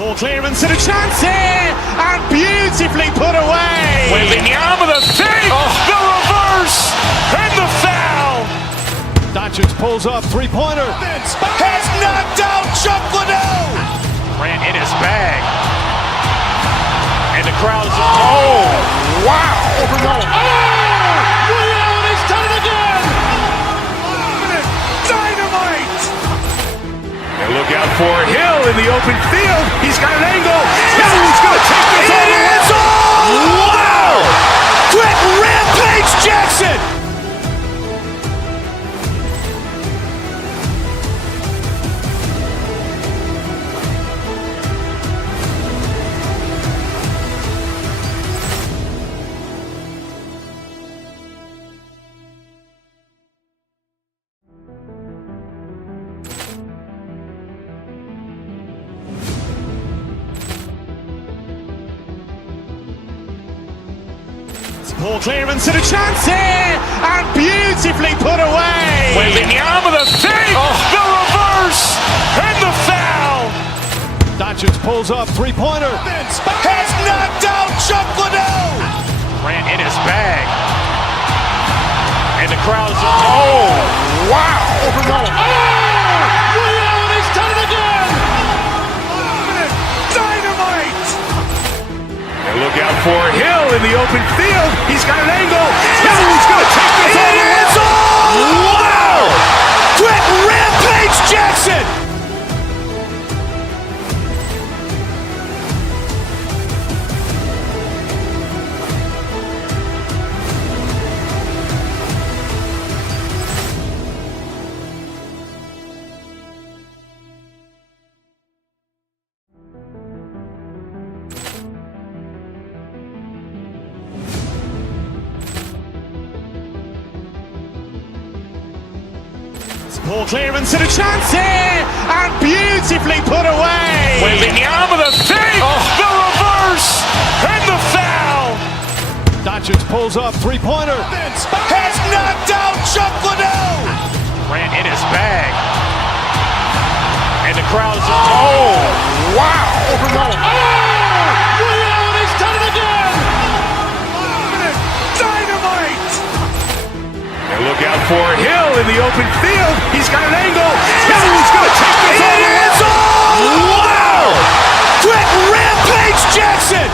Poor clearance and a chance here, and beautifully put away. Waving the arm of the save, the reverse, and the foul. Doncic pulls up, three-pointer. Has knocked out Chuck Liddell. Grant in his bag. And the crowd is, oh, wow. Overrun. Ray Allen has done it again. Dynamite. And look out for Hill in the open field. He's got an angle. Now he's going to take this all the way. Wow. Quick Rampage Jackson. Poor clearance and a chance here, and beautifully put away. Waving the arm of the save, the reverse, and the foul. Doncic pulls up, three-pointer. Has knocked out Chuck Liddell. Grant in his bag. And the crowd is, oh, wow. Overrun. Ray Allen has done it again. Dynamite. And look out for Hill in the open field. He's got an angle. Now he's going to take this all the way. Wow. Quick Rampage Jackson. Poor clearance and a chance here, and beautifully put away. Waving the arm of the save, the reverse, and the foul. Doncic pulls up, three-pointer. Has knocked out Chuck Liddell. Grant in his bag. And the crowd is, oh, wow. Overrun. Ray Allen has done it again. Dynamite. And look out for Hill in the open field. He's got an angle. Now he's going to take this all the way. Wow. Quick Rampage Jackson.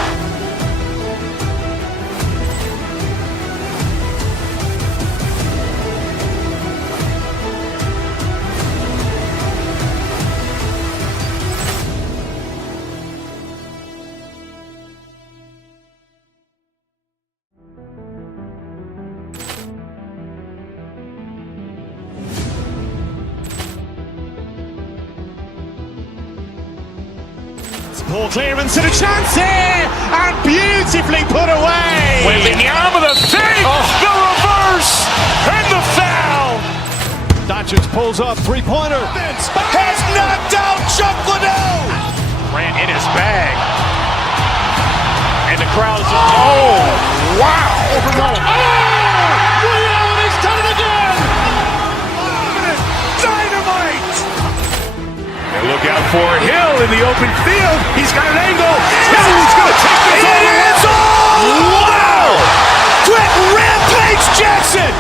Poor clearance and a chance here, and beautifully put away. Waving the arm of the save, the reverse, and the foul. Doncic pulls up, three-pointer. Has knocked out Chuck Liddell. Grant in his bag. And the crowd is, oh, wow. Overrun. Ray Allen has done it again. Dynamite. And look out for Hill in the open field. He's got an angle. Now he's going to take this all the way. Wow. Quick Rampage Jackson.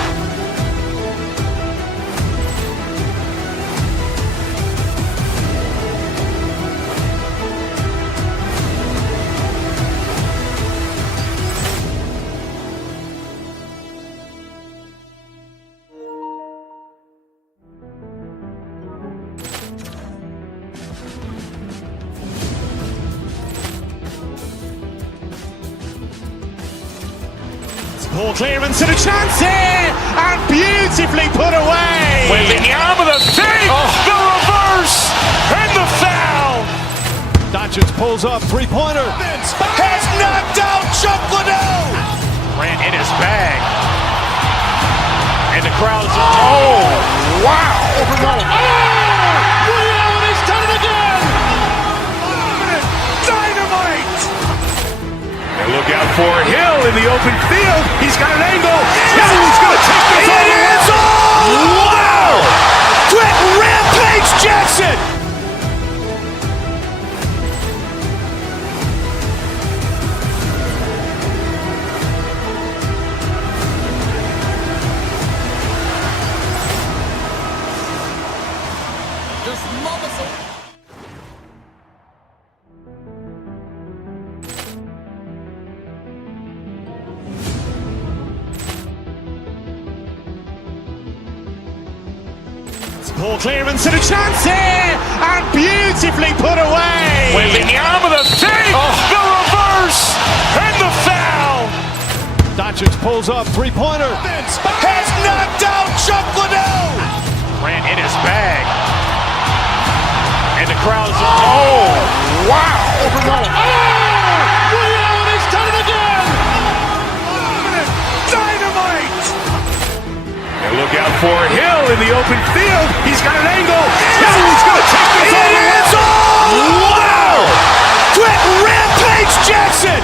Poor clearance and a chance here, and beautifully put away. Waving the arm of the save, the reverse, and the foul. Doncic pulls up, three-pointer. Has knocked out Chuck Liddell. Grant in his bag. And the crowd is, oh, wow. Overrun. Ray Allen has done it again. Dynamite. And look out for Hill in the open field. He's got an angle. Now he's going to take this all the way. Wow. Quick Rampage Jackson. Poor clearance and a chance here, and beautifully put away. Waving the arm of the save, the reverse, and the foul. Doncic pulls up, three-pointer. Has knocked out Chuck Liddell. Ran in his bag. And the crowd's, oh, wow. He's done it again. Dynamite. And look out for Hill in the open field. He's got an angle. He's going to take this all the way. Wow. Quick Rampage Jackson.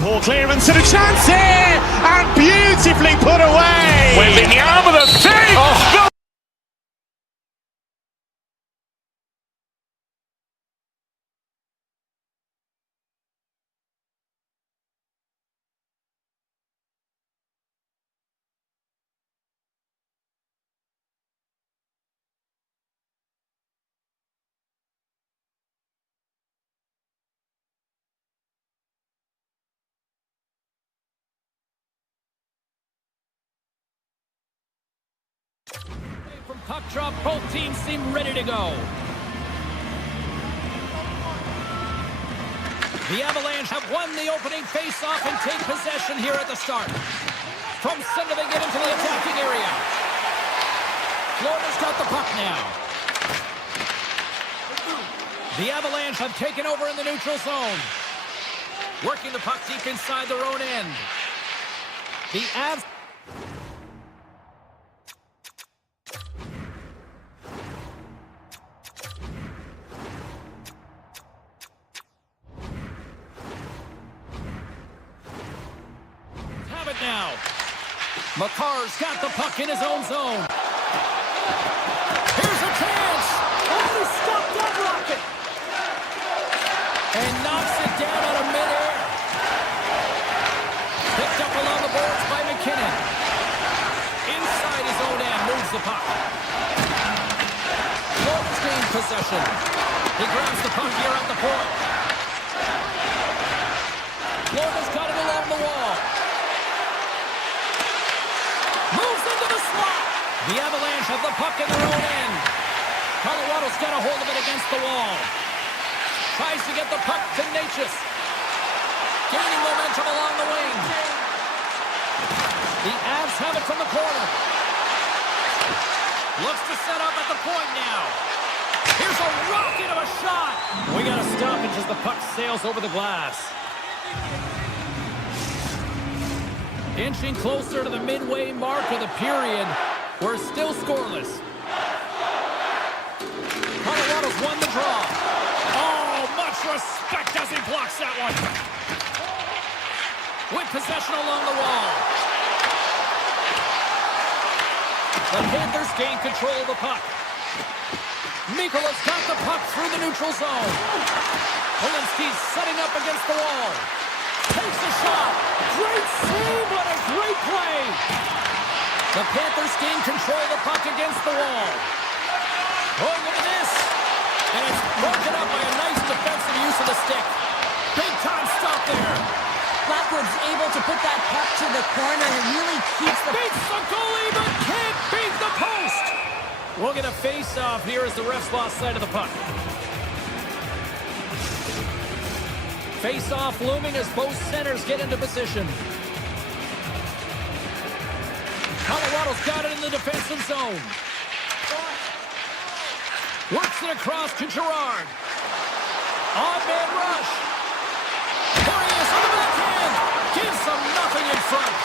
Poor clearance and a chance here, and beautifully put away. Waving the arm of the save. From puck drop, both teams seem ready to go. The Avalanche have won the opening face-off and take possession here at the start. From center they get into the attacking area. Florida's got the puck now. The Avalanche have taken over in the neutral zone. Working the puck deep inside their own end. The Avs... now. McCarr's got the puck in his own zone. Here's a chance. Oh, he stopped that rocket. And knocks it down out of midair. Picked up along the boards by McKinnon. Inside his own end, moves the puck. Florida's gained possession. He grabs the puck here at the point. Florida's got it along the wall. Moves into the slot. The Avalanche have the puck in their own end. Colorado's got a hold of it against the wall. Tries to get the puck to Natchez. Gaining momentum along the wing. The Avs have it from the corner. Looks to set up at the point now. Here's a rocket of a shot. We got to stop it as the puck sails over the glass. Inching closer to the midway mark of the period. We're still scoreless. Colorado's won the draw. Oh, much respect as he blocks that one. With possession along the wall. The Panthers gain control of the puck. Mikola's got the puck through the neutral zone. Polinsky's setting up against the wall. Takes a shot. Great save. What a great play. The Panthers gain control of the puck against the wall. Oh, look at this. And it's broken up by a nice defensive use of the stick. Big time stop there. Blackwood's able to put that puck to the corner and really keeps the... Beats the goalie, but can't beat the post. We'll get a face-off here as the refs lost sight of the puck. Face-off looming as both centers get into position. Colorado's got it in the defensive zone. Works it across to Girard. On-man rush. There he is, under the can. Gives them nothing in front.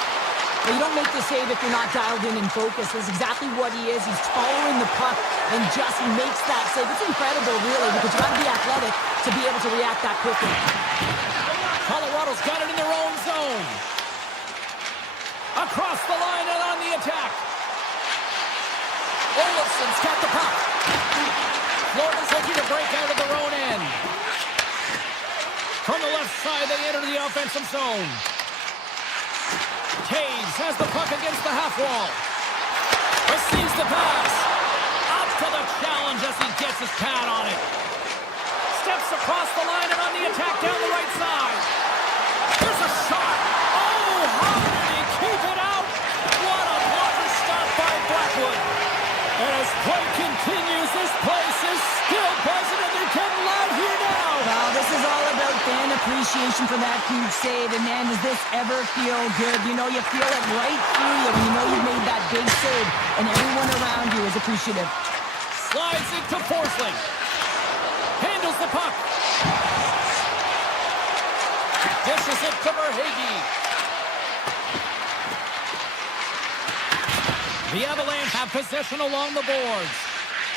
Well, you don't make the save if you're not dialed in and focused. That's exactly what he is. He's following the puck and just makes that save. It's incredible, really, because you got to be athletic to be able to react that quickly. Colorado's got it in their own zone. Across the line and on the attack. Olofsson's got the puck. Florida's looking to break out of their own end. From the left side, they enter the offensive zone. Taves has the puck against the half wall. Receives the pass. Up to the challenge as he gets his pad on it. Steps across the line and on the attack down the right side. Here's a shot. Oh, how did he keep it out? What a blocker stop by Blackwood. And as play continues, this place is still buzzing and they're getting loud here now. Well, this is all about fan appreciation for that huge save. And man, does this ever feel good? You know, you feel it right through you when you know you made that big save and everyone around you is appreciative. Slides into Forsling. Handles the puck. Dishes it to Verhaeghe. The Avalanche have possession along the boards.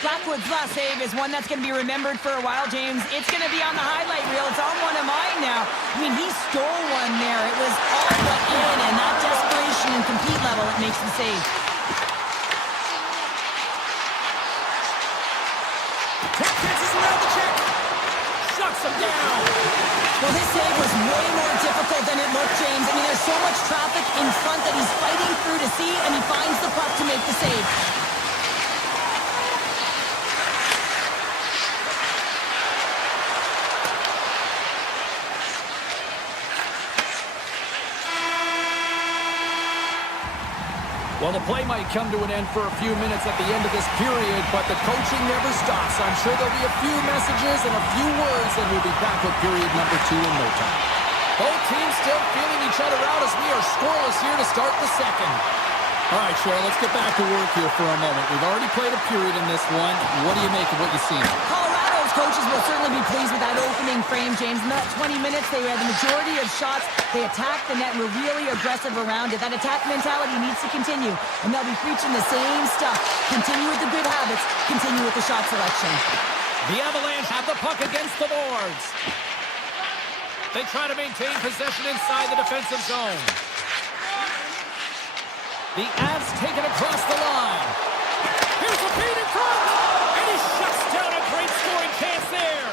Blackwood's last save is one that's going to be remembered for a while, James. It's going to be on the highlight reel. It's on one of mine now. I mean, he stole one there. It was all but in, and that desperation and compete level that makes the save. Dances around the check. Shuts him down. Well, this save was way more difficult than it looked, James. I mean, there's so much traffic in front that he's fighting through to see, and he finds the puck to make the save. Well, the play might come to an end for a few minutes at the end of this period, but the coaching never stops. I'm sure there'll be a few messages and a few words, and we'll be back with period number 2 in no time. Both teams still feeling each other out as we are scoreless here to start the second. All right, Cheryl, let's get back to work here for a moment. We've already played a period in this one. What do you make of what you've seen? Colorado's coaches will certainly be pleased with that opening frame, James. In that 20 minutes, they had the majority of shots. They attacked the net and were really aggressive around it. That attack mentality needs to continue, and they'll be preaching the same stuff. Continue with the good habits. Continue with the shot selection. The Avalanche have the puck against the boards. They try to maintain possession inside the defensive zone. The Avs take it across the line. Here's a feed in front, and he shuts down a great scoring chance there.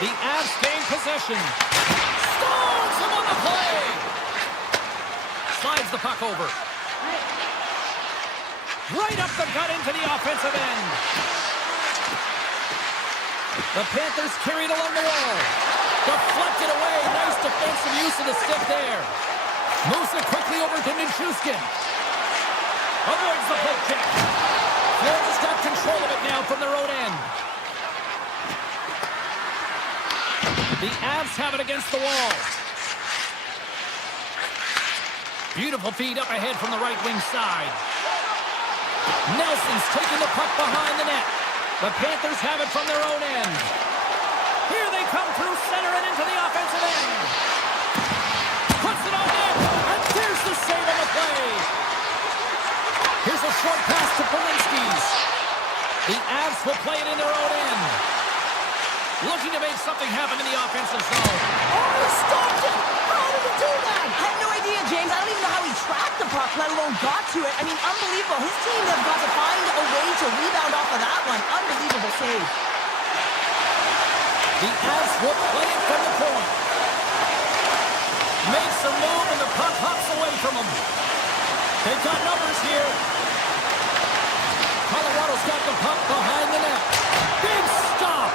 The Avs gain possession. Stones him on the play. Slides the puck over. Right up the gut into the offensive end. The Panthers carried along the wall. Deflected away. Nice defensive use of the stick there. Moves it quickly over to Nichushkin. Avoids the poke check. Flares has got control of it now from their own end. The Avs have it against the wall. Beautiful feed up ahead from the right wing side. Nelson's taking the puck behind the net. The Panthers have it from their own end. Here they come through center and into the offensive end. Puts it on net, and there's the save on the play. Here's a short pass to Polinski's. The Avs will play it in their own end. Looking to make something happen in the offensive zone. Oh, he stopped it! How did he do that? I have no idea, James. I don't even know how he tracked the puck, let alone got to it. I mean, unbelievable. His team have got to find a way to rebound off of that one. Unbelievable save. The Avs will play it from the point. Makes a move, and the puck hops away from him. They've got numbers here. Colorado's got the puck behind the net. Big stop.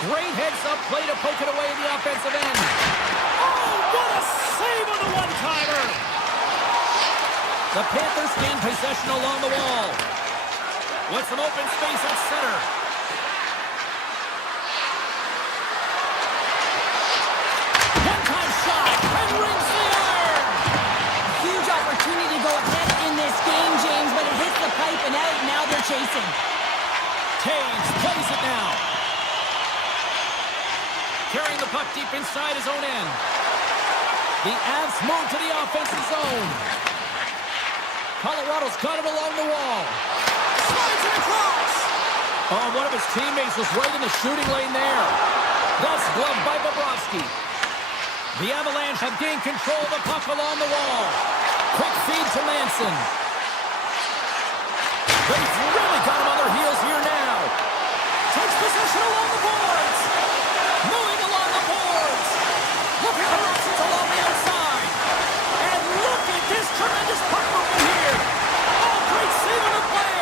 Great heads-up play to poke it away in the offensive end. Oh, what a save on the one-timer! The Panthers gain possession along the wall. With some open space at center. One-time shot, and rings the iron! Huge opportunity to go ahead in this game, James, but it hits the pipe and out. Now they're chasing. Taves plays it now. Carrying the puck deep inside his own end. The Avs move to the offensive zone. Colorado's got it along the wall. Slides it across. Oh, one of his teammates was right in the shooting lane there. That's gloved by Bobrovsky. The Avalanche have gained control of the puck along the wall. Quick feed to Manson. They've really got him on their heels here now. possession along the boards. Moving along the boards. Looking for options along the outside. And look at this tremendous puck movement here. Oh, great save on the play.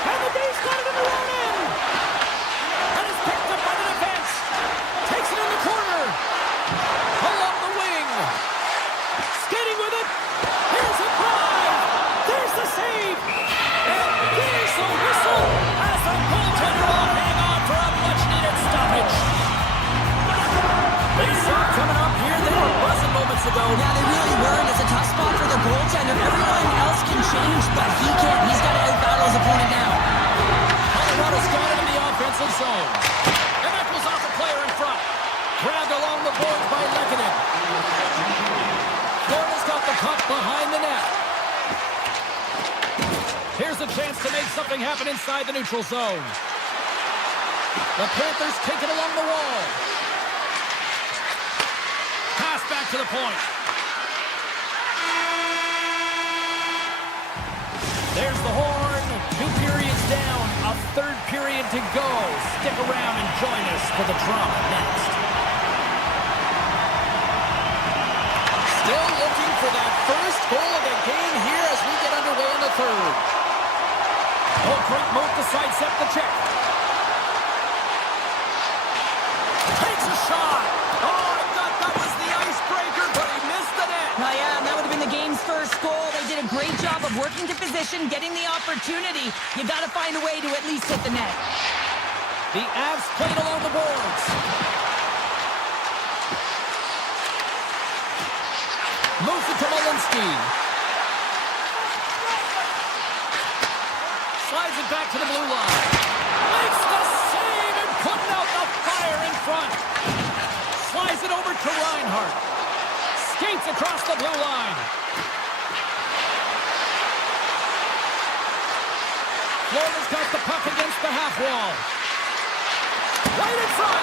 And the Days got it in the wrong end. And it's picked up by the defense. Takes it in the corner. Along the wing. Skating with it. Here's a drive. There's the save. And there's the whistle as the goaltender will hang on for a much-needed stoppage. Face-off coming up here. They were buzzing moments ago. Yeah, they really were, and it's a tough spot for the goaltender. Everyone else can change, but he can't. He's got to out-battle his opponent now. Colorado's got it in the offensive zone. And that goes off a player in front. Grabbed along the boards by Lehkonen. Florida's got the puck behind the net. Here's a chance to make something happen inside the neutral zone. The Panthers take it along the wall. Pass back to the point. There's the horn. 2 periods down. A third period to go. Stick around and join us for the drama next. Still looking for that first goal of the game here as we get underway in the third. Oh, great move to sidestep the check. Takes a shot. Oh, I thought that was the icebreaker, but he missed the net. Oh, yeah, and that would have been the game's first goal. They did a great job of working to position, getting the opportunity. You got to find a way to at least hit the net. The Avs played along the boards. Moves it to Malinsky. Slides it back to the blue line. Makes the save and putting out the fire in front. Slides it over to Reinhart. Skates across the blue line. Florida's got the puck against the half wall. Right in front.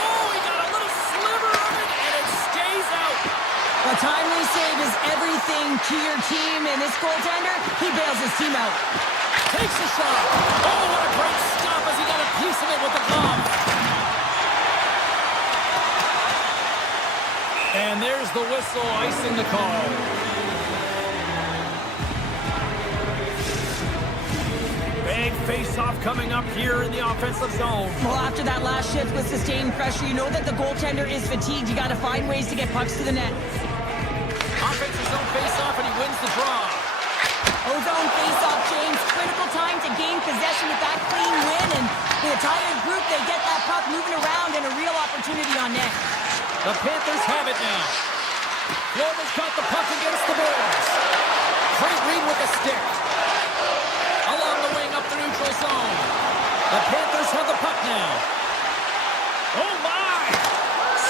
Oh, he got a little sliver of it, and it stays out. A timely save is everything to your team, and this goaltender, he bails his team out. Takes a shot. Oh, what a great stop as he got a piece of it with the glove. And there's the whistle icing the call. Big face-off coming up here in the offensive zone. Well, after that last shift with sustained pressure, you know that the goaltender is fatigued. You got to find ways to get pucks to the net. Offensive zone face-off, and he wins the draw. Ozone face-off, James. Critical time to gain possession with that clean win, and the entire group, they get that puck moving around and a real opportunity on net. The Panthers have it now. Florida's got the puck against the boards. Great read with the stick. Along the wing up the neutral zone. The Panthers have the puck now. Oh my!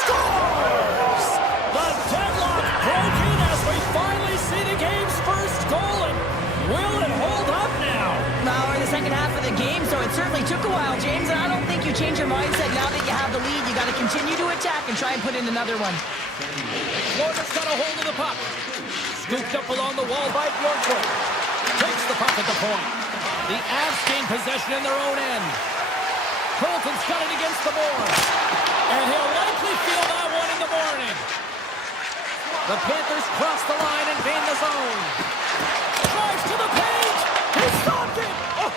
Scores! The deadlock broken as we finally see the game's first goal, and will it hold up now? Now we're in the second half of the game, so it certainly took a while, James, and I don't think you change your mindset now that you have the lead. You got to continue to attack and try and put in another one. Florida's got a hold of the puck. Scooped up along the wall by Bjorkvold. Takes the puck at the point. The Avs gain possession in their own end. Colton's got it against the boards. And he'll likely feel that one in the morning. The Panthers cross the line and gain the zone. Drives to the page. He stopped it. Oh,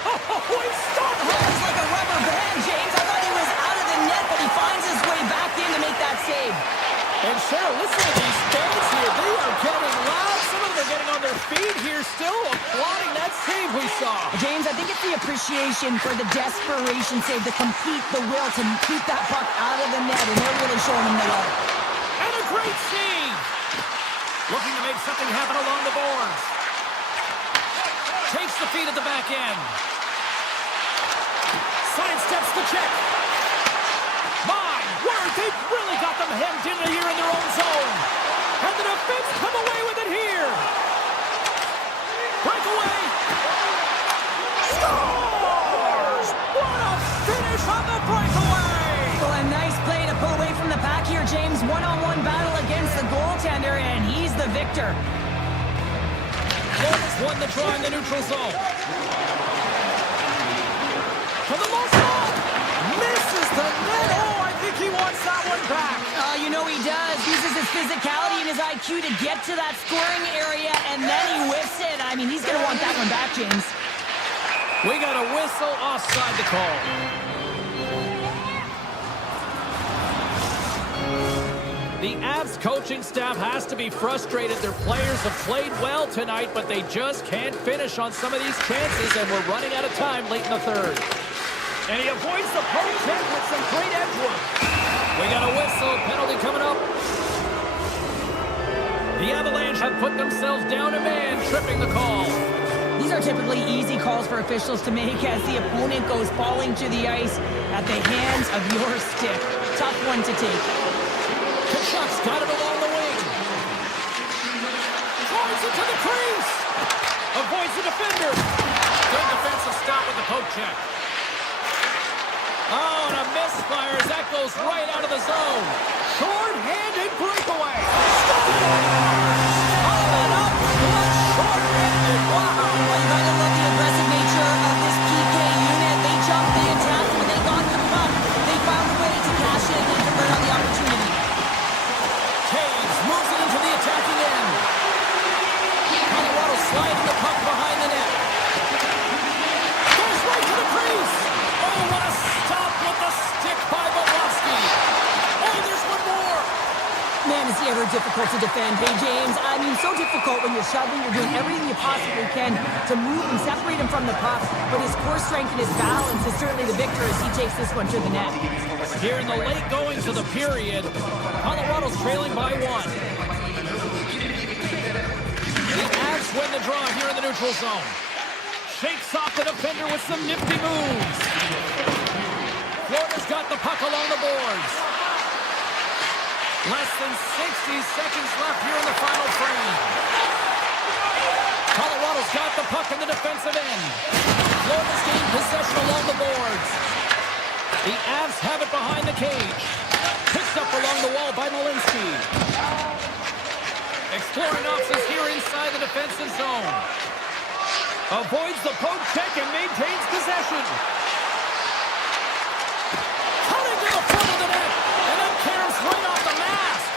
he stopped it. It's like a rubber band, James. I thought he was out of the net, but he finds his way back in to make that save. And Cheryl, listen to these fans here. They are getting loud. Some of them are getting on their feet here, still applauding that save we saw. James, I think it's the appreciation for the desperation save, the complete, the will to keep that puck out of the net, and they're really showing him they are. And a great save. Looking to make something happen along the boards. Takes the feed at the back end. Sidesteps the check. My word, they've really got them hemmed in here in their own zone. And the defense come away with it here. Breakaway. Scores! What a finish on the breakaway! Well, a nice play to pull away from the pack here, James. One-on-one battle against the goaltender, and he's the victor. Florida's won the draw in the neutral zone. physicality and his IQ to get to that scoring area, and then he whiffs it. I mean, he's going to want that one back, James. We got a whistle offside the call. The Avs coaching staff has to be frustrated. Their players have played well tonight, but they just can't finish on some of these chances, and we're running out of time late in the third. And he avoids the poke check with some great edge work. We got a whistle. Penalty coming up. The Avalanche have put themselves down a man, tripping the call. These are typically easy calls for officials to make as the opponent goes falling to the ice at the hands of your stick. Tough one to take. Kachuk's got it along the wing. Drives it to the crease. Avoids the defender. Good defensive stop with the poke check. Oh, and a misfire as that goes right out of the zone. Short-handed breakaway. Following up with short-handed. Wow. Well, you gotta love the aggressive nature of this PK unit. They jumped, they attacked, when they got the puck, they found a way to cash in and convert on the opportunity. Taves moves it into the attacking end. Colorado sliding the puck behind the net. Goes right to the crease. Oh, what a stop with the stick by Bobrovsky. Oh, there's one more. Man, is he ever difficult to defend. Hey, James, I mean, so difficult when you're shoving, you're doing everything you possibly can to move and separate him from the puck, but his core strength and his balance is certainly the victor as he takes this one to the net. Here in the late going to the period, Colorado's trailing by 1. The Avs win the draw here in the neutral zone. Shakes off the defender with some nifty moves. Florida's got the puck along the boards. Less than 60 seconds left here in the final frame. Colorado's got the puck in the defensive end. Florida's gained possession along the boards. The Avs have it behind the cage. Picked up along the wall by Malinsky. Exploring options here inside the defensive zone. Avoids the poke check and maintains possession. Cutting to the front of the net. And then caroms right off the mask.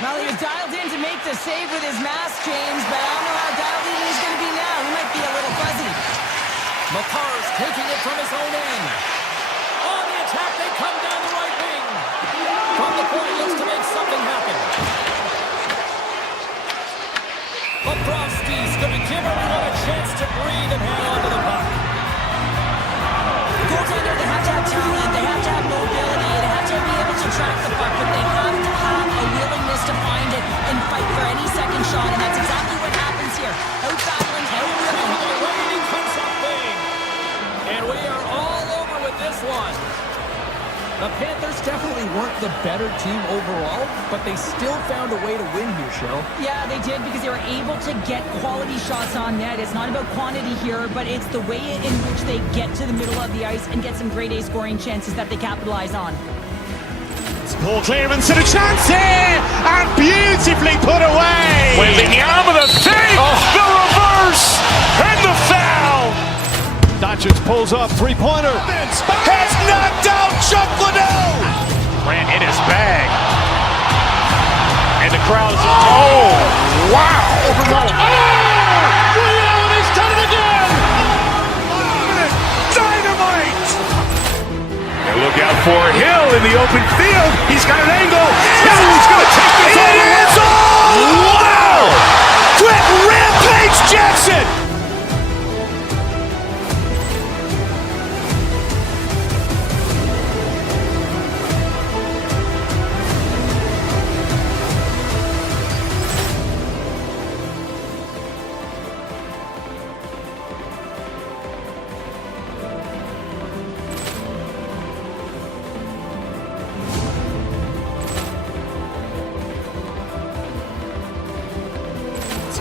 Well, he was dialed in to make the save with his mask, James, but I don't know how dialed in he's going to be now. He might be a little fuzzy. Makar's taking it from his own end. On the attack, they come down the right wing. From the point, looks to make something happen. Bobrovsky's going to give everyone a chance to breathe and hang on to the puck. Goaltender, they have to have talent, they have to have mobility, they have to be able to track the puck, but they have to have a willingness to find it and fight for any second shot, and that's exactly what happens here. Out-battling, out-willing. Waiting for something. And we are all over with this one. The Panthers definitely weren't the better team overall, but they still found a way to win here, Cheryl. Yeah, they did because they were able to get quality shots on net. It's not about quantity here, but it's the way in which they get to the middle of the ice and get some grade A scoring chances that they capitalize on. Ball clearance and a chance here, and beautifully put away. Waving the arm of the save, the reverse, and the foul. Doncic pulls up, three-pointer. Has knocked out Chuck Liddell. Ran in his bag. And the crowd is, oh, wow. Reality's done it again. Dynamite. And look out for Hill in the open field. He's got an angle. He's going to take this all the way. Wow. Quick rampage Jackson.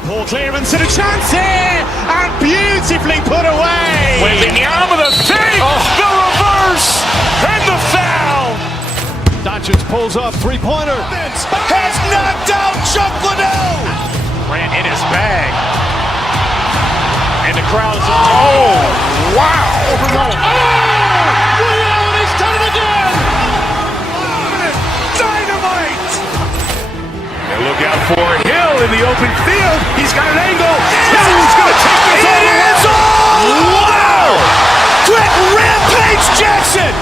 Ball clearance and a chance here, and beautifully put away. Waving the arm of the save, the reverse, and the foul. Doncic pulls up, three-pointer. Has knocked out Chuck Liddell. Ran in his bag. And the crowd is, oh, wow. Reality's done it again. Dynamite. in the open field. He's got an angle. He's going to take this all the way. Wow! Quick rampage Jackson!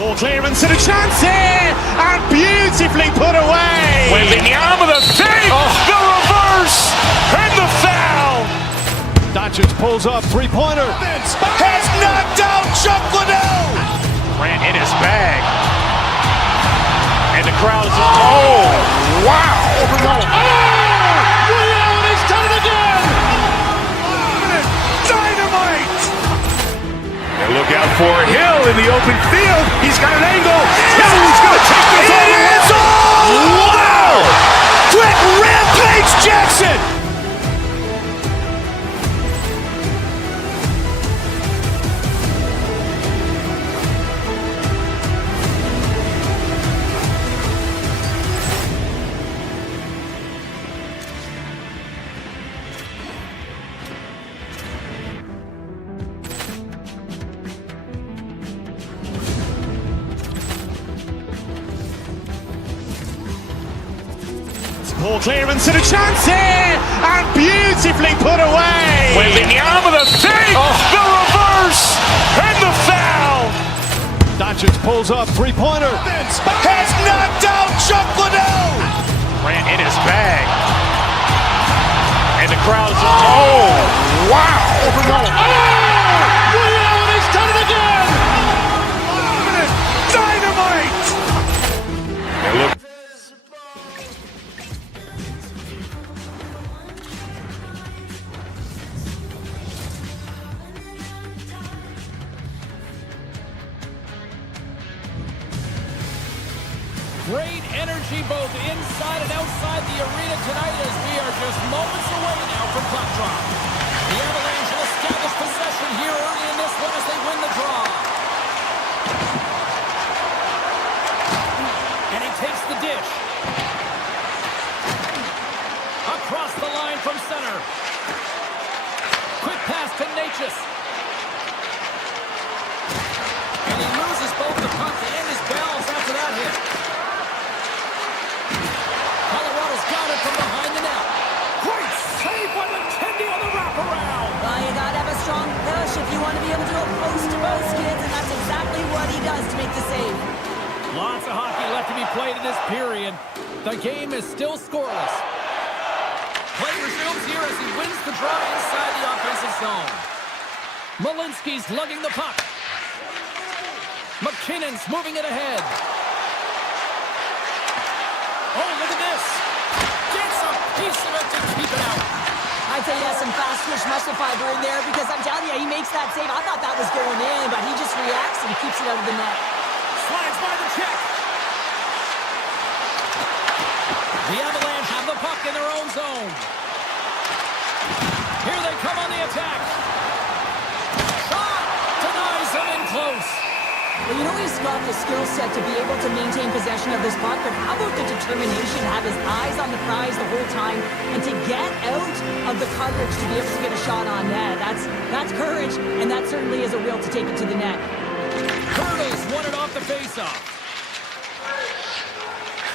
Poor clearance and a chance here, and beautifully put away. Wembanyama the save, the reverse, and the foul. Doncic pulls up, three-pointer. Has knocked out Chuck Liddell. Grant in his bag. And the crowd is, oh, wow. He's done it again. Dynamite. And look out for Hill in the open field. He's got an angle. He's going to take this all the way. Wow. Quick rampage Jackson. Poor clearance and a chance here, and beautifully put away. Wembanyama the save, the reverse, and the foul. Doncic pulls up, three-pointer. Has knocked out Chuck Liddell. Grant in his bag. And the crowd is, oh, wow. He's done it again. Dynamite. And look. Great energy both inside and outside the arena tonight as we are just moments away now from puck drop. The Avalanche will establish possession here early in this one as they win the draw. And he takes the dish. Across the line from center. Quick pass to Natchez. And he loses both the puck and his balance after that hit. From behind the net. Great save by McKenzie on the wraparound. Well, you gotta have a strong push if you want to be able to go post-to-post, kids, and that's exactly what he does to make the save. Lots of hockey left to be played in this period. The game is still scoreless. Play resumes here as he wins the draw inside the offensive zone. Malinsky's lugging the puck. McKinnon's moving it ahead. Oh, look at this. Gets a piece of it to keep it out. I'd say he has some fast twitch muscle fiber in there because I'm telling you, he makes that save. I thought that was going in, but he just reacts and keeps it out of the net. Slides by the check. The Avalanche have the puck in their own zone. Here they come on the attack. Shot! Denies them in close. Well, you know he's got the skill set to be able to maintain possession of this puck, but how about the determination to have his eyes on the prize the whole time and to get out of the coverage to be able to get a shot on net? That's courage, and that certainly is a will to take it to the net. Hurdles won it off the faceoff.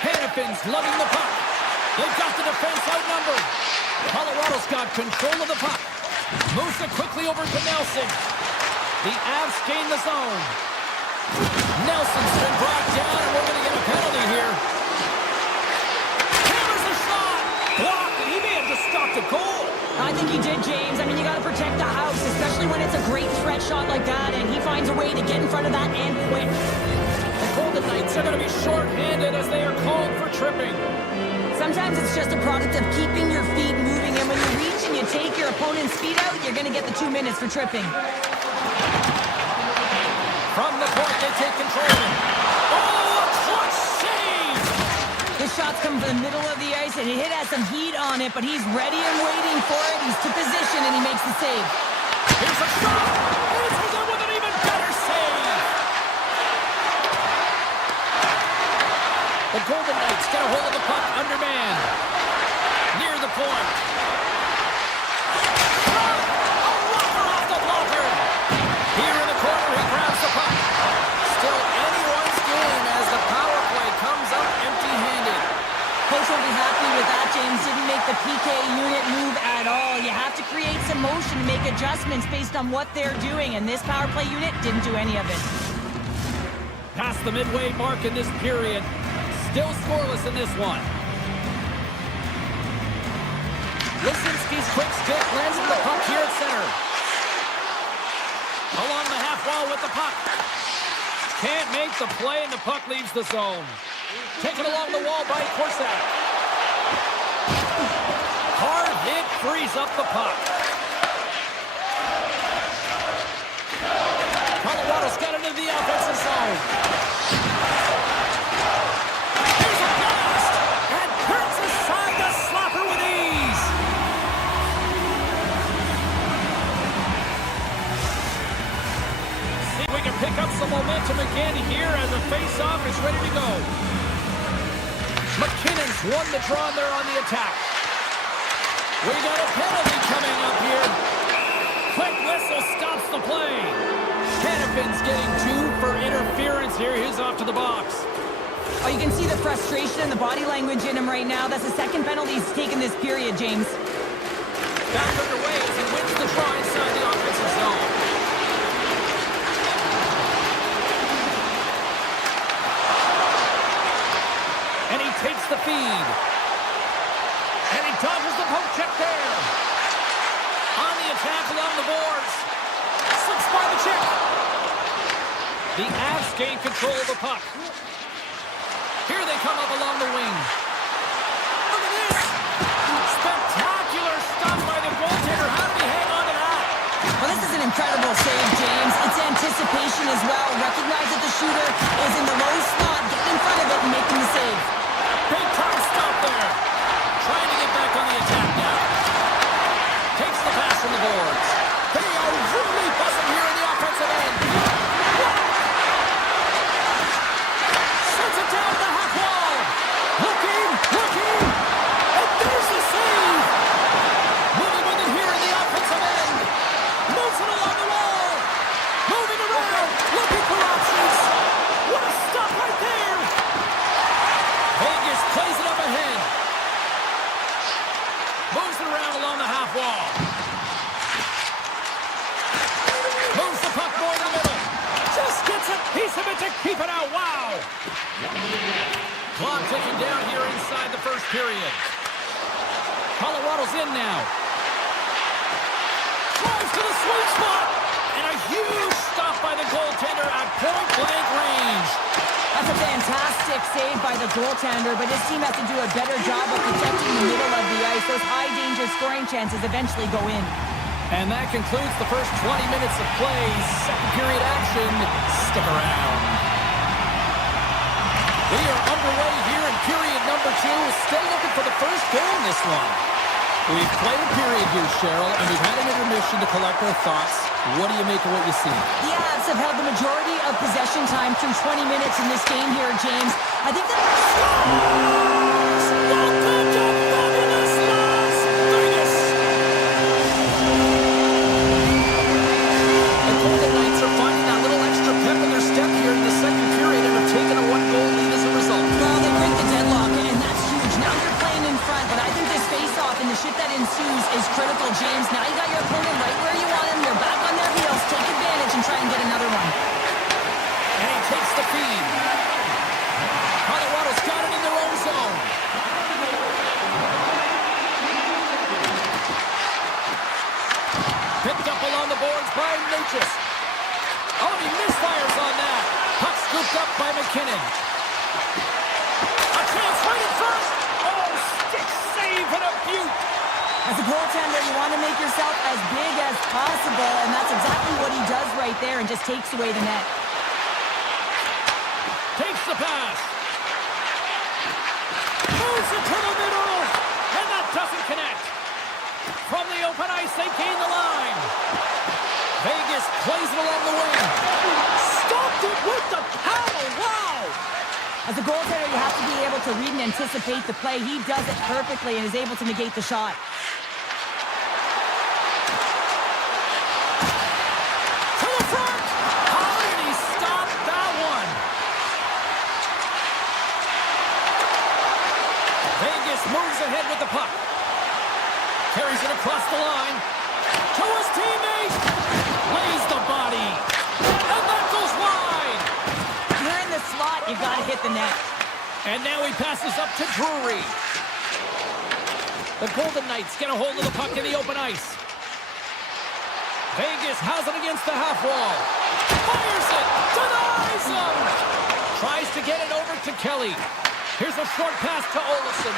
Hannafin's lugging the puck. They've got the defense outnumbered. Colorado's got control of the puck. Moves it quickly over to Nelson. The Avs gain the zone. Nelson's been brought down, and we're going to get a penalty here. Hammers the shot! Blocked, and he may have just stopped a goal. I think he did, James. I mean, you got to protect the house, especially when it's a great threat shot like that, and he finds a way to get in front of that and quick. The Golden Knights are going to be short-handed as they are called for tripping. Sometimes it's just a product of keeping your feet moving, and when you reach and you take your opponent's feet out, you're going to get the 2 minutes for tripping. From the point, they take control of it. Oh, a clutch save! The shot shot's coming from the middle of the ice, and it has some heat on it, but he's ready and waiting for it. He's to position, and he makes the save. Here's a shot. Answers it with an even better save. The Golden Knights get a hold of the puck undermanned. Near the point. Shot! A rocker off the blocker. Here in the corner, he grabs the puck. Still anyone's game as the power play comes up empty-handed. Coach will be happy with that. James didn't make the PK unit move at all. You have to create some motion to make adjustments based on what they're doing, and this power play unit didn't do any of it. Past the midway mark in this period. Still scoreless in this one. Lisinski's quick stick lands in the puck here at center. Along the half wall with the puck. Can't make the play, and the puck leaves the zone. Taken along the wall by Korsak. Hard hit frees up the puck. Colorado's got it into the offensive zone. Here's a blast! And turns aside the slapper with ease. See if we can pick up some momentum again here as the face-off is ready to go. McKinnon's won the draw there on the attack. We got a penalty coming up here. Quick whistle stops the play. Hannafin's getting 2 for interference here. He's off to the box. Oh, you can see the frustration and the body language in him right now. That's the second penalty he's taken this period, James. Back underway as he wins the draw inside the offensive zone. And he takes the feed. And he dodges the poke check there. On the attack along the boards. Slips by the check. The Avs gain control of the puck. Here they come up along the wing. Look at this. Spectacular stop by the goaltender. How did he hang on to that? Well, this is an incredible save, James. It's anticipation as well. Recognize that the shooter is in the low slot. Get in front of it and making the save. Big time stop there. Trying to get back on the attack now. Takes the pass from the boards. They are really buzzing here in the offensive end. Sends it down the half wall. Looking. And there's the save. Moving with it here in the offensive end. Moves it along the wall. Moving around. Looking for options. What a stop right there. Vegas plays it up ahead. Moves it around along the half wall. Moves the puck more to the middle. Just gets a piece of it to keep it out. Wow. Clock ticking down here inside the first period. Colorado's in now. Drives to the sweet spot. And a huge stop by the goaltender at point-blank range. That's a fantastic save by the goaltender, but his team has to do a better job of protecting the middle of the ice. Those high-danger scoring chances eventually go in. And that concludes the first 20 minutes of play. Second period action. Stick around. We are underway here in period number 2. Still looking for the first goal in this one. We've played a period here, Cheryl, and we've had an intermission to collect our thoughts. What do you make of what you see? The Avs have held the majority of possession time through 20 minutes in this game here, James. I think that... Welcome to fabulous Las Vegas! The Golden Knights are finding that little extra pep in their step here in the second period and have taken a 1-goal lead as a result. Well, they break the deadlock, and that's huge. Now they're playing in front, but I think this face-off and the shit that ensues is critical, James. Now you got your opponent right where you want him. They're back on their heels. Take advantage and try and get another one. And he takes the feed. Colorado's got it in their own zone. Picked up along the boards by Natchez. Oh, he misfires on that. Puck scooped up by McKinnon. A chance right in front. Oh, stick save and a beaut. As a goaltender, you want to make yourself as big as possible, and that's exactly what he does right there and just takes away the net. Takes the pass. open ice. They gain the line. Vegas plays it along the wing. Stopped it with the paddle. Wow! As a goaltender, you have to be able to read and anticipate the play. He does it perfectly and is able to negate the shot. To the front! How did he stop that one? Vegas moves ahead with the puck. Carries it across the line. To his teammate! Lays the body. And that goes wide! You're in the slot, you got to hit the net. And now he passes up to Drury. The Golden Knights get a hold of the puck in the open ice. Vegas has it against the half wall. Fires it! Denies him! Tries to get it over to Kelly. Here's a short pass to Olsen.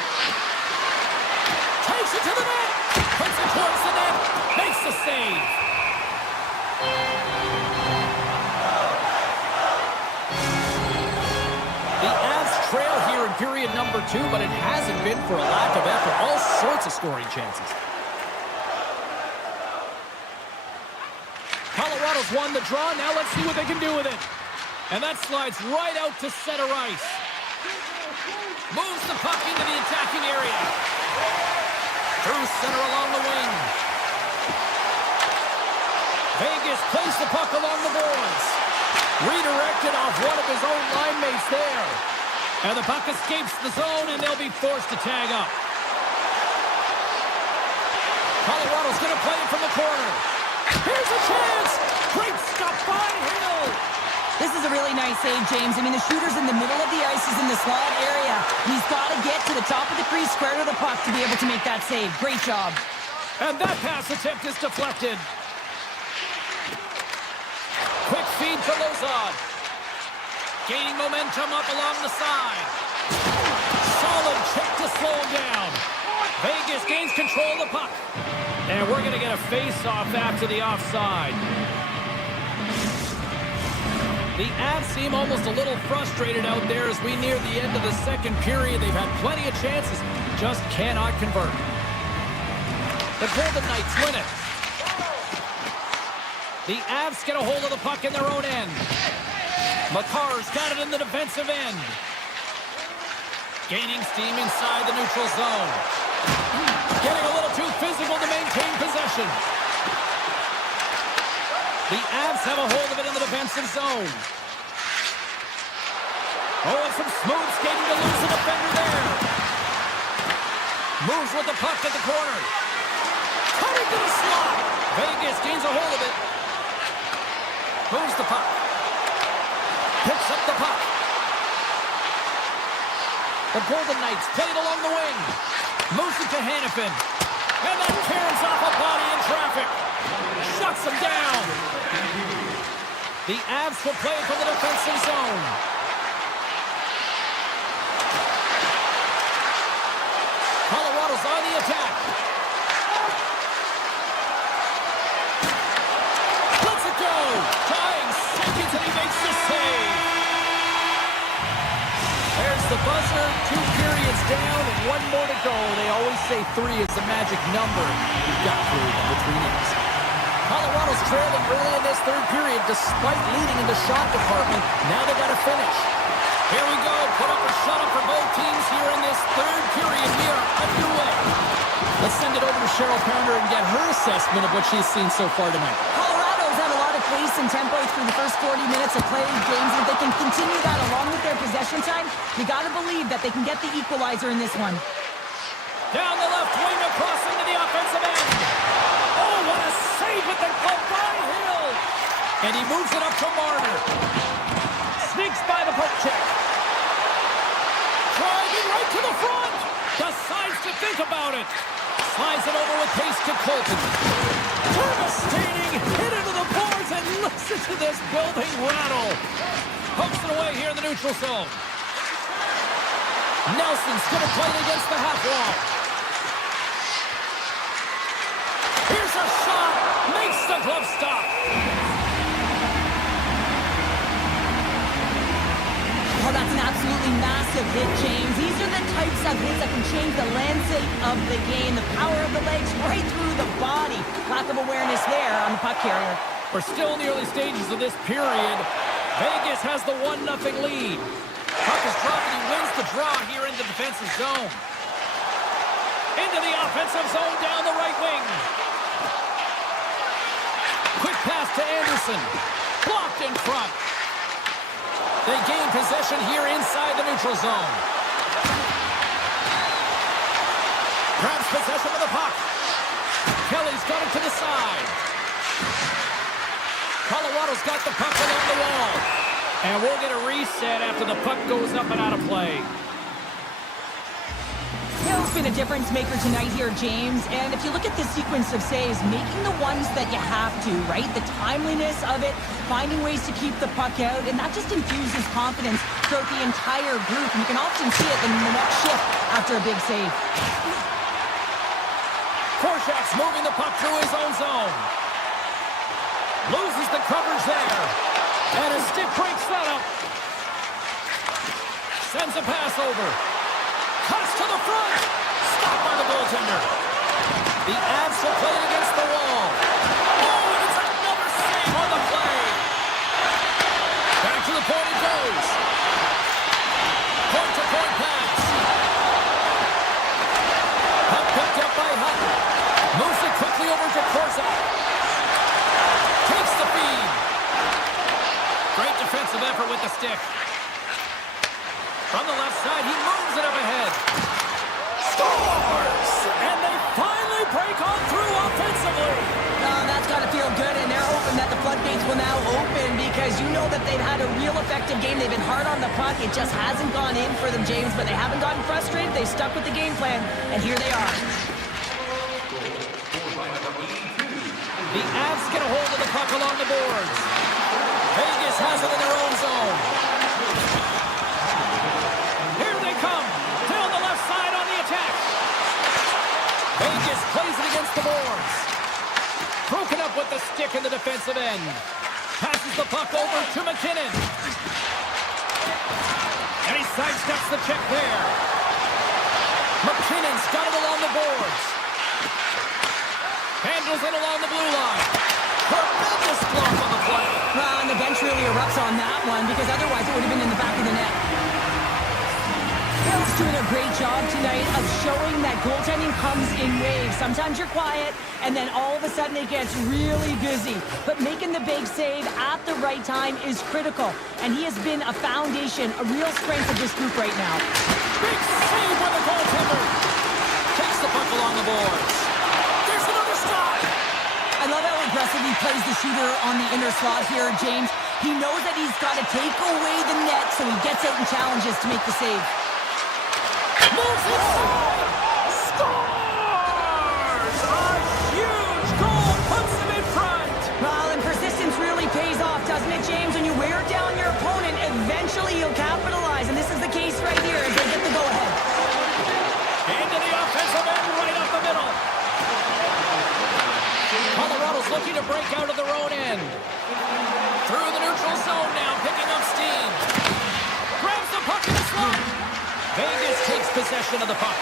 Takes it to the net! Puts it towards the net! Makes the save! The Avs trail here in period number 2, but it hasn't been for a lack of effort. All sorts of scoring chances. Colorado's won the draw. Now let's see what they can do with it. And that slides right out to center ice. Moves the puck into the attacking area. Through center along the wing. Vegas plays the puck along the boards. Redirected off one of his own line mates there. And the puck escapes the zone, and they'll be forced to tag up. Colorado's going to play it from the corner. Here's a chance! Great stop by Hill! This is a really nice save, James. I mean, the shooter's in the middle of the ice. He's in the slot area. He's got to get to the top of the crease, square to the puck to be able to make that save. Great job. And that pass attempt is deflected. Quick feed to Lozon. Gaining momentum up along the side. Solid check to slow him down. Vegas gains control of the puck. And we're going to get a face-off after the offside. The Avs seem almost a little frustrated out there as we near the end of the second period. They've had plenty of chances, just cannot convert. The Golden Knights win it. The Avs get a hold of the puck in their own end. Makar's got it in the defensive end. Gaining steam inside the neutral zone. Getting a little too physical to maintain possession. The Avs have a hold of it in the defensive zone. Oh, and some smooth skating to lose the defender there. Moves with the puck at the corner. Cutting to the slot. Vegas gains a hold of it. Moves the puck. Picks up the puck. The Golden Knights play it along the wing. Moves it to Hannafin. And that tears off a body in traffic. Shuts him down. The Avs will play it from the defensive zone. Colorado's on the attack. Let's it go. Tying seconds and he makes the save. There's the buzzer. 2 periods down and 1 more to go. They always say 3 is the magic number. You've got 3 in between innings. Colorado's trailing early in this third period despite leading in the shot department. Now they got to finish. Here we go. Put up or shut up for both teams here in this third period. We are underway. Let's send it over to Cheryl Pounder and get her assessment of what she's seen so far tonight. Colorado's had a lot of pace and tempo through the first 40 minutes of play, James. If they can continue that along with their possession time, you got to believe that they can get the equalizer in this one. Down the left wing across into the offensive end. Oh, what a save with the glove by Hill. And he moves it up to Marner. Sneaks by the poke check. Driving right to the front. Decides to think about it. Slides it over with pace to Colton. Devastating hit into the boards, and listen to this building rattle. Pokes it away here in the neutral zone. Nelson's going to play it against the half wall. Here's a shot. Makes the glove stop. Oh, that's an absolutely massive hit, James. These are the types stuff hits that can change the landscape of the game. The power of the legs right through the body. Lack of awareness there on the puck carrier. We're still in the early stages of this period. Vegas has the 1-0 lead. Puck is dropped and he wins the draw here in the defensive zone. Into the offensive zone down the right wing. Quick pass to Anderson. Blocked in front. They gain possession here inside the neutral zone. Grabs possession of the puck. Kelly's got it to the side. Colorado's got the puck along the wall. And we'll get a reset after the puck goes up and out of play. Hill's been a difference maker tonight here, James. And if you look at this sequence of saves, making the ones that you have to, right? The timeliness of it, finding ways to keep the puck out, and that just infuses confidence throughout the entire group. And you can often see it in the next shift after a big save. Korshak's moving the puck through his own zone. Loses the coverage there. And a stick break setup. Sends a pass over. Cuts to the front. Stopped by the goaltender. The Avs are playing against the wall. Oh, and it's another save on the play. Back to the point it goes. Point-to-point pass. Puck picked up by Hutton. Moves it quickly over to Korshak. Takes the feed. Great defensive effort with the stick. From the left side, he moves it up ahead. Scores! And they finally break on through offensively. That's got to feel good, and they're hoping that the floodgates will now open because you know that they've had a real effective game. They've been hard on the puck. It just hasn't gone in for them, James, but they haven't gotten frustrated. They've stuck with the game plan, and here they are. The Avs get a hold of the puck along the boards. Vegas has it in their own zone. Here they come. Down the left side on the attack. Vegas plays it against the boards. Broken up with the stick in the defensive end. Passes the puck over to McKinnon. And he sidesteps the check there. McKinnon's got it along the boards. Handles it along the blue line. Tremendous block on the play. Well, and the bench really erupts on that one because otherwise it would have been in the back of the net. Hill's doing a great job tonight of showing that goaltending comes in waves. Sometimes you're quiet, and then all of a sudden it gets really busy. But making the big save at the right time is critical, and he has been a foundation, a real strength of this group right now. Big save by the goaltender. Takes the puck along the boards. There's another stop. I love how aggressive he plays the shooter on the inner slot here, James. He knows that he's got to take away the net, so he gets out and challenges to make the save. Moves inside. Scores! A huge goal puts him in front. Well, and persistence really pays off, doesn't it, James? When you wear down your opponent, eventually you'll capitalize, and this is the case right here as they get the go-ahead. Into the offensive end, right up the middle. Colorado's looking to break out of their own end. Through the neutral zone now, picking up steam. Grabs the puck in the slot. Vegas takes possession of the puck.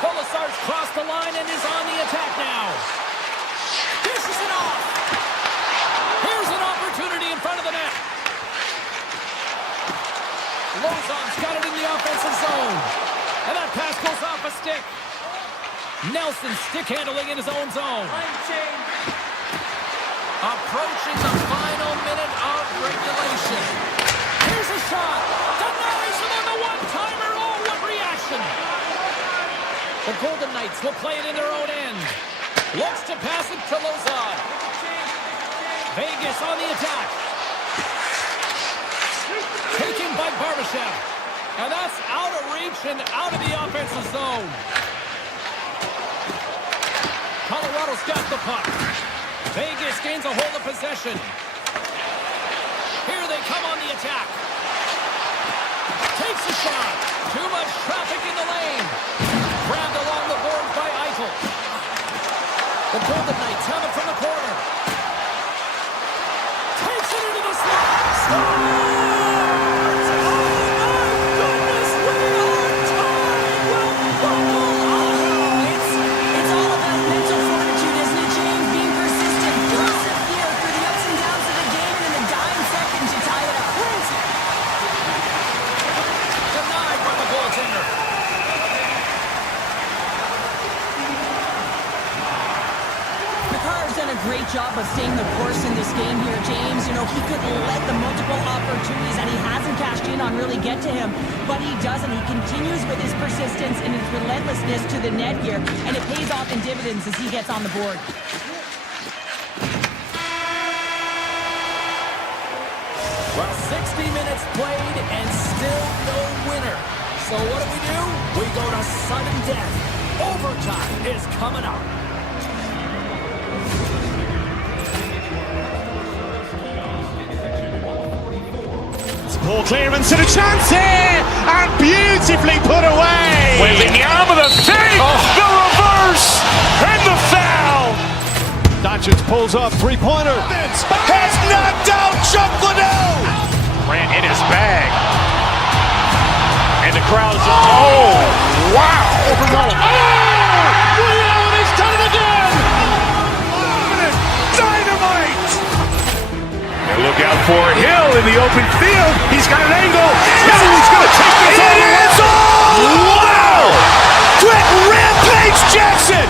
Colasar's crossed the line and is on the attack now. Dishes it off. Here's an opportunity in front of the net. Lozon's got it in the offensive zone. And that pass goes off a stick. Nelson stick handling in his own zone. Approaching the final minute of regulation. Here's a shot. Denies him on the one-timer. Oh, what reaction. The Golden Knights will play it in their own end. Looks to pass it to Lozon. Vegas on the attack. Taken by Barbashev. And that's out of reach and out of the offensive zone. Colorado's got the puck. Vegas gains a hold of possession. Here they come on the attack. Takes a shot. Too much traffic in the lane. Grabbed along the boards by Eichel. The Golden Knights have it from the corner. Takes it into the slot. Scores! Oh my goodness, we are tied! great job of staying the course in this game here, James. You know, he could let the multiple opportunities that he hasn't cashed in on really get to him, but he doesn't. He continues with his persistence and his relentlessness to the net here, and it pays off in dividends as he gets on the board. Well, 60 minutes played and still no winner. So what do? We go to sudden death. Overtime is coming up. Ball clearance and a chance here, and beautifully put away. With the arm of the fake, the reverse, and the foul. Doncic pulls up, three-pointer. Has knocked out Chuck Liddell. Ran in his bag. And the crowd is, oh, wow. Allen has done it again. Dynamite. And look out for Hill in the open field. He's got an angle. He's going to take this all the way. Wow. Quick rampage Jackson.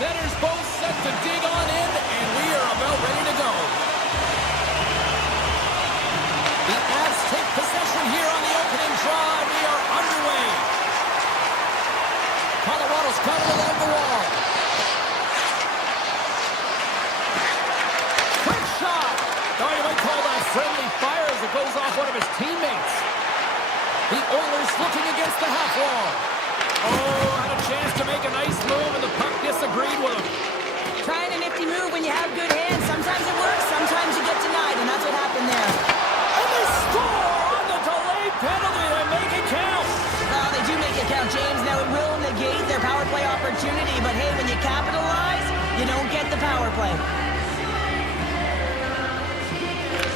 Centers both set to dig on in, and we are about ready to go. The Avs take possession here on the opening drive. We are underway. Colorado's got it along the wall. Quick shot. Oh, you might call that friendly fire as it goes off one of his teammates. The Oilers looking against the half wall. Oh, had a chance to make a nice move, and the puck disagreed with him. Trying a nifty move when you have good hands. Sometimes it works, sometimes you get denied, and that's what happened there. And they score on the delayed penalty. They make it count. Well, they do make it count, James. Now, it will negate their power play opportunity, but hey, when you capitalize, you don't get the power play.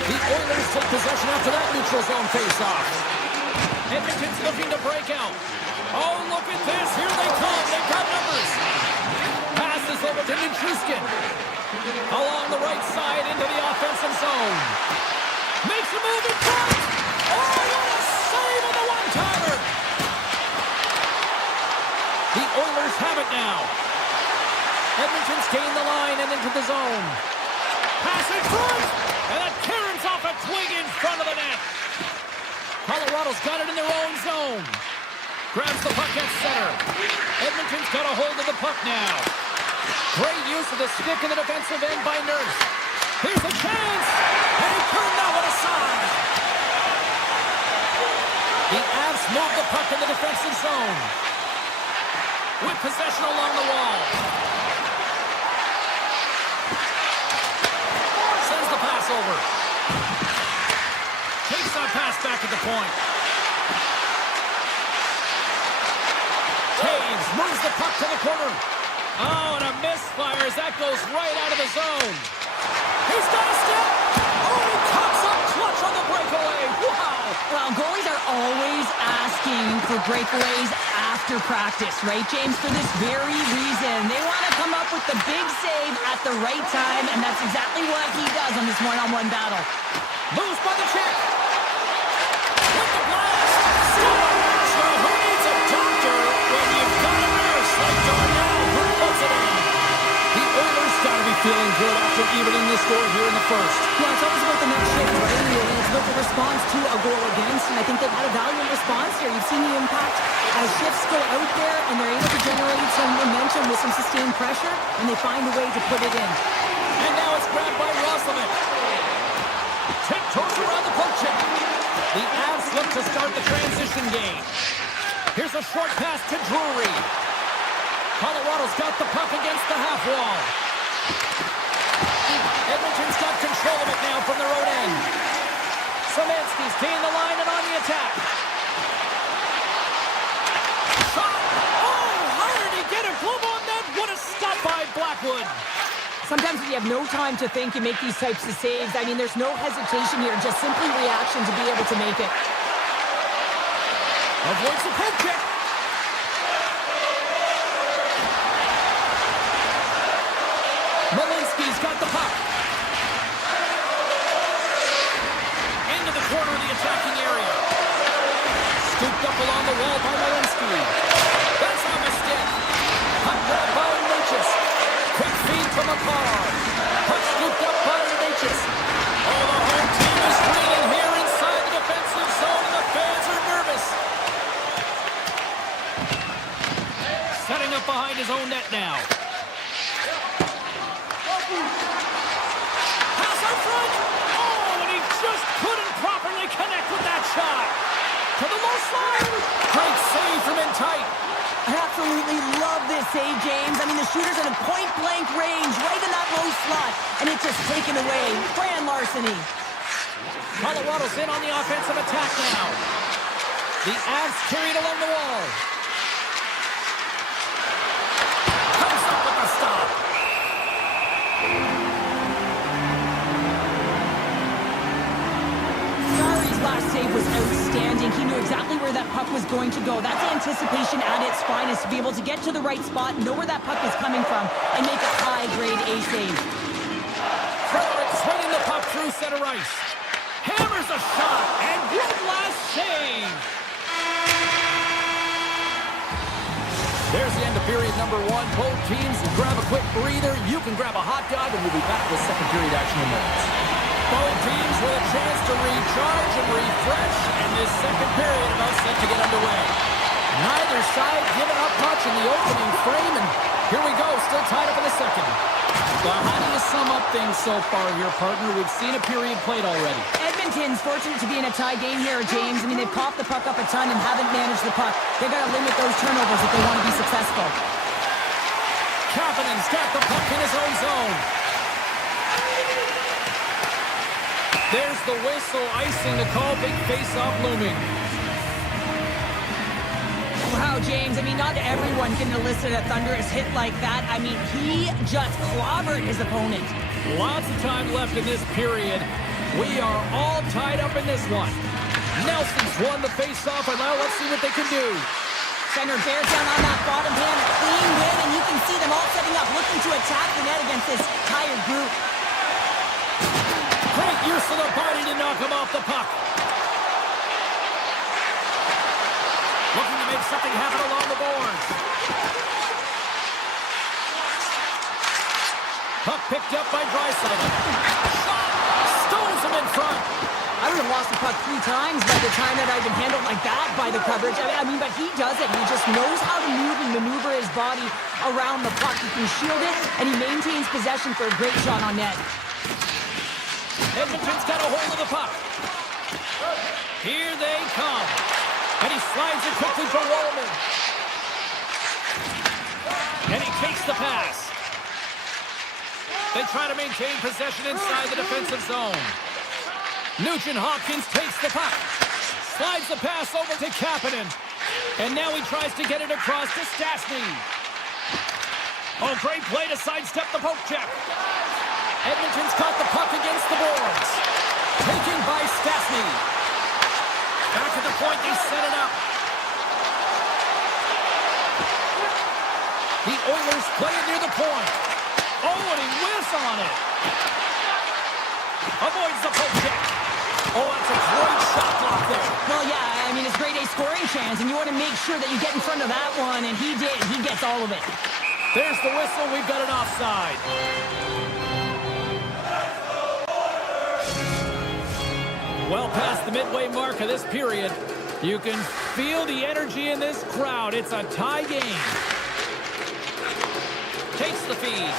The Oilers take possession after that neutral zone face-off. Edmonton's looking to break out. Oh, look at this. Here they come. They've got numbers. Passes over to Nichushkin. Along the right side into the offensive zone. Makes a move in front. Oh, what a save on the one-timer. The Oilers have it now. Edmonton's gained the line and into the zone. Pass in front. And a clearance off a twig in front of the net. Colorado's got it in their own zone. Grabs the puck at center. Edmonton's got a hold of the puck now. Great use of the stick in the defensive end by Nurse. Here's a chance. And he turned that one aside. The Avs move the puck in the defensive zone. With possession along the wall. Sends the pass over. Takes that pass back at the point. Taves moves the puck to the corner. Oh, and a misfire as that goes right out of the zone. He's got a step. Oh, he comes up clutch on the breakaway. Wow. Well, goalies are always asking for breakaways after practice, right, James? For this very reason. They want to come up with the big save at the right time, and that's exactly what he does on this one-on-one battle. Moves by the check. With the blast. Score! feeling good after evening this score here in the first. Yeah, it's always about the next shift, right? And it's about the response to a goal against, and I think they've had a valiant response here. You've seen the impact as shifts go out there, and they're able to generate some momentum with some sustained pressure, and they find a way to put it in. And now it's grabbed by Roslovic. Tiptoes around the poke check. The Avs look to start the transition game. Here's a short pass to Drury. Colorado's got the puck against the half wall. Edmonton's got control of it now from their own end. Szymanski's gained the line and on the attack. Shot! Oh, how did he get a glove on that? What a stop by Blackwood. Sometimes when you have no time to think, you make these types of saves. I mean, there's no hesitation here, just simply reaction to be able to make it. Avoids the poke check. Malinsky's got the puck. Into the corner of the attacking area. Scooped up along the wall by Malinsky. That's on the stick. Puck grab by Natchez. Quick feed from a car. Puck scooped up by Natchez. Oh, the home team is leading here inside the defensive zone, and the fans are nervous. Setting up behind his own net now. Pass out front. Oh, and he just couldn't properly connect with that shot. To the low slide. Great save from in tight. I absolutely love this save, James. I mean, the shooter's in a point-blank range, right in that low slot, and it's just taken away. Grand larceny. Colorado's in on the offensive attack now. The Avs carried along the wall. Comes up with a stop. Sarri's last save was outstanding. He knew exactly where that puck was going to go. That's anticipation at its finest, to be able to get to the right spot, know where that puck is coming from, and make a high-grade A save. Frederick swinging the puck through center ice. Hammers a shot, and good last save. There's the end of period number one. Both teams grab a quick breather. You can grab a hot dog, and we'll be back with second period action in moments. Both teams with a chance to recharge and refresh, and this second period about set to get underway. Neither side giving up much in the opening frame, and here we go, still tied up in the second. Well, how do you sum up things so far here, partner? We've seen a period played already. Edmonton's fortunate to be in a tie game here, James. I mean, they've coughed the puck up a ton and haven't managed the puck. They've got to limit those turnovers if they want to be successful. Kapanen's got the puck in his own zone. There's the whistle, icing the call, big face-off looming. Wow, James, I mean, not everyone can elicit a thunderous hit like that. I mean, he just clobbered his opponent. Lots of time left in this period. We are all tied up in this one. Nelson's won the face-off, and now let's see what they can do. Center bears down on that bottom hand, a clean win, and you can see them all setting up, looking to attack the net against this tired group. Great use of the body to knock him off the puck. Looking to make something happen along the boards. Puck picked up by Draisaitl. Shot! Stones him in front. I would have lost the puck 3 times by the time that I've been handled like that by the coverage. I mean, but he does it. He just knows how to move and maneuver his body around the puck. He can shield it, and he maintains possession for a great shot on net. Edmonton's got a hold of the puck. Here they come. And he slides it quickly for Roman. And he takes the pass. They try to maintain possession inside the defensive zone. Nugent-Hopkins takes the puck. Slides the pass over to Kapanen. And now he tries to get it across to Stastny. Oh, great play to sidestep the poke check. Edmonton's caught the puck against the boards. Taken by Stastny. Back at the point, they set it up. The Oilers play it near the point. Oh, and he whiffs on it. Avoids the poke check. Oh, that's a great shot block there. Well, yeah, I mean, it's grade A scoring chance, and you want to make sure that you get in front of that one, and he did. He gets all of it. There's the whistle. We've got an offside. Well past the midway mark of this period. You can feel the energy in this crowd. It's a tie game. Takes the feed.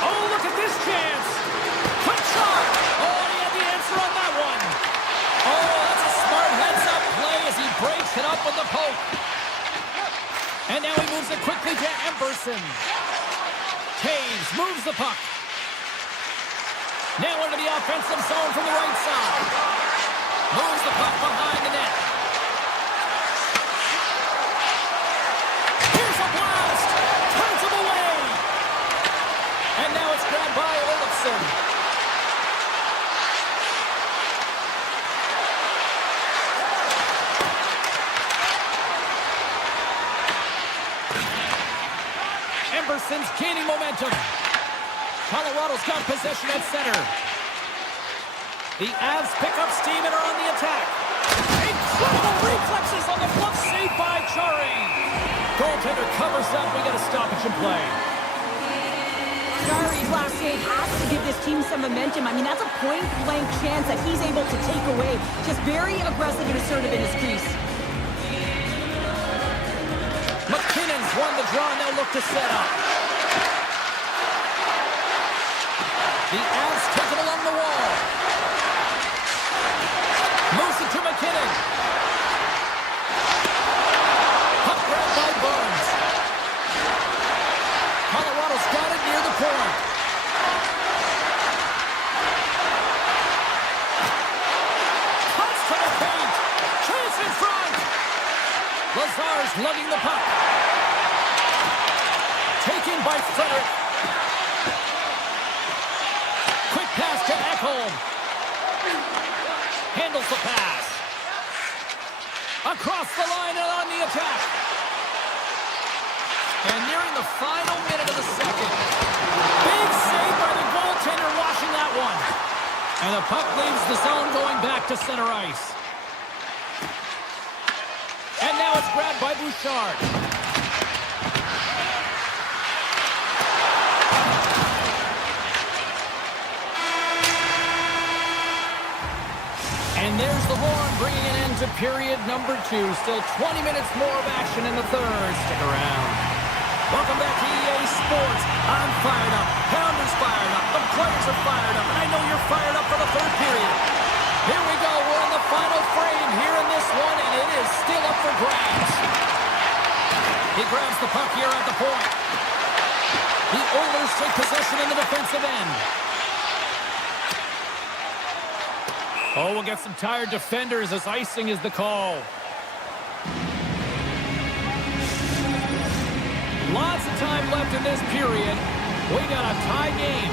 Oh, look at this chance. Quick shot. Oh, he had the answer on that one. Oh, that's a smart heads-up play as he breaks it up with the poke. And now he moves it quickly to Emberson. Taves moves the puck. Now into the offensive zone from the right side. Moves the puck behind the net. Here's a blast. Turns him away. And now it's grabbed by Olofsson. Emberson's gaining momentum. Colorado's got possession at center. The Avs pick up steam and are on the attack. Incredible reflexes on the glove save by Chari. Goaltender covers up. We got a stoppage in play. Chari's last save has to give this team some momentum. I mean, that's a point-blank chance that he's able to take away. Just very aggressive and assertive in his crease. McKinnon's won the draw, and they'll look to set up. The Avs take it along the wall. Moves it to McKinnon. Puck grabbed by Burns. Colorado's got it near the point. Cuts to the paint. Chase in front. Lazar's lugging the puck. Taken by Frederick. Quick pass to Ekholm. Handles the pass. Across the line and on the attack. And nearing the final minute of the second. Big save by the goaltender washing that one. And the puck leaves the zone going back to center ice. And now it's grabbed by Bouchard. And there's the horn, bringing an end to period number 2. Still 20 minutes more of action in the third. Stick around. Welcome back to EA Sports. I'm fired up. Pounder's fired up. The players are fired up. And I know you're fired up for the third period. Here we go. We're in the final frame here in this one, and it is still up for grabs. He grabs the puck here at the point. The Oilers take possession in the defensive end. Oh, we'll get some tired defenders as icing is the call. Lots of time left in this period. We got a tie game.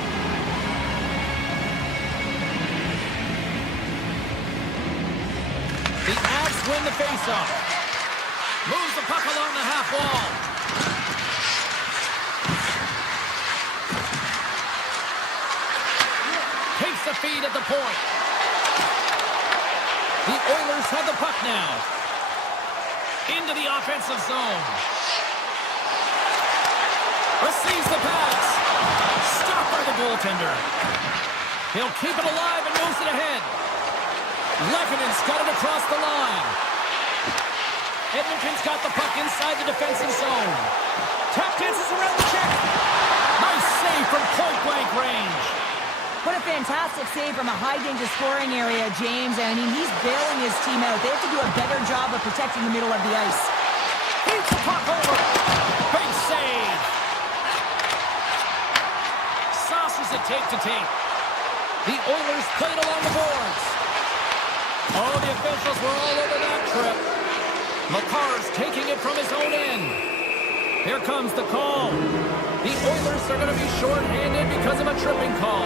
The Avs win the faceoff. Moves the puck along the half wall. Takes the feed at the point. The Oilers have the puck now. Into the offensive zone. Receives the pass. Stopped by the goaltender. He'll keep it alive and moves it ahead. Lekkinen got it across the line. Edmonton's got the puck inside the defensive zone. Tap dances around the check. Nice save from point-blank range. What a fantastic save from a high-danger scoring area, James. I mean, he's bailing his team out. They have to do a better job of protecting the middle of the ice. Beats the puck over. Big save. Saucers it tape to tape. The Oilers played along the boards. Oh, the officials were all over that trip. McCarr's taking it from his own end. Here comes the call. The Oilers are going to be short-handed because of a tripping call.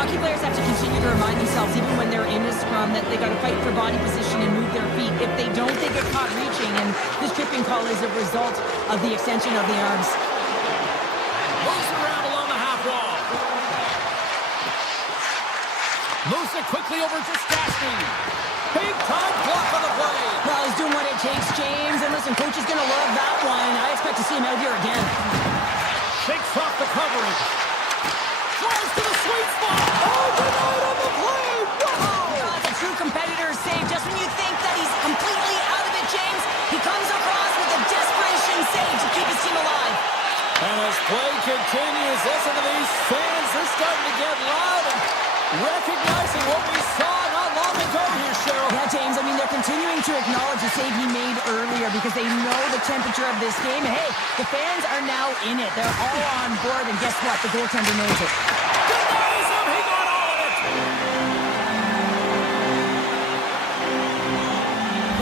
Hockey players have to continue to remind themselves, even when they're in a scrum, that they got to fight for body position and move their feet. If they don't, they get caught reaching, and this tripping call is a result of the extension of the arms. Moves around along the half wall. Moves it quickly over to Stastny. Big time block on the play. Well, he's doing what it takes, James. And listen, coach is going to love that one. I expect to see him out here again. shakes off the coverage. Drives to the sweet spot. Oh, denied on the play. Wow. It's a true competitor save. Just when you think that he's completely out of it, James, he comes across with a desperation save to keep his team alive. And as play continues, listen to these fans. They're starting to get loud and recognizing what we saw not long ago here, Cheryl. Yeah, James, I mean, they're continuing to acknowledge the save he made earlier because they know the temperature of this game. And hey, the fans are now in it. They're all on board, and guess what? The goaltender knows it. Denies him. He got all of it.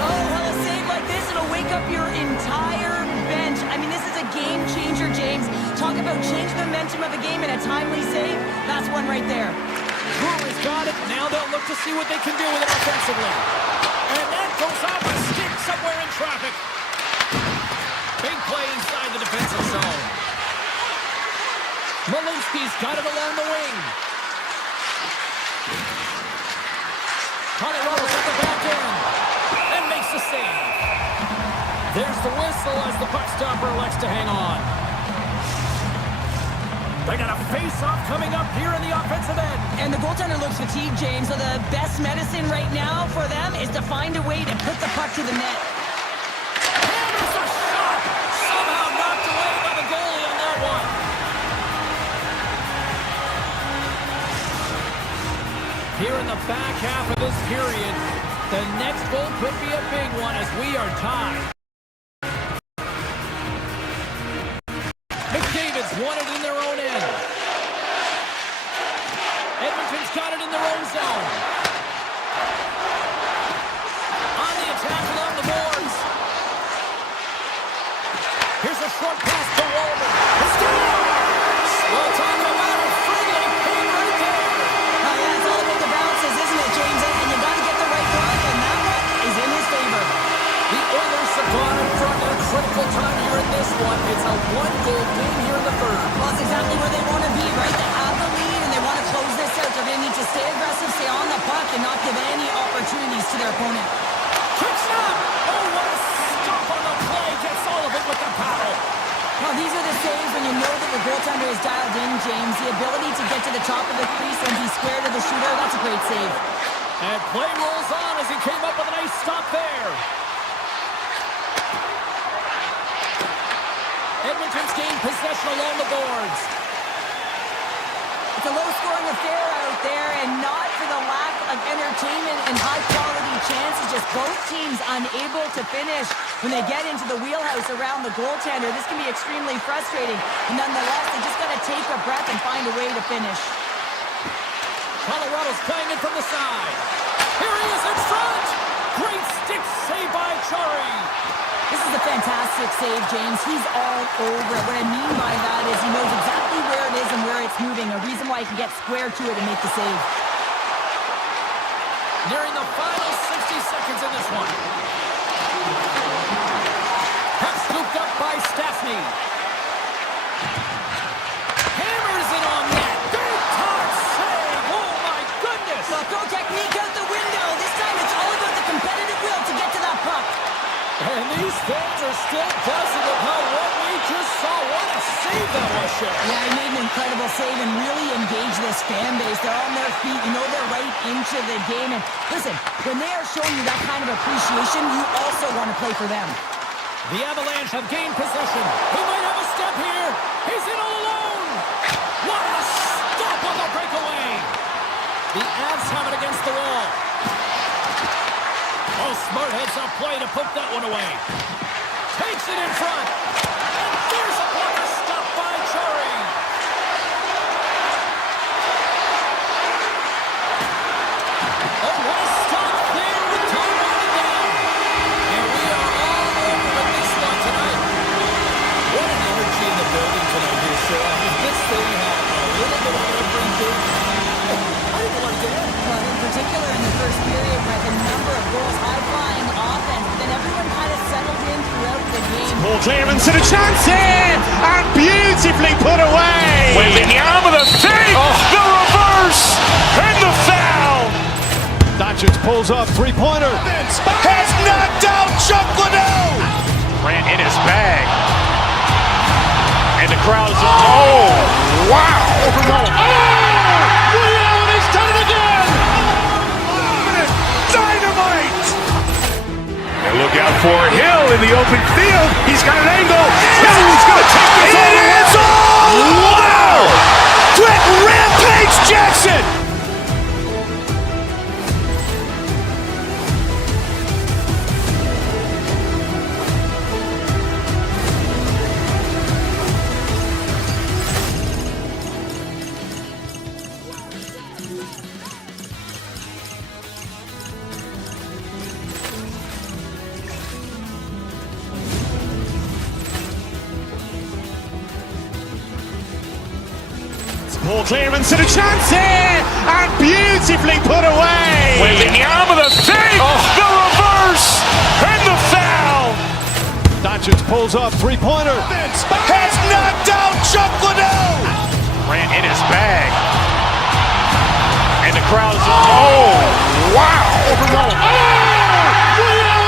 Oh, well, a save like this, it'll wake up your entire bench. I mean, this is a game changer, James. Talk about change the momentum of a game in a timely save. That's one right there. Brewer's got it. Now they'll look to see what they can do with it offensively. And that goes off a stick somewhere in traffic. Big play inside the defensive zone. Malinsky's got it along the wing. Colorado's at the back end. And makes the save. There's the whistle as the puck stopper elects to hang on. They got a face-off coming up here in the offensive end. And the goaltender looks fatigued, James, so the best medicine right now for them is to find a way to put the puck to the net. Hammers a shot! Somehow knocked away by the goalie on that one. Here in the back half of this period, the next goal could be a big one as we are tied. McDavid's won it in their own end. Edmonton's got it in their own zone. On the attack along the boards. Here's a short pass to Walden. It's good! Well, time to matter. Friendly pain right there. Oh, yeah, it's all about the bounces, isn't it, James? And you got to get the right one, and that one is in his favor. The Oilers have gone in front at a critical time here in this one. It's a one-goal game here in the third. Well, that's exactly where they want to be, right? They have the lead, and they want to close this out. They're going to need to stay aggressive, stay on the puck, and not give any opportunities to their opponent. Kicks it up! Oh, what a stop on the play. Gets all of it with the paddle. Well, these are the saves when you know that your goaltender is dialed in, James. The ability to get to the top of the crease and be square to the shooter, that's a great save. And play rolls on as he came up with a nice stop there. Edmonton's gained possession along the boards. It's a low-scoring affair out there, and not for the lack of entertainment and high-quality chances. Just both teams unable to finish when they get into the wheelhouse around the goaltender. This can be extremely frustrating. And nonetheless, they just got to take a breath and find a way to finish. Colorado's playing it from the side. Here he is in front. Great stick save by Chari. This is a fantastic save, James. He's all over it. What I mean by that is he knows exactly where it is and where it's moving. A reason why he can get square to it and make the save. Nearing the final 60 seconds in this one. Puck scooped up by Stastny. Hammers it on net. Big time save. Oh my goodness. So throw technique out the window. This time it's all about the competitive will to get to that puck. And these fans are still buzzing about what we just saw. What a save that was, Sheriff. Yeah, he made an incredible save and really engaged this fan base. They're on their feet. You know they're right into the game. And listen, when they are showing you that kind of appreciation, you also want to play for them. The Avalanche have gained possession. He might have a step here. He's in all alone. What a stop on the breakaway. The Avs have it against the wall. Oh, smart heads-up play to put that one away. Takes it in front. And there's a blocker stop by Chari. Oh, what a stop there with time running down. And we are all over with this one tonight. What an energy in the building tonight here, Cheryl. I mean, this thing had a little bit of everything. I didn't want to get in. But in particular in the first period, with a number of goals, high-flying offense, but then everyone kind of settled in throughout the game. Ball clearance and a chance here, and beautifully put away. Wembanyama with a fake, the reverse, and the foul. Doncic pulls off three-pointer. Has knocked out Chuck Liddell. Ran in his bag. And the crowd is, oh, wow. He's done it again! Dynamite! And look out for Hill in the open field. He's got an angle. No, he's going to take this all the way. Wow! Quick Rampage Jackson! Ball clearance and a chance here, and beautifully put away. Wembanyama the save, the reverse, and the foul. Doncic pulls up, three-pointer. Has knocked out Chuck Liddell. Ran in his bag. And the crowd is, oh, wow.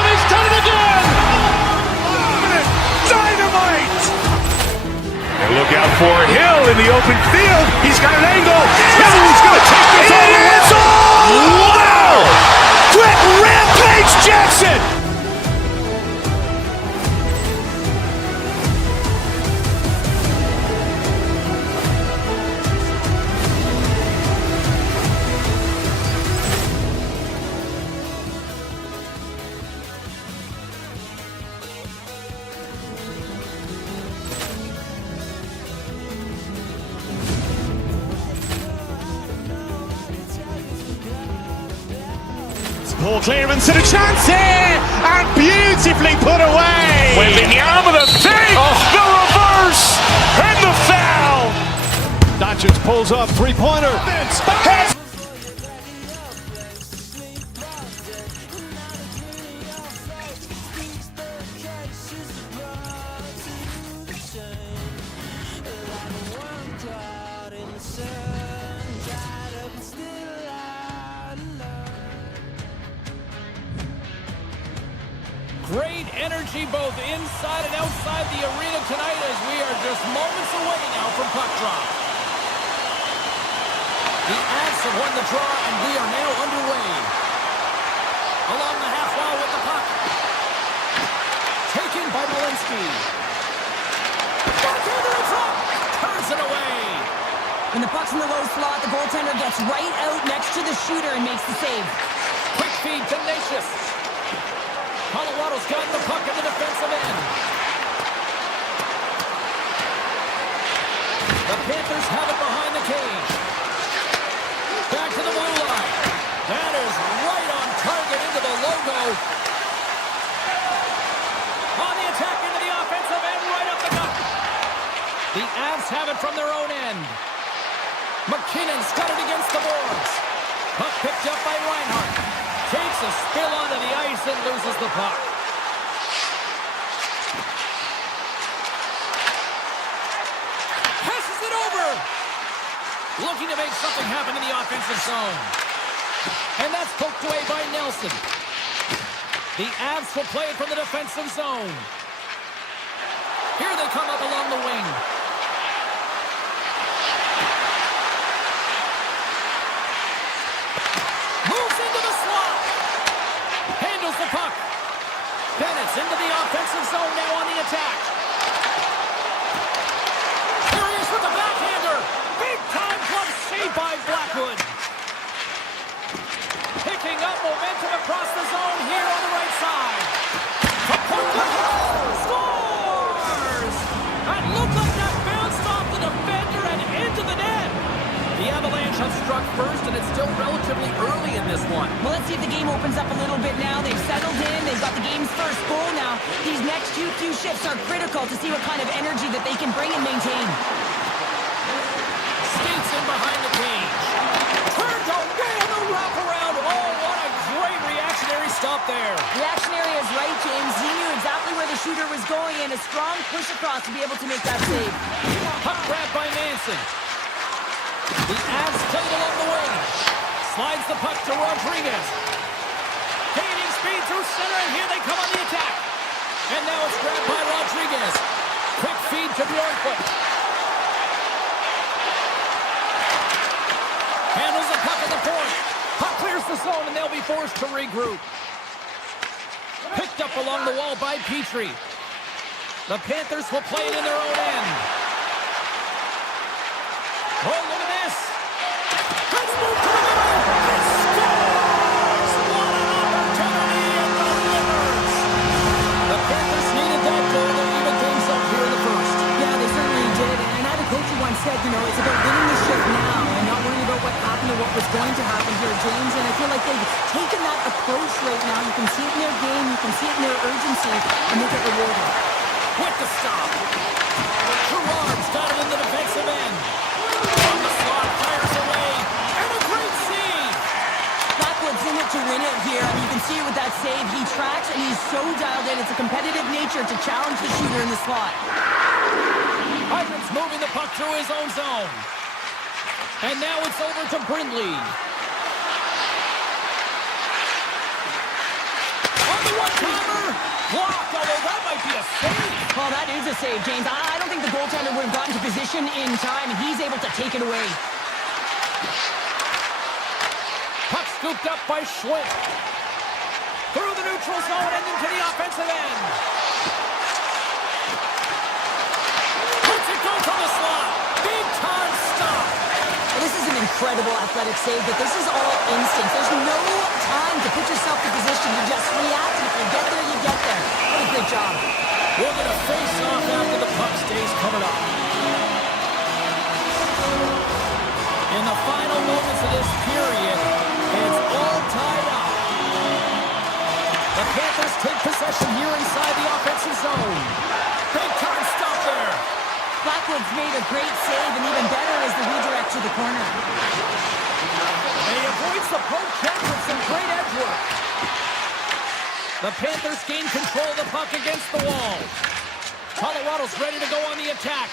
He's done it again! Dynamite! And look out for Hill in the open field. He's got an angle. No, he's going to take this all the way. Wow! Quick Rampage Jackson! Ball clearance and a chance here, and beautifully put away. Wembanyama the save, the reverse, and the foul. Doncic pulls up, three-pointer. Has Great energy both inside and outside the arena tonight as we are just moments away now from puck drop. The Avs have won the draw and we are now underway. Along the half wall with the puck. Taken by Malinsky. Backhander in front. Turns it away. When the puck's in the low slot, the goaltender gets right out next to the shooter and makes the save. Quick feed to Nashis. Colorado's got the puck in the defensive end. The Panthers have it behind the cage. Back to the blue line. That is right on target into the logo. On the attack into the offensive end, right up the gut. The Avs have it from their own end. McKinnon's got it against the boards. Puck picked up by Reinhart. Takes a spill onto the ice and loses the puck. Passes it over. Looking to make something happen in the offensive zone. And that's poked away by Nelson. The Avs will play it from the defensive zone. Here they come up along the wing. Moves into the slot. Handles the puck. Bennett's into the offensive zone now on the attack. Curious with the backhander. Big time glove save by Blackwood. Picking up momentum across the zone here on the right side. Scores! That looked like that bounced off the defender and into the net. The Avalanche have struck first, and it's still relatively early in this one. Well, let's see if the game opens up a little bit now. They've settled in. They've got the game's first goal now. These next few shifts are critical to see what kind of energy that they can bring and maintain. Skates in behind the cage. Turned away on the wraparound. Oh, what a great reactionary stop there. Reactionary is right, James. He knew exactly where the shooter was going and a strong push across to be able to make that save. Puck grab by Manson. The Avs play it along the wing. Slides the puck to Rodriguez. Gaining speed through center, and here they come on the attack. And now it's grabbed by Rodriguez. Quick feed to Bjornfoot. the zone, and they'll be forced to regroup. Picked up along the wall by Petrie. The Panthers will play it in their own end. Oh, look at this. Let's move to the middle. It scores! What an opportunity and delivers. The Panthers needed that goal to even things up here in the first. Yeah, they certainly did. And I had a coach who once said, it's about winning the shift now and not worrying about what happened or what was going to happen here, James. And I feel like they've taken that approach right now. You can see it in their game, you can see it in their urgency, and they get rewarded. With the stop. Gerard's got it in the defensive end. On the slot, fires away. And a great save. Blackwood's in it to win it here. I mean, you can see it with that save. He tracks, and he's so dialed in. It's a competitive nature to challenge the shooter in the slot. Hyman's moving the puck through his own zone. And now it's over to Brindley. On the one-timer. Blocked, although that might be a save. Well, that is a save, James. I don't think the goaltender would have gotten to position in time, and he's able to take it away. Puck scooped up by Schwitt. Through the neutral zone and into the offensive end. Lets it go from the slot. Big time stop. Well, this is an incredible athletic save, but this is all instinct. There's no time to put yourself in position. You just react, and if you get there, you get there. What a great job. We're going to face off after the puck stays coming up. In the final moments of this period, it's all tied up. The Panthers take possession here inside the offensive zone. Big time stop there. Blackwood's made a great save, and even better is the redirect to the corner. And he avoids the poke check with some great edge work. The Panthers gain control of the puck against the wall. Colorado's ready to go on the attack.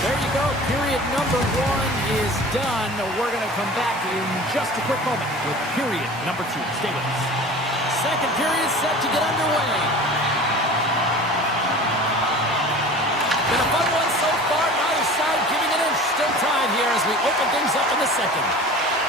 There you go. Period number 1 is done. We're going to come back in just a quick moment with period number 2. Stay with us. Second period set to get underway. Been a fun one so far. Neither side giving an inch. Still tied here as we open things up in the second.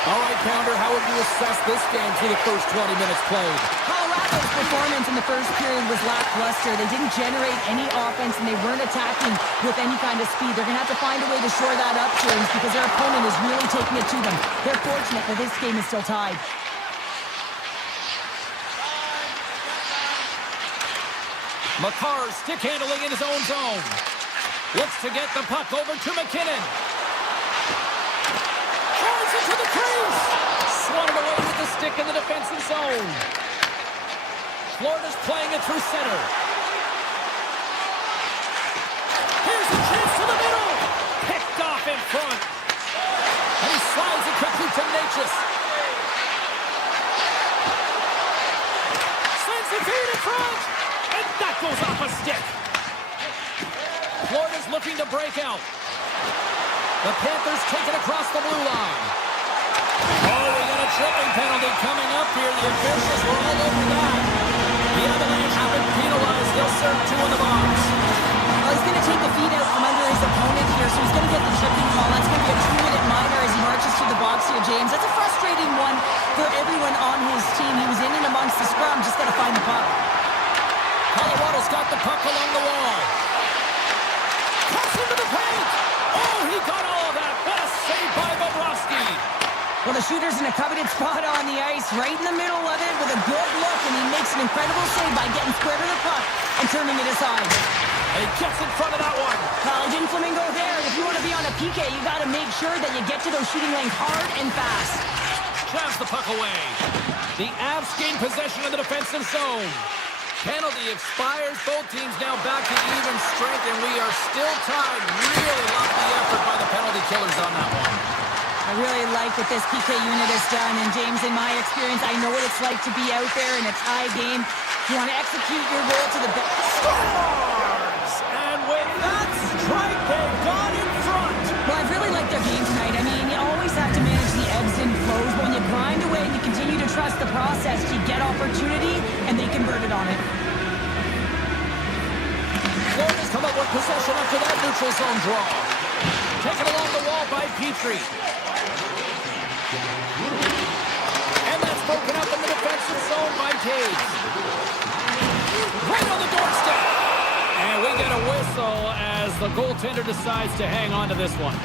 All right, Pounder, how would you assess this game through the first 20 minutes played? Colorado's performance in the first period was lackluster. They didn't generate any offense, and they weren't attacking with any kind of speed. They're going to have to find a way to shore that up, James, because their opponent is really taking it to them. They're fortunate that this game is still tied. McCarr stick handling in his own zone. Looks to get the puck over to McKinnon. Throws it to the crease. Swatted away with the stick in the defensive zone. Florida's playing it through center. Here's a chance to the middle. Picked off in front. And he slides it quickly to Natchez. Sends the feed in front. And that goes off a stick. Florida's looking to break out. The Panthers take it across the blue line. Oh, we got a tripping penalty coming up here. The officials were all over that. The Avalanche have been penalized. They'll serve 2 in the box. Well, he's going to take the feed out from under his opponent here, so he's going to get the tripping call. That's going to be a 2-minute minor as he marches to the box here, James. That's a frustrating one for everyone on his team. He was in and amongst the scrum, just got to find the puck. Colorado's got the puck along the wall. Cuts into the paint. Oh, he got all of that. What a save by Bobrovsky. Well, the shooter's in a coveted spot on the ice, right in the middle of it with a good look, and he makes an incredible save by getting square to the puck and turning it aside. And he gets in front of that one. Well, didn't Flamingo there. If you want to be on a PK, you got to make sure that you get to those shooting lanes hard and fast. Grabs the puck away. The Avs gain possession of the defensive zone. Penalty expires. Both teams now back to even strength, and we are still tied. Really love the effort by the penalty killers on that one. I really like what this PK unit has done, and James, in my experience, I know what it's like to be out there in a tie game. You want to execute your role to the best. Scores! And with that strike, they got in front. Well, I've really liked their game tonight. I mean, you always have to manage the ebbs and flows. When you grind away and you continue to trust the process, you get opportunity, and they converted on it. about what possession after that neutral zone draw. Taken along the wall by Petrie. And that's broken up in the defensive zone by Taves. Right on the doorstep. And we get a whistle as the goaltender decides to hang on to this one.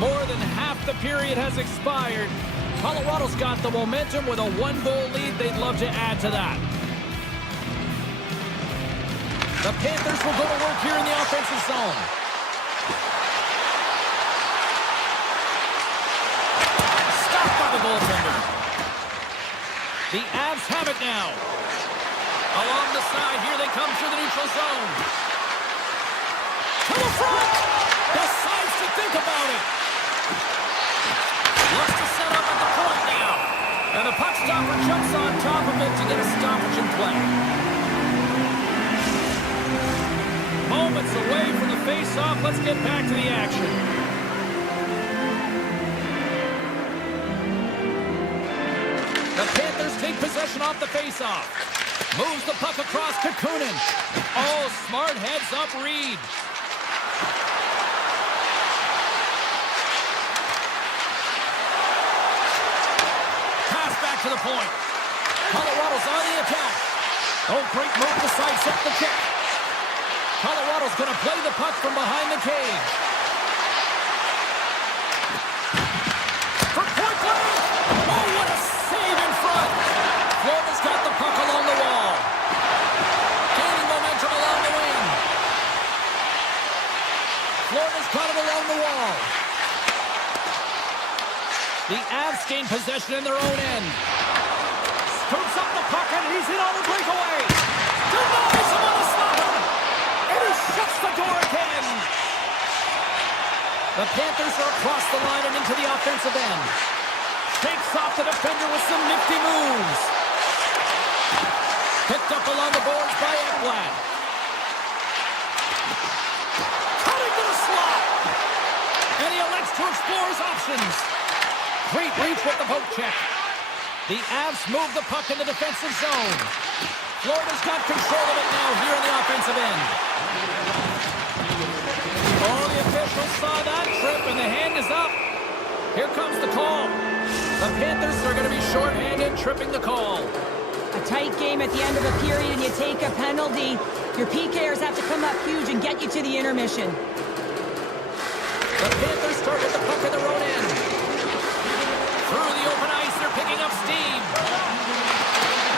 More than half the period has expired. Colorado's got the momentum with a one-goal lead. They'd love to add to that. The Panthers will go to work here in the offensive zone. Stopped by the goaltender. The Avs have it now. Along the side, here they come through the neutral zone. To the front! Decides to think about it. Looks to set up at the point now. And the puck stopper jumps on top of it to get a stoppage in play. Moments away from the face-off. Let's get back to the action. The Panthers take possession off the face-off. Moves the puck across to Kunin. Oh, smart heads-up read. Pass back to the point. Colorado's on the attack. Oh, great move to sidestep the kick. Colorado's going to play the puck from behind the cage. For point blank! Oh, what a save in front! Florida's got the puck along the wall. Gaining momentum along the wing. Florida's got it along the wall. The Avs gain possession in their own end. Scoops up the puck and he's in on the breakaway. Denies him on the stopper. And he shuts the door again. The Panthers are across the line and into the offensive end. Shakes off the defender with some nifty moves. Picked up along the boards by Ekblad. Cutting to the slot. And he elects to explore his options. Great reach with the poke check. The Avs move the puck in the defensive zone. Florida's got control of it now here in the offensive end. Oh, the officials saw that trip, and the hand is up. Here comes the call. The Panthers are going to be shorthanded, tripping the call. A tight game at the end of a period and you take a penalty. Your PKers have to come up huge and get you to the intermission. The Panthers start with the puck in their own end. Through the open ice, they're picking up steam.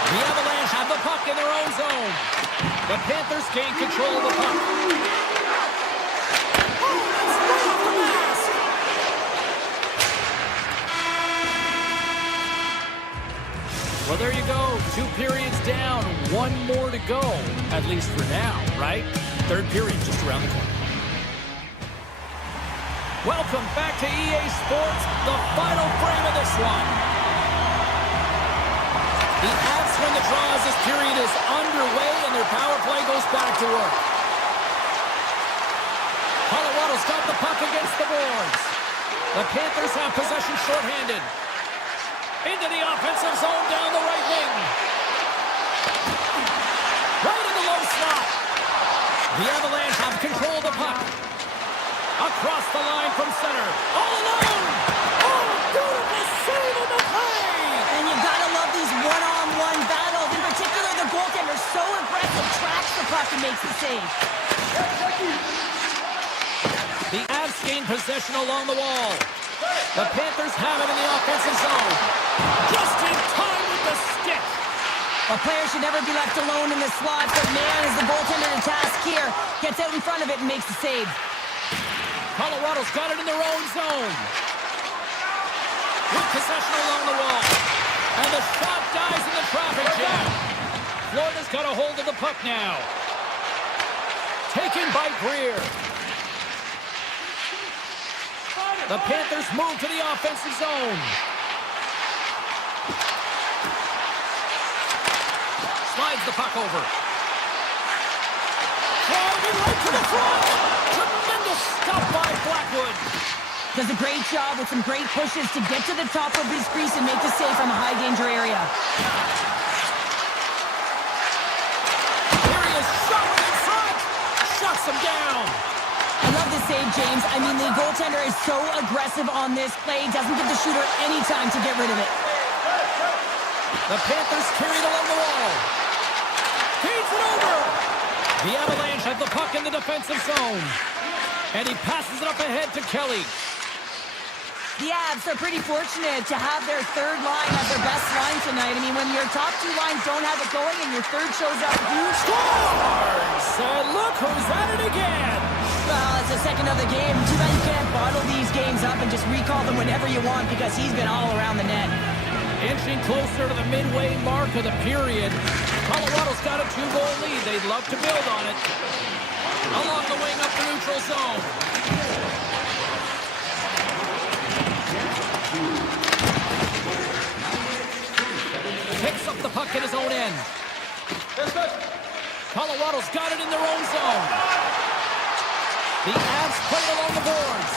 The Avalanche have the puck in their own zone. The Panthers gain control of the puck. Oh, that's right off the mask! Well, there you go. 2 periods down, 1 more to go. At least for now, right? Third period just around the corner. Welcome back to EA Sports, the final frame of this one. The Avs win the draw as this period is underway and their power play goes back to work. Colorado's got the puck against the boards. The Panthers have possession shorthanded. Into the offensive zone down the right wing. Right in the low slot. The Avalanche have control of the puck. Across the line from center. All alone! Oh, beautiful save on the play! And you gotta love these one-on-one battles. In particular, the goaltender so aggressive, tracks the puck and makes the save. The Avs gain possession along the wall. The Panthers have it in the offensive zone. Just in time with the stick. A player should never be left alone in the slot, but man, is the goaltender to task here. Gets out in front of it and makes the save. Colorado's got it in their own zone. With possession along the wall. And the shot dies in the traffic jam. Florida's got a hold of the puck now. Taken by Greer. The Panthers move to the offensive zone. Slides the puck over. Driving right to the front. Tremendous stop by Blackwood. Does a great job with some great pushes to get to the top of his crease and make the save from a high-danger area. Here he is, shot the save, James. I mean, the goaltender is so aggressive on this play. Doesn't give the shooter any time to get rid of it. The Panthers carried along the wall. Feeds it over. The Avalanche have the puck in the defensive zone. And he passes it up ahead to Kelly. The Avs are pretty fortunate to have their third line as their best line tonight. I mean, when your top two lines don't have it going and your third shows up, you Scores! And look who's at it again. Well, it's the second of the game. Too bad you can't bottle these games up and just recall them whenever you want because he's been all around the net. Inching closer to the midway mark of the period. Colorado's got a 2-goal lead. They'd love to build on it. Along the wing up the neutral zone. Picks up the puck at his own end. Colorado's got it in their own zone. The Avs play it along the boards.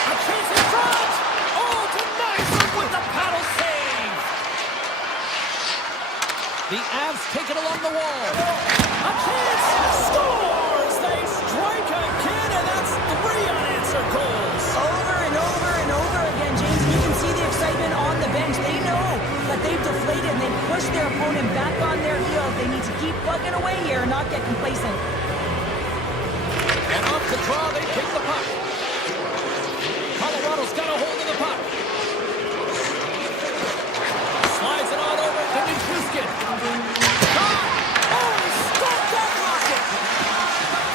A chance in front! Oh, denies him with the paddle save! The Avs take it along the wall. A chance! Scores! They strike again, and that's 3 unanswered goals. Over and over and over again, James. You can see the excitement on the bench. They know that they've deflated and they've pushed their opponent back on their heels. They need to keep plugging away here and not get complacent. And off the draw, they pick the puck. Colorado's got a hold of the puck. Slides it on over to Nichushkin. Oh, he stopped that rocket!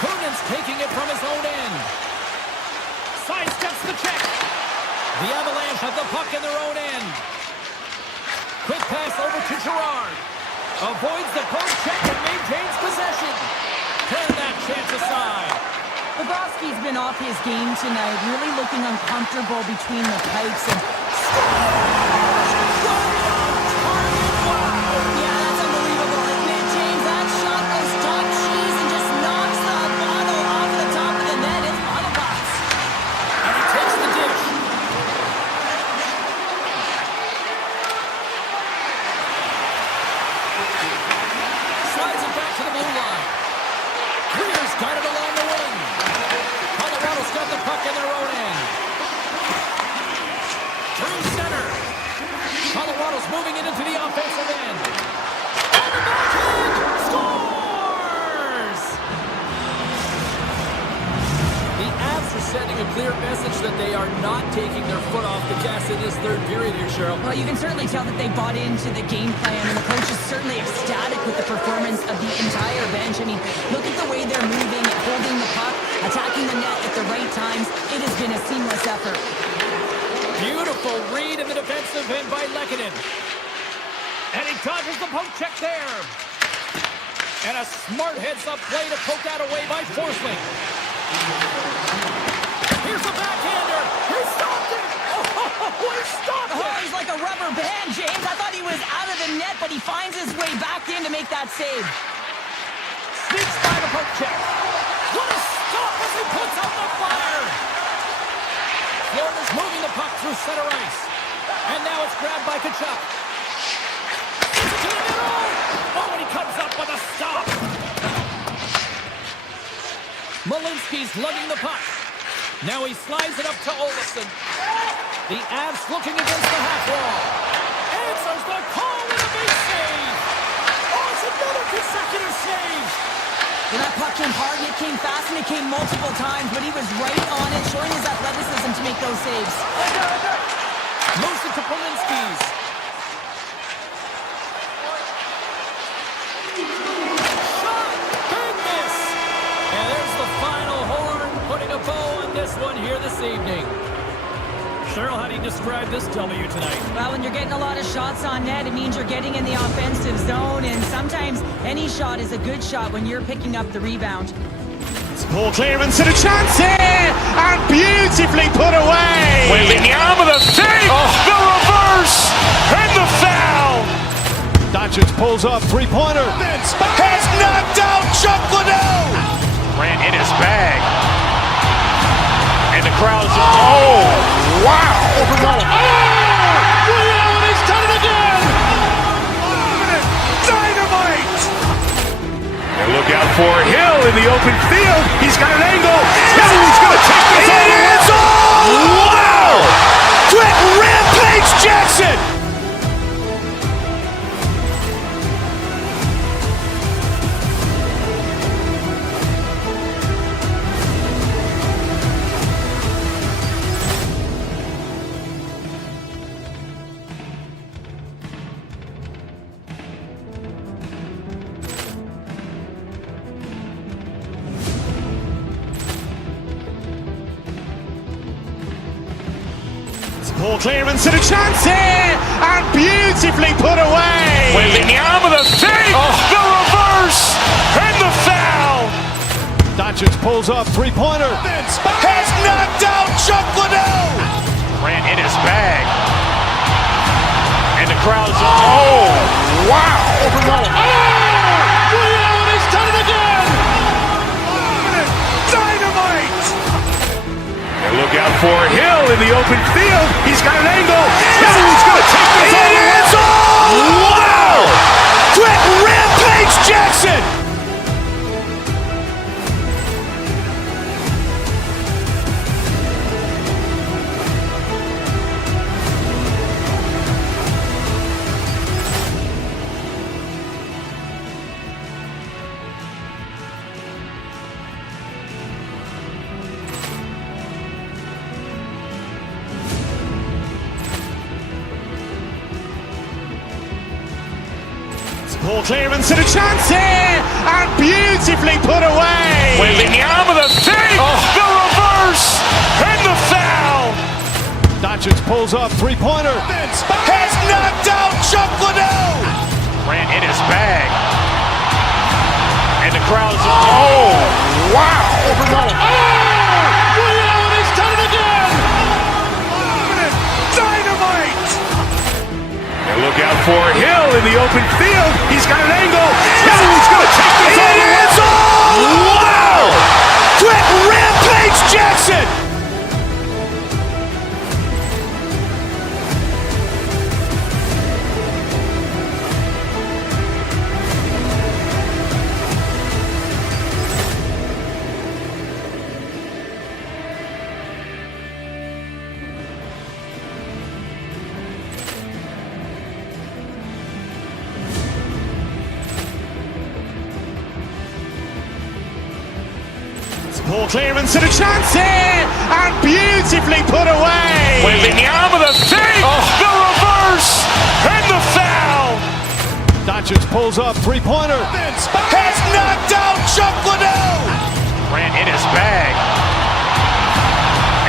Kunin's taking it from his own end. Sidesteps the check. The Avalanche have the puck in their own end. Quick pass over to Girard. Avoids the post check and maintains possession. Turn that chance aside. Bobrovsky's been off his game tonight, really looking uncomfortable between the pipes and yeah, that's unbelievable, isn't it, James? That shot goes top cheese and just knocks the bottle off the top of the net. It's bottle box. And he takes the dish. Slides it back to the blue line. Greer's got it along the wing. Colorado's got the puck in their own end. Through center. Colorado's moving it into the offensive end. On the backhand! Scores! The Avs are sending a clear message that they are not taking their foot off the gas in this third period here, Cheryl. Well, you can certainly tell that they bought into the game plan, and the coach is certainly ecstatic with the performance of the entire bench. I mean, look at the way they're moving, holding the puck, attacking the net at the right times. It has been a seamless effort. Beautiful read in the defensive end by Lehkonen. And he dodges the poke check there. And a smart heads-up play to poke that away by Forsling. Here's the backhander. He stopped it. Oh, he stopped it. Oh, he's like a rubber band, James. I thought he was out of the net, but he finds his way back in to make that save. Sneaks by the poke check. What a stop as he puts out the fire. Florida's moving the puck through center ice. And now it's grabbed by Tkachuk. Sends it to the middle. Oh, and he comes up with a stop. Malinsky's lugging the puck. Now he slides it up to Olofsson. The Avs looking against the half wall. Answers the call with a big save. Oh, it's another consecutive save. When that puck came hard, it came fast, and it came multiple times, but he was right on it, showing his athleticism to make those saves. Moves it to Polinski's. Shot! Big miss! And there's the final horn, putting a bow on this one here this evening. Cheryl, how do you describe this W tonight? Well, when you're getting a lot of shots on net, it means you're getting in the offensive zone, and sometimes any shot is a good shot when you're picking up the rebound. Poor clearance and a chance here, and beautifully put away. Waving the arm of the save, the reverse, and the foul. Doncic pulls up, three-pointer. Has knocked out Chuck Liddell. Ran in his bag. And the crowd's, oh, wow. He's done it again. Dynamite. And look out for Hill in the open field. He's got an angle. He's going to take this all the way. Wow! Quick Rampage Jackson! Ball clearance and a chance here, and beautifully put away. Wembanyama the fake, the reverse, and the foul. Doncic pulls up, three-pointer. Has knocked out Chuck Liddell. Grant in his bag. And the crowd's, oh, wow. Ray Allen has done it again. Dynamite. And look out for Hill in the open field. He's got an angle. He's going to take this all the way. Wow. Quick Rampage Jackson. Ball clearance and a chance here, and beautifully put away. Wembanyama the fake, the reverse, and the foul. Doncic pulls up, three-pointer. Has knocked out Chuck Liddell. Grant in his bag. And the crowd's, oh, wow. Ray Allen has done it again. Dynamite. And look out for Hill in the open field. He's got an angle. He's going to take this all the way. Wow. Quick Rampage Jackson. Ball clearance and a chance here, and beautifully put away. Wembanyama the fake, the reverse, and the foul. Doncic pulls up, three-pointer. Has knocked out Chuck Liddell. Grant in his bag.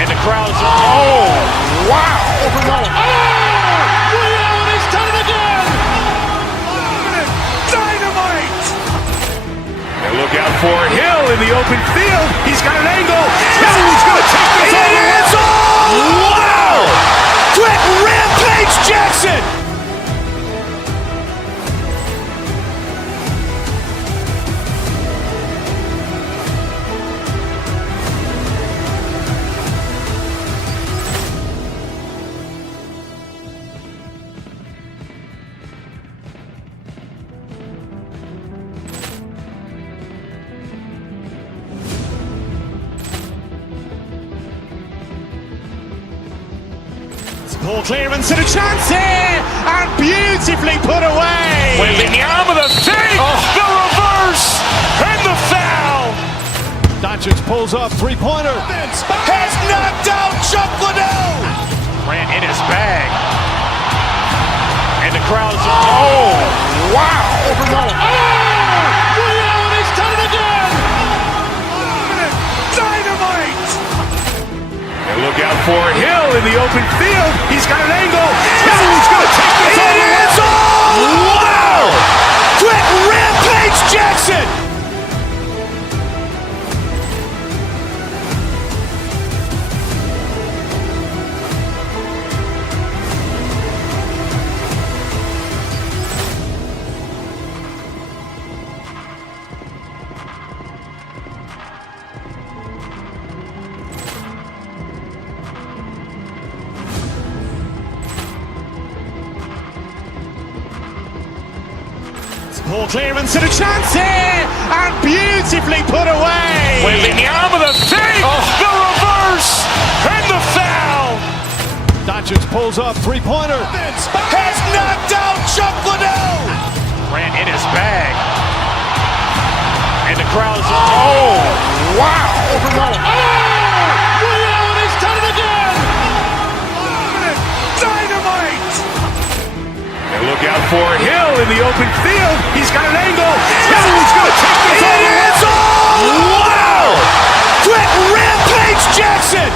And the crowd's, oh, wow. Ray Allen has done it again. Dynamite. And look out for Hill in the open field. He's got an angle. He's going to take this all the way. Wow. Quick Rampage Jackson. Ball clearance and a chance here, and beautifully put away. Wembanyama the fake, the reverse, and the foul. Doncic pulls up, three-pointer. Has knocked out Chuck Liddell. Grant in his bag. And the crowd's, oh, wow. Ray Allen has done it again. Dynamite. And look out for Hill in the open field. He's got an angle. He's going to take this all the way. Wow. Quick Rampage Jackson. Ball clearance and a chance here, and beautifully put away. Waving the arm of the fake, the reverse, and the foul. Doncic pulls up, three-pointer. Has knocked out Chuck Liddell. Ran in his bag. And the crowd is, oh, wow. Ray Allen has done it again. Dynamite. And look out for Hill in the open field. He's got an angle. He's going to take this all the way. Wow. Quick Rampage Jackson.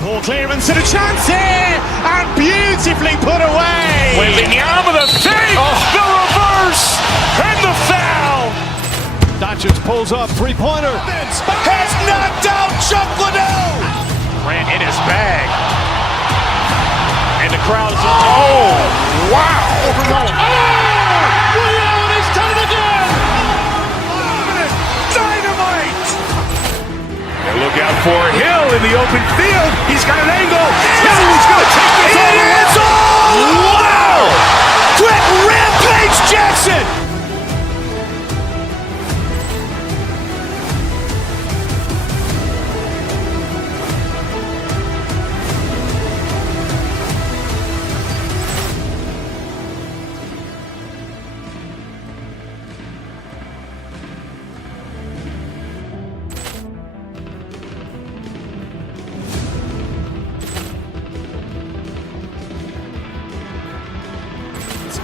Ball clearance and a chance here, and beautifully put away. Waving the arm of the fake, the reverse, and the foul. Doncic pulls up, three-pointer. Has knocked out Chuck Liddell. Ran in his bag. And the crowd is, oh, wow. Ray Allen has done it again. Dynamite. And look out for Hill in the open field. He's got an angle. He's going to take this all the way. Wow. Quick Rampage Jackson.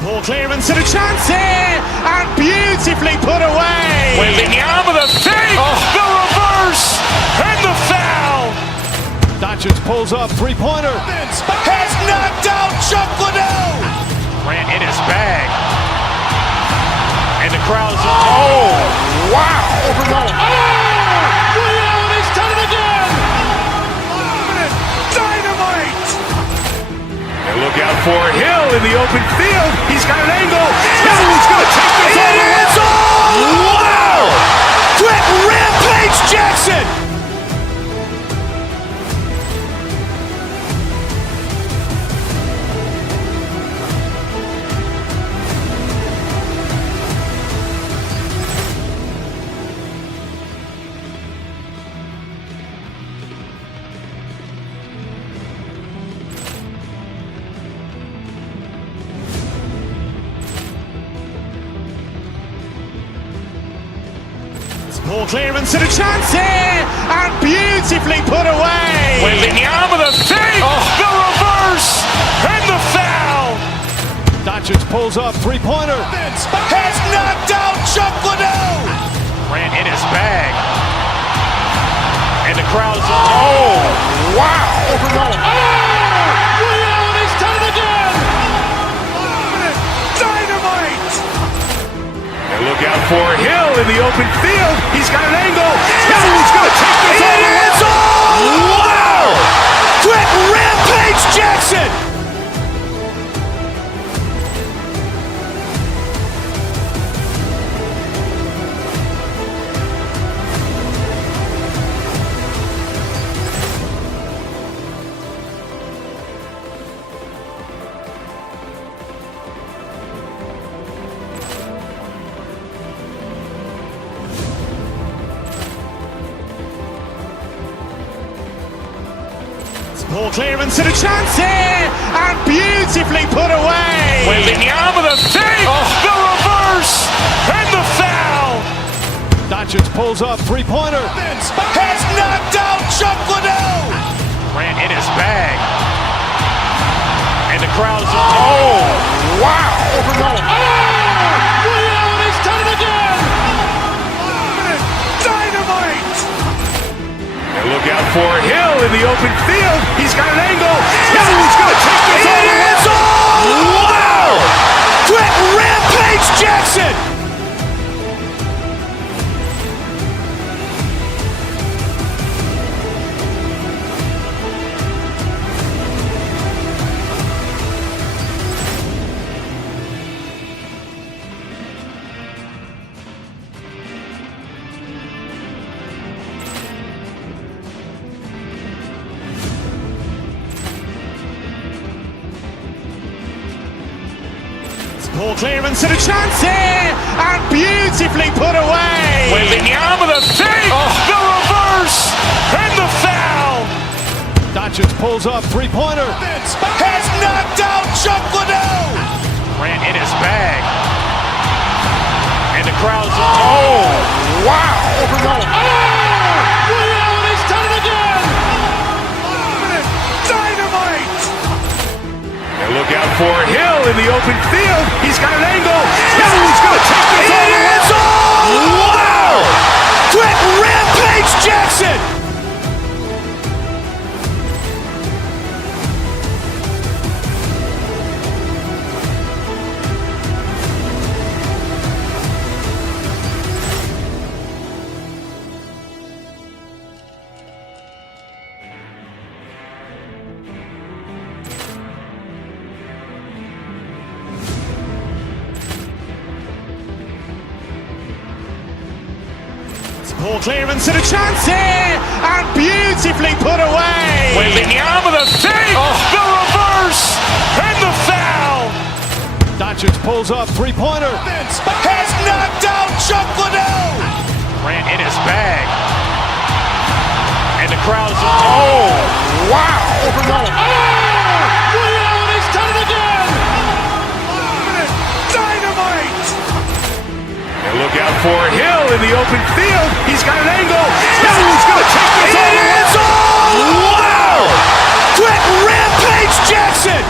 Ball clearance and a chance here, and beautifully put away. Waving the arm of the fake, the reverse, and the foul. Doncic pulls up, three-pointer. Has knocked out Chuck Liddell. Ran in his bag. And the crowd is, oh, wow. Ray Allen has done it again. Dynamite. And look out for Hill in the open field. He's got an angle. He's going to take this all the way. Wow. Quick Rampage Jackson. Ball clearance and a chance here, and beautifully put away. Waving the arm of the fake, the reverse, and the foul. Doncic pulls up, three-pointer. Has knocked out Chuck Liddell. Ran in his bag. And the crowd is, oh, wow. Ray Allen has done it again. Dynamite. And look out for Hill in the open field. He's got an angle. He's going to take this all the way. Wow. Quick Rampage Jackson. Ball clearance and a chance here, and beautifully put away. Waving the arm of the fake, the reverse, and the foul. Doncic pulls up, three-pointer. Has knocked out Chuck Liddell. Ran in his bag. And the crowd is, oh, wow. Ray Allen has done it again. Dynamite. And look out for Hill in the open field. He's got an angle. He's going to take this all the way. Wow. Quick Rampage Jackson. Ball clearance and a chance here, and beautifully put away. Wembanyama with a fake, the reverse, and the foul. Doncic pulls up, three-pointer. Has knocked out Chuck Liddell. Grant in his bag. And the crowd's, oh, wow. He's done it again. Dynamite. And look out for Hill in the open field. He's got an angle. He's going to take this all the way. Wow. Quick rampage Jackson. Ball clearance and a chance here, and beautifully put away. Wembanyama with a fake, the reverse, and the foul. Doncic pulls up, three-pointer. Has knocked out Chuck Liddell. Grant in his bag. And the crowd's, oh, wow. He's done it again. Dynamite. And look out for Hill in the open field. He's got an angle. He's going to take this all the way. Wow. Quick rampage Jackson.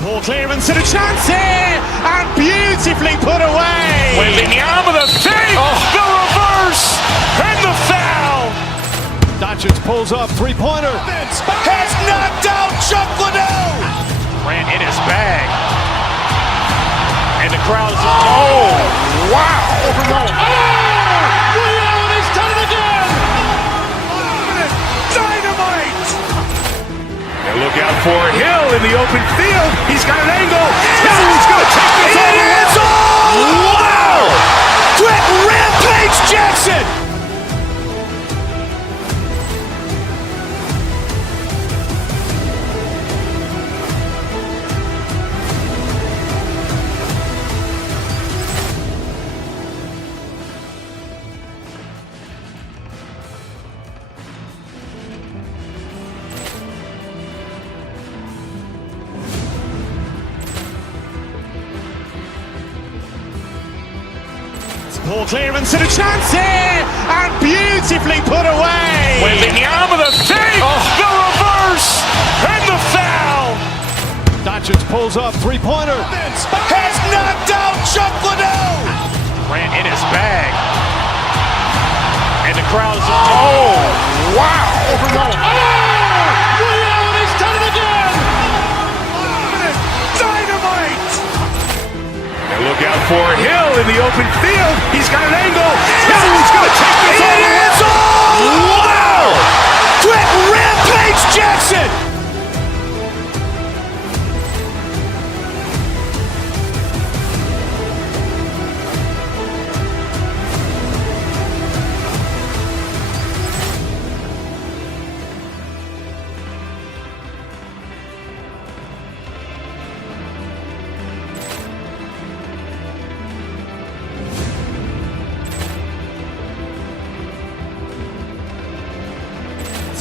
Ball clearance and a chance here, and beautifully put away. Wembanyama with a fake, the reverse, and the foul. Doncic pulls up, three-pointer. Has knocked out Chuck Liddell. Grant in his bag. And the crowd's, oh, wow. He's done it again. Dynamite. And look out for Hill in the open field. He's got an angle. He's going to take this all the way. Wow. Quick rampage Jackson. Ball clearance and a chance here, and beautifully put away. Wembanyama with a fake, the reverse, and the foul. Doncic pulls up, three-pointer. Has knocked out Chuck Liddell. Grant in his bag. And the crowd's, oh, wow. He's done it again. Dynamite. And look out for Hill in the open field. He's got an angle. He's going to take this all the way. Wow. Quick rampage Jackson.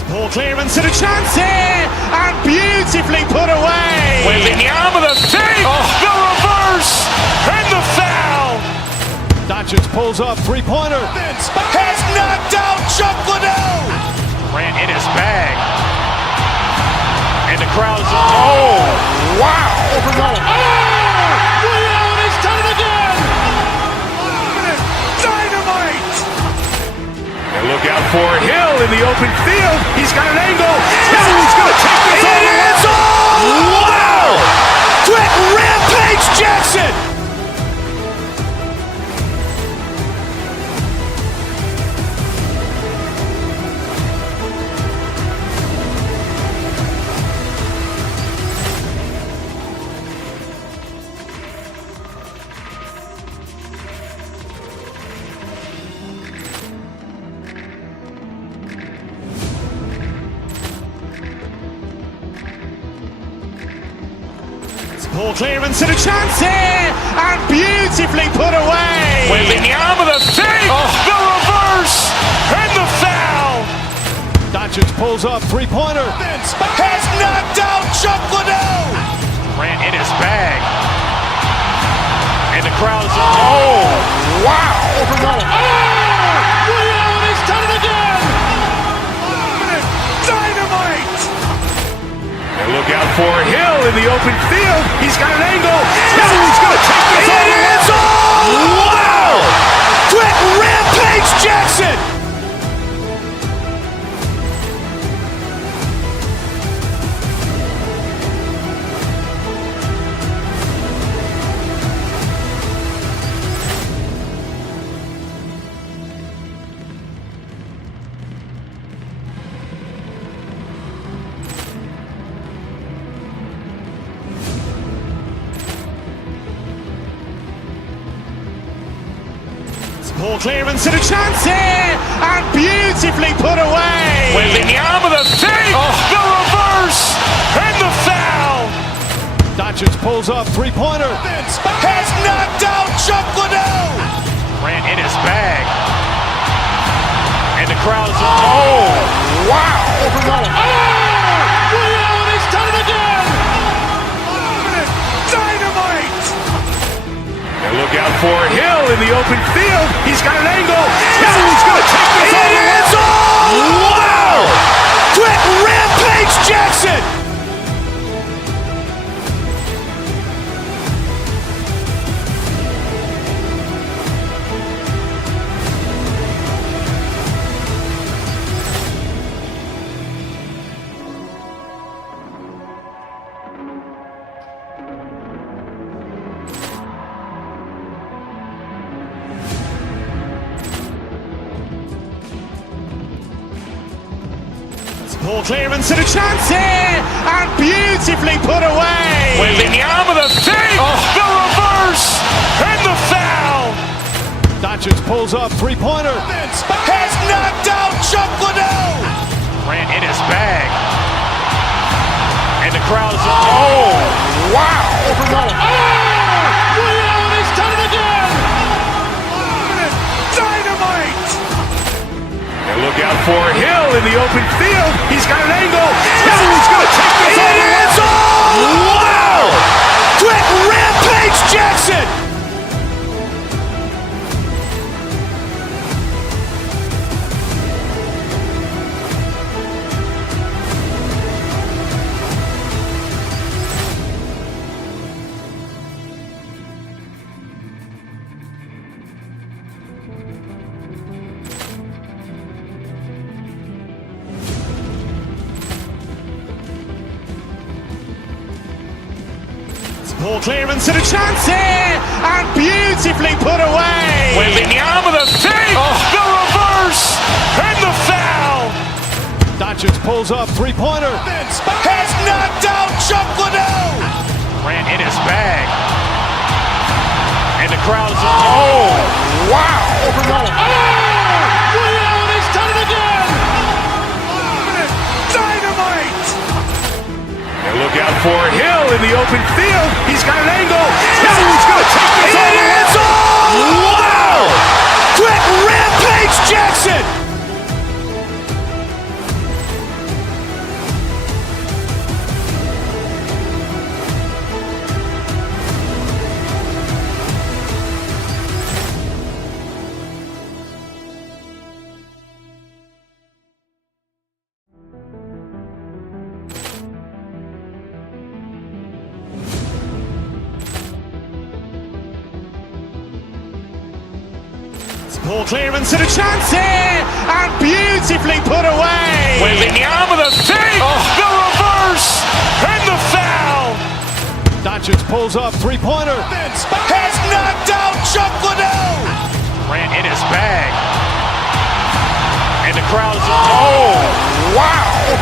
Ball clearance and a chance here, and beautifully put away. Wembanyama with a fake, the reverse, and the foul. Doncic pulls up, three-pointer. Has knocked out Chuck Liddell. Grant in his bag. And the crowd's, oh, wow. He's done it again. Dynamite. And look out for Hill in the open field. He's got an angle. He's going to take this all the way. Wow. Quick rampage Jackson. Ball clearance and a chance here, and beautifully put away. Wembanyama the fake, the reverse, and the foul. Doncic pulls up, three-pointer. Has knocked out Chuck Liddell. Grant in his bag. And the crowd is, oh, wow. Ray Allen has done it again. Dynamite. And look out for Hill in the open field. He's got an angle. He's going to take this all the way. Wow. Quick Rampage Jackson. Ball clearance and a chance here, and beautifully put away. Wembanyama the fake, the reverse, and the foul. Doncic pulls up, three-pointer. Has knocked out Chuck Liddell. Grant in his bag. And the crowd is, oh, wow. Ray Allen has done it again. Dynamite. And look out for Hill in the open field. He's got an angle. He's going to take this all the way. Wow. Quick Rampage Jackson. Ball clearance and a chance here, and beautifully put away. Wembanyama the fake, the reverse, and the foul. Doncic pulls up, three-pointer. Has knocked out Chuck Liddell. Grant in his bag. And the crowd is, oh, wow. Ray Allen has done it again. Dynamite. And look out for Hill in the open field. He's got an angle. He's going to take this all the way. Wow. Quick Rampage Jackson. Ball clearance and a chance here, and beautifully put away. Wembanyama the fake, the reverse, and the foul. Doncic pulls up, three-pointer. Has knocked out Chuck Liddell. Grant in his bag. And the crowd is, oh, wow. Ray Allen has done it again. Dynamite. And look out for Hill in the open field. He's got an angle. He's going to take this all the way. Wow. Quick Rampage Jackson. Ball clearance and a chance here, and beautifully put away. Wembanyama the fake, the reverse, and the foul. Doncic pulls up, three-pointer. Has knocked out Chuck Liddell. Grant in his bag. And the crowd is, oh, wow.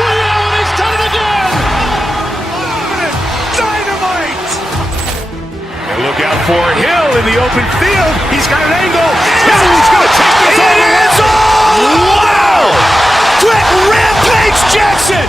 Ray Allen has done it again. Dynamite. And look out for Hill in the open field. He's got an angle. He's going to take this all the way. Wow. Quick Rampage Jackson.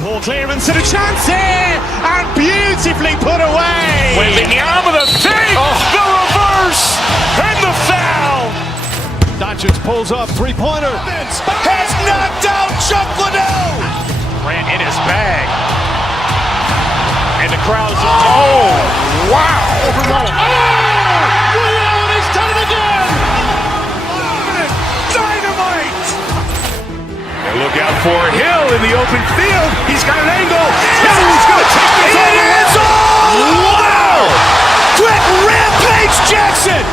Ball clearance and a chance here, and beautifully put away. With the arm of the fake, the reverse, and the foul. Doncic pulls up, three-pointer. Has knocked out Chuck Liddell. Ran in his bag. And the crowd's, oh, wow. He's done it again. Dynamite. And look out for Hill in the open field. He's got an angle. He's going to take this all the way. Wow. Quick rampage Jackson.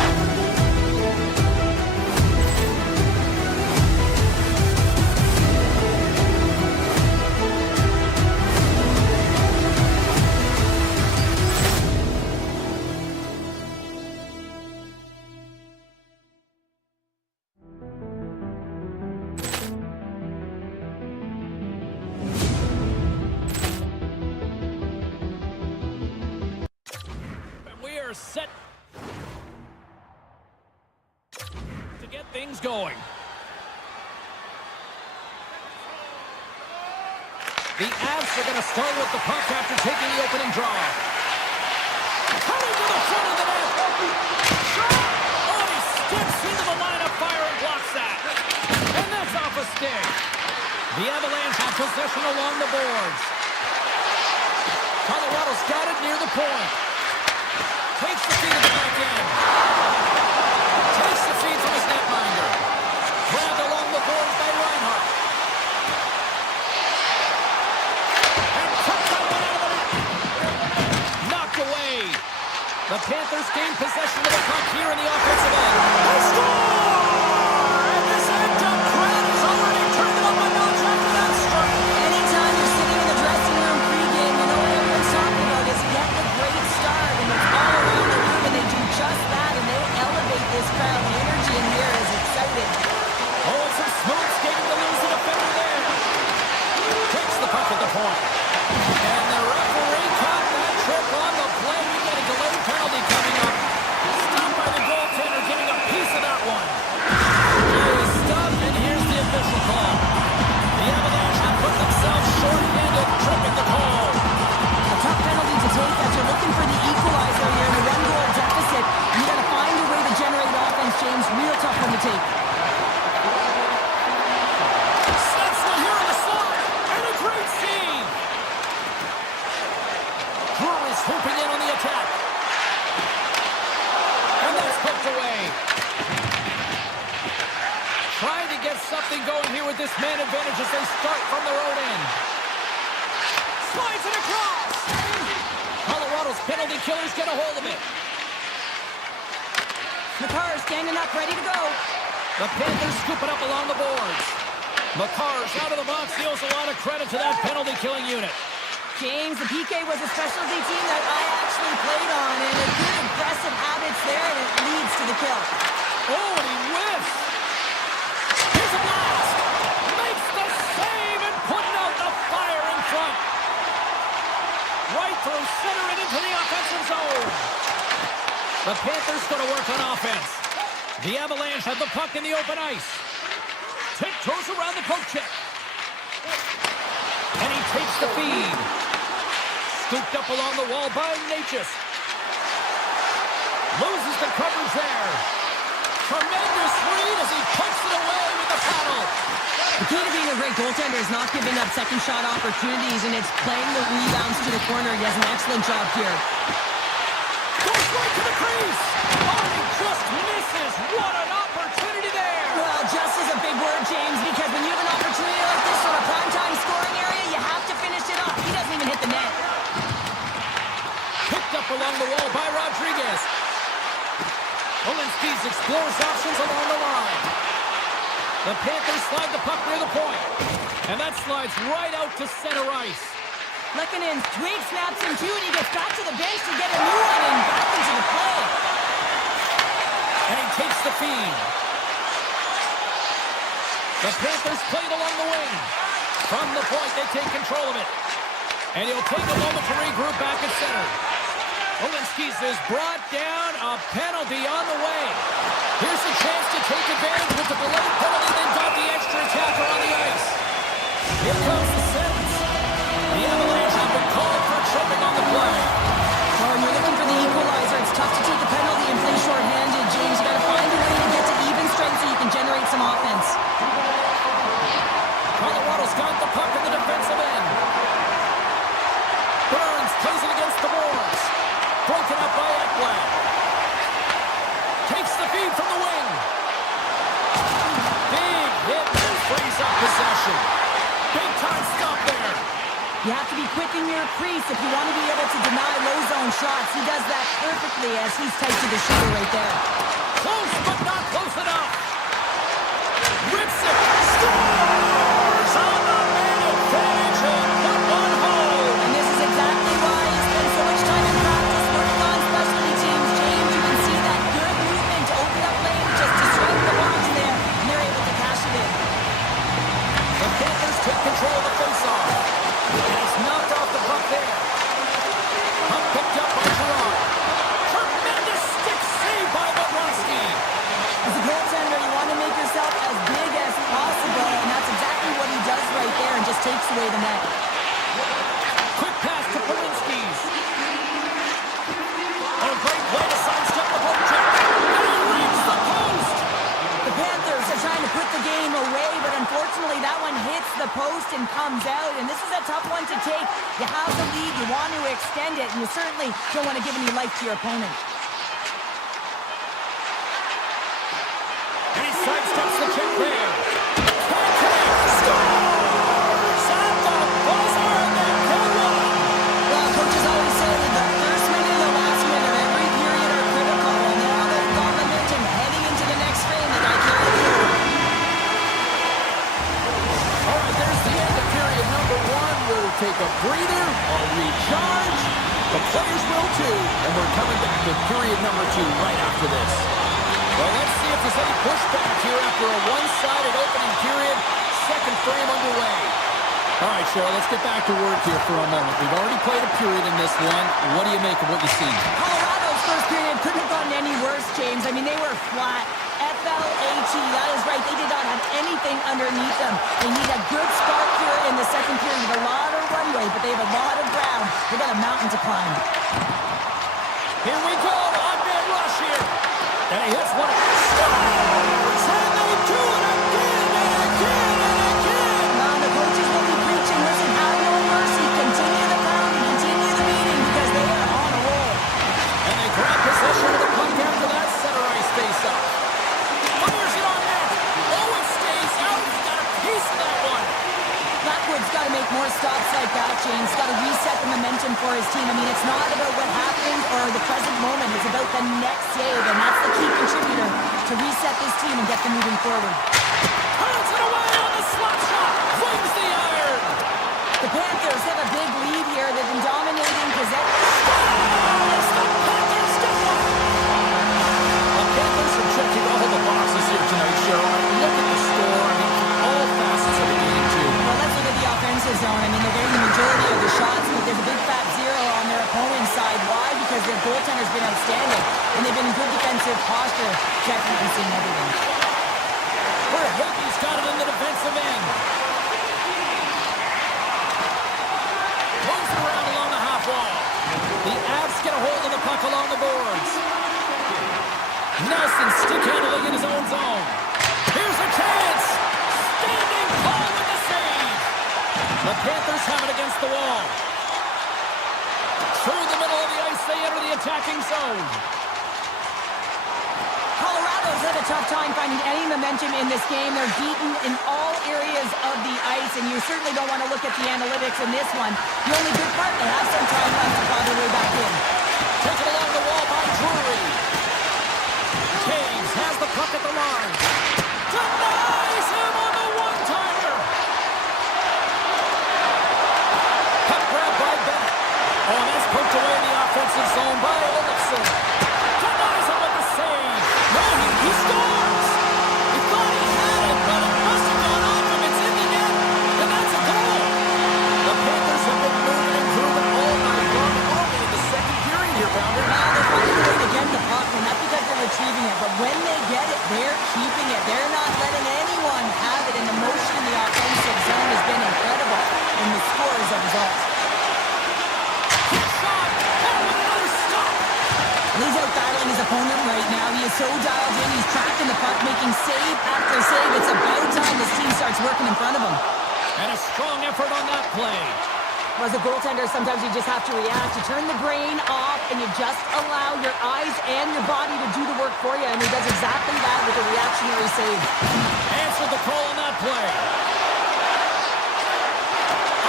We are set to get things going. The Avs are going to start with the puck after taking the opening draw. Coming to the front of the net. Oh, he steps into the line of fire and blocks that. And that's off a stick. The Avalanche have possession along the boards. Colorado's got it near the point. Takes the feed to the back end. Takes the feed from his netminder. Grabbed along the boards by Reinhart. And took that one out of the net. Knocked away. The Panthers gain possession of the puck here in the offensive end. They score! And this amped-up crowd is already turned up a notch after that strike. Anytime you're sitting in the dressing room pregame, you know what everyone's talking about is get the great start, and it's all around the room, and they do just that, and they elevate this crowd. The energy in here is exciting. Oh, it's some smooth skating to lose the defender there. Takes the puck at the point. And the referee caught that trip on the play. We got a delayed penalty coming up. Stopped by the goaltender, getting a piece of that one. Here's stopped, and here's the official call. The Avalanche have put themselves short-handed, tripping the call. A tough penalty to take as you're looking for the equalizer here in a one-goal deficit. You got to find a way to generate offense, James. Real tough one to take. Stutzla here on the slide, and a great save. Brewer is swooping in on the attack. And that's poked away. Trying to get something going here with this man advantage as they start from their own end. Slides it across. Colorado's penalty killers get a hold of it. Makar standing up, ready to go. The Panthers scoop it up along the boards. Makar's out of the box, deals a lot of credit to that penalty-killing unit. James, the PK was a specialty team that I actually played on, and a good impressive habits there, and it leads to the kill. Oh, and he whiffs. Here's a blast. Makes the save and putting out the fire in front. Right through center and into the offensive zone. The Panthers going to work on offense. The Avalanche have the puck in the open ice. Tiptoes around the poke check. And he takes the feed. Scooped up along the wall by Natchez. Loses the coverage there. Tremendous read as he puts it away with the paddle. The key to being a great goaltender is not giving up second shot opportunities, and it's playing the rebounds to the corner. He has an excellent job here. Goes right to the crease. Oh, he just misses. What an opportunity there. Well, just is a big word, James, because when you have an opportunity like this in a primetime scoring area, you have to finish it off. He doesn't even hit the net. Picked up along the wall by Rodriguez. Olinsky explores options along the line. The Panthers slide the puck near the point. And that slides right out to center ice. Lekanen, twig snaps him too, and he gets back to the bench to get a new one and back into the play. And he takes the feed. The Panthers play it along the wing. From the point, they take control of it. And he'll take a moment to regroup back at center. Olinsky is brought down, a penalty on the way. Here's a chance to take advantage with the delayed penalty, then got the extra attacker on the ice. Here comes the sentence. quick in your crease if you want to be able to deny low zone shots. He does that perfectly as he's tight to the shooter right there. Close, but not close enough. Rips it. Scores on the man advantage and put one home. And this is exactly why he spends so much time in practice working on specialty teams, James. You can see that good movement to open up lane, just to strike the box there, and they're able to cash it in. The Panthers take control of the faceoff. And he's knocked off the puck there. Puck picked up by Gerard. Tremendous stick save by Bobrovsky. As a goaltender, you want to make yourself as big as possible, and that's exactly what he does right there and just takes away the net. Quick pass to Polinski's. And a great play to sidestep the poke check. And he reads the post. The Panthers are trying to put the game away, but unfortunately that one hits the post and comes out, and this is a tough one to take. You have the lead, you want to extend it, and you certainly don't want to give any life to your opponent. And he sidesteps the check there. Scores at the buzzer, and they go one. Well, coaches always say that the first minute and the last minute of every period are critical, and now they've got momentum heading into the next frame that I can't do. All right, there's the end of period number one. We'll take a breather, a recharge. The players will too, and we're coming back with period number two right after this. Well, let's see if there's any pushback here after a one-sided opening period. Second frame underway. All right, Cheryl, let's get back to work here for a moment. We've already played a period in this one. What do you make of what you see? Colorado's first period couldn't have gotten any worse, James. I mean, they were flat. F-L-A-T, that is right. They did not have anything underneath them. They need a good spark here in the second period with a lot of runway, but they have a lot of ground. They got a mountain to climb. Here we go. On-man rush here. And he hits one. Scores! And they do it again and again and again. Now the coaches will be preaching, listen, have no mercy. Continue the pounding, continue the beating, because they are on a roll. And they grab possession of the puck after that center ice face-off. Fires it on net. Oh, it stays out. He got a piece of that one. Blackwood's got to make more stops like that, James. Got to reset the momentum for his team. I mean, it's not about what happened or the present moment. It's about the next save, and that's the key contributor to reset this team and get them moving forward. Turns it away on the slap shot. Wins the iron. The Panthers have a big lead here. They've been dominating possession. It's the Panthers get one. The Panthers are checking all the boxes here tonight, Cheryl. Look at the score. I mean, all facets of the game, too. Well, let's look at the offensive zone. I mean, they're getting the majority of the shots, but there's a big fat zero on their opponent's side. Why? Because their goaltender's been outstanding, and they've been in good defensive posture. Checking and seeing everything. Verhaeghe's got it in the defensive end. Moves it around along the half wall. The Avs get a hold of the puck along the boards. Nelson stick handling in his own zone. Here's a chance. Standing tall with the save. The Panthers have it against the wall. Through the middle of the ice, they enter the attacking zone. Colorado's had a tough time finding any momentum in this game. They're beaten in all areas of the ice, and you certainly don't want to look at the analytics in this one. The only good part, they have some time left to claw their way back in. Taken along the wall by Drury. Caves has the puck at the line. Denies him on the one-timer. Puck grab by Bennett. Oh, and that's poked away in the offensive zone by Olofsson. Denies him with the save. No, he scores. He thought he had it, but it must have gone off him. It's in the net, and that's a goal. The Panthers have been moving and grooving all night long, only in the second period here, Pounder. Now they're finding a way to get the puck, and not because they're retrieving it, but when they get it, they're keeping it. They're not letting anyone have it, and the motion in the offensive zone has been incredible, and the score is a result. Quick shot. Oh, and another stop. He's out battling his opponent right now. He is so dialed in. He's tracking the puck, making save after save. It's about time this team starts working in front of him. And a strong effort on that play. As a goaltender, sometimes you just have to react. You turn the brain off, and you just allow your eyes and your body to do the work for you, and he does exactly that with a reactionary save. Answered the call on that play.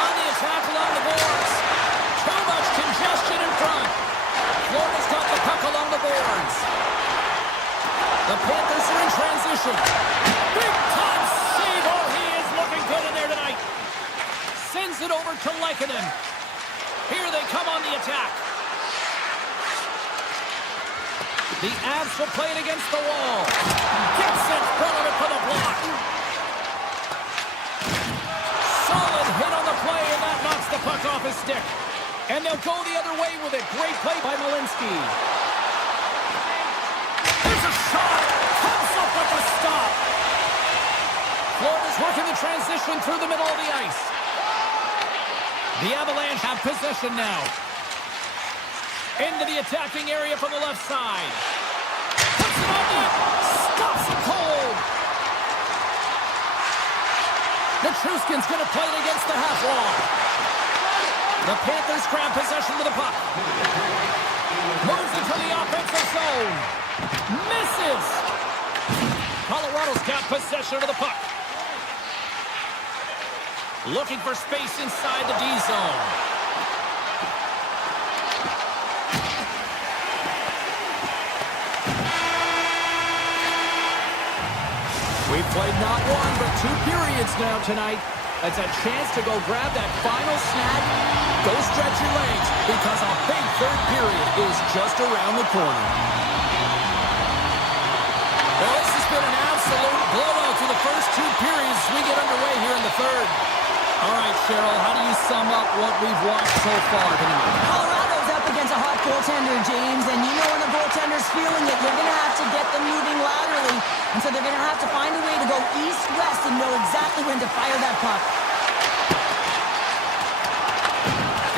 On the attack along the boards. position. Big time save. Oh, he is looking good in there tonight. Sends it over to Lehkonen. Here they come on the attack. The Avs will play it against the wall. Gets it, relevant for the block. Solid hit on the play, and that knocks the puck off his stick. And they'll go the other way with it. Great play by Malinsky. There's a shot. Comes up with a stop. Florida's working the transition through the middle of the ice. The Avalanche have possession now. Into the attacking area from the left side. Puts it on net. Stops it cold. Nichushkin's going to play it against the half wall. The Panthers grab possession with the puck. Moves into the offensive zone. Misses. Colorado's got possession of the puck. Looking for space inside the D zone. We've played not one, but 2 periods now tonight. It's a chance to go grab that final snag. Go stretch your legs, because a big third period is just around the corner. Well, this has been an absolute blowout through the first 2 periods as we get underway here in the third. All right, Cheryl, how do you sum up what we've watched so far tonight? Colorado's up against a hot goaltender, James, and you know when the goaltender's feeling it, you're going to have to get them moving laterally, and so they're going to have to find a way to go east-west and know exactly when to fire that puck.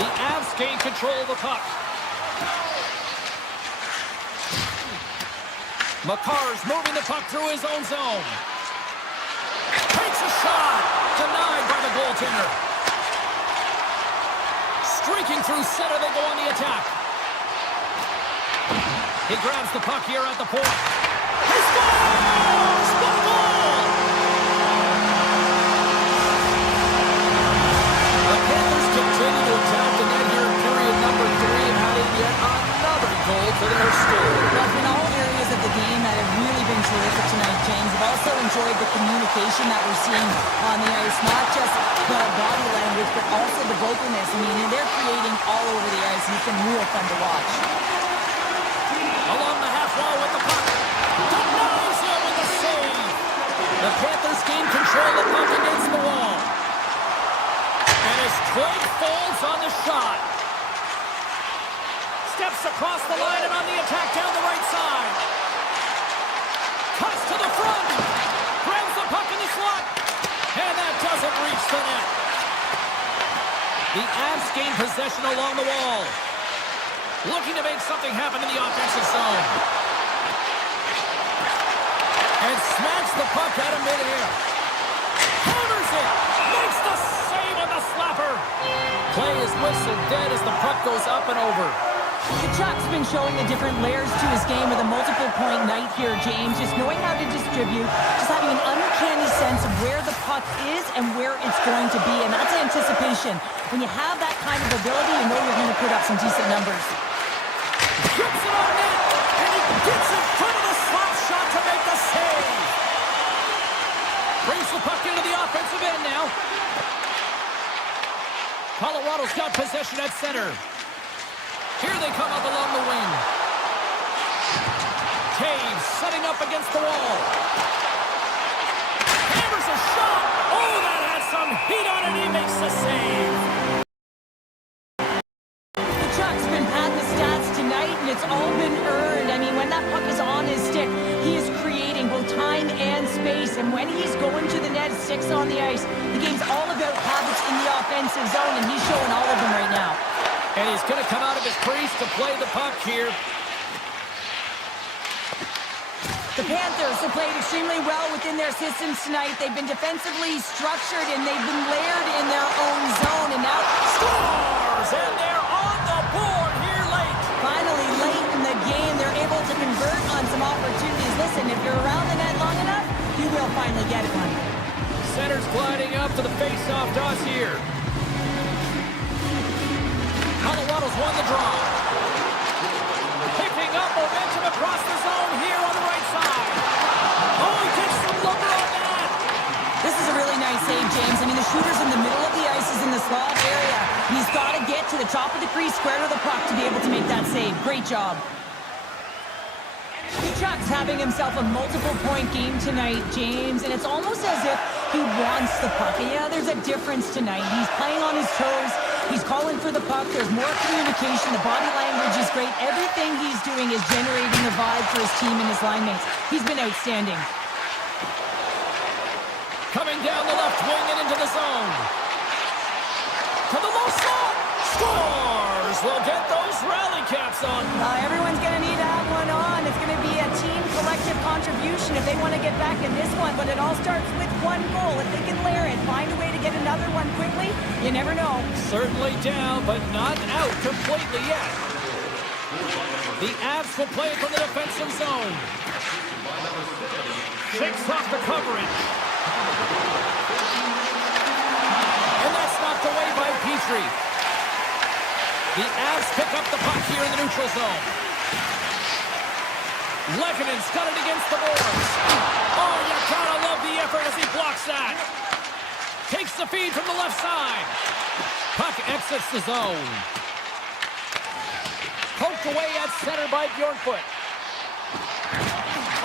The Avs gain control of the puck. Makar's moving the puck through his own zone. Takes a shot. Denied by the goaltender. Streaking through center, they go on the attack. He grabs the puck here at the point. He scores! What a goal! The Panthers continue to attack the net here in period number 3 and adding yet another goal to their score. Well, in all areas of the game that have really been terrific tonight, James. I've also enjoyed the communication that we're seeing on the ice, not just the body language, but also the vocalness. I mean, they're creating all over the ice, and it's been real fun to watch. Along the half wall with the puck. Denies him with the save. The Panthers gain control of the puck against the wall. And as Craig falls on the shot. Steps across the line and on the attack down the right side. Cuts to the front. Grabs the puck in the slot. And that doesn't reach the net. The Avs gain possession along the wall. Looking to make something happen in the offensive zone. And smacks the puck out of midair. Hammers it. Makes the save on the slapper. Play is whistled dead as the puck goes up and over. Tkachuk's been showing the different layers to his game with a multiple-point night here, James. Just knowing how to distribute, just having an uncanny sense of where the puck is and where it's going to be, and that's anticipation. When you have that kind of ability, you know you're going to put up some decent numbers. Gets it on net, and he gets in front of the slap shot to make the save. Brings the puck into the offensive end now. Colorado's got possession at center. Here they come up along the wing. Taves setting up against the wall. Hammers a shot. Oh, that has some heat on it. He makes the save. Tkachuk's been padding the stats tonight, and it's all been earned. I mean, when that puck is on his stick, he is creating both time and space. And when he's going to the net, 6 on the ice, the game's all about habits in the offensive zone, and he's showing all of them right now. And he's going to come out of his crease to play the puck here. The Panthers have played extremely well within their systems tonight. They've been defensively structured, and they've been layered in their own zone. And now Scores! And they're on the board here late. finally, late in the game, they're able to convert on some opportunities. Listen, if you're around the net long enough, you will finally get one. Center's gliding up to the face-off toss here. Colorado's won the draw. Picking up momentum across the zone here on the right side. Oh, he gets He's got to get to the top of the crease, square to the puck to be able to make that save. Great job. Chuck's having himself a multiple-point game tonight, James, and it's almost as if he wants the puck. And yeah, there's a difference tonight. He's playing on his toes. He's calling for the puck. There's more communication. The body language is great. Everything he's doing is generating a vibe for his team and his line mates. He's been outstanding. Coming down the left wing and into the zone. To the low slot. Scores! We'll get those rally caps on. Everyone's going to need to have one on. It's going to be a team collective contribution if they want to get back in this one. But it all starts with one goal. If they can layer it, find a way to get another one quickly, you never know. Certainly down, but not out completely yet. The Avs will play it from the defensive zone. Shakes off the coverage. And that's knocked away by Petrie. The Avs pick up the puck here in the neutral zone. Lekkinen got it against the boards. Oh, you gotta love the effort as he blocks that. Takes the feed from the left side. Puck exits the zone. Poked away at center by Bjornfoot.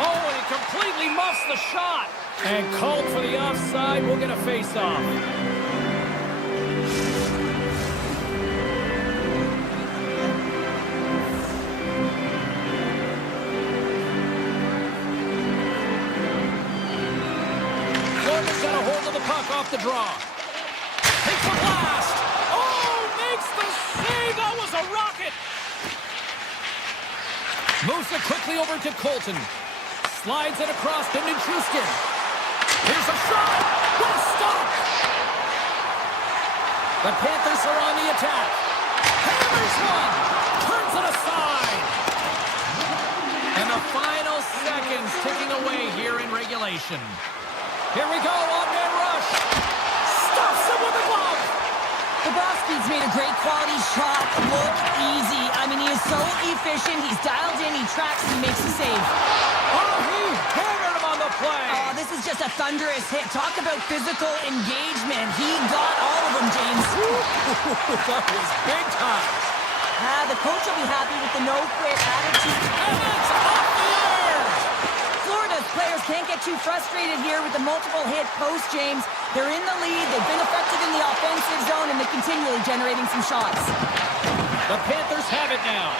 Oh, and he completely muffs the shot. And called for the offside. We'll get a face-off. Off the draw. Takes a blast. Oh, makes the save. That was a rocket. Moves it quickly over to Colton. Slides it across to Nichushkin. Here's a shot. What a stop. The Panthers are on the attack. Hammers one. Turns it aside. And the final seconds ticking away here in regulation. Here we go, on-man rush. Stuffs him with the glove. Bobrovsky's made a great quality shot look easy. I mean, he is so efficient. He's dialed in, he tracks, and he makes a save. Oh, he hammered him on the play. Oh, this is just a thunderous hit. Talk about physical engagement. He got all of them, James. That was big time. The coach will be happy with the no-quit attitude. And it's off the air. Florida's players can't get too frustrated here with the multiple hit post, James. They're in the lead, they've been effective in the offensive zone, and they're continually generating some shots. The Panthers have it now.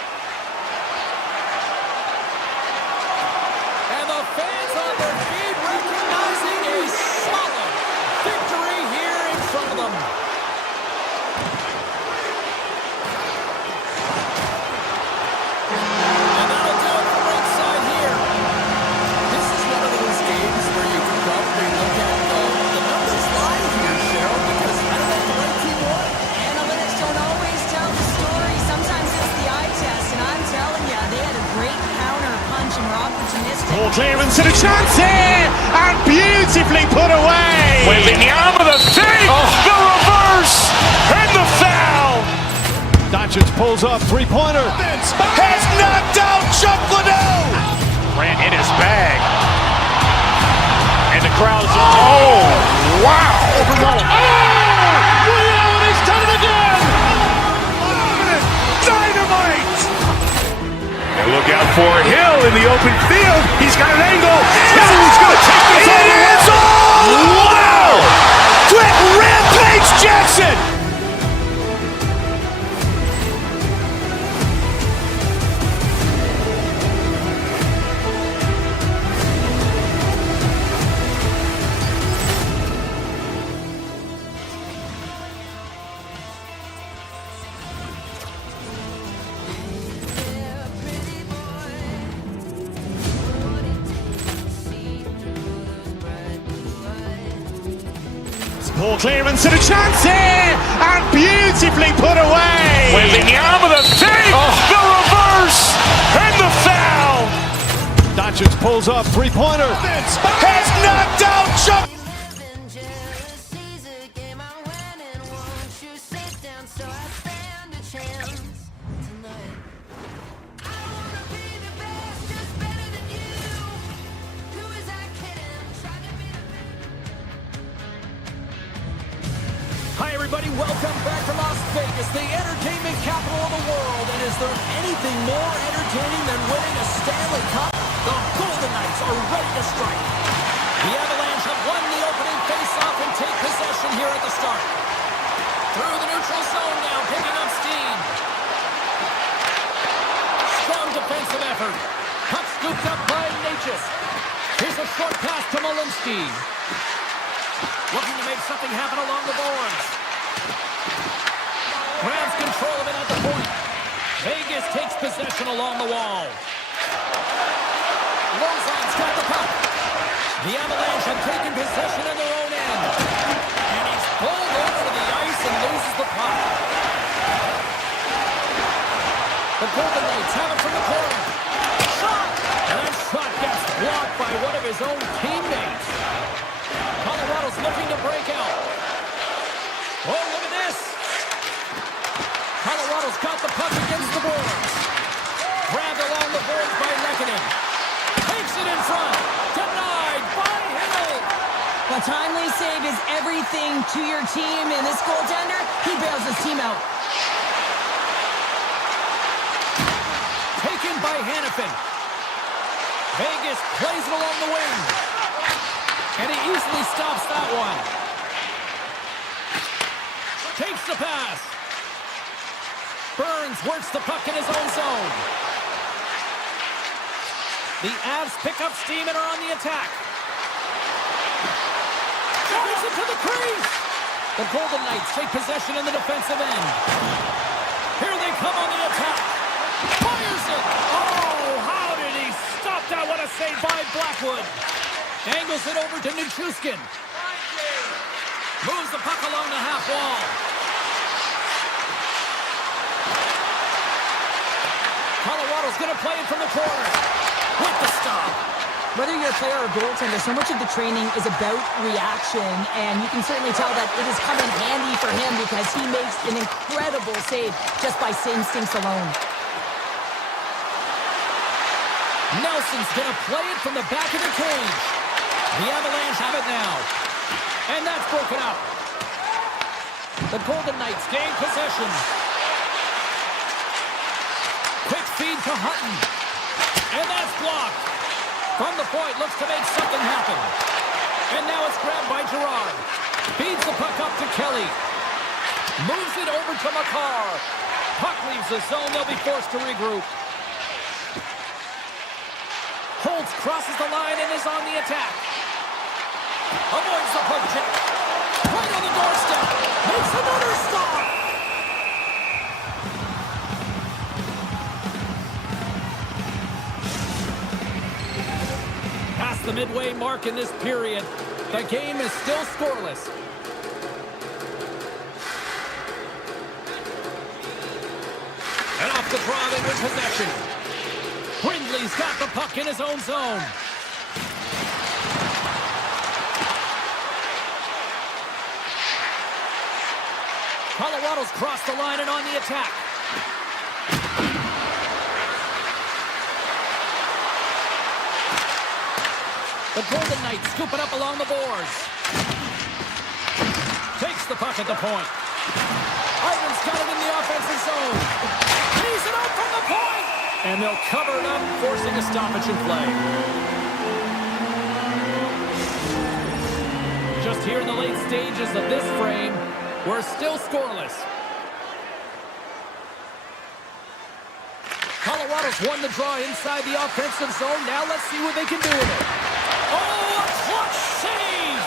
And the fans on their feet recognizing a solid victory here in front of them. And that'll do it for ringside here. This is one of those games where you can probably look at the numbers live here, Cheryl, because I don't know if the right team won. Analytics don't always tell the story. Sometimes it's the eye test, and I'm telling you, they had a great counter punch and were opportunistic. Ball clearance and a chance here, and beautifully put away. With the arm of the save, the reverse, and the foul. Doncic pulls up, three-pointer. Has knocked out Chuck Liddell. Ran in his bag. And the crowd's, oh, wow. He's done it again. Dynamite. And look out for Hill in the open field. He's got an angle. He's going to take this all the way. Wow. Quick rampage Jackson. Ball clearance and a chance here, and beautifully put away. With the arm of the save, the reverse, and the foul. Doncic pulls up, three-pointer. Has knocked out Chuck. Hi, everybody. Welcome back to Las Vegas, the entertainment capital of the world. And is there anything more entertaining than winning a Stanley Cup? The Golden Knights are ready to strike. The Avalanche have won the opening faceoff and take possession here at the start. Through the neutral zone now, picking up steam. Strong defensive effort. Puck scooped up by Natchez. Here's a short pass to Malinsky. Looking to make something happen along the boards. Grabs control of it at the point. Vegas takes possession along the wall. Lozon's got the puck. The Avalanche have taken possession in their own end. And he's pulled over to the ice and loses the puck. The Golden Knights have it from the corner. Shot! And that shot gets blocked by one of his own teammates. Colorado's looking to break out. Oh, look at this. Colorado's got the puck against the boards. Grabbed along the boards by Lehkonen. Takes it in front. Denied by Hill. A timely save is everything to your team, and this goaltender, he bails his team out. Taken by Hannafin. Vegas plays it along the wing. And he easily stops that one. Takes the pass. Burns works the puck in his own zone. The Avs pick up steam and are on the attack. Drives it to the crease. The Golden Knights take possession in the defensive end. Here they come on the attack. Fires it. Oh, how did he stop that? What a save by Blackwood. Angles it over to Nichushkin. Moves the puck along the half wall. Colorado's going to play it from the corner. With the stop. Whether you're a player or a goaltender, so much of the training is about reaction, and you can certainly tell that it has come in handy for him because he makes an incredible save just by instincts alone. Nelson's going to play it from the back of the cage. The Avalanche have it now. And that's broken up. The Golden Knights gain possession. Quick feed to Hutton. And that's blocked. From the point, looks to make something happen. And now it's grabbed by Girard. Feeds the puck up to Kelly. Moves it over to Makar. Puck leaves the zone. They'll be forced to regroup. Holtz crosses the line and is on the attack. Avoids the poke check. Right on the doorstep. Makes another stop. Past the midway mark in this period, the game is still scoreless. And off the draw, they win possession. Brindley's got the puck in his own zone. Colorado's crossed the line and on the attack. The Golden Knights scoop it up along the boards. Takes the puck at the point. Ivan's got it in the offensive zone. He's it out from the point. And they'll cover it up, forcing a stoppage in play. Just here in the late stages of this frame, we're still scoreless. Colorado's won the draw inside the offensive zone. Now let's see what they can do with it. Oh, a clutch save!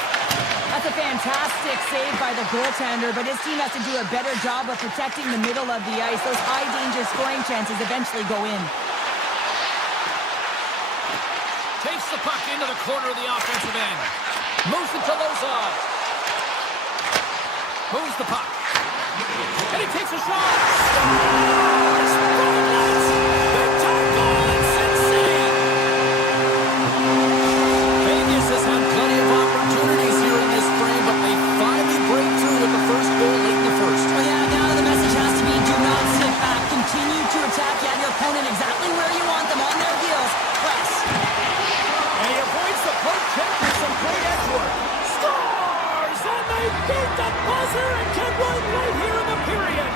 That's a fantastic save by the goaltender, but his team has to do a better job of protecting the middle of the ice. Those high-danger scoring chances eventually go in. Takes the puck into the corner of the offensive end. Moves it to Lozon. Moves the puck. And he takes a shot. Scores! Big time goal in Sin City. Vegas has had plenty of opportunities here in this frame, but they finally break through with the first goal late in the first. Oh yeah, now the message has to be do not sit back. Continue to attack. You have your opponent exactly where you want them, on their heels. Press. And he avoids the poke check with some great edge work. Scores! And they beat the buzzer and can run right here in the period.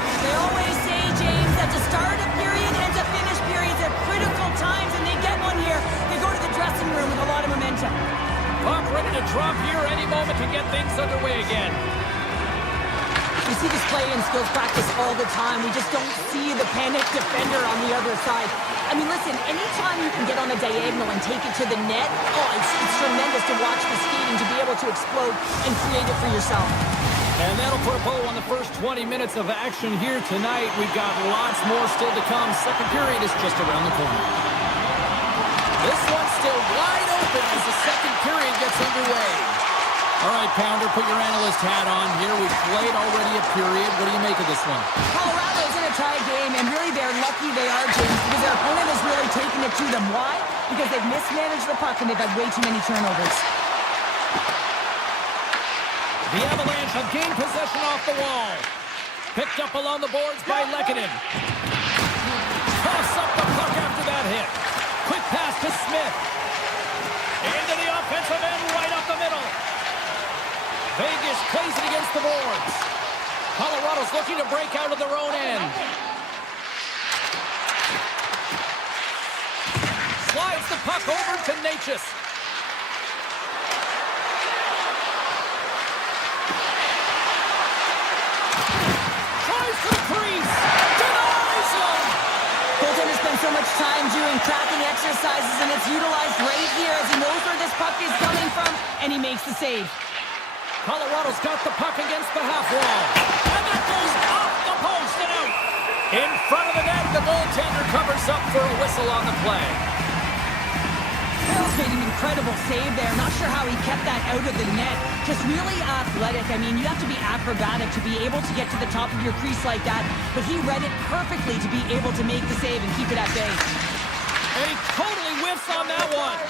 skills practice all the time. We just don't see the panic defender on the other side. I mean, listen, anytime you can get on a diagonal and take it to the net, it's tremendous to watch the skating, to be able to explode and create it for yourself. And that'll put a bow on the first 20 minutes of action here tonight. We've got lots more still to come. Second period is just around the corner. This one's still wide open as the second period gets underway. All right, Pounder, put your analyst hat on here. We've played already a period. What do you make of this one? Colorado's in a tie game, and really they're lucky they are, James, because their opponent has really taken it to them. Why? Because they've mismanaged the puck and they've had way too many turnovers. The Avalanche have gained possession off the wall. Picked up along the boards by Lehkonen. Toss up the puck after that hit. Quick pass to Smith. Into the offensive end, right up the middle. Vegas plays it against the boards. Colorado's looking to break out of their own end. Slides the puck over to Natchez. So much time doing tracking exercises, and it's utilized right here as he knows where this puck is coming from, and he makes the save. Colorado's got the puck against the half wall, and that goes off the post and out. In front of the net, the goaltender covers up for a whistle on the play. Hill's made an incredible save there. Not sure how he kept that out of the net. Just really athletic. I mean, you have to be acrobatic to be able to get to the top of your crease like that. But he read it perfectly to be able to make the save and keep it at bay. And he totally whiffs on that one.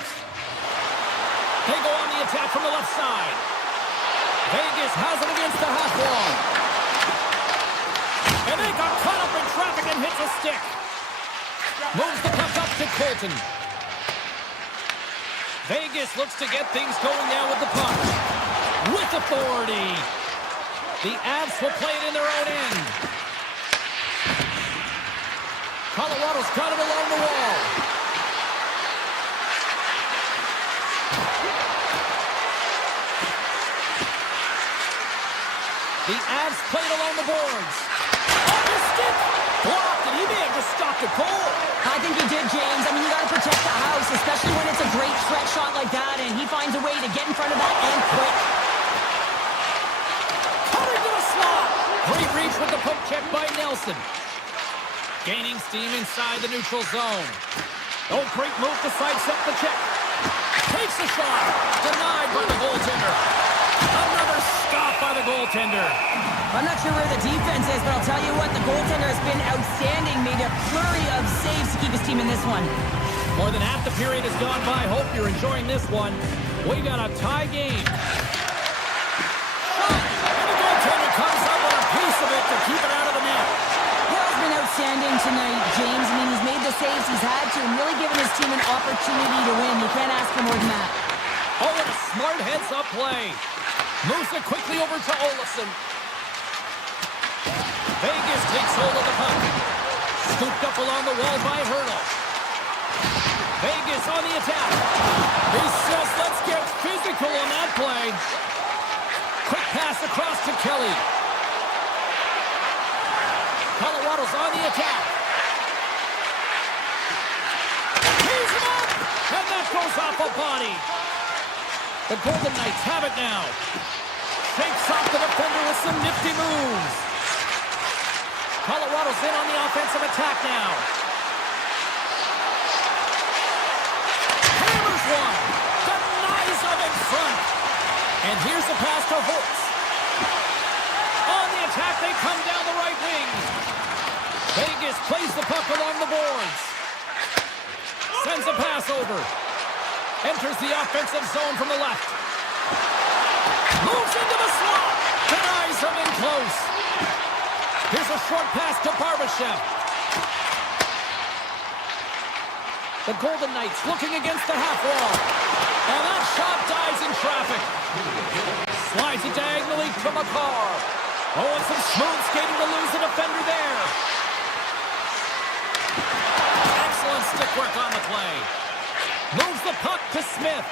They go on the attack from the left side. Vegas has it against the half wall. And they got caught up in traffic and hits a stick. Moves the puck up to Colton. Vegas looks to get things going now with the puck. With authority. The Avs will play it in their own end. Colorado's got it along the wall. The Avs play it along the boards. Off his stick. Blocked, and he may have just stopped a goal. I think he did, James. I mean, you got to protect the house, especially when it's a great stretch shot like that, and he finds a way to get in front of that and quick. Cutting to the slot. Great reach with the poke check by Nelson. Gaining steam inside the neutral zone. Oh, great move to sidestep the check. Takes the shot. Denied by the goaltender. Another stop by the goaltender. I'm not sure where the defense is, but I'll tell you what, the goaltender has been outstanding. Made a flurry of saves to keep his team in this one. More than half the period has gone by. Hope you're enjoying this one. We got a tie game. Shot! And the goaltender comes up with a piece of it to keep it out of the net. Hill's been outstanding tonight, James. I mean, he's made the saves he's had to and really given his team an opportunity to win. You can't ask for more than that. Oh, and a smart heads-up play. Moves it quickly over to Olofsson. Vegas takes hold of the puck. Scooped up along the wall by Hurdle. Vegas on the attack. He says, let's get physical on that play. Quick pass across to Kelly. Colorado's on the attack. He's him up! And that goes off a body. The Golden Knights have it now. Shakes off the defender with some nifty moves. Colorado's in on the offensive attack now. Hammers one. Denies him in front. And here's the pass to Holtz. On the attack, they come down the right wing. Vegas plays the puck along the boards. Sends a pass over. Enters the offensive zone from the left. Moves into the slot. Denies him in close. Here's a short pass to Barbashev. The Golden Knights looking against the half wall. And that shot dies in traffic. Slides it diagonally to McCarr. Oh, and some smooth skating to lose the defender there. Excellent stick work on the play. Moves the puck to Smith.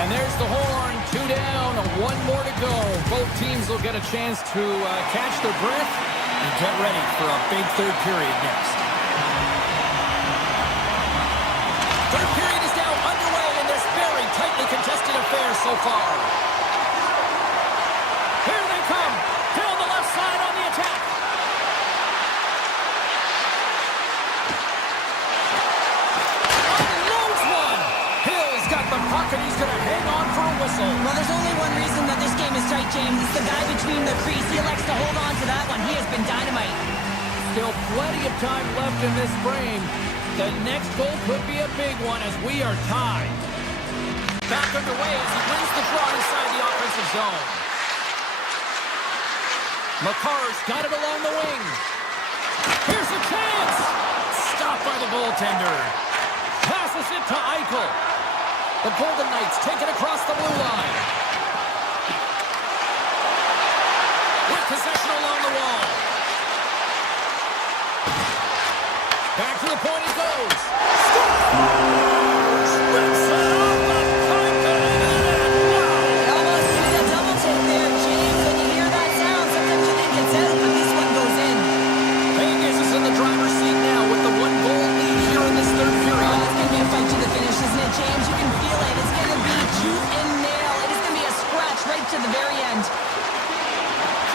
And there's the horn. 2 down, 1 more to go. Both teams will get a chance to catch their breath and get ready for a big third period next. Third period is now underway in this very tightly contested affair so far. Here they come. Down the left side on the attack. Unloads one. Hill's got the puck and he's going to hang on for a whistle. Well, there's only one reason that this game is tight, James. It's the guy between the crease. He elects to hold on to that one. He has been dynamite. Still plenty of time left in this frame. The next goal could be a big one as we are tied. Back underway as he wins the draw inside the offensive zone. McCarr's got it along the wing. Here's a chance. Stopped by the goaltender. Passes it to Eichel. The Golden Knights take it across the blue line. With possession along the wall. Back to the point it goes. Scores! Rips it off the pipe and in. Wow! Almost needed a double take there, James. When you hear that sound, sometimes you think it's out, but this one goes in. Vegas is in the driver's seat now with the 1-goal lead here in this third period. Oh, it's going to be a fight to the finish, isn't it, James? You can feel it. It's going to be tooth and nail. It is going to be a scratch right to the very end.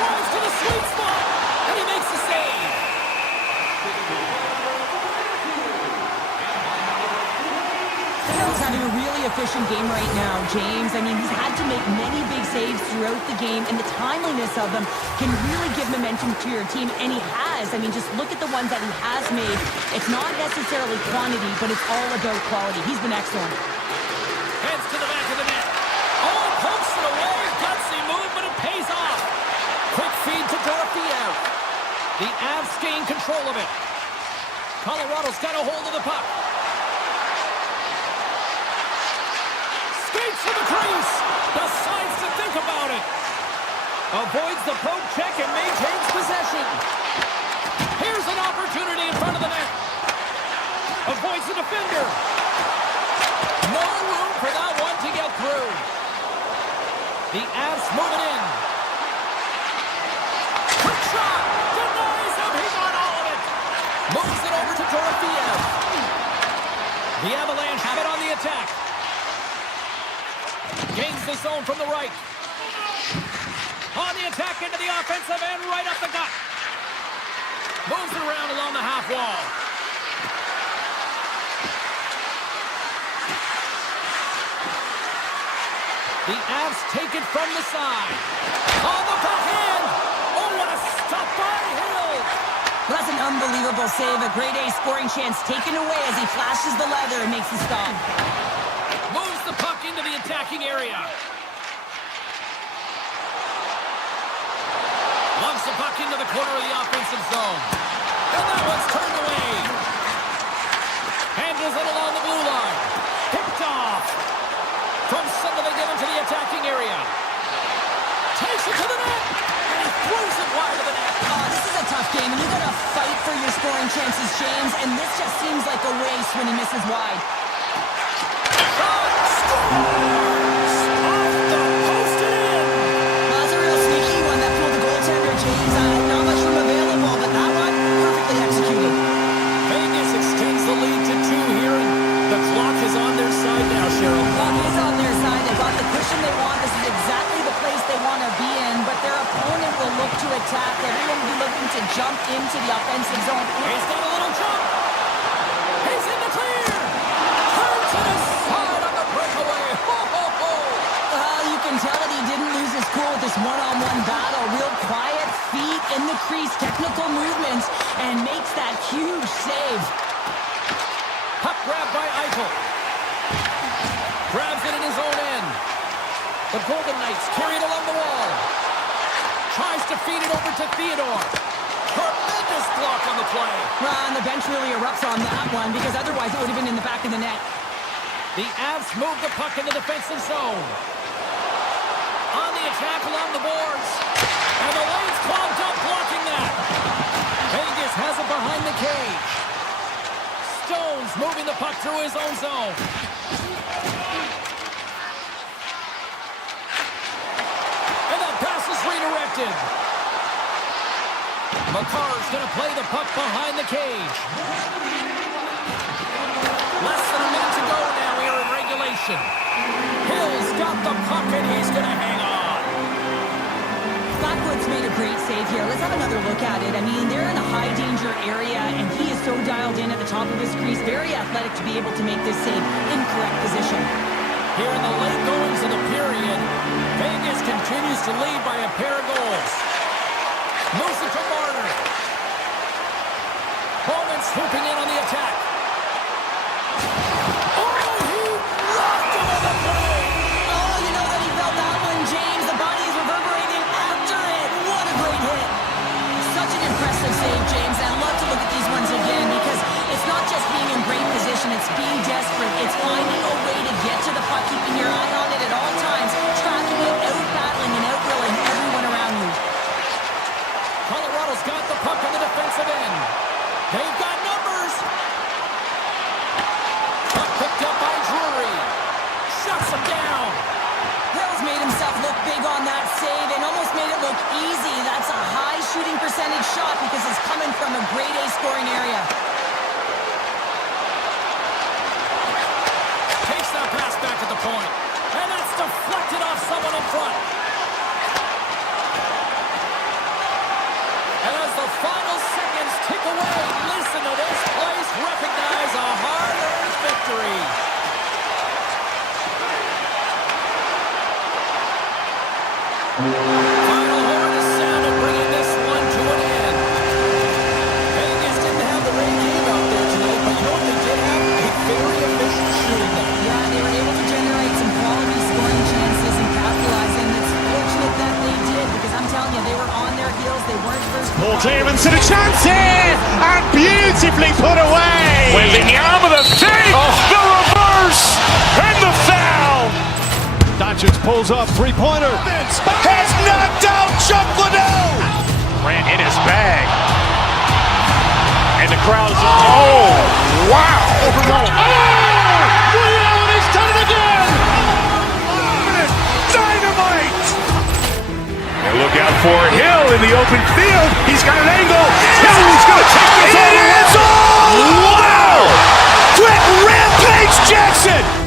Drives to the sweet spot, and he makes the save. Hill's having a really efficient game right now, James. I mean, he's had to make many big saves throughout the game, and the timeliness of them can really give momentum to your team, and he has. I mean, just look at the ones that he has made. It's not necessarily quantity, but it's all about quality. He's been excellent. Heads to the back of the net. Oh, pumps it away. Gutsy move, but it pays off. Quick feed to Dorothea. The Avs gain control of it. Colorado's got a hold of the puck. Skates to the crease. Decides to think about it. Avoids the poke check and maintains possession. Here's an opportunity in front of the net. Avoids the defender. No room for that one to get through. The Avs move it in. Quick shot. Denies him. He got all of it. Moves it over to Dorothea. The Avalanche have it on the attack. Gains the zone from the right. On the attack into the offensive end, right up the gut. Moves it around along the half wall. The Avs take it from the side. On the backhand. Oh, what a stop by Hill. Well, that's an unbelievable save. A grade A scoring chance taken away as he flashes the leather and makes the stop. Moves the puck into the attacking area. Lungs the puck into the corner of the offensive zone. And that one's turned away. Handles it along the blue line. Picked off. From center they get into the attacking area. Takes it to the net. And he throws it wide of the net. Oh, this is a tough game, and you got to fight for your scoring chances, James. And this just seems like a waste when he misses wide. Scores! Off the post and in. Well, that's a real sneaky one that pulled the goaltender, James. Not much room available, but that one perfectly executed. Vegas extends the lead to 2 here, and the clock is on their side now, Cheryl. Well, he's on their side. They got the cushion they want. This is exactly the place they want to be in, but their opponent will look to attack. Everyone will be looking to jump into the offensive zone. He's got a little jump. He's in the clear. Turn to the side on the breakaway. Ho, ho, ho. You can tell that he didn't lose his cool with this one-on-one battle. Real quiet, feet in the crease, technical movements, and makes that huge save. Puck grabbed by Eichel. Grabs it in his own end. The Golden Knights carry it along the wall. Tries to feed it over to Theodore. Tremendous block on the play. Well, and the bench really erupts on that one because otherwise it would have been in the back of the net. The Avs move the puck in the defensive zone. On the attack along the boards. And the lane's clogged up blocking that. Vegas has it behind the cage. Stone's moving the puck through his own zone. deflected. McCarr's going to play the puck behind the cage. Less than a minute to go now here in regulation. Hill's got the puck and he's going to hang on. Blackwood's made a great save here. Let's have another look at it. I mean, they're in a high danger area, and he is so dialed in at the top of his crease. Very athletic to be able to make this save in correct position. Here in the late goings of the period, Vegas continues to lead by a pair of goals. Moves it to Marner. Bowman swooping in on the attack. Oh, he rocked him on the play. Oh, you know that he felt that one, James. The body is reverberating after it. What a great hit. Such an impressive save, James. And I love to look at these ones again because it's not just being in great position. It's being desperate. It's finding a way to get to the puck, keeping your eye on it at all times, tracking it, out-battling and out-willing everyone around you. Colorado's got the puck on the defensive end. They've got numbers. Puck picked up by Drury. Shuts him down. Hill's made himself look big on that save and almost made it look easy. That's a high shooting percentage shot because it's coming from a grade A scoring area. Takes that pass back to the point. And that's deflected off someone in front. And as the final seconds tick away, listen to this place recognize a hard-earned victory. Final horn is sounded, bringing this one to an end. Vegas didn't have the rain game out there tonight, but you know what they did have? A very efficient shooting night. Yeah, they were able to generate some quality scoring chances and capitalize, and it's fortunate that they did because I'm telling you, they were on their heels. They weren't first. Ball clearance and a chance here, and beautifully put away. With the arm of the save, the reverse, and the foul. Doncic pulls up, three-pointer. Has knocked out Chuck Liddell. Ran in his bag. And the crowd is, oh, wow. He's done it again. Dynamite. And look out for Hill in the open field. He's got an angle. Hill's going to take this all the way. Wow. Quick rampage Jackson.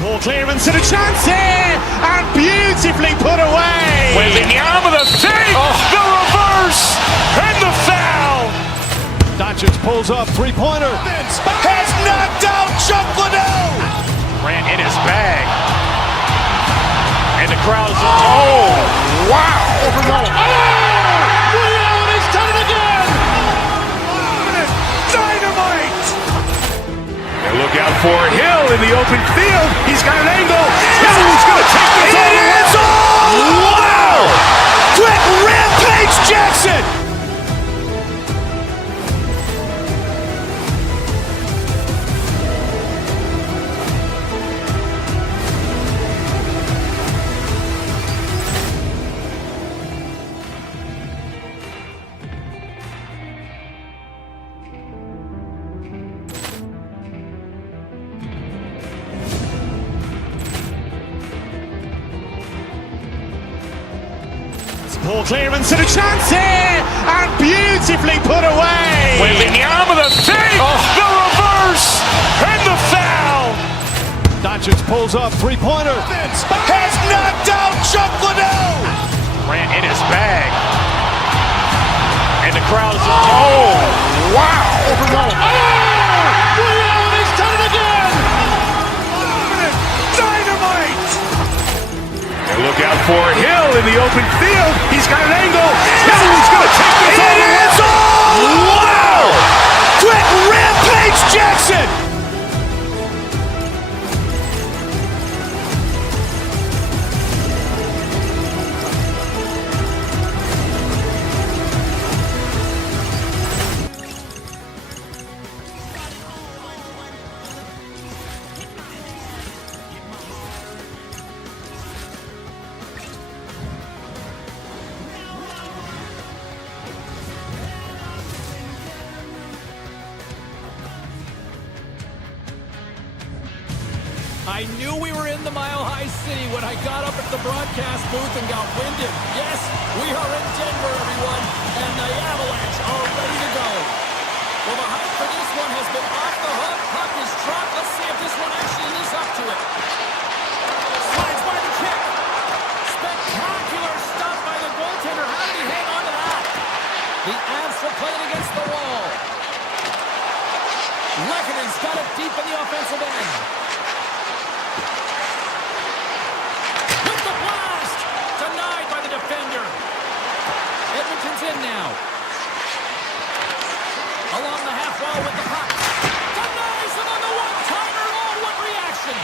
Ball clearance and a chance here, and beautifully put away. With the arm of the save, the reverse, and the foul. Doncic pulls up, three-pointer. Has knocked out Chuck Liddell. Ran in his bag. And the crowd is, oh, wow. He's done it again. Dynamite. And look out for Hill in the open field. He's got an angle. Hill's going to take this all the way. Wow. Quick rampage Jackson. Ball clearance and a chance here, and beautifully put away. With the arm of the save, the reverse, and the foul. Doncic pulls up, three-pointer. Has knocked out Chuck Liddell. Ran in his bag. And the crowd is, oh, wow. He's done it again. Dynamite. And look out for Hill in the open field. He's got an angle. Hill's going to take this all the way. Wow. Quick rampage Jackson. I knew we were in the Mile High City when I got up at the broadcast booth and got winded. Yes, we are in Denver, everyone, and the Avalanche are ready to go. Well, the hype for this one has been off the hook. Puck is dropped. Let's see if this one actually lives up to it. Slides by the check. Spectacular stuff by the goaltender. How did he hang on to that? The Avs are playing against the wall. Lekkonen's got it deep in the offensive end. With the blast! Denied by the defender. Edmonton's in now. Along the half wall with the puck. Denies him on the one-timer. Oh, what reaction!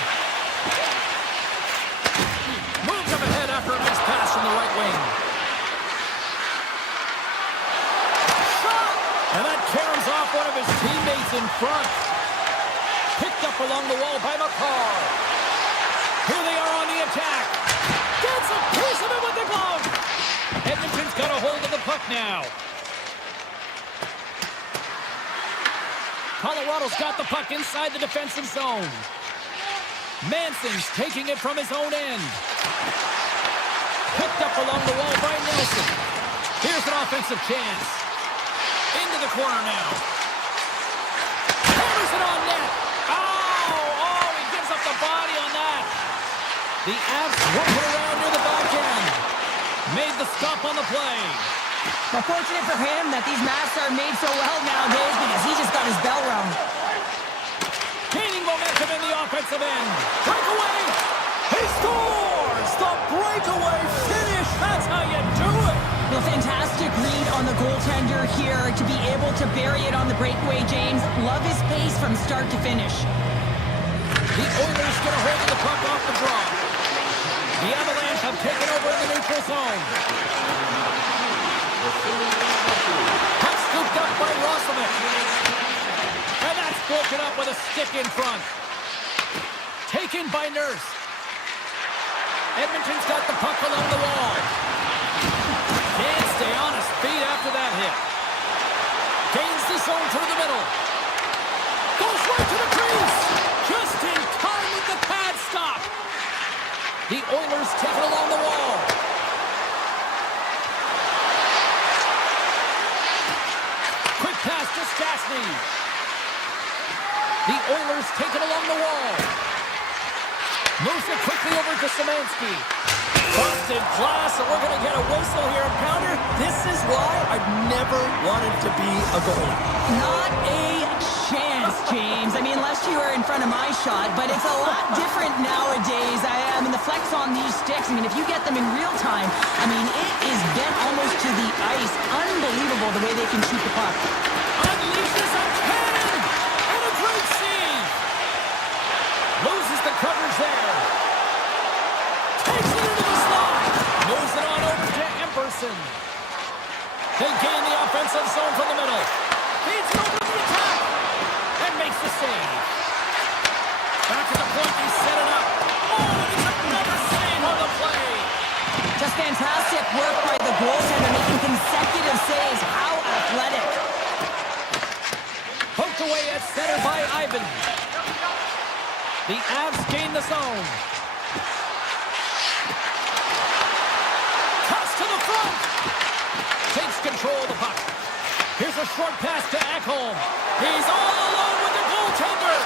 Moves up ahead after a nice pass from the right wing. And that caroms off one of his teammates in front. Picked up along the wall by McCarr. Here they are on the attack. Gets a piece of it with the glove. Edmonton's got a hold of the puck now. Colorado's got the puck inside the defensive zone. Manson's taking it from his own end. Picked up along the wall by Nelson. Here's an offensive chance. Into the corner now. Hammers it on net. Oh, he gives up the body on that. The Avs work it around near the back end. Made the stop on the play. Well, fortunate for him that these masks are made so well nowadays because he just got his bell rung. Gaining momentum in the offensive end. Breakaway. He scores! The breakaway finish. That's how you do it. Well, fantastic read on the goaltender here to be able to bury it on the breakaway, James. Love his pace from start to finish. The Oilers get a hold of the puck off the draw. The Avalanche have taken over in the neutral zone. Puck scooped up by Roslovic. And that's broken up with a stick in front. Taken by Nurse. Edmonton's got the puck along the wall. Can't stay on his feet after that hit. Gains the zone through the middle. Goes right to the crease. Just in time with the pad stop. The Oilers take it along the wall. Quick pass to Stastny. The Oilers take it along the wall. Moves it quickly over to Szymanski. Busted glass, and we're going to get a whistle here. Pounder, this is why I've never wanted to be a goalie. Not a chance, James. I mean, unless you were in front of my shot, but it's a lot different nowadays. I mean, the flex on these sticks, I mean, if you get them in real time, I mean, it is bent almost to the ice. Unbelievable the way they can shoot the puck. Unleashes a cannon! And a great save! Loses the coverage there. Takes it into the slot. Moves it on over to Emberson. They gain the offensive zone from the middle. Feeds it over to the attack. And makes the save. Back to the point, they set it up. Oh, and it's another save on the play. Just fantastic work by the goaltender, making consecutive saves. How athletic. Poked away at center by Ivan. The Avs gain the zone. Toss to the front. Takes control of the puck. Here's a short pass to Ekholm. He's all alone with the goaltender.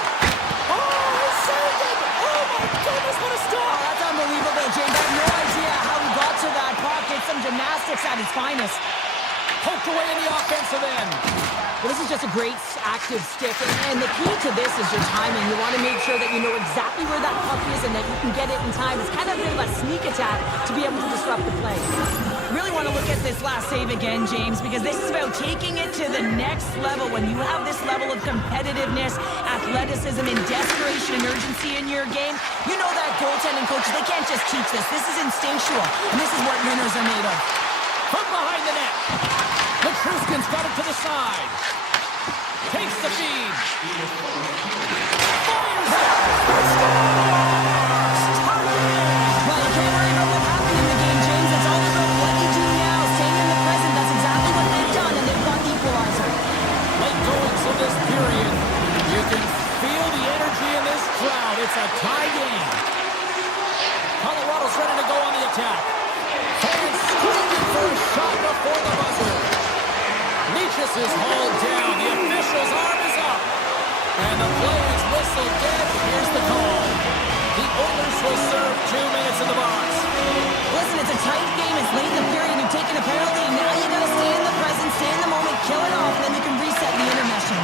Oh, he saved it. Oh, my goodness, what a Oh, stop. that's unbelievable, James. I have no idea how he got to that puck. It's some gymnastics at its finest. Poked away in the offensive end. Well, this is just a great active stick, and the key to this is your timing. You want to make sure that you know exactly where that puck is and that you can get it in time. It's kind of a bit of a sneak attack to be able to disrupt the play. Really want to look at this last save again, James, because this is about taking it to the next level. When you have this level of competitiveness, athleticism, and desperation and urgency in your game, you know that goaltending coaches, they can't just teach this. This is instinctual, and this is what winners are made of. From behind the net. Matruskin's got it to the side. Takes the feed. Fires it. Well, you can't worry about what happened in the game, James. It's all about what you do now. Staying in the present, that's exactly what they've done, and they've got the equalizer. Late goings of this period. You can feel the energy in this crowd. It's a tie game. tight game. It's late in the period. You've taken a penalty. Now you got to stay in the present, stay in the moment, kill it off, and then you can reset the intermission.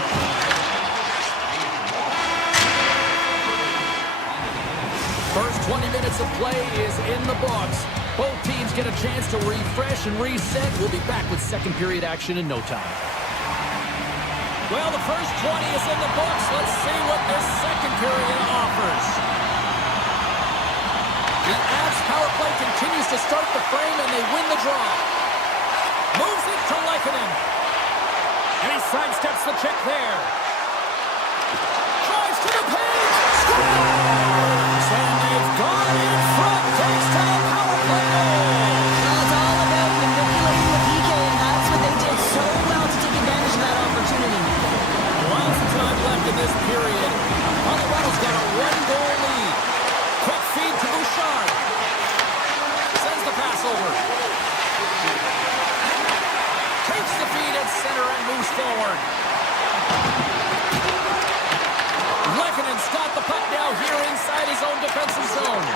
First 20 minutes of play is in the books. Both teams get a chance to refresh and reset. We'll be back with second period action in no time. Well, the first 20 is in the books. Let's see what this second period offers. The Avs power play continues to start the frame, and they win the draw. Moves it to Lehkonen. And he sidesteps the check there. Drives to the page. Scores! And they've gone in front thanks to the power play. Well, it's all about manipulating the PK, and that's what they did so well to take advantage of that opportunity. Lots of time left in this period. Colorado's got a one-goal lead. Quick feed to Bouchard. Sends the pass over. Takes the feed at center and moves forward. Lehkonen's got the puck now here inside his own defensive zone.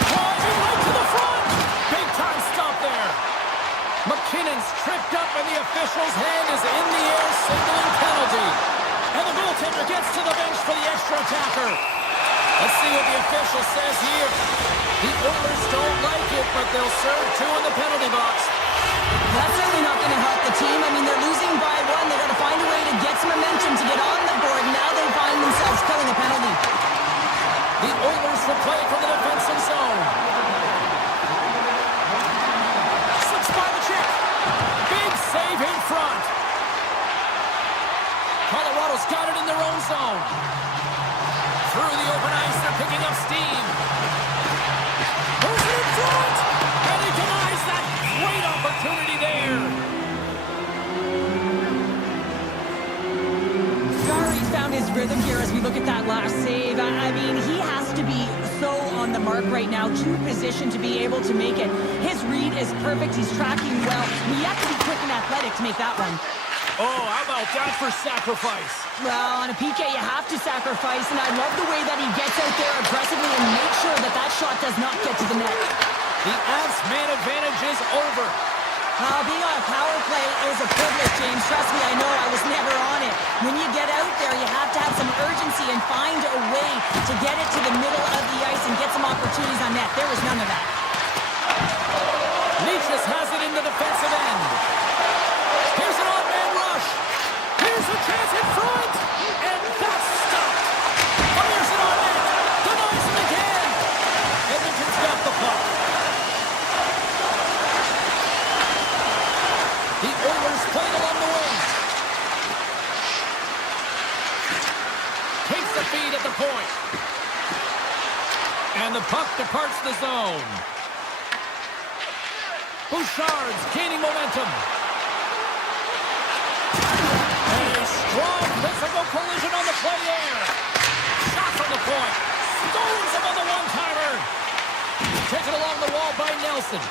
Driving right to the front. Big time stop there. McKinnon's tripped up and the official's hand is in the air, signaling penalty. And the goaltender gets to the bench for the extra attacker. Let's see what the official says here. The Oilers don't like it, but they'll serve two in the penalty box. That's certainly not going to help the team. I mean, they're losing by one. They've got to find a way to get some momentum to get on the board. Now they find themselves killing a penalty. The Oilers will play from the defensive zone. Slips by the check. Big save in front. Colorado's got it in their own zone. Through the open ice, they're picking up steam. Moves it in front. And he denies that great opportunity there. Jarry's found his rhythm here as we look at that last save. I mean, he has to be so on the mark right now, too positioned to be able to make it. His read is perfect. He's tracking well. You have to be quick and athletic to make that one. Oh, how about that for sacrifice? Well, on a PK, you have to sacrifice, and I love the way that he gets out there aggressively and makes sure that that shot does not get to the net. The Avs man advantage is over. Being on a power play is a privilege, James. Trust me, I know. I was never on it. When you get out there, you have to have some urgency and find a way to get it to the middle of the ice and get some opportunities on net. There was none of that. Leachus has it in the defensive end. Here's an odd-man rush. Here's a chance in front. And that's stopped. Fires it on net. Denies it again. Edmonton's got the puck. The Oilers playing along the wing. Takes the feed at the point. And the puck departs the zone. Bouchard's gaining momentum. A strong physical collision on the play there. Shot from the point. Stones him on the one-timer. Taken along the wall by Nelson.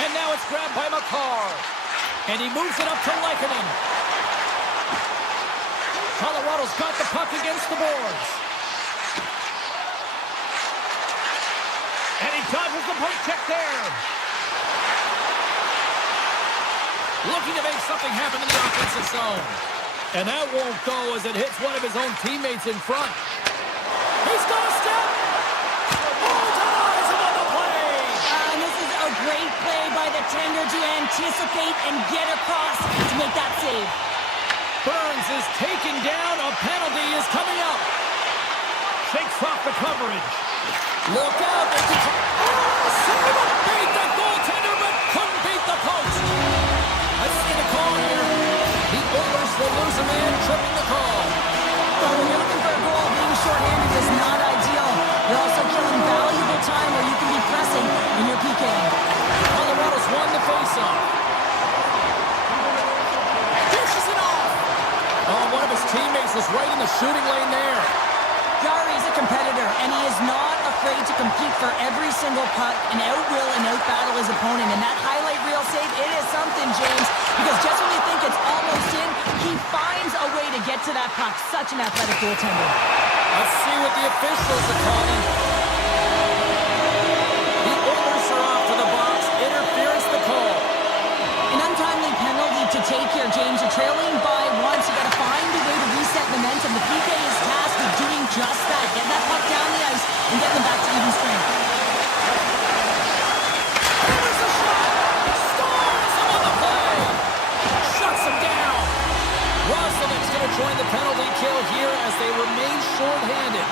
And now it's grabbed by McCarr. And he moves it up to Lehkonen. Colorado's got the puck against the boards. And he dodges the poke check there. Looking to make something happen in the offensive zone. And that won't go as it hits one of his own teammates in front. He's got a step. Oh, denies him on the play. And this is a great play by the tender to anticipate and get across to make that save. Burns is taken down. A penalty is coming up. Shakes off the coverage. Look out. Save it. Beat the goaltender, but couldn't beat the post. Let's see the call here. The Oilers will lose a man, tripping the call. Well, when you're looking for a goal, being shorthanded is not ideal. You're also killing valuable time where you can be pressing in your PK. Colorado's won the faceoff. Dishes it off. Oh, one of his teammates is right in the shooting lane there. Jarry's a competitor, and he is not afraid to compete for every single puck and out-will and out-battle his opponent. And that highlight reel save, it is something, James, because just when you think it's almost in, he finds a way to get to that puck. Such an athletic goaltender. Let's see what the officials are calling. You're trailing by one, so you got to find a way to reset momentum. The PK is tasked with doing just that. Getting that puck down the ice and getting them back to even strength. Here's a shot. Stars him on the play. Shuts him down. Roslovic's going to join the penalty kill here as they remain short-handed.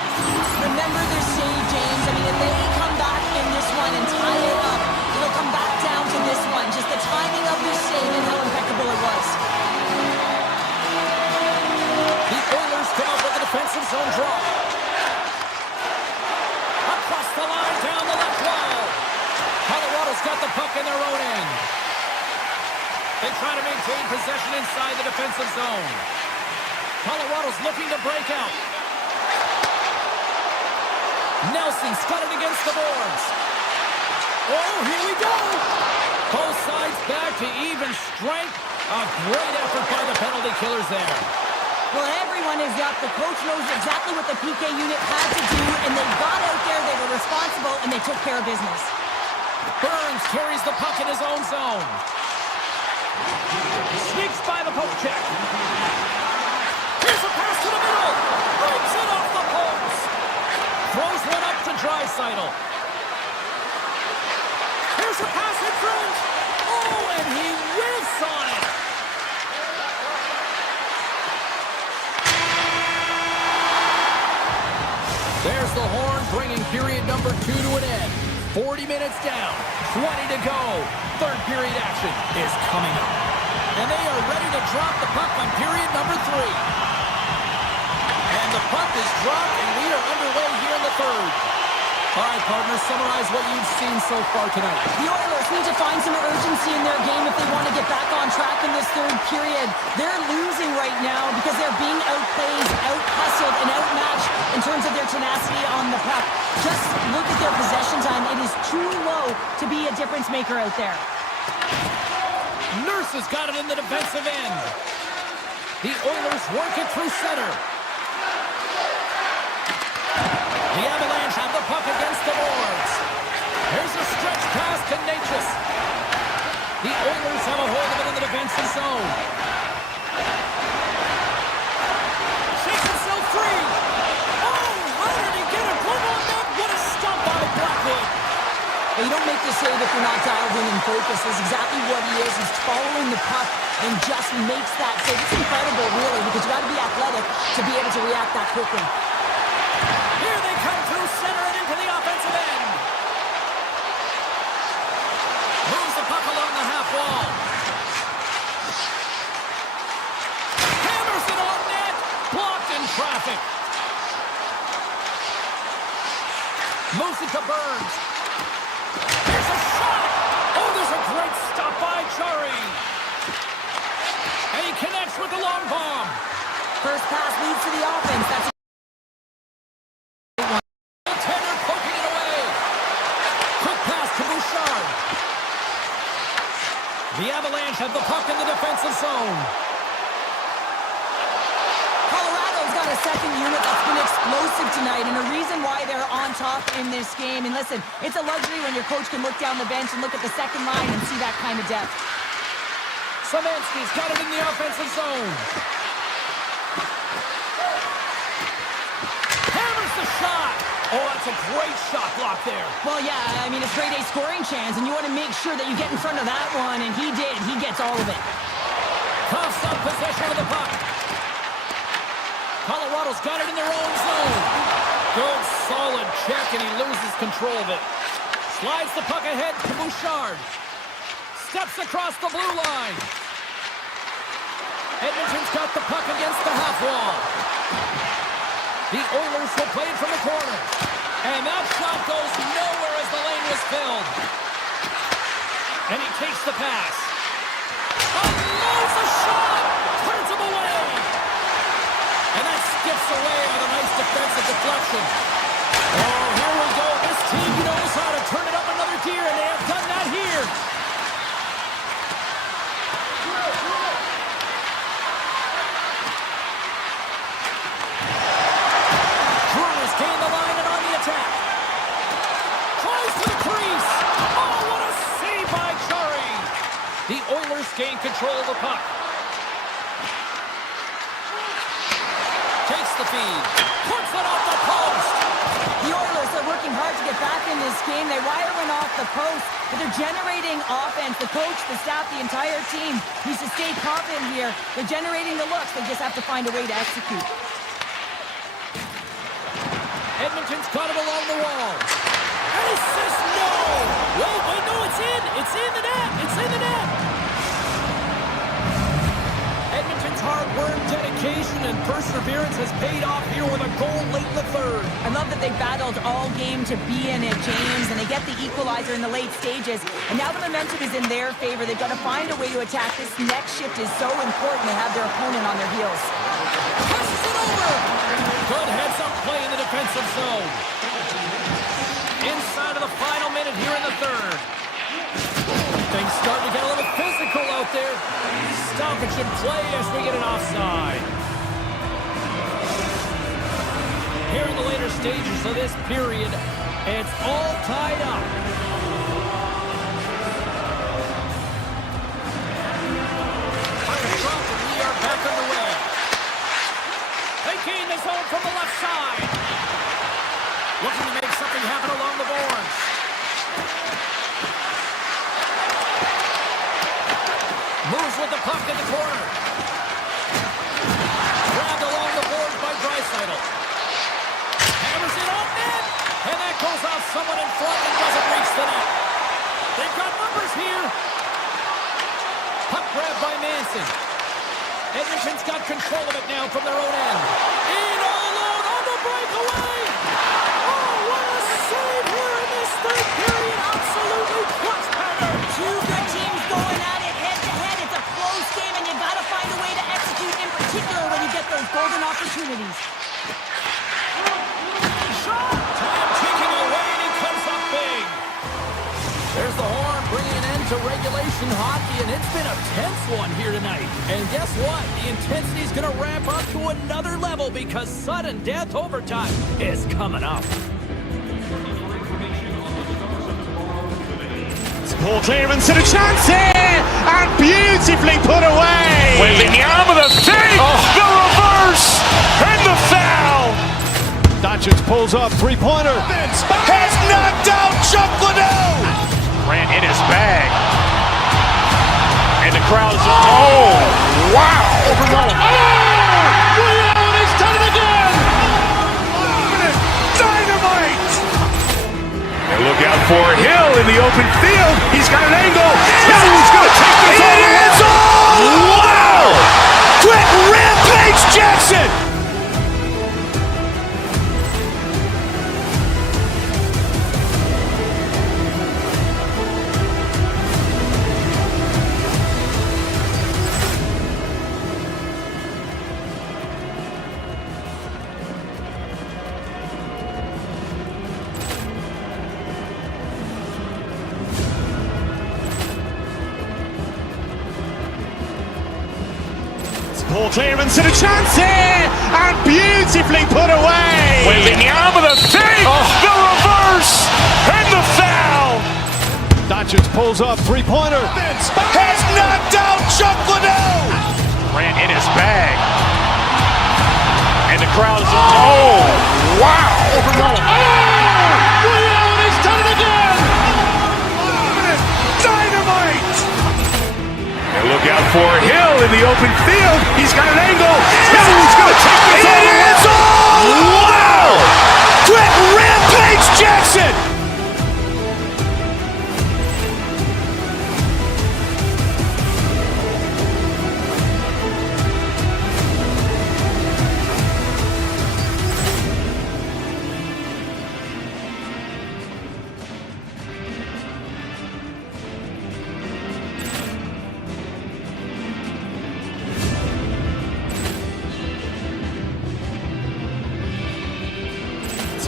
Remember their save, James. I mean, if they come back in this one and tie it up, it'll come back down to this one. Just the timing of this save and how impeccable it was. The Oilers come up with a defensive zone draw. Across the line, down the left wall. Colorado's got the puck in their own end. They try to maintain possession inside the defensive zone. Colorado's looking to break out. Nelson's got it against the boards. Oh, here we go. Both sides back to even strength. A great effort by the penalty killers there. Well, everyone is up. The coach knows exactly what the PK unit had to do, and they got out there, they were responsible, and they took care of business. Burns carries the puck in his own zone. Sneaks by the poke check. Here's a pass to the middle. Breaks it off the post. Throws one up to Draisaitl. Here's a pass in front. Oh, and he whiffs on it. There's the horn, bringing period number 2 to an end. 40 minutes down, 20 to go. Third period action is coming up. And they are ready to drop the puck on period number 3. And the puck is dropped, and we are underway here in the third. All right, partners, summarize what you've seen so far tonight. The Oilers need to find some urgency in their game if they want to get back on track in this third period. They're losing right now because they're being outplayed, out-hustled, and outmatched in terms of their tenacity on the puck. Just look at their possession time. It is too low to be a difference maker out there. Nurse has got it in the defensive end. The Oilers work it through center. The Avalanche have the puck against the boards. Here's a stretch pass to Natchez. The Oilers have a hold of it in the defensive zone. Shakes himself free. Oh, how did he get a glove on that? What a stop by Blackwood. Well, you don't make the save if you're not dialed in and focused. That's exactly what he is. He's following the puck and just makes that save. It's incredible, really, because you got to be athletic to be able to react that quickly. Here they come through center and into the offensive end. Moves the puck along the half wall. Hammers it on net. Blocked in traffic. Moves it to Burns. There's a shot. Oh, there's a great stop by Chari. And he connects with the long bomb. First pass leads to the offense. That's Tanner poking it away. Quick pass to Bouchard. The Avalanche have the puck in the defensive zone. Colorado's got a second unit that's been explosive tonight, and a reason why they're on top in this game. And listen, it's a luxury when your coach can look down the bench and look at the second line and see that kind of depth. Szymanski's got it in the offensive zone. Hammers the shot. Oh, that's a great shot block there. Well, yeah, I mean, it's grade A scoring chance, and you want to make sure that you get in front of that one, and he did. He gets all of it. Coughs up possession of the puck. Colorado's got it in their own zone. Good, solid check, and he loses control of it. Slides the puck ahead to Bouchard. Steps across the blue line. Edmonton's got the puck against the half wall. The Oilers will play it from the corner. And that shot goes nowhere as the lane was filled. And he takes the pass. Unloads a shot! Turns him away! And that skips away with a nice defensive deflection. Oh, here we go. This team knows how to turn it up another gear, and they have done that here. Brewers gain the line and on the attack. Tries to the crease. Oh, what a save by Chari. The Oilers gain control of the puck. the feed. Puts it off the post. The Oilers are working hard to get back in this game. They wire one off the post, but they're generating offense. The coach, the staff, the entire team needs to stay confident here. They're generating the looks. They just have to find a way to execute. Edmonton's got it along the wall. And he says no. Wait, no, it's in. It's in the net. It's in the net. Edmonton's hard work, dedication, and perseverance has paid off here with a goal late in the third. I love that they battled all game to be in it, James, and they get the equalizer in the late stages. And now the momentum is in their favor. They've got to find a way to attack. This next shift is so important to have their opponent on their heels. Passes it over. Good heads-up play in the defensive zone. Inside of the final minute here in the third. Things starting to get a little physical out there. Stoppage in play as we get an offside. Here in the later stages of this period, it's all tied up. Puck dropped and we are back underway. They gain the zone from the left side. Looking to make something happen along the boards. Moves with the puck in the corner. Grabbed along the boards by Draisaitl. Hammers it on net. And that goes off someone in front and doesn't reach the net. They've got numbers here. Puck grabbed by Manson. Edmonton's got control of it now from their own end. In all alone on the breakaway. Oh, what a save here in this third period. Absolutely clutch pattern. Two good teams going at it head-to-head. It's a close game, and you've got to find a way to execute, in particular when you get those golden opportunities. Shot! Time ticking away, and he comes up big. There's the horn bringing an end to regulation hockey, and it's been a tense one here tonight. And guess what? The intensity's going to ramp up to another level because sudden death overtime is coming up. Ball clearance and a chance here, and beautifully put away. Waving the arm of the save, the reverse, and the foul. Doncic pulls up, three-pointer. Has knocked out Chuck Liddell. Ran in his bag. And the crowd is, oh, wow. He's done it again. Dynamite. And look out for Hill in the open field. He's got an angle. He's going to take this all the way. Wow. Quick Rampage Jackson. Ball clearance and a chance here, and beautifully put away. Waving the arm of the save, the reverse, and the foul. Doncic pulls up, three-pointer. Has knocked out Chuck Liddell. Ran in his bag. And the crowd is, oh, wow. He's done it again. Dynamite. And look out for Hill in the open field. He's got an angle. He's going to take this all the way. Wow. Quick Rampage Jackson.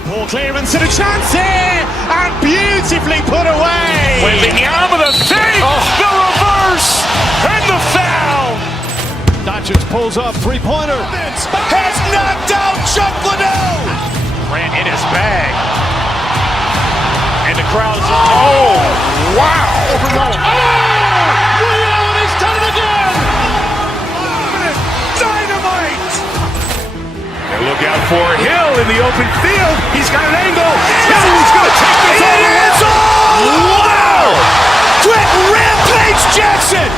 Ball clearance and a chance here, and beautifully put away. Waving the arm of the save, the reverse, and the foul. Doncic pulls up, three-pointer. Has knocked out Chuck Liddell. Ran in his bag. And the crowd is, oh, wow. He's done it again. Dynamite. And look open field. He's got an angle. He's going to take this all the way. Wow! Quick Rampage Jackson!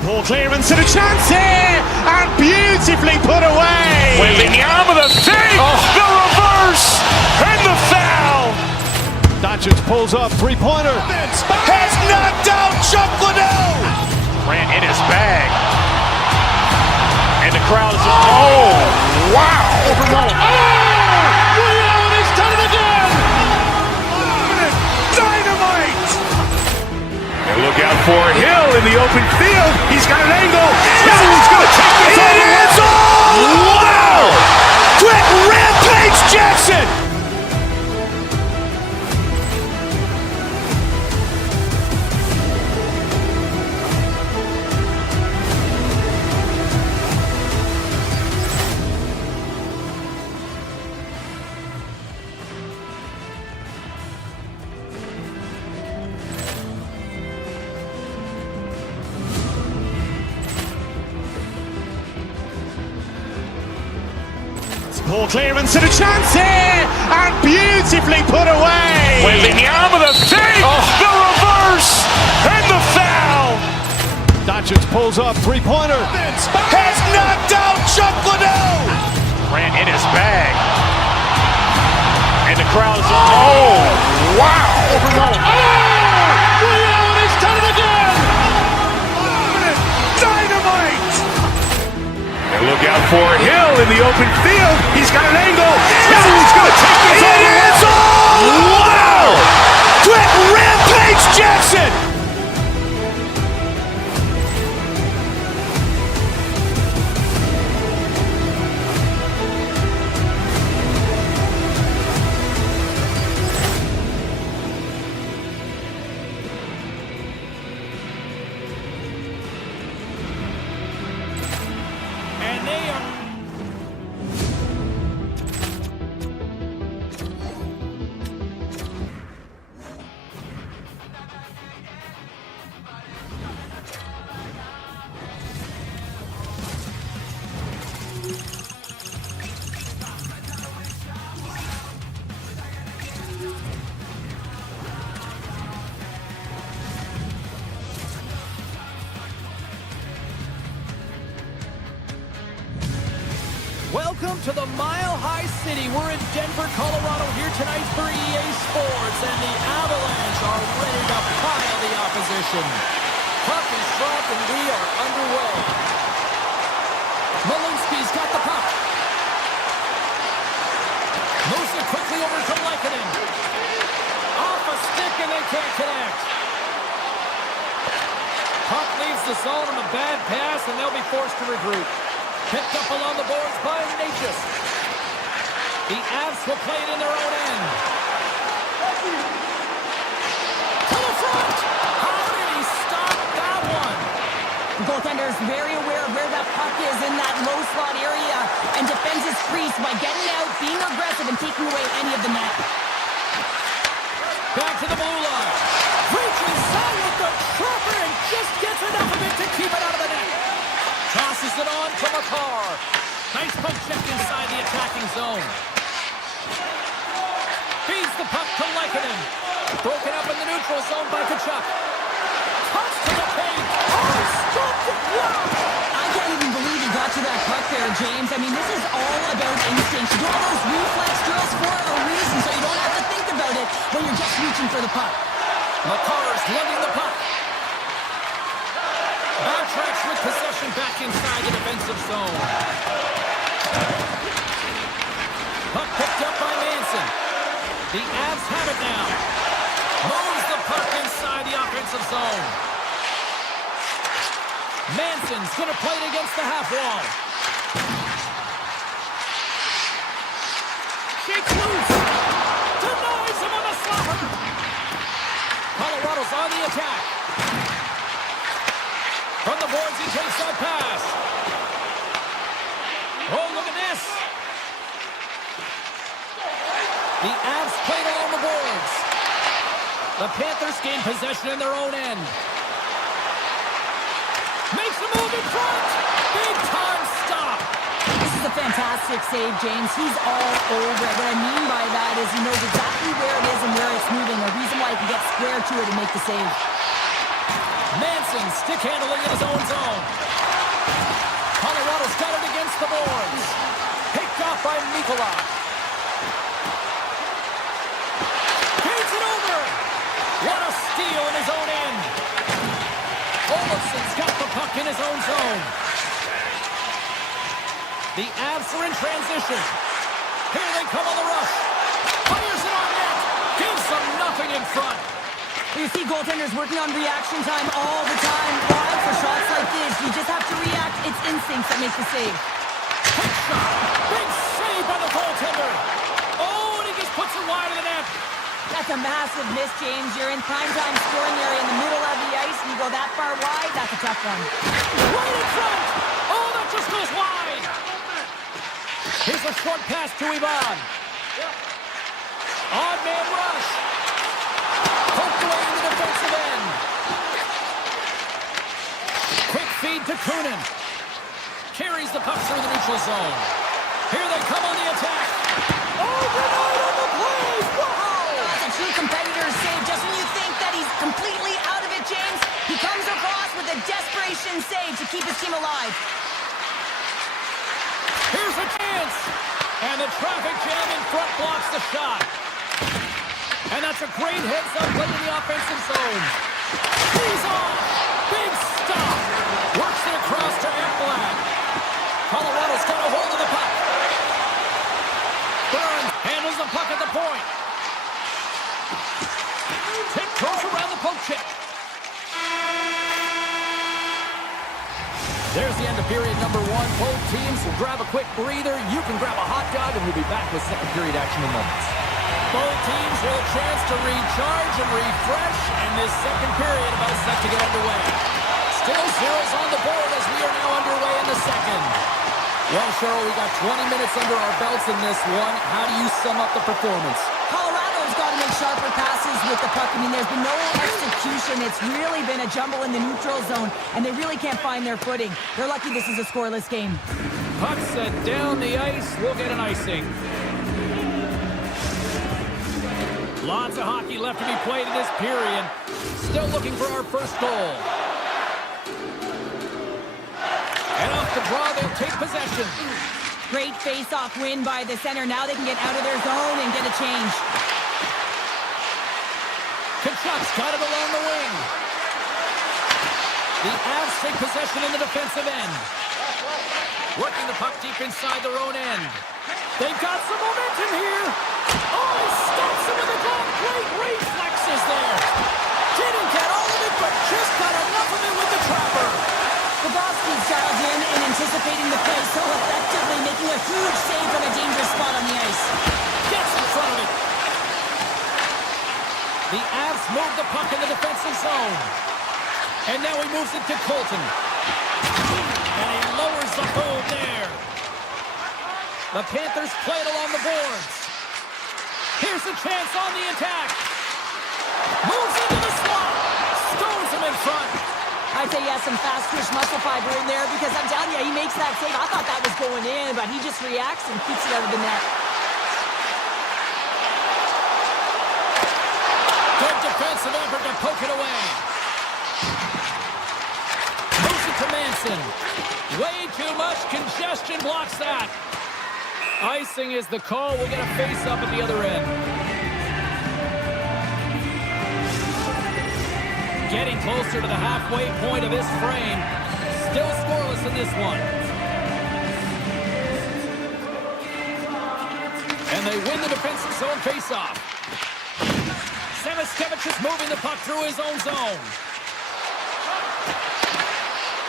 Ball clearance and a chance here, and beautifully put away. With the arm of the fake, the reverse, and the foul. Doncic pulls up, three-pointer. Has knocked out Chuck Liddell. Ran in his bag. And the crowd is, oh, wow. Overwhelmed. Ray Allen has done it again. Dynamite. And look out for Hill in the open field. He's got an angle. He's going to take this all the way. Wow. Quick Rampage Jackson. Ball clearance and a chance here, and beautifully put away. With the arm of the fake, the reverse, and the foul. Doncic pulls up, three-pointer. Has knocked out Chuck Liddell. Ran in his bag. And the crowd is, oh, wow. Overwhelmed. Ray Allen has done it again. Dynamite. And look out for Hill in the open field. He's got an angle. He's going to take this all the way. Wow. Quick Rampage Jackson. And they are... Welcome to the Mile High City. We're in Denver, Colorado here tonight for EA Sports, and the Avalanche are ready to pile the opposition. Puck is dropped and we are underway. Malinsky's got the puck. Moves it quickly over to Lehkonen. Off a stick and they can't connect. Puck leaves the zone on a bad pass and they'll be forced to regroup. Picked up along the boards by Natchez. The Avs will play it in their own end. To the front! How did he stop that one? The goaltender is very aware of where that puck is in that low slot area and defends his crease by getting out, being aggressive, and taking away any of the net. Back to the blue line. Reaches out with the trapper and just gets enough of it to keep it out of the net. Tosses it on to Makar. Nice poke check inside the attacking zone. Feeds the puck to Lehkonen. Broken up in the neutral zone by Tkachuk. Cuts to the paint. Oh, stopped it. Wow. I can't even believe he got to that puck there, James. I mean, this is all about instinct. You do all those reflex drills for a reason, so you don't have to think about it when you're just reaching for the puck. Makar's lugging the puck. Backtracks with possession back inside the defensive zone. Puck picked up by Manson. The Avs have it now. Moves the puck inside the offensive zone. Manson's going to play it against the half wall. Shakes loose. Denies him on the slap on the attack. From the boards, he takes that pass. Oh, look at this. The Avs played along the boards. The Panthers gain possession in their own end. Makes a move in front. Big time stop. This is a fantastic save, James. He's all over it. What I mean by that is he knows exactly where it is and where it's moving. A reason why he can get square to it and make the save. Manson stick handling in his own zone. Colorado's got it against the boards. Picked off by Mikkola. Feeds it over. What a steal in his own end. Olofsson's got the puck in his own zone. The Avs are in transition. Here they come on the rush. Fires it on net. Gives them nothing in front. You see goaltenders working on reaction time all the time. Why? For shots like this, you just have to react. It's instincts that make the save. Quick shot. Big save by the goaltender. Oh, and he just puts it wide of the net. That's a massive miss, James. You're in primetime scoring area in the middle of the ice, and you go that far wide, that's a tough one. Right in front. Oh, that just goes wide. Here's a short pass to Ivan. Odd man rush. Poked away in the defensive end. Quick feed to Kunin. Carries the puck through the neutral zone. Here they come on the attack. Oh, denied on the play. Wow. That's a true competitor's save. Just when you think that he's completely out of it, James, he comes across with a desperation save to keep his team alive. Here's a chance. And the traffic jam in front blocks the shot. And that's a great heads-up play in the offensive zone. He's off. Big stop. Works it across to Ekblad. Colorado's got a hold of the puck. Burns handles the puck at the point. Tiptoes around the poke check. There's the end of period number one. Both teams will grab a quick breather. You can grab a hot dog, and we'll be back with second period action in moments. Both teams with a chance to recharge and refresh, and this second period about set to get underway. Still zeros on the board as we are now underway in the second. Well, Cheryl, we got 20 minutes under our belts in this one. How do you sum up the performance? Colorado's got to make sharper passes with the puck. I mean, there's been no execution. It's really been a jumble in the neutral zone, and they really can't find their footing. They're lucky this is a scoreless game. Puck set down the ice. We'll get an icing. Lots of hockey left to be played in this period. Still looking for our first goal. And off the draw, they'll take possession. Great face-off win by the center. Now they can get out of their zone and get a change. Kachuk's got it along the wing. The Avs take possession in the defensive end. Working the puck deep inside their own end. They've got some momentum here. Oh, he stops him with a glove. Great reflexes there. Didn't get all of it, but just got enough of it with the trapper. Bobrovsky's dialed in and anticipating the play so effectively, making a huge save from a dangerous spot on the ice. Gets in front of it. The Avs move the puck in the defensive zone. And now he moves it to Colton. And he lowers the boom there. The Panthers play it along the boards. Here's a chance on the attack. Moves into the slot. Stones him in front. I'd say he has some fast twitch muscle fiber in there because I'm telling you, he makes that save. I thought that was going in, but he just reacts and keeps it out of the net. Good defensive effort to poke it away. Moves it to Manson. Way too much congestion blocks that. Icing is the call. We'll get a face-up at the other end. Getting closer to the halfway point of this frame. Still scoreless in this one. And they win the defensive zone face-off. Samoskevich is moving the puck through his own zone.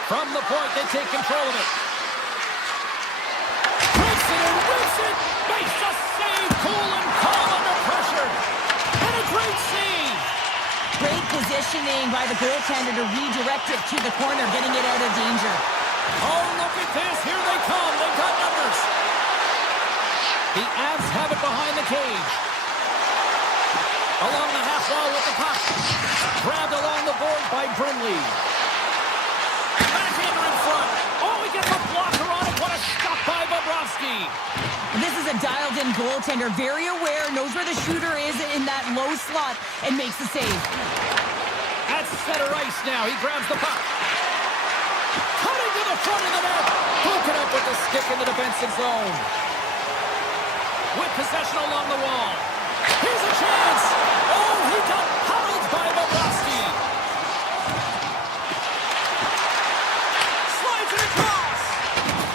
From the point, they take control of it. Breaks it and whips it. Makes a save. Cool and calm under pressure. And a great save. Great positioning by the goaltender to redirect it to the corner, getting it out of danger. Oh, look at this. Here they come. They've got numbers. The Avs have it behind the cage. Along the half wall with the puck. Grabbed along the board by Brimley. Backhander in front. Oh, he gets a blocker on it. What a stop by Bobrovsky. This is a dialed-in goaltender, very aware, knows where the shooter is in that low slot, and makes the save. At center ice now. He grabs the puck. Cutting to the front of the net. Poking up with the stick in the defensive zone. With possession along the wall. Here's a chance. Oh, he got huddled by Bobrovsky. Slides it across.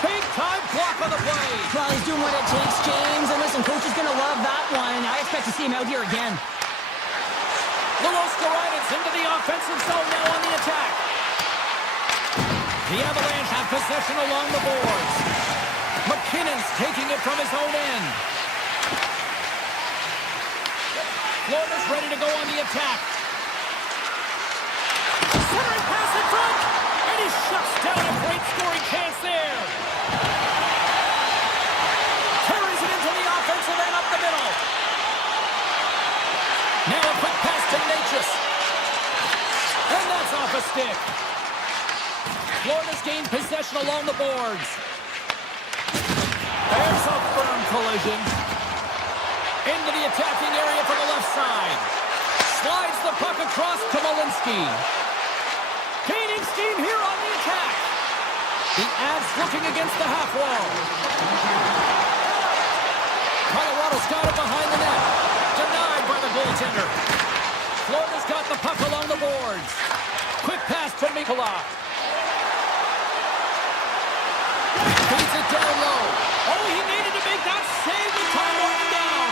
Big time block on the play. Well, he's doing what it takes, James. And listen, coach is going to love that one. I expect to see him out here again. Luloskarainen's into the offensive zone now on the attack. The Avalanche have possession along the boards. McKinnon's taking it from his own end. Florida's ready to go on the attack. Centering pass in front. And he shuts down a great scoring chance there. Carries it into the offensive end up the middle. Now a quick pass to Natchez. And that's off a stick. Florida's gained possession along the boards. There's a firm collision. Into the attacking area from the left side. Slides the puck across to Malinsky. Gaining steam here on the attack. The Avs looking against the half wall. Colorado's got it behind the net. Denied by the goaltender. Florida's got the puck along the boards. Quick pass to Mikula. Feeds it down low. Oh, he needed to make that save with time running down.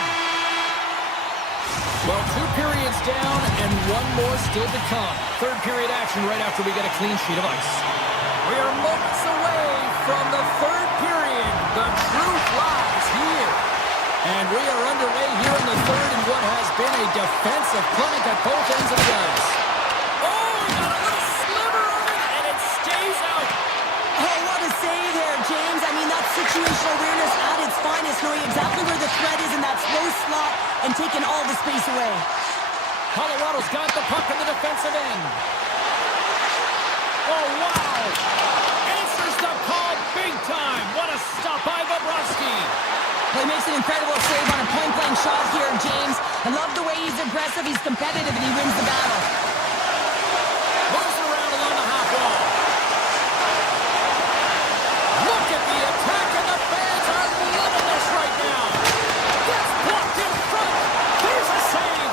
Well, 2 periods down and 1 more still to come. Third period action right after we get a clean sheet of ice. We are moments away from the third period. The truth lies here. And we are underway here in the third in what has been a defensive clinic at both ends of the ice. Oh, he got a little sliver of it, and it stays out. Oh, what a save there, James. I mean, that's situational awareness at its finest, knowing exactly where the threat is in that slow slot and taking all the space away. Colorado's got the puck in the defensive end. Oh, wow. Answers the call big time. What a stop by Bobrovsky. Well, he makes an incredible save on a point-blank shot here, James. I love the way he's aggressive, he's competitive, and he wins the battle. Moves around along the half wall. Look at the attack, and the fans are loving this right now. Gets blocked in front. There's a save.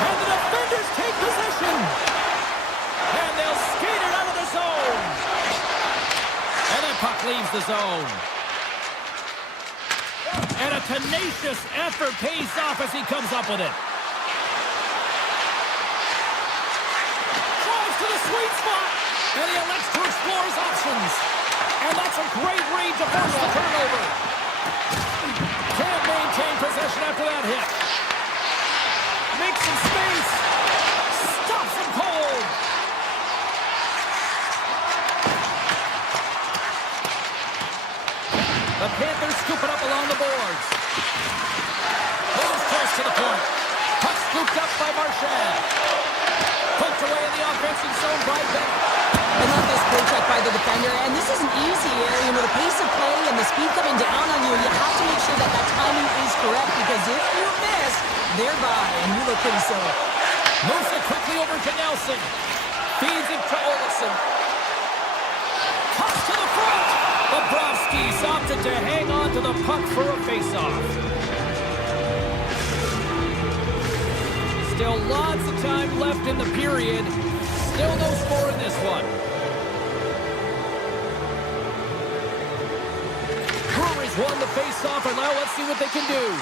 And the defenders take possession. And they'll skate it out of the zone. And that puck leaves the zone. And a tenacious effort pays off as he comes up with it. Drives to the sweet spot. And he elects to explore his options. And that's a great read to force the turnover. Can't maintain possession after that hit. Makes some space. Stops him cold. The Panthers scoop it up along the boards. Moves close to the point. Puck scooped up by Marchand. Poked away in the offensive zone by Bennett. I love this poke-check by the defender, and this isn't easy. You know, the pace of play and the speed coming down on you, you have to make sure that that timing is correct, because if you miss, they're by, and you look pretty silly. Moves it quickly over to Nelson. Feeds it to Olsen. Cuts to the front. Bobrovsky's opted to hang on to the puck for a face-off. Still lots of time left in the period. Still no score in this one. Breweries won the face-off, and now let's see what they can do.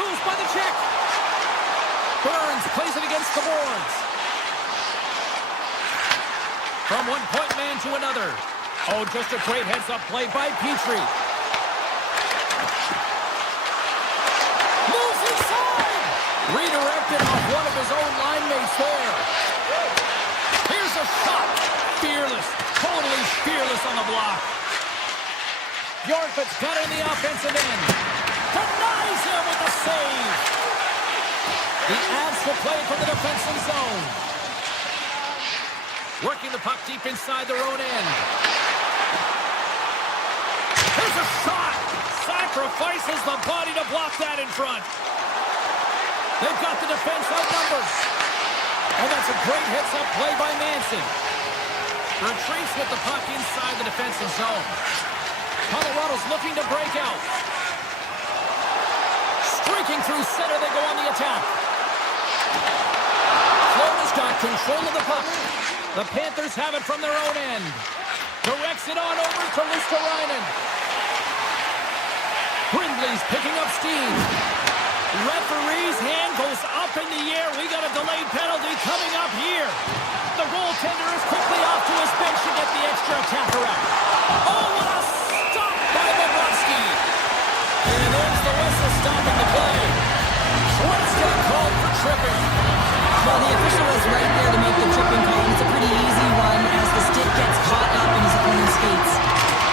Moves by the check. Burns plays it against the boards. From one point man to another. Oh, just a great heads-up play by Petrie. Moves inside. Redirected off one of his own line mates there. Here's a shot. Fearless. Totally fearless on the block. Bjork's got in the offensive end. Denies him with the save. The Avs will play from the defensive zone. Working the puck deep inside their own end. Here's a shot. Sacrifices the body to block that in front. They've got the defense outnumbered. And that's a great heads-up play by Manson. Retreats with the puck inside the defensive zone. Colorado's looking to break out. Streaking through center, they go on the attack. Florida's got control of the puck. The Panthers have it from their own end. Directs it on over to Luosterainen. Brindley's picking up steam. Referee's hand goes up in the air. We got a delayed penalty coming up here. The goaltender is quickly off to his bench to get the extra attacker out. Oh, what a stop by Bobrovsky. And there's the whistle stopping the play. Schwartz got called for tripping. Well, the official was right there to make the tripping call. It's a pretty easy one as the stick gets caught up in his opponent's skates.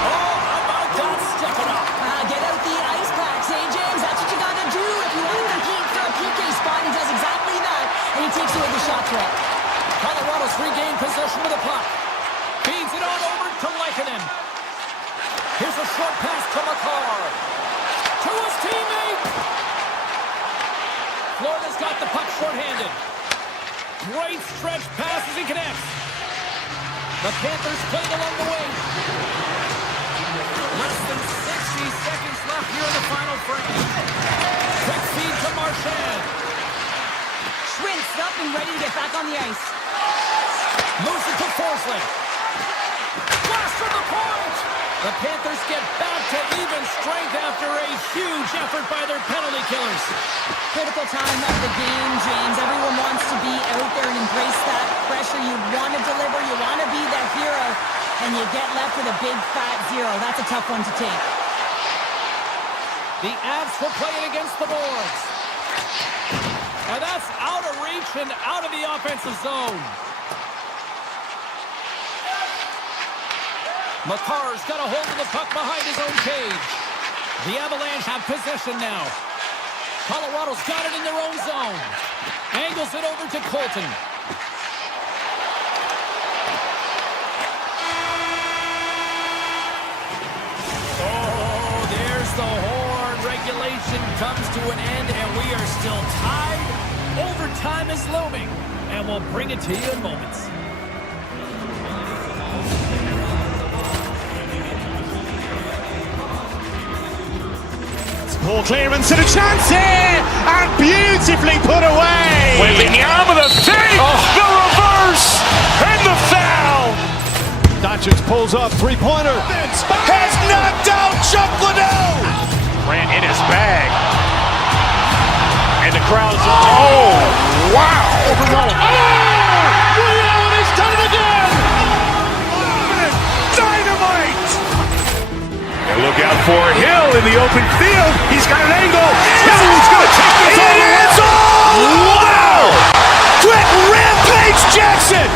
Oh, how about that stepping up? Get out the ice packs, hey, James? That's what you got to do if you want to compete for a PK spot. He does exactly that, and he takes away the shot threat. Colorado's regained possession of the puck. Feeds it on over to Lehkonen. Here's a short pass to Makar. To his teammate. Florida's got the puck shorthanded. Great stretch pass as he connects. The Panthers played along the wing. Less than 60 seconds left here in the final frame. Quick feed to Marchand. Schwintz up and ready to get back on the ice. Moves it to Forsling. Blast from the point! The Panthers get back to even strength after a huge effort by their penalty killers. Critical time of the game, James. Everyone wants to be out there and embrace that pressure. You want to deliver. You want to be that hero. And you get left with a big, fat zero. That's a tough one to take. The Avs will play it against the boards. And that's out of reach and out of the offensive zone. Makar's got a hold of the puck behind his own cage. The Avalanche have possession now. Colorado's got it in their own zone. Angles it over to Colton. Oh, there's the horn. Regulation comes to an end, and we are still tied. Overtime is looming, and we'll bring it to you in moments. Ball clearance and a chance here, and beautifully put away. Wembanyama the save, the reverse, and the foul. Doncic pulls up, three-pointer. Has knocked out Chuck Liddell. Ran in his bag. And the crowd's, oh, wow. Allen has done it again! Dynamite. And look out for Hill in the open field. He's got an angle. He's going to take this all the way. Wow! Quick rampage Jackson.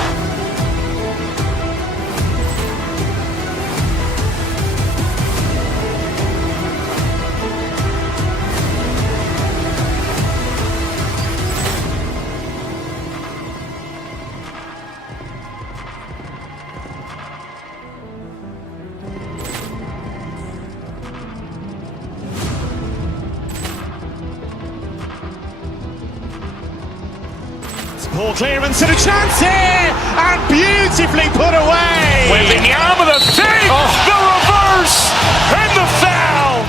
Ball clearance and a chance here, and beautifully put away. Wembanyama the save, the reverse, and the foul.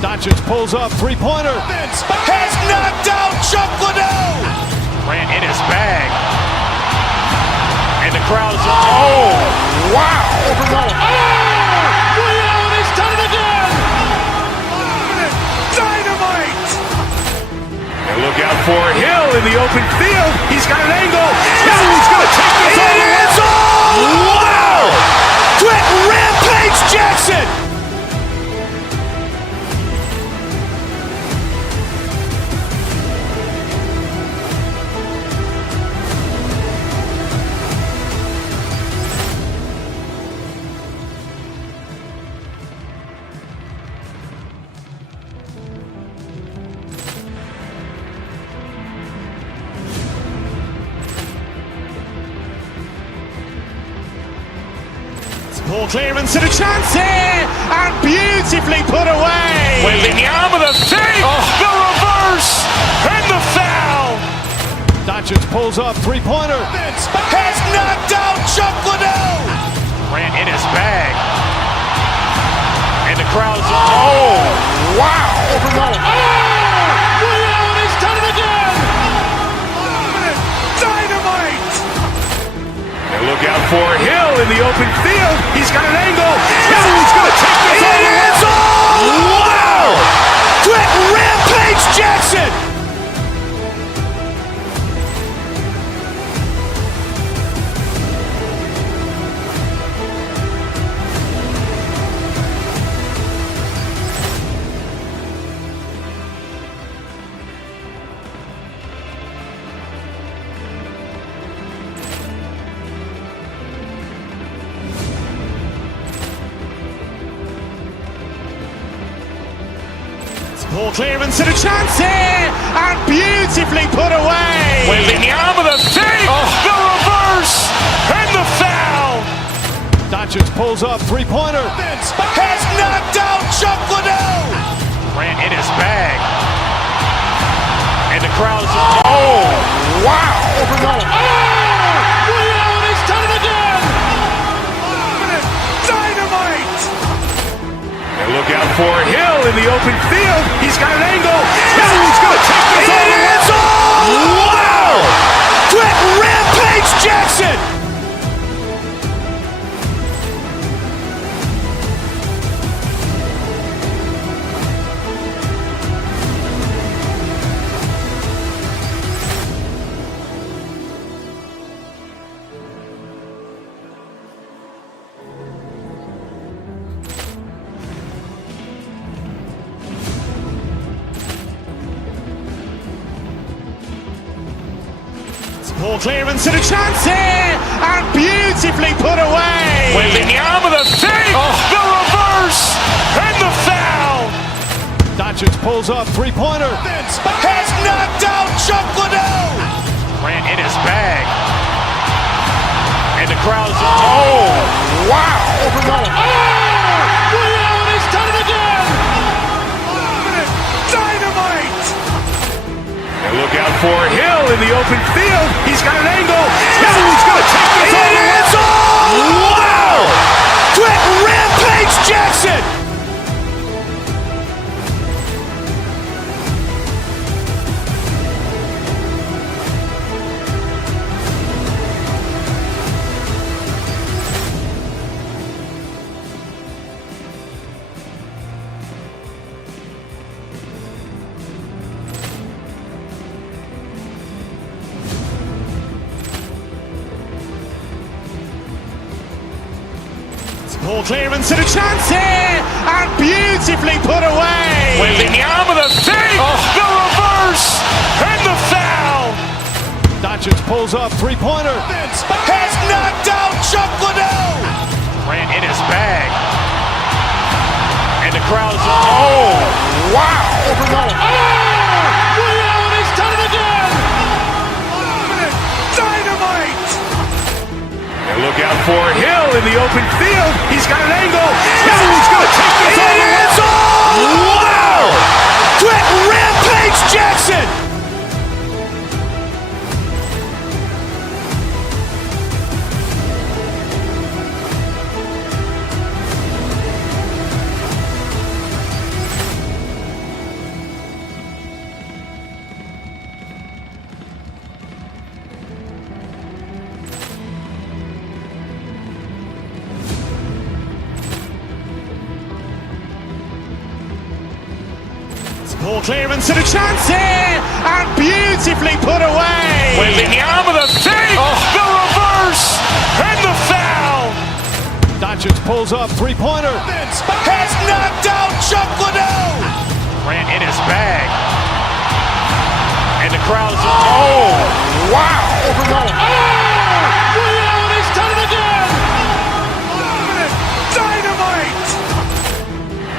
Doncic pulls up, three-pointer. Has knocked out Chuck Liddell. Ran in his bag. And the crowd's, oh, wow. Allen has done it again! Dynamite. And look out for Hill in the open field. He's got an angle. He's going to take this all the way. Wow! Quick rampage Jackson. Ball clearance and a chance here, and beautifully put away. Wembanyama the save, the reverse, and the foul. Doncic pulls up, three-pointer. Has knocked out Chuck Liddell. Grant in his bag. And the crowd's, oh, wow. Ray Allen has done it again. Dynamite. And look out for Hill in the open field. He's got an angle. He's going to take this all the way. Wow. Quick Rampage Jackson. Ball clearance and a chance here, and beautifully put away. Wembanyama the save, the reverse, and the foul. Doncic pulls up, three-pointer. Has knocked out Chuck Liddell. Grant in his bag. And the crowd's, oh, wow. Ray Allen has done it again. Dynamite. And look out for Hill in the open field. He's got an angle. He's going to take this all the way. Wow. Quick Rampage Jackson. Ball clearance and a chance here, and beautifully put away. Wembanyama the save, the reverse, and the foul. Doncic pulls up, three-pointer. Has knocked out Chuck Liddell. Grant in his bag. And the crowd's, oh, wow. Ray Allen has done it again. Dynamite. And look out for Hill in the open field. He's got an angle. He's going to take this all the way. Wow. Quick Rampage Jackson. Ball clearance and a chance here, and beautifully put away. Wembanyama the save, the reverse, and the foul. Doncic pulls up, three-pointer. Has knocked out Chuck Liddell. Grant in his bag. And the crowd's, oh, wow. Ray Allen has done it again. Dynamite. And look out for Hill in the open field. He's got an angle. He's going to take this all the way. Wow. Quick Rampage Jackson. Ball clearance and a chance here, and beautifully put away. Wembanyama the save, the reverse, and the foul. Doncic pulls up, three-pointer. Has knocked out Chuck Liddell. Grant in his bag. And the crowd's, oh, wow. Ray Allen has done it again. Dynamite.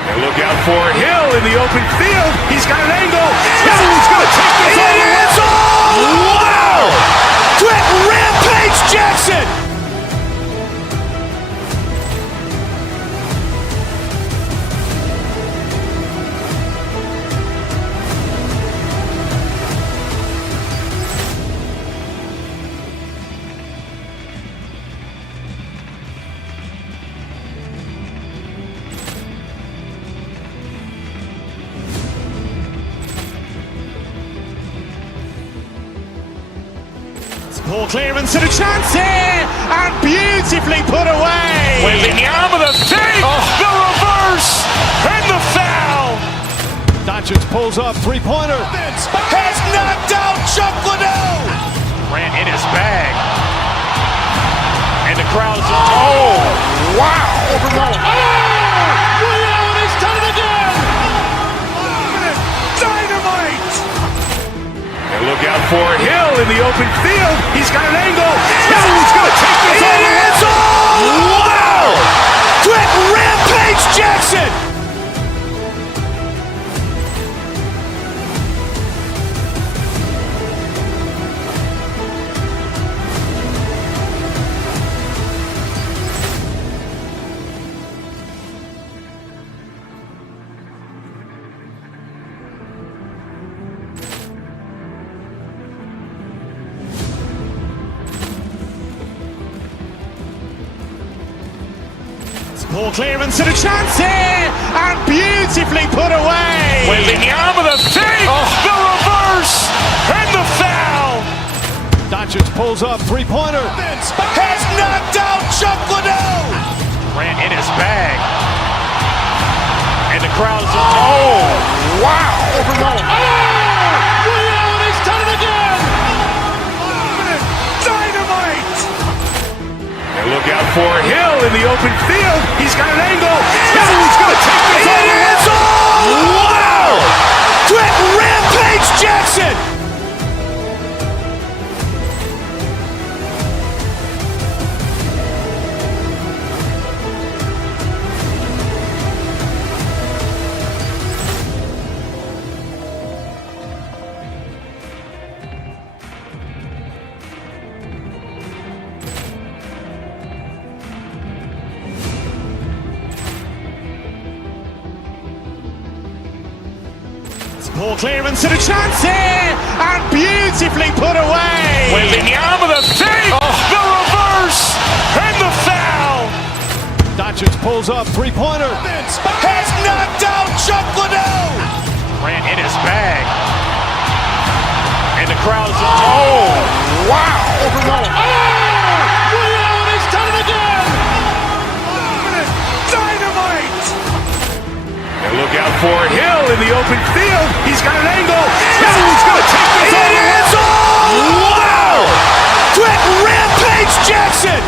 And look out for Hill in the open field. He's got an angle. He's going to take this all the way. Wow. Quick Rampage Jackson. Ball clearance and a chance here, and beautifully put away. Waving the arm of the fake, the reverse, and the foul. Doncic pulls up, three-pointer. Has knocked out Chuck Liddell. Ran in his bag. And the crowd is, oh, wow. Ray Allen has done it again. Dynamite. And look out for Hill in the open field. He's got an angle. No, he's going to take this all the way. Wow. Quick Rampage Jackson. Ball clearance and a chance here, and beautifully put away. Waving the arm of the fake, the reverse, and the foul. Doncic pulls up, three-pointer. Has knocked out Chuck Liddell. Ran in his bag. And the crowd is, oh, wow. Ray Allen has done it again. Dynamite. And look out for Hill in the open field. He's got an angle. No, he's going to take this all the way. Wow. Quick Rampage Jackson. Ball clearance and a chance here, and beautifully put away. Waving the arm of the fake, the reverse, and the foul. Doncic pulls up, three-pointer. Has knocked out Chuck Liddell. Ran in his bag. And the crowd is, oh, wow. Ray Allen has done it again. Dynamite. And look out for Hill in the open field. He's got an angle. No, he's going to take this all the way. Wow. Quick Rampage Jackson.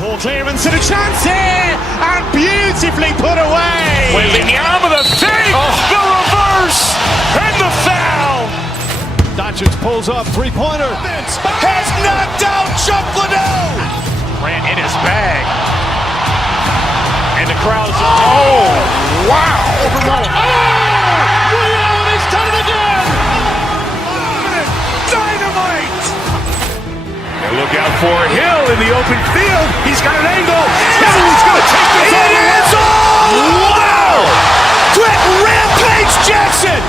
Ball clearance and a chance here, and beautifully put away. Waving the arm of the fake, the reverse, and the foul. Doncic pulls up, three-pointer. Has knocked out Chuck Liddell. Ran in his bag. And the crowd is, oh, wow. Ray Allen has done it again. Dynamite. And look out for Hill in the open field. He's got an angle. No, he's going to take this all the way. Wow. Quick Rampage Jackson.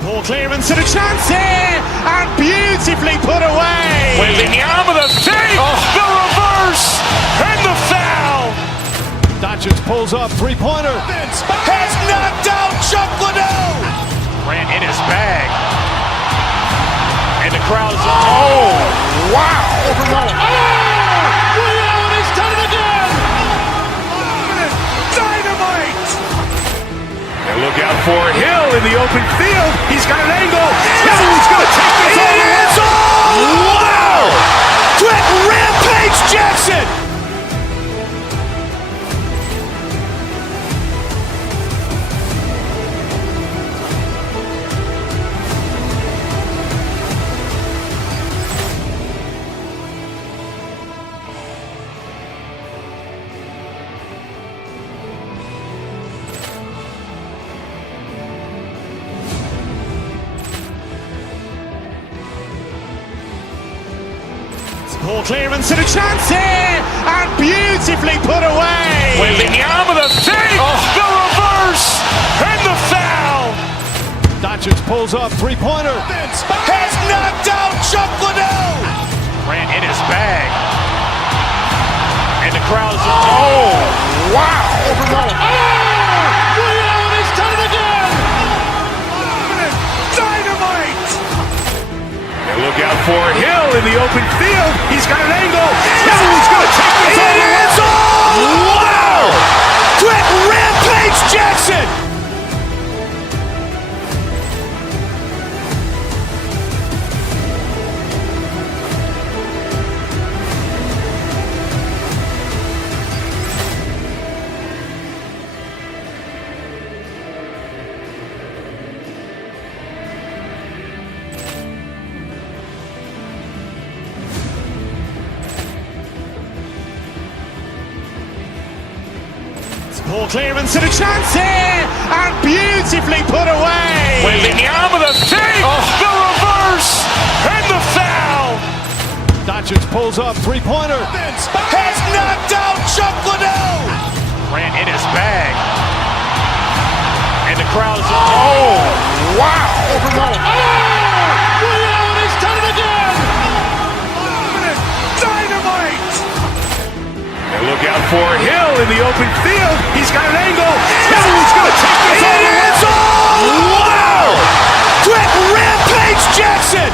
Ball clearance and a chance here, and beautifully put away. Waving the arm of the fake, the reverse, and the foul. Doncic pulls up, three-pointer. Has knocked out Chuck Liddell. Ran in his bag. And the crowd is, oh, wow. Ray Allen has done it again. Dynamite. And look out for Hill in the open field. He's got an angle. No, he's going to take this all the way. Wow. Quick Rampage Jackson. Ball clearance and a chance here, and beautifully put away. Wembanyama with a save, the reverse, and the foul. Doncic pulls up, three-pointer. Has knocked out Chuck Liddell. Grant in his bag. And the crowd's, oh, wow. Overruled. Ray Allen has done it again. Dynamite. And look out for Hill in the open field. He's got an angle. He's going to take this all the way. Wow. Quick Rampage Jackson. Ball clearance and a chance here, and beautifully put away. Wembanyama with a save, the reverse, and the foul. Doncic pulls up, three-pointer. Has knocked out Chuck Liddell. Grant in his bag. And the crowd's, oh, wow. Overruled. Ray Allen has done it again. Dynamite. And look out for Hill in the open field. He's got an angle. He's going to take this all the way. Wow. Quick Rampage Jackson.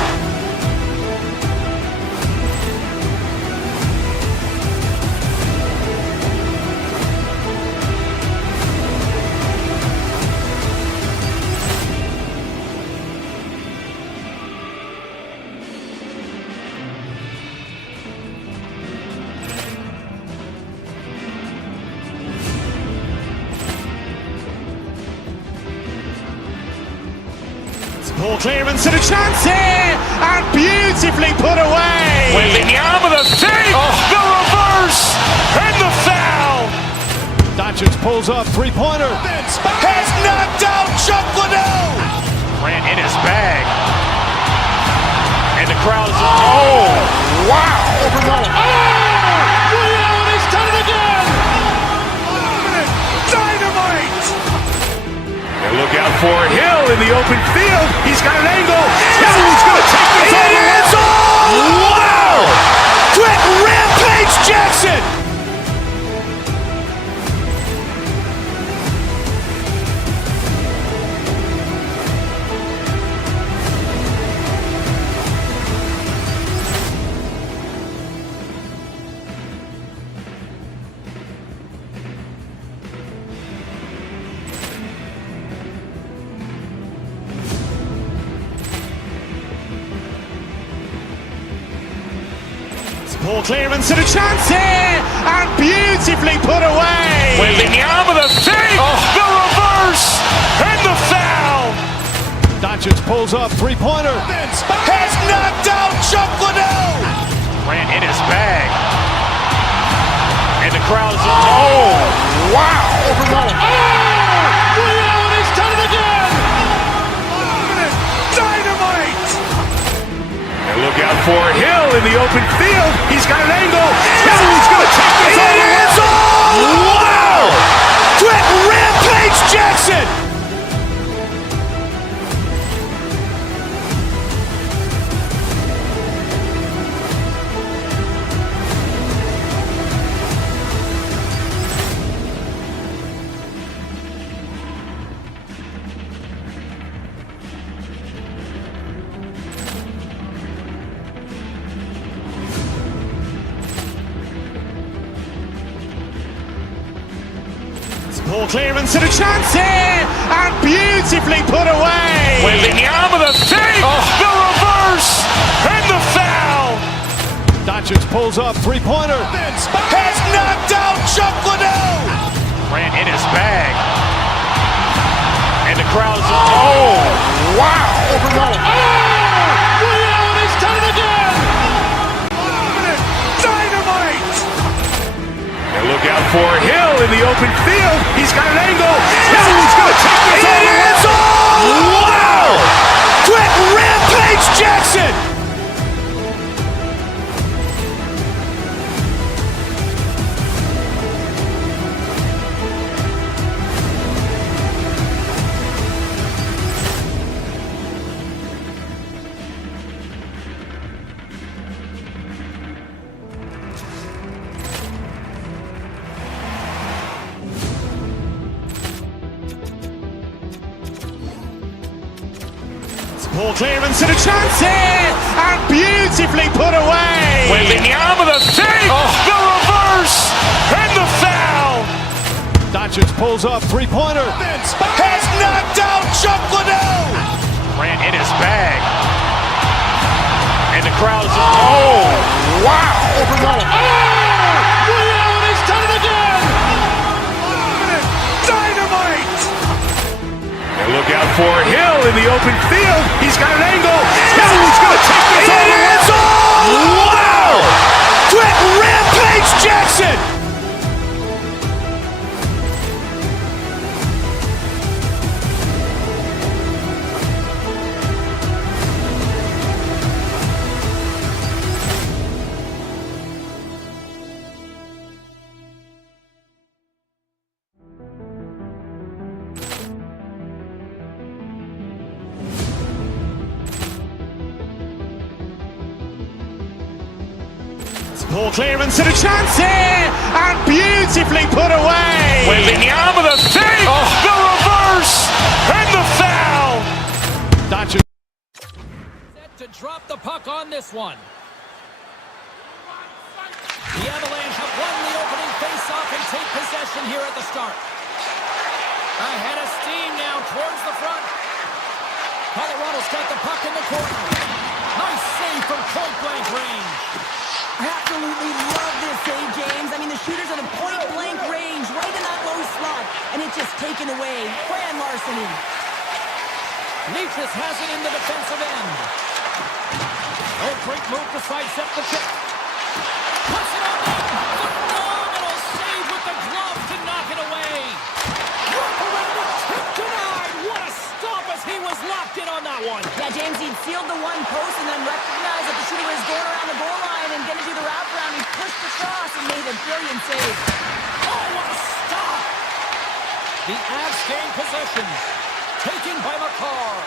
Ball clearance and a chance here, and beautifully put away. Wembanyama with a save, the reverse, and the foul. Doncic pulls up, three-pointer. Has knocked out Chuck Liddell. Grant in his bag. And the crowd's, oh, wow. Overruled. Ray Allen has done it again. Dynamite. And look out for Hill in the open field. He's got an angle. He's going to take this all the way. Wow. Quick Rampage Jackson. Ball clearance and a chance here, and beautifully put away. Wembanyama with a save, the reverse, and the foul. Doncic pulls up, three-pointer. Has knocked out Chuck Liddell. Grant in his bag. And the crowd's, oh, wow. Overruled. Ray Allen has done it again. Dynamite. And look out for Hill in the open field. He's got an angle. He's going to take this all the way. Wow. Quick Rampage Jackson. Ball clearance and a chance here, and beautifully put away. Wembanyama with a save, the reverse, and the foul. Doncic pulls up, three-pointer. Has knocked out Chuck Liddell. Grant in his bag. And the crowd's, oh, wow. Overruled. Ray Allen has done it again. Dynamite. And look out for Hill in the open field. He's got an angle. He's going to take this all the way. Wow. Quick Rampage Jackson. Ball clearance and a chance here, and beautifully put away. Wembanyama the save, the reverse, and the foul. Doncic pulls up, three-pointer. Has knocked out Chuck Liddell. Ran in his bag. And the crowd is, oh, wow. Ray Allen has done it again. Dynamite. And look out for Hill in the open field. He's got an angle. Hill's going to take this all the way. Wow. Quick Rampage Jackson. Ball clearance and a chance here, and beautifully put away. Wembanyama the save, the reverse, and the foul. Doncic. Set to drop the puck on this one. The Avalanche have won the opening face-off and take possession here at the start. Ahead of steam now towards the front. Colorado's got the puck in the corner. Nice save from point-blank range. I absolutely love this save, James. I mean, the shooter's at a point-blank range, right in that low slot, and it's just taken away. Grand larceny. Leachus has it in the defensive end. Oh, great move to sidestep the check. Puts it on net. Phenomenal save with the glove to knock it away. Wrap around it, tip denied. What a stop as he was locked in on that one. Yeah, James, he'd sealed the one post and then recognized that the shooter was going around the goal line and going to do the wraparound. He pushed across and made a brilliant save. Oh, what a stop. The Avs gain possession. Taken by McCarr.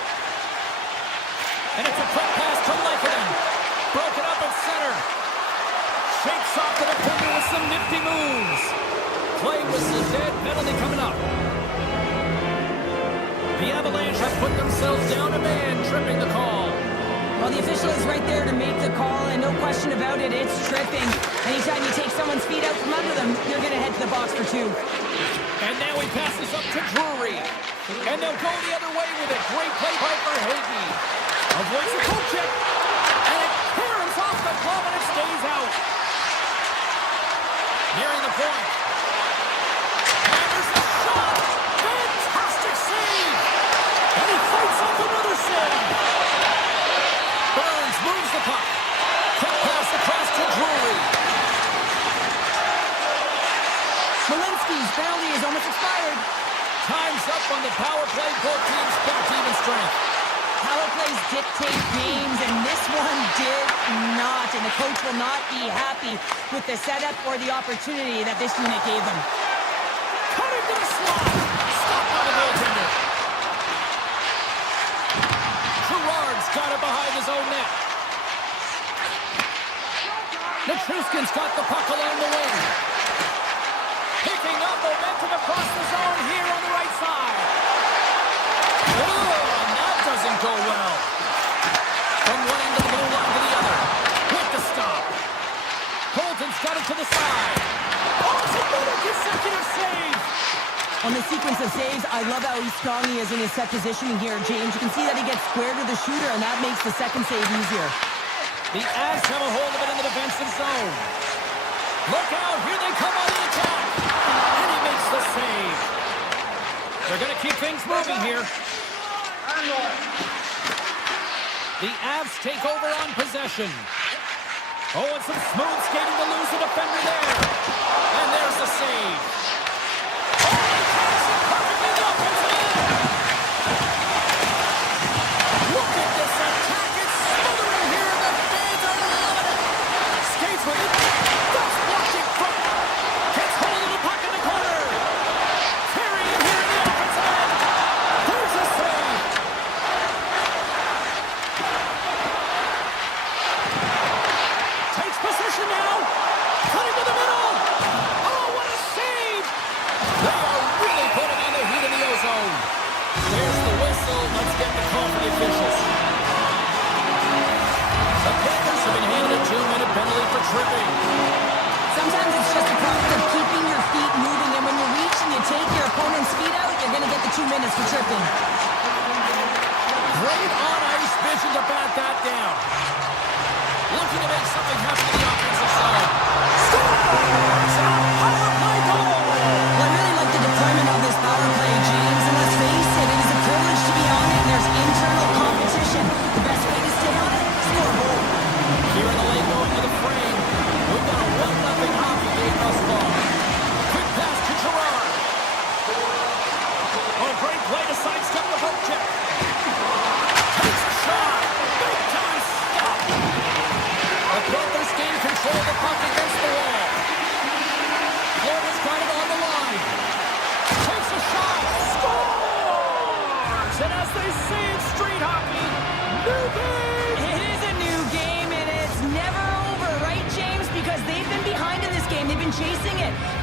And it's a quick pass to Lehkonen. Broken up at center. Shakes off the defender with some nifty moves. Play whistle dead, penalty coming up. The Avalanche have put themselves down a man, tripping the call. Well, the official is right there to make the call, and no question about it, it's tripping. Anytime you take someone's feet out from under them, you're going to head to the box for two. And now he passes up to Drury. And they'll go the other way with it. Great play by Verhaeghe. Avoids the poke check. And it caroms off the glove and it stays out. Nearing the point. And there's a shot. Fantastic save. And he fights off another save. Burns moves the puck. Quick pass across to Drury. Malinsky's penalty is almost expired. Time's up on the power play. Both teams back to even strength. Power plays dictate games, and this one did not. And the coach will not be happy with the setup or the opportunity that this unit gave them. Cut into the slot. Stop by the goaltender. Gerard's got it behind his own net. Nichushkin's got the puck along the wing. Picking up momentum across the zone here on the right side. Oh, and that doesn't go well. From one end of the blue line to the other. With the stop. Colton's got it to the side. Oh, it's another consecutive save. On the sequence of saves, I love how strong he is in his set positioning here, James. You can see that he gets squared with the shooter, and that makes the second save easier. The Avs have a hold of it in the defensive zone. Look out, here they come on the attack. And he makes the save. They're going to keep things moving here. The Avs take over on possession. Oh, and some smooth skating to lose the defender there. And there's the save. Oh, he caps it perfectly in the offensive end. Look at this attack. It's smothering here. The fans are loving it. Skates with it. That's blocking from. Gets hold of the puck in the corner. Terry in here in the offensive end. There's a save. Takes possession now. Cutting to the middle. Oh, what a save.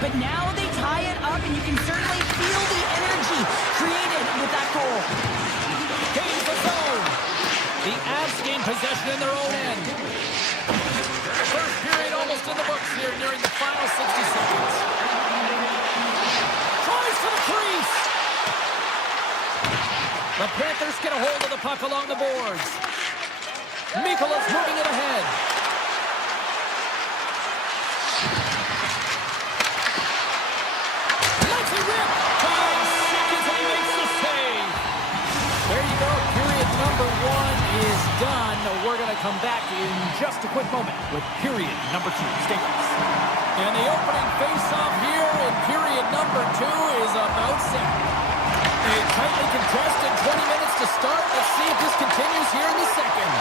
But now they tie it up, and you can certainly feel the energy created with that goal. Gains the zone. The Avs gain possession in their own end. First period almost in the books here, nearing the final 60 seconds. Tries to the crease. The Panthers get a hold of the puck along the boards. Mikola's moving it ahead. Let's it rip. 5 seconds and he makes the save. There you go. Period number 1 is done. We're going to come back in just a quick moment with period number 2. Stay with us. And the opening face-off here in period number 2 is about set. A tightly contested 20 minutes to start. Let's see if this continues here in the second.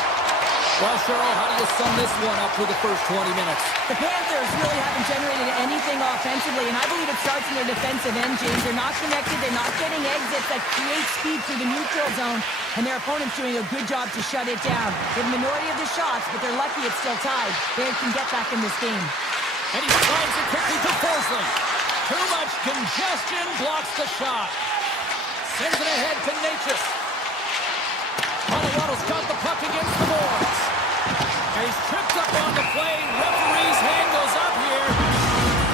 Well, Cheryl, how do you sum this one up through the first 20 minutes? The Panthers really haven't generated anything offensively, and I believe it starts in their defensive end, James. They're not connected. They're not getting exits that create speed through the neutral zone, and their opponent's doing a good job to shut it down. They have a minority of the shots, but they're lucky it's still tied. They can get back in this game. And he slides it quickly to Forsling. Too much congestion blocks the shot. Sends it ahead to Natchez. Colorado's got the puck against the boards. And he's tripped up on the play. Referee's hand goes up here.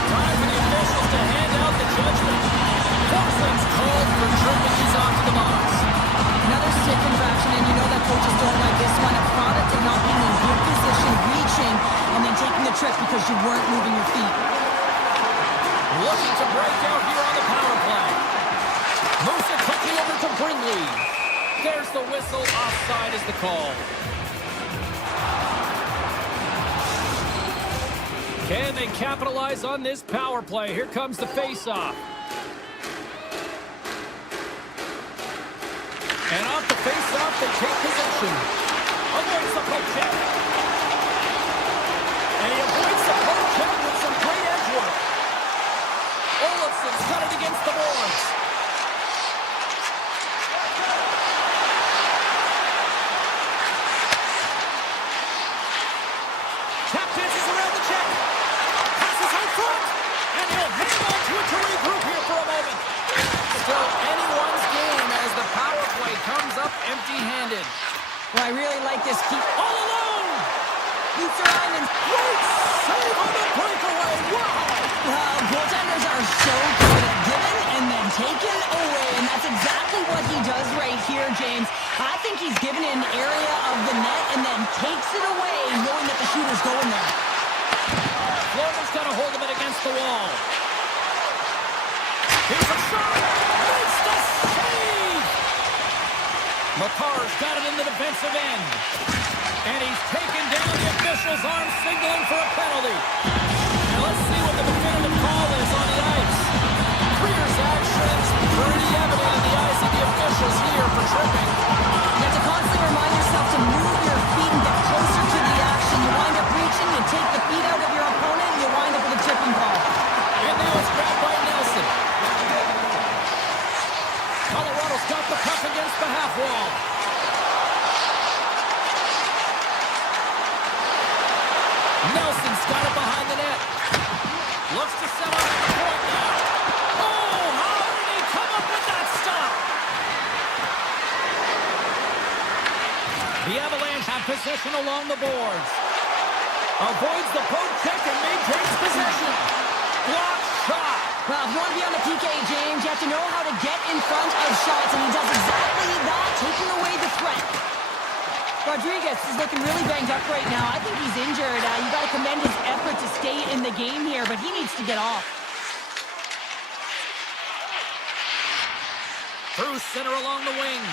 Time for the officials to hand out the judgment. Forsling's called for tripping. He's off to the box. Another stick infraction, and you know that coaches don't like this one. A product of not being in good position, reaching, and then taking the trip because you weren't moving your feet. Looking to break out here on the power play. Moves it quickly over to Brindley. There's the whistle. Offside is the call. Can they capitalize on this power play? Here comes the face-off. And off the face-off, they take possession. Avoids the poke check. And he avoids the poke check with some great edge work. Olofsson's got it against the boards. Tap dances around the check. Passes out front. And he'll hang on to it to regroup here for a moment. Still anyone's game as the power play comes up empty-handed. Well, I really like this keep. All alone! Luther Island. Great save on the breakaway. Wow! Well, goaltenders are so good at giving and then taking away, and that's exactly what he does right here, James. I think he's given an area of the net and then takes it away, knowing that the shooter's going there. Florida's got a hold of it against the wall. Here's a shot. Makes the save. McCarr's got it in the defensive end. And he's taken down. The official's arm signaling for a penalty. Now let's see what the definitive call is on the ice. Creer's actions pretty evident in the eyes of the officials here for tripping. You have to constantly remind yourself to move your feet and get closer to the action. You wind up reaching, you take the feet out of your opponent, and you wind up with a tripping call. And now it's grabbed by Nelson. Colorado's got the puck against the half wall. Nelson's got it behind the net. Looks to set up at the point now. Oh, how did he come up with that stop? The Avalanche have possession along the boards. Avoids the poke check and maintains possession. Blocked shot. Well, if you want to be on the PK, James, you have to know how to get in front of shots, and he does exactly that, taking away the threat. Rodriguez is looking really banged up right now. I think he's injured. You got to commend his effort to stay in the game here, but he needs to get off. Through center along the wing.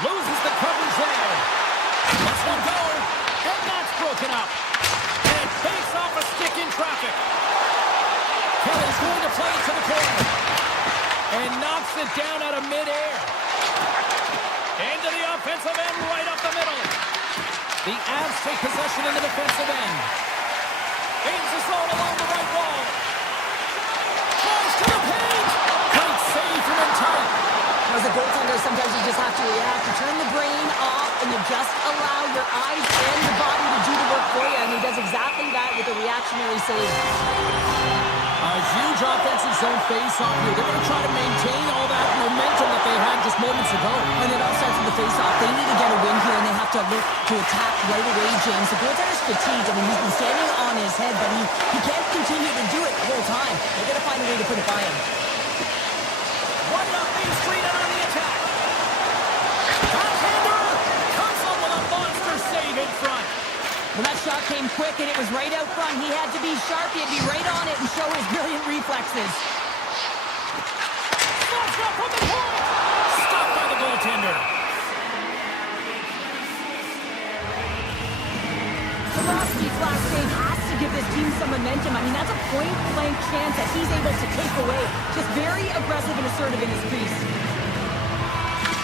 Loses the coverage there. Lets one go. And that's broken up. And it fakes off a stick in traffic. Kelly's going to play it to the corner. And knocks it down out of midair. Into the offensive end, right up the middle. The Avs take possession in the defensive end. Aims the zone along the right wall. Falls to the paint. Great save from in tight. As a goaltender, sometimes you just have to react. You turn the brain off and you just allow your eyes and your body to do the work for you, and he does exactly that with a reactionary save. A huge offensive zone face-off here. They're going to try to maintain all that momentum that they had just moments ago. And it all starts with the face-off. They need to get a win here, and they have to look to attack right away, James. The goaltender's fatigued. I mean, he's been standing on his head, but he can't continue to do it the whole time. They're going to find a way to put it by him. Right up Main Street and on the attack. Top-hander comes up with a monster save in front. Well, that shot came quick, and it was right out front. He had to be sharp. He had to be right on it and show his brilliant reflexes. Slots up from the point. Stopped by the goaltender. The Rosky's last save has to give this team some momentum. I mean, that's a point-blank chance that he's able to take away. Just very aggressive and assertive in his crease.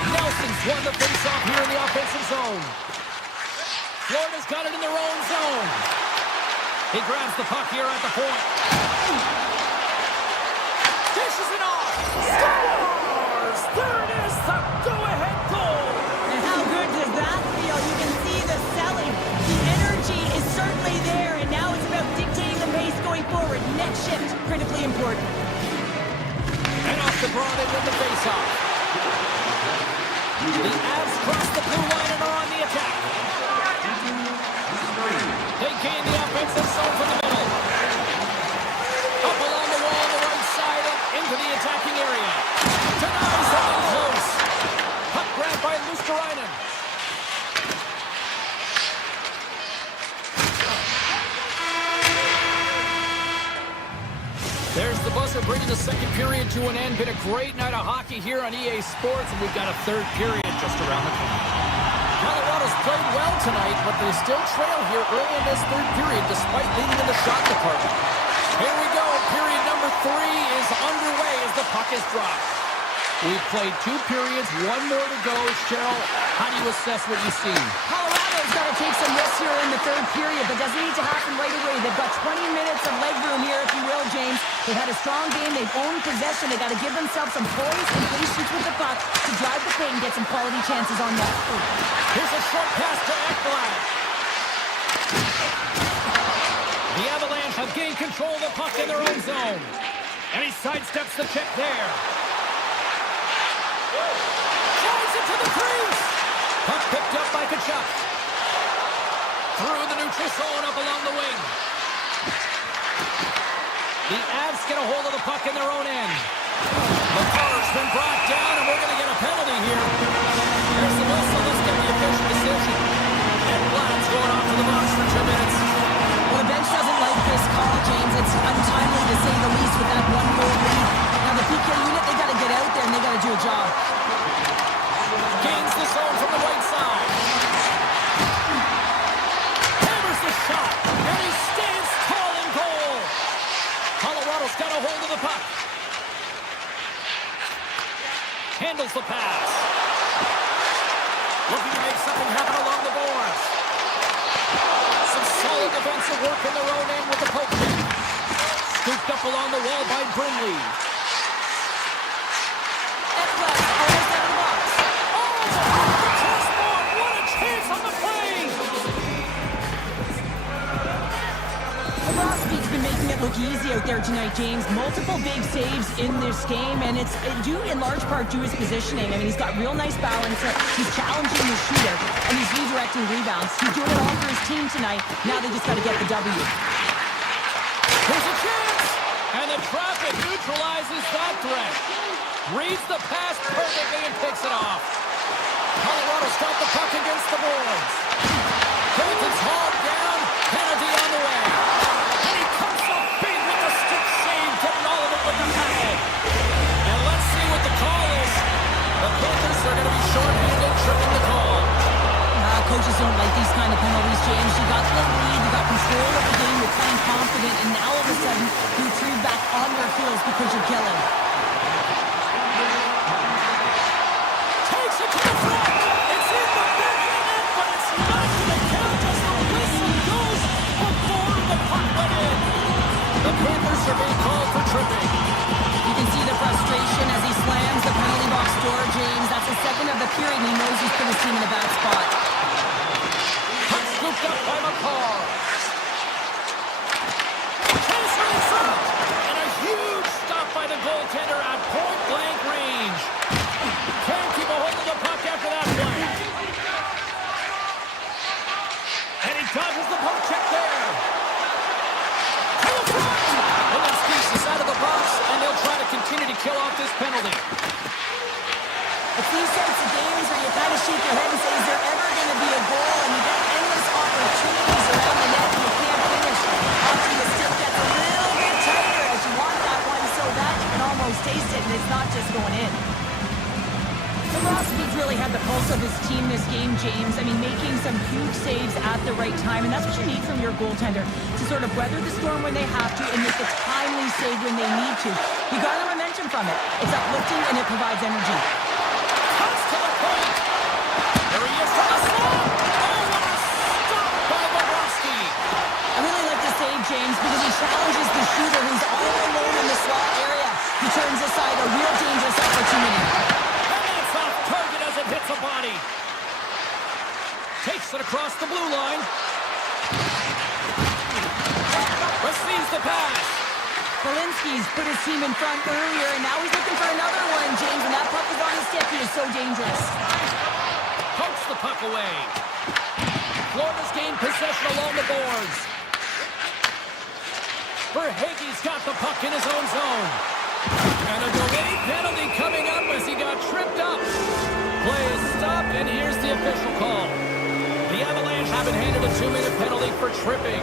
Nelson's won the face-off here in the offensive zone. Florida's got it in their own zone. He grabs the puck here at the point. Dishes it off. Scores! There it is, the go-ahead goal. And how good does that feel? You can see the selling. The energy is certainly there, and now it's about dictating the pace going forward. Next shift, critically important. And off the draw, they win the face-off. The Avs cross the blue line and are on the attack. They gain the offensive zone from the middle. Up along the wall on the right side and into the attacking area. Denies that close. Puck grabbed by Luosterainen. There's the buzzer bringing the second period to an end. Been a great night of hockey here on EA Sports, and we've got a third period just around the corner. Colorado's played well tonight, but they still trail here early in this third period despite leading in the shot department. Here we go. Period number 3 is underway as the puck is dropped. We've played 2 periods, 1 more to go. Cheryl, how do you assess what you see? Colorado's got to take some risks here in the third period, but doesn't need to happen right away. They've got 20 minutes of leg room here, if you will, James. They've had a strong game. They've owned possession. They've got to give themselves some poise and patience with the puck to drive the paint and get some quality chances on net. Here's a short pass to Ekblad. The Avalanche have gained control of the puck in their own zone. And he sidesteps the check there. Drives it to the crease. Puck picked up by Tkachuk. Through the neutral zone up along the wing. The Avs get a hold of the puck in their own end. The corner's been brought down, and we're going to get a penalty here. Here's the whistle. Let's get the official decision. And Blad's going off to the box for 2 minutes. Well, the bench doesn't like this call, James. It's untimely to say the least with that 1-goal lead. Now, the PK unit, they got to get out there, and they got to do a job. Gains the zone from the right side. Hammers the shot, and he stands tall in goal. Colorado's got a hold of the puck. Handles the pass. Looking to make something happen along the boards. Some solid defensive work in their own end with the poke check. Scooped up along the wall by Brindley. Ekblad, almost out of the box. The crossbar, what a chance on the play! The Rosby's been making it look easy out there tonight, James. Multiple big saves in this game, and it's due in large part to his positioning. I mean, he's got real nice balance. He's challenging the shooter, and he's redirecting rebounds. He's doing it all for his team tonight. Now they just got to get the W. Here's a chance! And the traffic neutralizes that threat. Reads the pass perfectly and picks it off. Colorado's got the puck against the boards. Colton's hauled down. Penalty on the way. And he comes up big with the stick save, getting all of it with the paddle. And let's see what the call is. The Panthers are going to be shorthanded, tripping the call. Coaches don't like these kind of penalties, James. You got the lead, you got control of the game, you're playing confident, and now all of a sudden, you threw back on your heels because you're killing. Takes it to the front. It's in the back of the net, but it's not going to count as the whistle goes before the puck went in. The Panthers are being called for tripping. You can see the frustration as he slams the penalty box door, James. That's the second of the period, and he knows he's put his team in a bad spot. It's these sorts of games where you kind of shake your head and say, is there ever going to be a goal? And you get endless opportunities around the net and you can't finish. Often the stick gets a little bit tighter as you want that one so that you can almost taste it and it's not just going in. The Rossbeats really had the pulse of his team this game, James. I mean, making some huge saves at the right time, and that's what you need from your goaltender, to sort of weather the storm when they have to and make a timely save when they need to. You garner momentum from it. It's uplifting and it provides energy. Cuts to the point. There he is from the slot. Oh, what a stop by Bobrovsky. I really like the save, James, because he challenges the shooter who's all alone in the slot area. He turns aside a real dangerous opportunity. Target as it hits a body. Takes it across the blue line. Receives the pass. Polinski's put his team in front earlier, and now he's looking for another one, James, and that puck is on his stick. He is so dangerous. Pokes the puck away. Florida's gained possession along the boards. Verhaeghe's got the puck in his own zone. And a delayed penalty coming up as he got tripped up. Play is stopped, and here's the official call. The Avalanche have been handed a 2-minute penalty for tripping.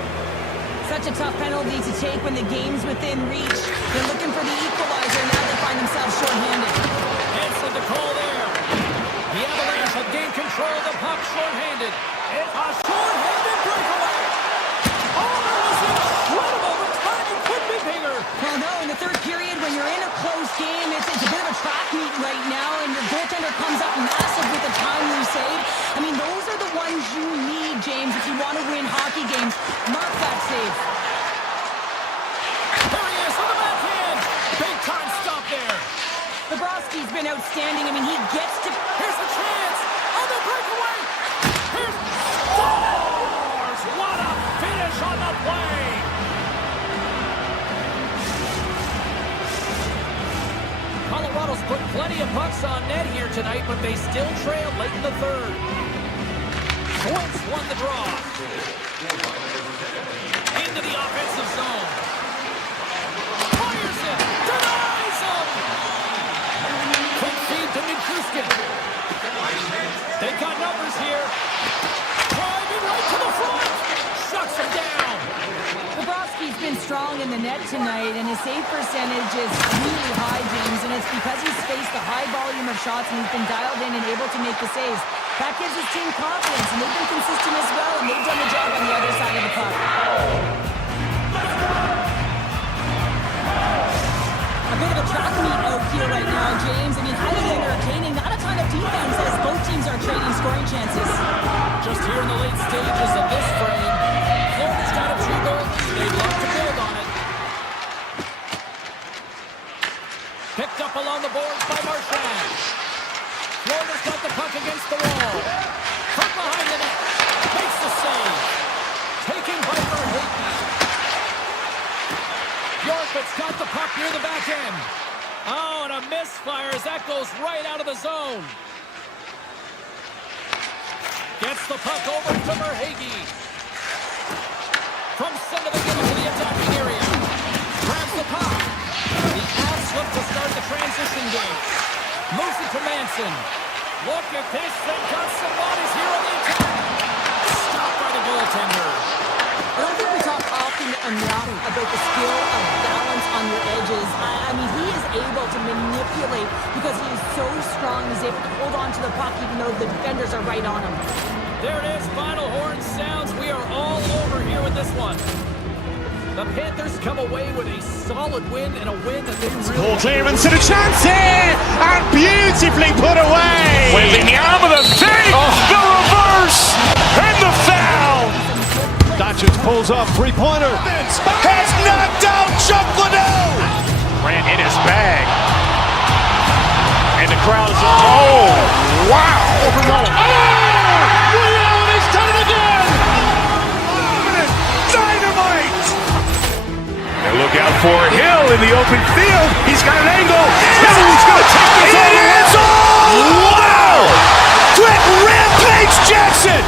Such a tough penalty to take when the game's within reach. They're looking for the equalizer, now they find themselves short-handed. Answered the call there. The Avalanche have gained control of the puck short-handed. It's a short-handed breakaway. Oh, that was incredible. The timing could be bigger. Well, no, in the third period, when you're in a close game, it's a bit of a track meet right now, and your goaltender comes up massive with a timely save. I mean, those are the ones you need, James, if you want to win hockey games. Mark that save. There he is on the backhand. Big time stop there. Bobrovsky's been outstanding. I mean, he gets to... Here's the chance. On the breakaway. Here's... Scores! What a finish on the play. Colorado's put plenty of pucks on net here tonight, but they still trail late in the third. Twins won the draw. Into the offensive zone. Fires it. Denies him. Quick feed to Nichushkin. They got numbers here. Driving right to the front. Shuts him down. Bobrovsky's been strong in the net tonight, and his save percentage is really high, James, and it's because he's faced a high volume of shots and he's been dialed in and able to make the saves. That gives his team confidence, and they've been consistent as well, and they've done the job on the other side of the puck. A bit of a track meet out here right now, James. I mean, highly entertaining. Not a ton of defense as both teams are trading scoring chances. Just here in the late stages of this frame, Florida's got a 2-goal lead. They'd love to build on it. Picked up along the boards by Marchand. Florida's got the puck against the wall. From behind the net. Makes the save. Taken by Verhaeghe. Bjork's got the puck near the back end. Oh, and a misfire as that goes right out of the zone. Gets the puck over to Verhaeghe. From center they give it to the attacking area. Grabs the puck. The out slip to start the transition game. Moves it to Manson. Look at this. They've got some bodies here on the attack. Stopped by the goaltender. I don't think we talk often enough about the skill of balance on your edges. I mean, he is able to manipulate because he is so strong. He's able to hold on to the puck even though the defenders are right on him. There it is. Final horn sounds. We are all over here with this one. The Panthers come away with a solid win and a win that they really... Ball clearance and a chance here! And beautifully put away! Waving the arm of the thing! The reverse! And the foul! Doncic pulls off three-pointer. Has knocked out Chuck Liddell! Ran in his bag. And the crowd is... Oh! Wow! He's done it again! Dynamite! And look out for Hill in the open field. He's got an angle. He's going to take this all the way. Wow! Quick Rampage Jackson!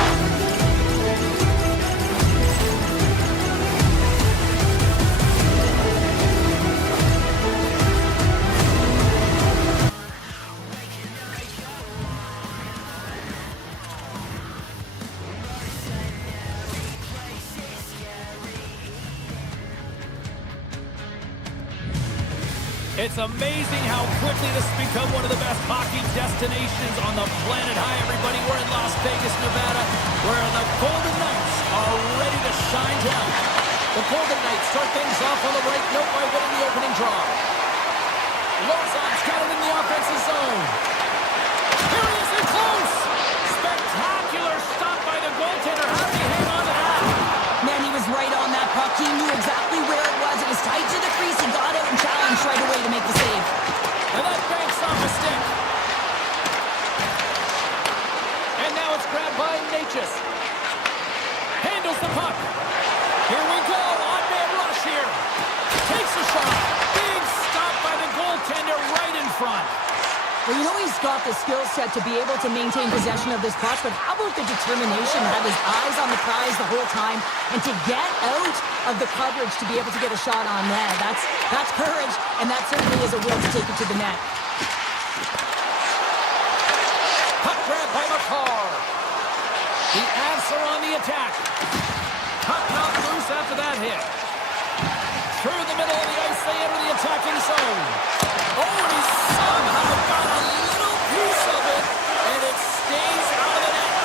It's amazing how quickly this has become one of the best hockey destinations on the planet. Hi, everybody. We're in Las Vegas, Nevada, where the Golden Knights are ready to shine tonight. The Golden Knights start things off on the right note by winning the opening draw. Lozon's got it in the offensive zone. Here he is in close. Spectacular stop by the goaltender. How did he hang on to that? Man, he was right on that puck. He knew exactly where it was. It was tight to the crease. He got out and challenged right away to make the save. And that banks off a stick. And now it's grabbed by Natchez. Handles the puck. Here we go. On-man rush here. Takes a shot. Big stop by the goaltender right in front. Well, you know he's got the skill set to be able to maintain possession of this puck, but how about the determination to have his eyes on the prize the whole time and to get out of the coverage to be able to get a shot on net? That's courage, and that certainly is a will to take it to the net. Puck grab by McCarr. The Avs are on the attack. Puck knocked loose after that hit. Through the middle of the ice, they enter the attacking zone. Oh, and he somehow got a little piece of it, and it stays out of the net.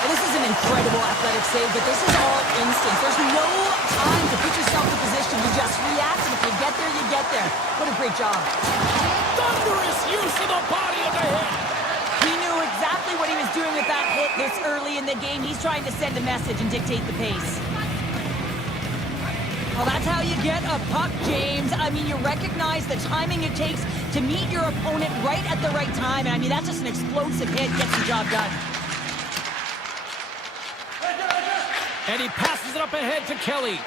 Well, this is an incredible athletic save, but this is all instinct. There's no time to put yourself in position. You just react, and if you get there, you get there. What a great job. Thunderous use of the body of the hit. He knew exactly what he was doing with that hit this early in the game. He's trying to send a message and dictate the pace. Well, that's how you get a puck, James. I mean, you recognize the timing it takes to meet your opponent right at the right time. And I mean, that's just an explosive hit. Gets the job done. And he passes it up ahead to Kelly.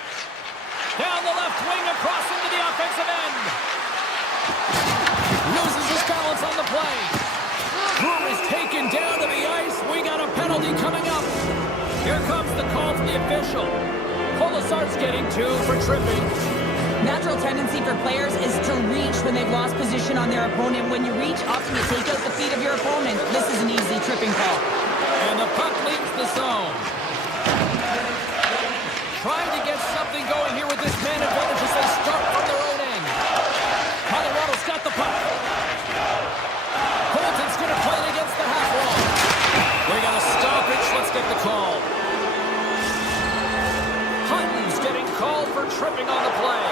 Down the left wing, across into the offensive end. Loses his balance on the play. Brewer is taken down to the ice. We got a penalty coming up. Here comes the call from the official. Colasar's getting 2 for tripping. Natural tendency for players is to reach when they've lost position on their opponent. When you reach, often you take out the feet of your opponent. This is an easy tripping call. And the puck leaves the zone. Trying to get something going here with this man advantage as they start from their own end. Colorado's got the puck. Colton's going to play it against the half wall. We got a stoppage. Let's get the call. Hutton's getting called for tripping on the play.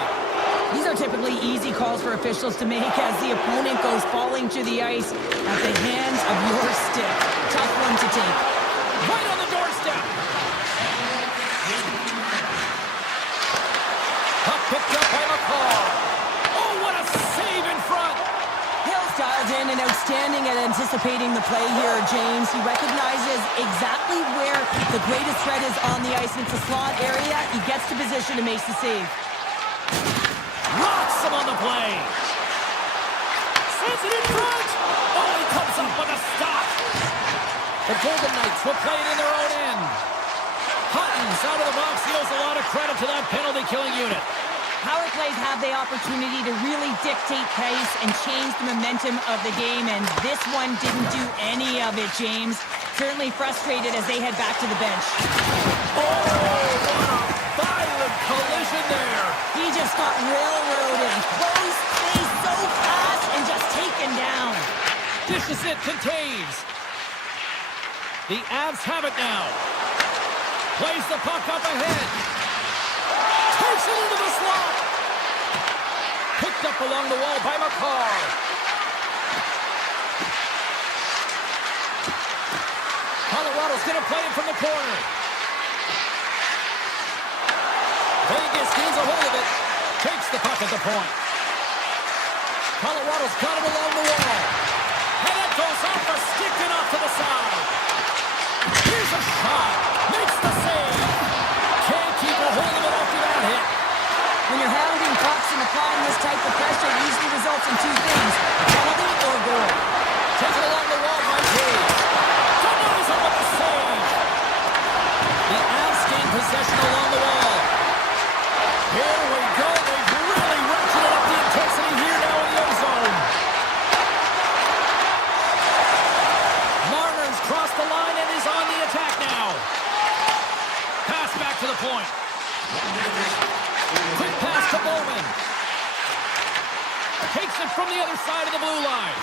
These are typically easy calls for officials to make as the opponent goes falling to the ice at the hands of your stick. Tough one to take. Right on the doorstep. Puck picked up by McCarr. Oh, what a save in front. Hill's dialed in and outstanding at anticipating the play here, James. He recognizes exactly where the greatest threat is on the ice. It's a slot area. He gets to position and makes the save. Rocks him on the play. Sends it in front. Oh, he comes up with a stop. The Golden Knights will play it in their own end. Hutton's out of the box. He owes a lot of credit to that penalty-killing unit. Power plays have the opportunity to really dictate pace and change the momentum of the game, and this one didn't do any of it, James. Certainly frustrated as they head back to the bench. Oh, what a violent collision there. He just got railroaded. Close space so fast and just taken down. Dishes it to Taves. The Avs have it now. Plays the puck up ahead. Takes it into the slot. Picked up along the wall by McCarr. Colorado's going to play it from the corner. Vegas gains a hold of it. Takes the puck at the point. Colorado's got it along the wall. And that goes off a stick and off to the side. Here's a shot. Makes the save. Can't keep a hold of it after that hit. When you're hounding pucks and applying this type of pressure, it usually results in 2 things, penalty or goal. Taken along the wall by Taves. Denies him with the save. The Avs gain possession along the wall. Here we go. They've really ratcheted up the intensity here now in the end zone. the other side of the blue line.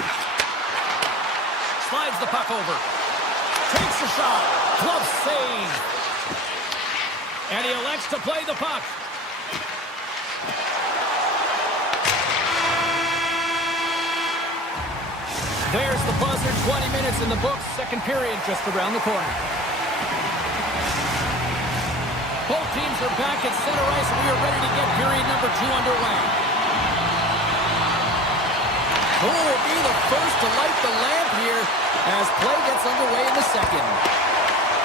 Slides the puck over. Takes a shot. Glove save. And he elects to play the puck. There's the buzzer. 20 minutes in the books. Second period just around the corner. Both teams are back at center ice, and we are ready to get period number 2 underway. Who will be the first to light the lamp here as play gets underway in the second?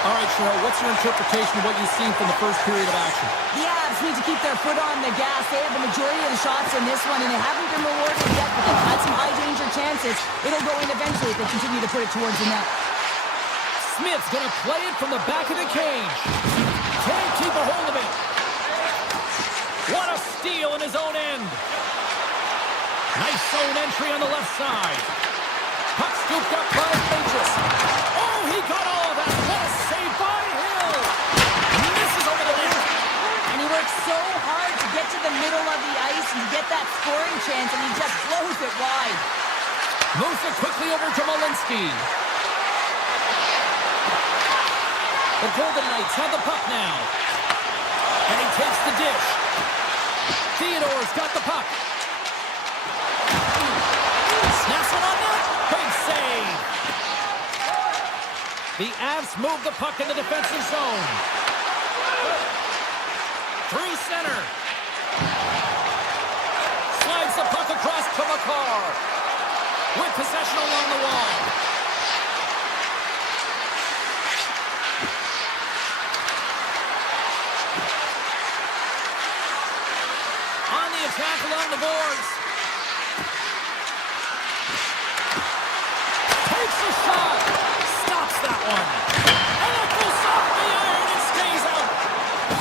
All right, Cheryl, what's your interpretation of what you've seen from the first period of action? The Avs need to keep their foot on the gas. They have the majority of the shots in this one, and they haven't been rewarded yet, but they've had some high-danger chances. It'll go in eventually if they continue to put it towards the net. Smith's going to play it from the back of the cage. Can't keep a hold of it. What a steal in his own end. Nice zone entry on the left side. Puck scooped up by Pages. Oh, he got all of that. What a save by Hill. Misses over the net. And he works so hard to get to the middle of the ice and get that scoring chance, and he just blows it wide. Moves it quickly over to Malinsky. The Golden Knights have the puck now. And he takes the dish. Theodore's got the puck. Snaps it on net. Big save. The Avs move the puck in the defensive zone. Through center. Slides the puck across to McCarr. With possession along the wall. On the attack along the boards. Takes a shot. Stops that one. And it goes off the iron and stays out.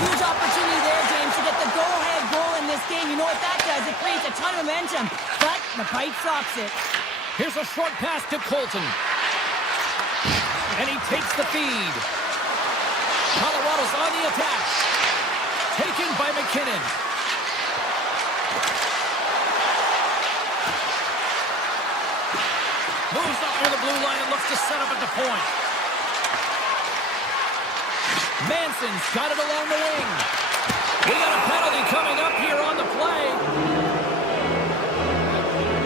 Huge opportunity there, James, to get the go-ahead goal in this game. You know what that does? It creates a ton of momentum, but the pipe stops it. Here's a short pass to Colton. And he takes the feed. Colorado's on the attack. Taken by McKinnon. Moves up near the blue line and looks to set up at the point. Manson's got it along the wing. We got a penalty coming up here on the play.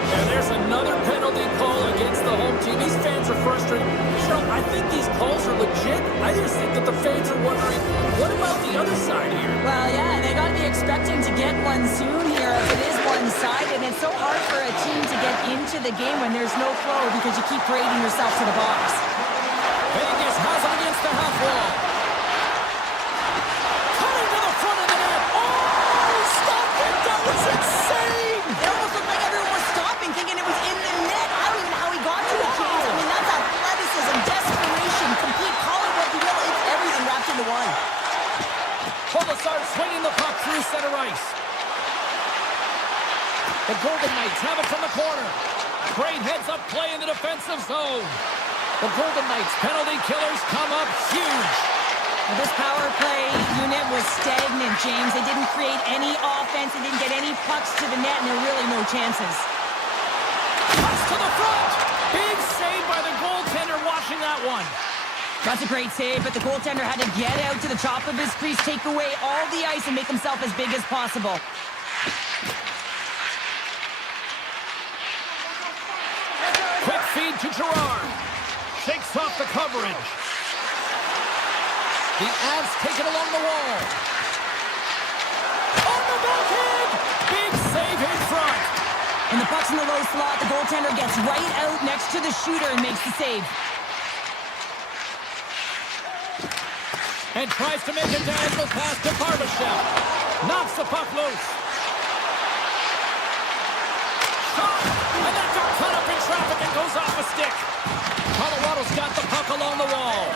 And there's another penalty call against the home team. These fans are frustrated. Cheryl, I think these calls are legit. I just think that the fans are wondering, what about the other side here? Well, yeah, they got to be expecting to get one soon here if it is one-sided. It's so hard for a team to get into the game when there's no flow because you keep parading yourself to the box. Vegas has it against the half wall. Coming to the front of the net. Oh, stop it. That was insane. It almost looked like everyone was stopping, thinking it was in the net. I don't even know how he got to it, James. I mean, that's athleticism, desperation, complete, call it what you will. It's everything wrapped into one. Colasar swinging the puck through center ice. The Golden Knights have it from the corner. Great heads-up play in the defensive zone. The Golden Knights penalty killers come up huge. Well, this power play unit was stagnant, James. They didn't create any offense. They didn't get any pucks to the net, and there were really no chances. Pucks to the front. Big save by the goaltender watching that one. That's a great save, but the goaltender had to get out to the top of his crease, take away all the ice, and make himself as big as possible. Quick feed to Gerard. Shakes off the coverage. The Avs take it along the wall. On the backhand! Big save in front. When the puck's in the low slot, the goaltender gets right out next to the shooter and makes the save. And tries to make a diagonal pass to Barbashev. Knocks the puck loose. Shot! And that got cut up in traffic and goes off a stick. Colorado's got the puck along the wall.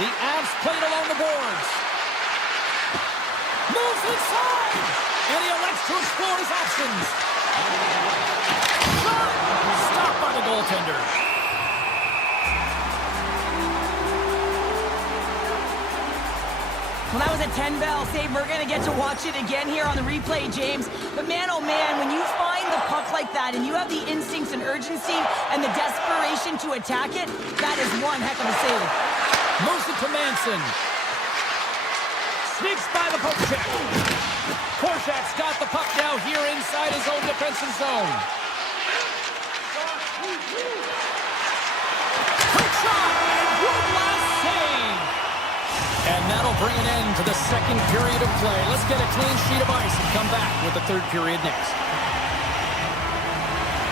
The Avs played along the boards. Moves inside! And he elects to explore his options. Shot! Stopped by the goaltender. Well, that was a 10 bell save. We're going to get to watch it again here on the replay, James. But man, oh man, when you find the puck like that and you have the instincts and urgency and the desperation to attack it, that is one heck of a save. Moves it to Manson. Sneaks by the poke check. Korczak's got the puck now here inside his own defensive zone. Quick shot and good last save. And that'll bring an end to the second period of play. Let's get a clean sheet of ice and come back with the third period next.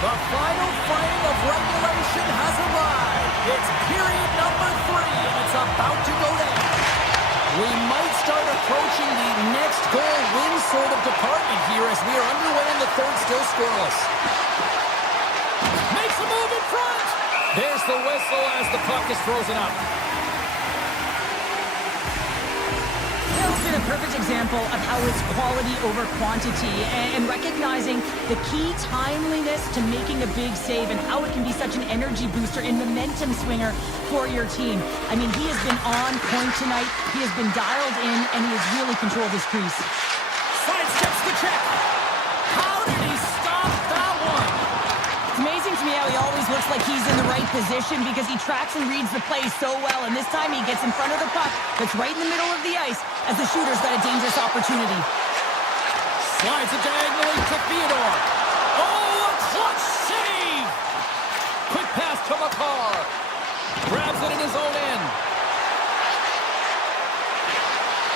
The final frame of regulation has arrived. It's period number 3, and it's about to go down. We might start approaching the next goal win sort of department here as we are underway in the third, still scoreless. Makes a move in front. There's the whistle as the puck is frozen up. It's been a perfect example of how it's quality over quantity and recognizing the key timeliness to making a big save and how it can be such an energy booster and momentum swinger for your team. I mean, he has been on point tonight. He has been dialed in, and he has really controlled his crease. Sidesteps the check. How did he stop that one? It's amazing to me how he always looks like he's in the right position because he tracks and reads the play so well, and this time he gets in front of the puck that's right in the middle of the ice as the shooter's got a dangerous opportunity. Slides it diagonally to Theodore. Oh, a clutch save! Quick pass to Makar. Grabs it in his own end.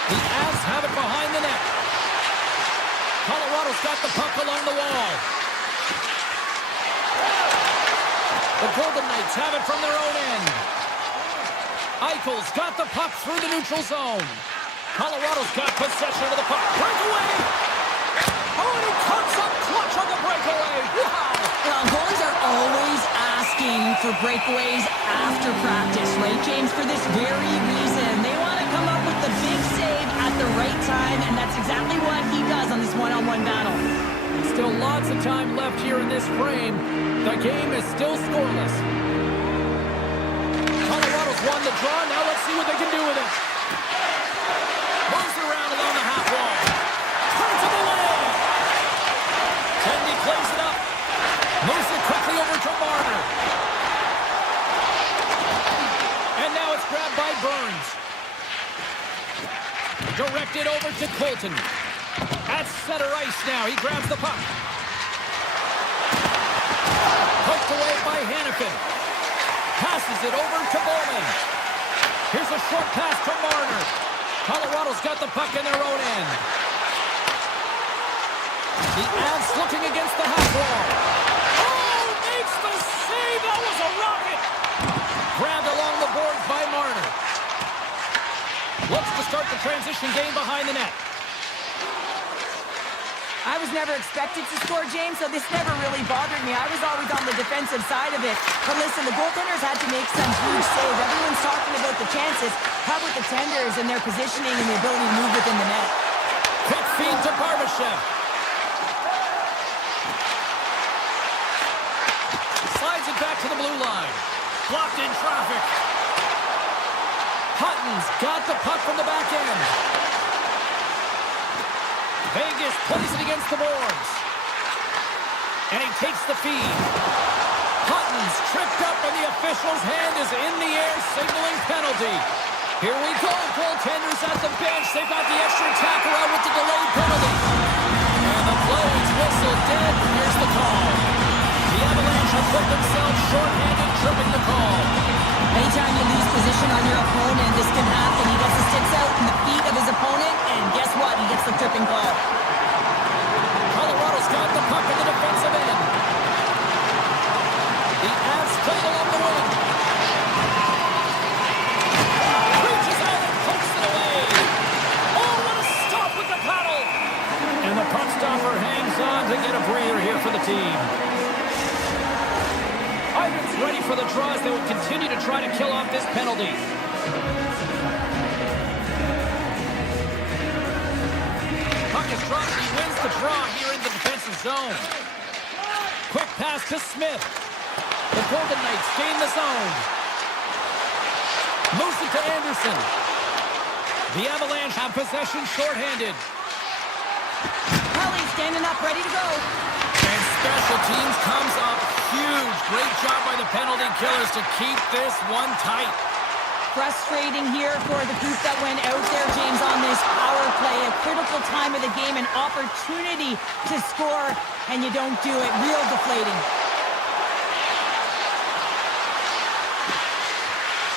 The Avs have it behind the net. Colorado's got the puck along the wall. The Golden Knights have it from their own end. Eichel's got the puck through the neutral zone. Colorado's got possession of the puck. Breakaway! Oh, and he comes up clutch on the breakaway. Wow! Well, goalies are always asking for breakaways after practice, right, James? For this very reason. They want to come up with the big save at the right time, and that's exactly what he does on this one-on-one battle. Still lots of time left here in this frame. The game is still scoreless. Colorado's won the draw. Now let's see what they can do with it. Moves it around along the half wall. Turns it away. Kennedy plays it up. Moves it quickly over to Marner. And now it's grabbed by Burns. Directed over to Colton. At center ice now. He grabs the puck. Poked away by Hannafin. Passes it over to Bowman. Here's a short pass to Marner. Colorado's got the puck in their own end. The Avs looking against the half wall. Oh, makes the save. That was a rocket. Grabbed along the boards by Marner. Looks to start the transition game behind the net. I was never expected to score, James, so this never really bothered me. I was always on the defensive side of it. But listen, the goaltenders had to make some huge saves. Everyone's talking about the chances. How about the tenders and their positioning and the ability to move within the net? Quick feed to Barbashev. Slides it back to the blue line. Blocked in traffic. Hutton's got the puck from the back end. Vegas plays it against the boards. And he takes the feed. Hutton's tripped up and the official's hand is in the air signaling penalty. Here we go. Goaltenders at the bench. They've got the extra tackle out with the delayed penalty. And the play is whistled dead. Here's the call. The Avalanche have put themselves short-handed, tripping the call. Anytime you lose position on your opponent, this can happen. He gets the sticks out in the feet of his opponent, and guess what? He gets the tripping call. Colorado's got the puck in the defensive end. The Avs play it along the wing. Reaches out and pokes it away. Oh, what a stop with the paddle. And the puck stopper hangs on to get a breather here for the team. Ivan's ready for the draws. They will continue to try to kill off this penalty. Puck is dropped. He wins the draw here in the defensive zone. Quick pass to Smith. The Golden Knights gain the zone. Moves it to Anderson. The Avalanche have possession shorthanded. Kelly standing up, ready to go. And special teams comes up huge. Great job by the penalty killers to keep this one tight. Frustrating here for the group that went out there, James, on this power play. A critical time of the game, an opportunity to score, and you don't do it. Real deflating.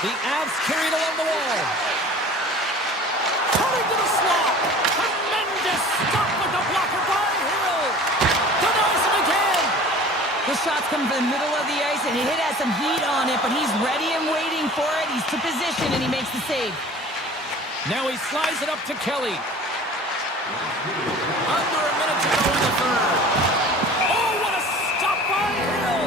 The Avs carried along the wall. Cutting to the slot. Tremendous stop with the blocker by Hill. Denies him again. The shots come from the middle of the ice, and Hit has some heat on it, but he's ready and waiting for it. He's to position, and he makes the save. Now he slides it up to Kelly. Under a minute to go in the third. Oh, what a stop by Hill.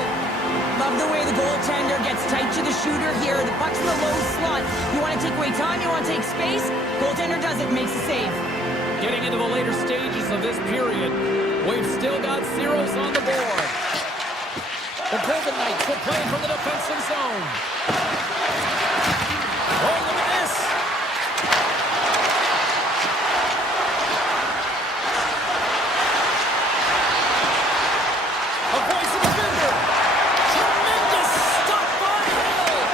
Love the way the goaltender gets tight to the shooter here. The puck's in the low slot. You want to take away time, you want to take space. Goaltender does it, makes the save. Getting into the later stages of this period, we've still got zeros on the board. The Golden Knights will play from the defensive zone. Oh, look at this. Avoids the defender. Tremendous stop by Hill.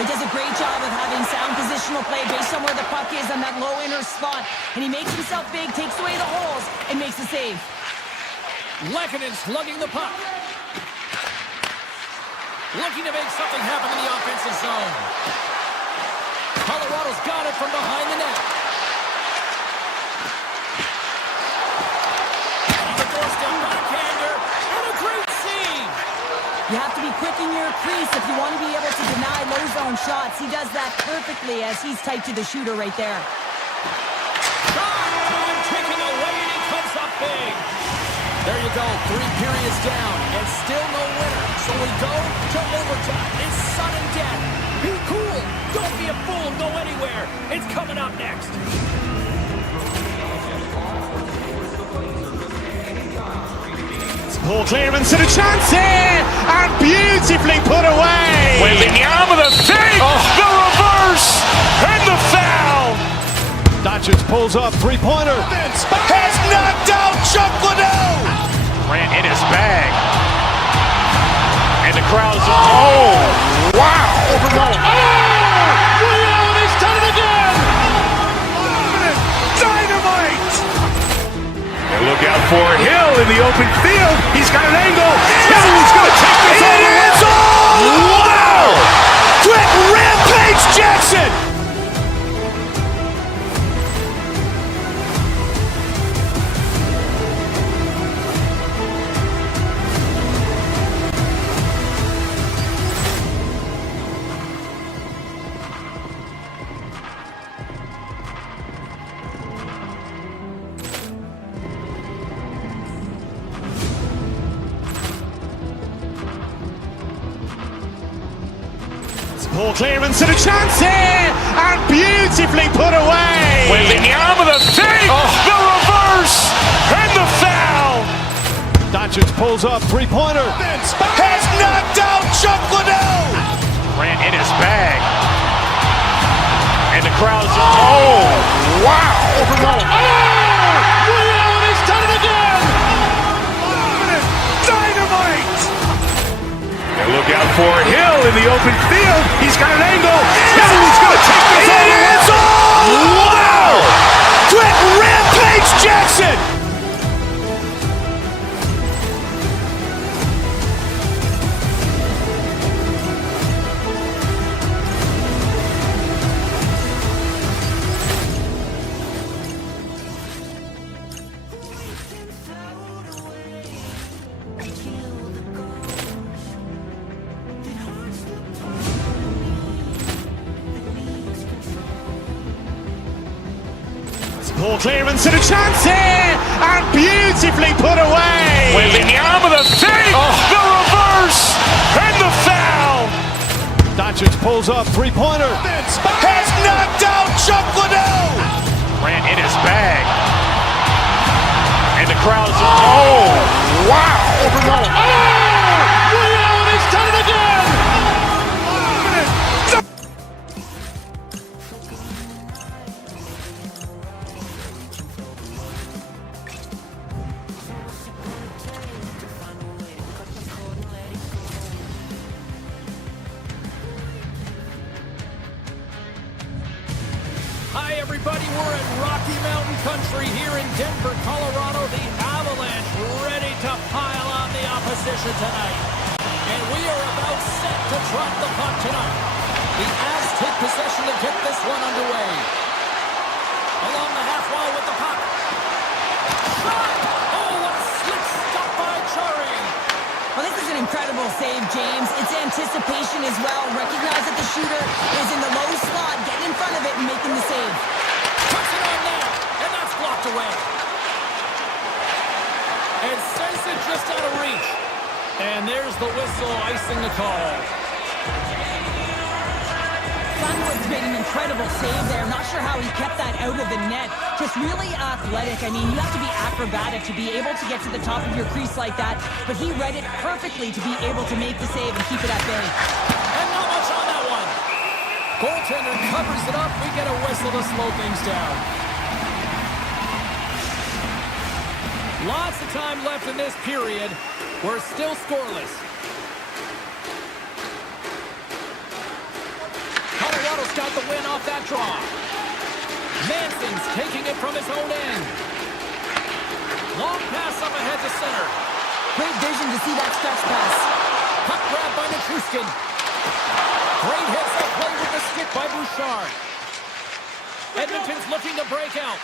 He does a great job of having sound positional play based on where the puck is on that low inner slot. And he makes himself big, takes away the holes, and makes the save. Lehkonen slugging the puck. Looking to make something happen in the offensive zone. Colorado's got it from behind the net. On the doorstep, backhander, and a great save. You have to be quick in your crease if you want to be able to deny low zone shots. He does that perfectly as he's tight to the shooter right there. Shot time taking away, and he comes up big. There you go, 3 periods down, and still no winner. So we go to overtime. It's sudden death. Be cool. Don't be a fool. Go anywhere. It's coming up next. Ball clearance and a chance here, and beautifully put away. Wembanyama with a save, the reverse, and the foul. Doncic pulls up, three-pointer. Has knocked out Chuck Liddell. Ran in his bag. And the crowd's, oh, wow. He's done it again. Dynamite. And look out for Hill in the open field. He's got an angle. He's going to take this all the way. Wow. Quick Rampage Jackson. Ball clearance and a chance here, and beautifully put away. Wembanyama with a save, the reverse, and the foul. Doncic pulls up, three-pointer. Has knocked out Chuck Liddell. Ran in his bag. And the crowd's, oh, wow. He's done it again. Dynamite. And look out for Hill in the open field. He's got an angle. He's going to take this all the way. Wow. Quick Rampage Jackson. Ball clearance and a chance here, and beautifully put away. Wembanyama with a save, the reverse, and the foul. Doncic pulls up, three-pointer. Has knocked out Chuck Liddell. Ran in his bag. And the crowd's, oh, wow. He's done it again. everybody, we're in Rocky Mountain country here in Denver, Colorado. The Avalanche ready to pile on the opposition tonight. And we are about set to drop the puck tonight. The Avs take possession to get this one underway. Along the half wall with the puck. Shot! Oh, what a slick stop by Chari. Well, this is an incredible save, James. It's anticipation as well. Recognize that the shooter is in the low slot, getting in front of it and making the save. Puts it on net, and that's blocked away. And sends it just out of reach. And there's the whistle icing the call. Flatwood's made an incredible save there. Not sure how he kept that out of the net. Just really athletic. I mean, you have to be acrobatic to be able to get to the top of your crease like that. But he read it perfectly to be able to make the save and keep it at bay. And not much on that one. Goaltender covers it up. We get a whistle to slow things down. Lots of time left in this period. We're still scoreless. Colorado's got the win off that draw. Manson's taking it from his own end. Long pass up ahead to center. Great vision to see that stretch pass. Puck grab by Nichushkin. Great hits up play with the stick by Bouchard. Edmonton's looking to break out.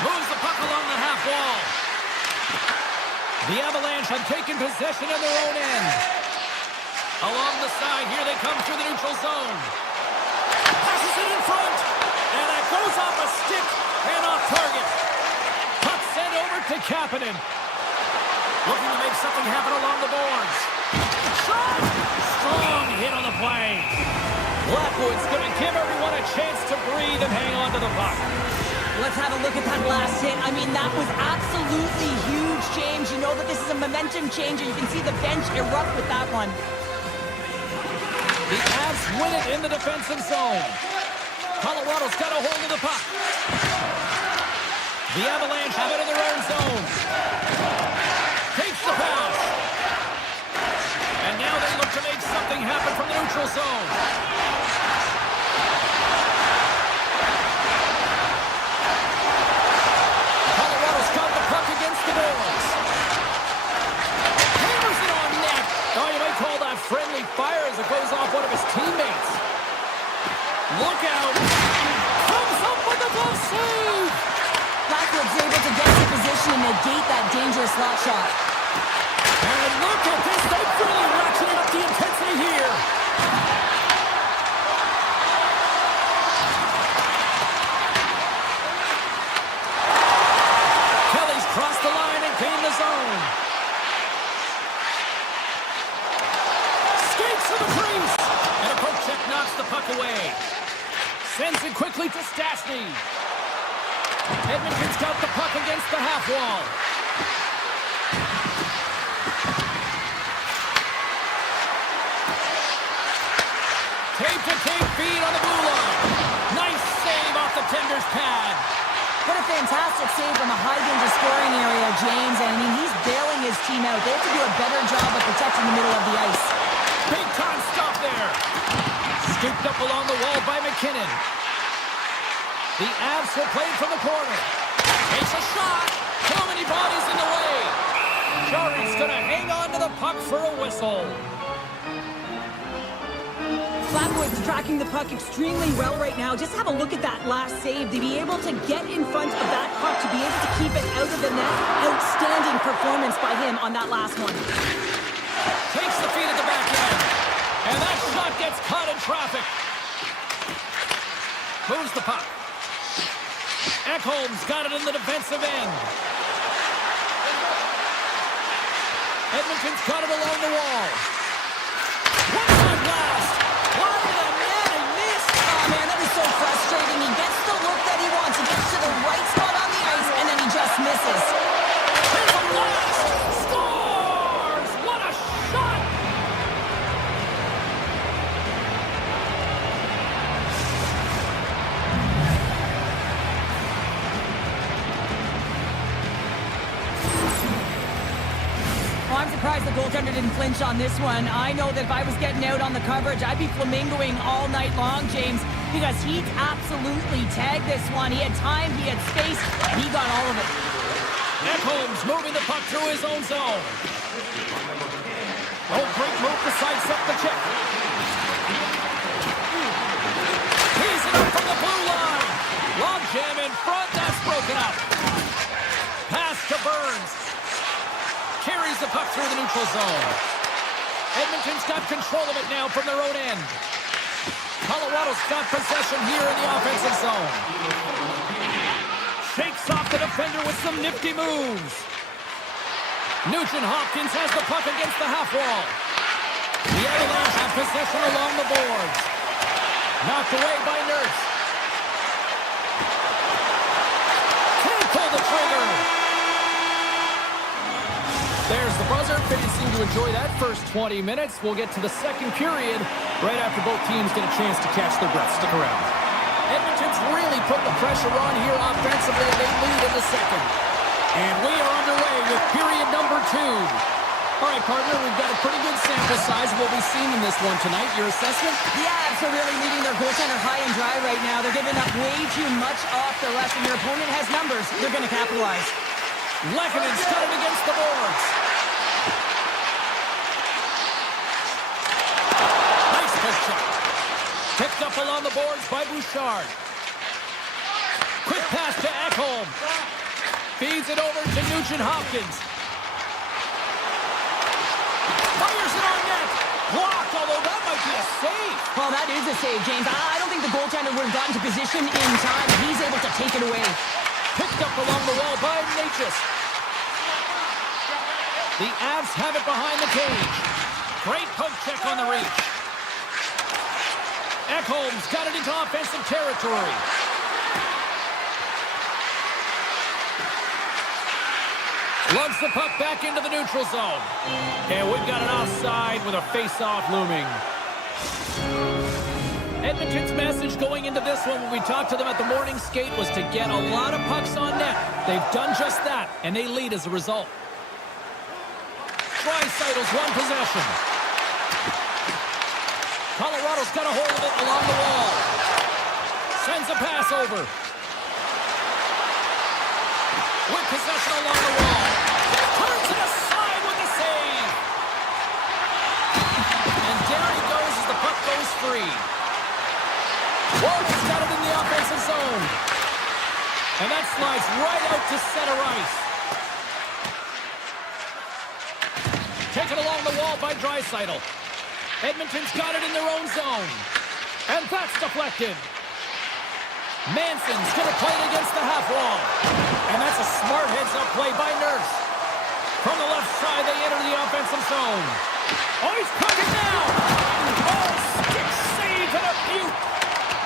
Moves the puck along the half wall. The Avalanche have taken possession in their own end. Along the side, here they come through the neutral zone. Passes it in front. And that goes off a stick and off target. Puck sent over to Kapanen. Looking to make something happen along the boards. Shot! Strong hit on the play. Blackwood's going to give everyone a chance to breathe and hang on to the puck. Let's have a look at that last hit. I mean, that was absolutely huge, James. You know that this is a momentum changer. You can see the bench erupt with that one. The Avs win it in the defensive zone. Colorado's got a hold of the puck. The Avalanche have it in their own zone. Takes the pass. And now they look to make something happen from the neutral zone. Colorado's got the puck against the boards. Hammers it on net. Oh, you might call that friendly fire as it goes off one of his teammates. Look out. Comes up with a glove save. Blackwood's able to get to position and negate that dangerous slot shot. And look at this. They've really ratcheted up the intensity here. Kelly's crossed the line and gained the zone. Skates to the crease. And a poke check knocks the puck away. Sends it quickly to Stastny. Edmonton's got the puck against the half wall. Tape-to-tape feed on the blue line. Nice save off the tender's pad. What a fantastic save from a high-danger scoring area, James. And I mean, he's bailing his team out. They have to do a better job of protecting the middle of the ice. Big-time stop there. Scooped up along the wall by McKinnon. The Avs will play from the corner. Takes a shot. Too many bodies in the way. Chari's going to hang on to the puck for a whistle. Flatwood's tracking the puck extremely well right now. Just have a look at that last save. To be able to get in front of that puck, to be able to keep it out of the net. Outstanding performance by him on that last one. Takes the feed at the back end. And that shot gets caught in traffic. Moves the puck. Ekholm's got it in the defensive end. Edmonton's got it along the wall. One-time blast. Wide of the net and missed. Oh, man, that is so frustrating. He gets the look that he wants. He gets to the right spot on the ice, and then he just misses. Here's a blast. Scores! What a shot! Well, I'm surprised the goaltender didn't flinch on this one. I know that if I was getting out on the coverage, I'd be flamingoing all night long, James. because he absolutely tagged this one. He had time, he had space, and he got all of it. Ekholm's moving the puck through his own zone. Oh, great move to sidestep the check. He's it up from the blue line. Long jam in front, that's broken up. Pass to Burns. Carries the puck through the neutral zone. Edmonton's got control of it now from their own end. Colorado's got possession here in the offensive zone. Shakes off the defender with some nifty moves. Nugent-Hopkins has the puck against the half wall. The Avalanche have possession along the boards. Knocked away by Nurse. Can't pull the trigger. There's the buzzer. Fans seem to enjoy that first 20 minutes. We'll get to the second period right after both teams get a chance to catch their breath. Stick around. Edmonton's really put the pressure on here offensively. They lead in the second. And we are underway with period number 2. All right, partner, we've got a pretty good sample size of what we've seen in this one tonight. Your assessment? The Avs are really leaving their goaltender high and dry right now. They're giving up way too much off the rush, and your opponent has numbers. They're going to capitalize. Lekkonen's got it against the boards. Nice push check. Picked up along the boards by Bouchard. Quick pass to Ekholm. Feeds it over to Nugent-Hopkins. Fires it on net. Blocked, although that might be a save. Well, that is a save, James. I don't think the goaltender would have gotten to position in time. He's able to take it away. Picked up along the wall by Natchez. The Avs have it behind the cage. Great poke check on the reach. Ekholm's got it into offensive territory. Lugs the puck back into the neutral zone. And we've got an offside with a face-off looming. Edmonton's message going into this one when we talked to them at the morning skate was to get a lot of pucks on net. They've done just that, and they lead as a result. Draisaitl's won possession. Colorado's got a hold of it along the wall. Sends a pass over. With possession along the wall. Turns it aside with a save. And there he goes as the puck goes free. Walton's got it in the offensive zone. And that slides right out to center ice. Taken along the wall by Draisaitl. Edmonton's got it in their own zone. And that's deflected. Manson's going to play it against the half wall. And that's a smart heads-up play by Nurse. From the left side, they enter the offensive zone. Oh, he's cooking now! Oh, stick save and a beaut!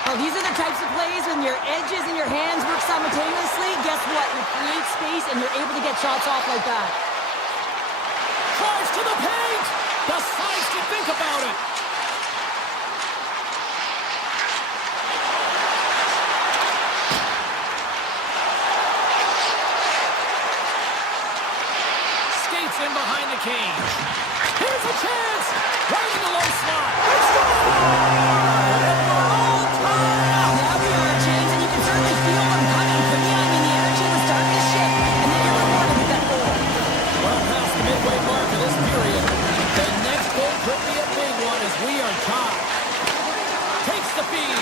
Well, these are the types of plays when your edges and your hands work simultaneously. Guess what? You create space and you're able to get shots off like that. Drives to the paint! Decides to think about it. Skates in behind the cage. Here's a chance! Right in the low slot. It's gone! And we're all tied! Now we are, James, and you can certainly feel them coming. For me, I mean, the energy was starting to shift, and then you're rewarded with that goal. Well past the midway mark of this period. The next goal could be a big one as we are tied. Takes the feed.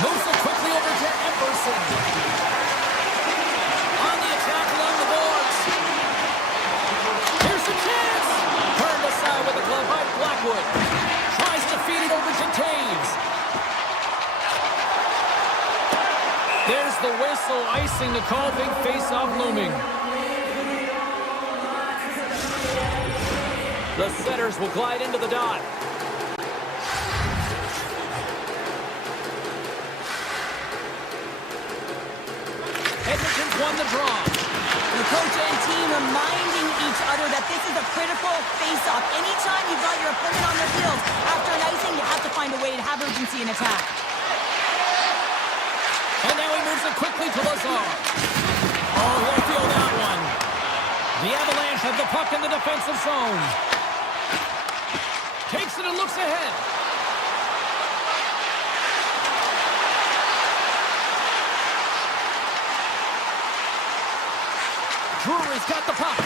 Moves it quickly over to Emerson. On the attack along the boards. Here's the chance. Turned aside with the glove by Blackwood. Tries to feed it over to Taves. There's the whistle, icing the call. Big face-off looming. The setters will glide into the dot. Edmonton's won the draw. The coach and team reminding each other that this is a critical face-off. Anytime you've got your opponent on their heels, after an icing, you have to find a way to have urgency in attack. And now he moves it quickly to Lazar. Oh, he'll feel that one. The Avalanche have the puck in the defensive zone. Takes it and looks ahead. Drury's got the puck.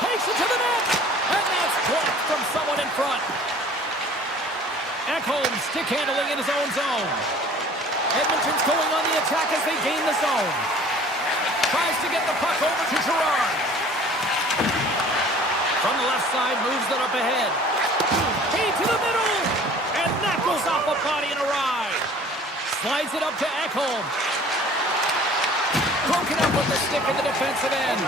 Takes it to the net. And that's blocked from someone in front. Ekholm stick handling in his own zone. Edmonton's going on the attack as they gain the zone. Tries to get the puck over to Girard. From the left side, moves it up ahead. Feed to the middle. And that goes off a body and a ride. Slides it up to Ekholm. Broken up with the stick in the defensive end.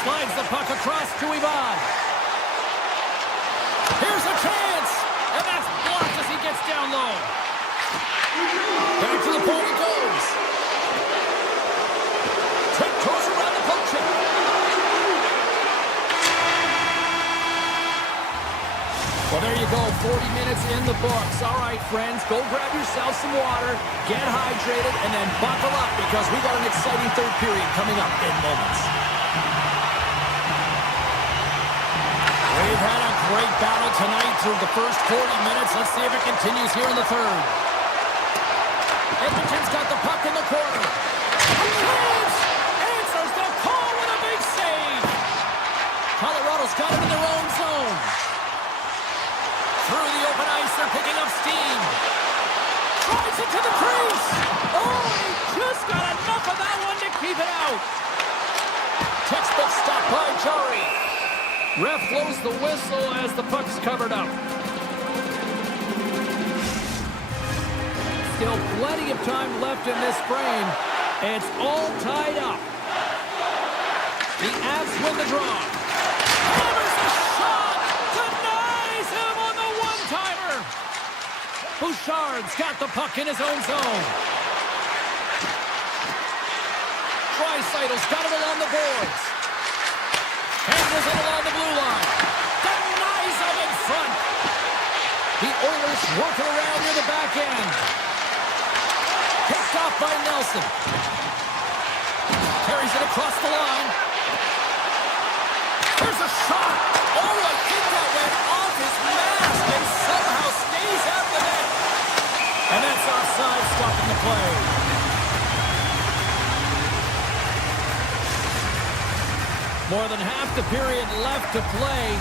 Slides the puck across to Ivan. Here's a chance. And that's blocked as he gets down low. Back to the point he goes. Tiptoes around the poke check. Well, there you go. 40 minutes in the books. All right, friends, go grab yourself some water, get hydrated, and then buckle up because we got an exciting third period coming up in moments. We've had a great battle tonight through the first 40 minutes. Let's see if it continues here in the third. Edmonton's got the puck in the corner. Chance! Answers the call with a big save. Colorado's got him in their own zone. Through the open ice, they're picking up steam. Tries it to the crease. Oh, he just got enough of that one to keep it out. Textbook stop by Jari. Ref blows the whistle as the puck's covered up. Still plenty of time left in this frame. It's all tied up. The Avs win the draw. Hammers the shot! Denies him on the one-timer! Bouchard's got the puck in his own zone. Dreisaitl's got it along the boards. Handles it along the blue line. Denies him in front. The Oilers working around near the back end. Picked off by Nelson. Carries it across the line. There's a shot. Oh, I think that went off his mask and somehow stays at the net. And that's offside, stopping the play. More than half the period left to play.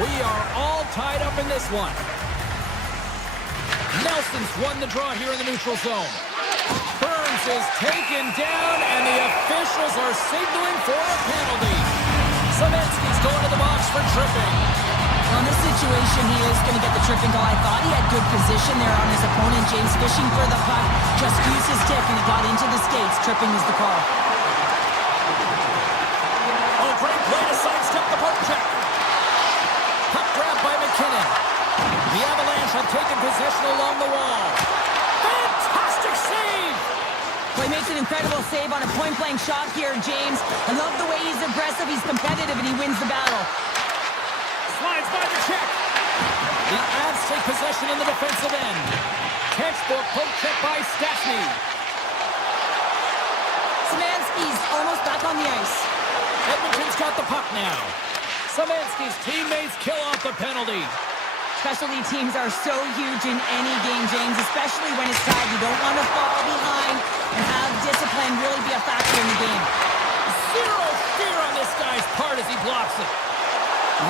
We are all tied up in this one. Nelson's won the draw here in the neutral zone. Burns is taken down, and the officials are signaling for a penalty. Samensky's going to the box for tripping. Well, in this situation, he is going to get the tripping goal. I thought he had good position there on his opponent. James fishing for the puck. Just used his stick, and he got into the skates. Tripping is the call. Oh, great play to sidestep the poke check. Puck grab by McKinnon. The Avalanche have taken possession along the wall. Fantastic save! Well, he makes an incredible save on a point-blank shot here, James. I love the way he's aggressive, he's competitive, and he wins the battle. Slides by the check. The Avs take possession in the defensive end. Textbook poke check by Stastny. Szymanski's almost back on the ice. Edmonton's got the puck now. Szymanski's teammates kill off the penalty. Specialty teams are so huge in any game, James, especially when it's tied. You don't want to fall behind and have discipline really be a factor in the game. Zero fear on this guy's part as he blocks it.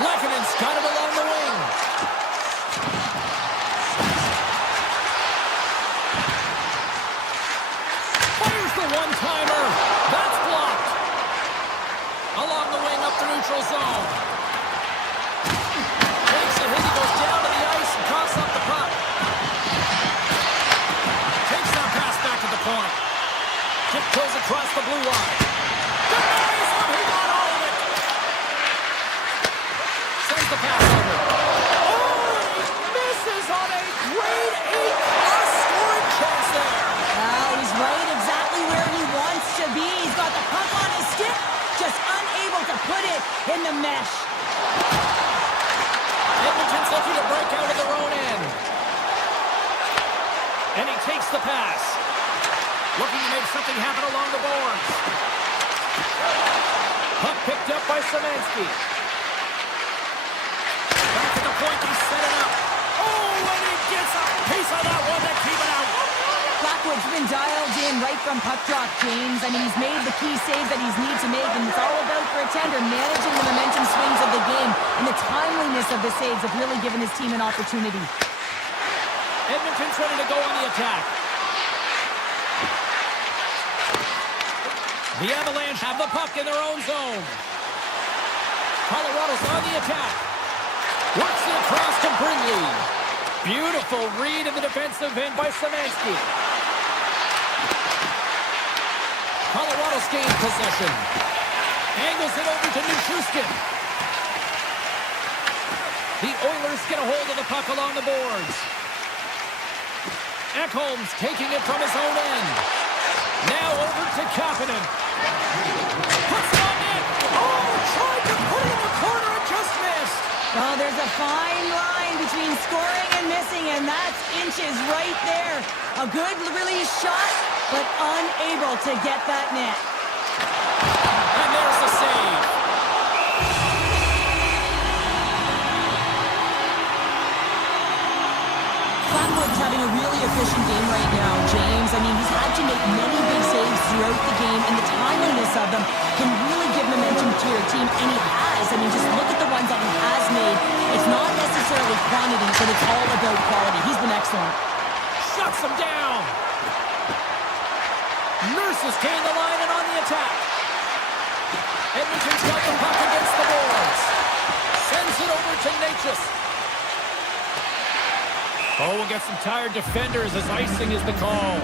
Lekkonen's got it along the wing. Fires the one-timer. That's blocked. Along the wing up the neutral zone. Takes a hit. He goes down to the ice and coughs up the puck. Takes that pass back to the point. Tiptoes across the blue line. Denies him. He got all of it. Sends the pass over. Oh, he misses on a grade A+ scoring chance there. He's right exactly where he wants to be. He's got the puck on his stick, just unable to put it in the mesh. Edmonton's looking to break out of their own end. And he takes the pass. Looking to make something happen along the boards. Puck picked up by Szymanski. Back to the point, he's set it up. Oh, and he gets a piece of that one to keep it out. Blackwood Flatwood's been dialed in right from puck drop, James. I mean, he's made the key saves that he's needs to make, and it's all about for a tender managing the momentum swings of the game, and the timeliness of the saves have really given his team an opportunity. Edmonton's ready to go on the attack. The Avalanche have the puck in their own zone. Colorado's on the attack. Works it across to Brindley. Beautiful read in the defensive end by Szymanski. Colorado's gained possession. Angles it over to Nichushkin. The Oilers get a hold of the puck along the boards. Ekholm's taking it from his own end. Now over to Kapanen. Puts it on net. Oh, tried to put it in the corner and just missed. Well, there's a fine line between scoring and missing, and that's inches right there. A good release shot, but unable to get that net. And there's the save. Flatwood's having a really efficient game right now, James. I mean, he's had to make many big saves throughout the game, and the timeliness of them can really give momentum to your team, and he has. I mean, just look at the ones that he has made. It's not necessarily quantity, but it's all about quality. He's been excellent. Shuts him down. Nurse has gained the line and on the attack. Edmonton's got the puck against the boards. Sends it over to Natchez. Oh, we'll get some tired defenders as icing is the call.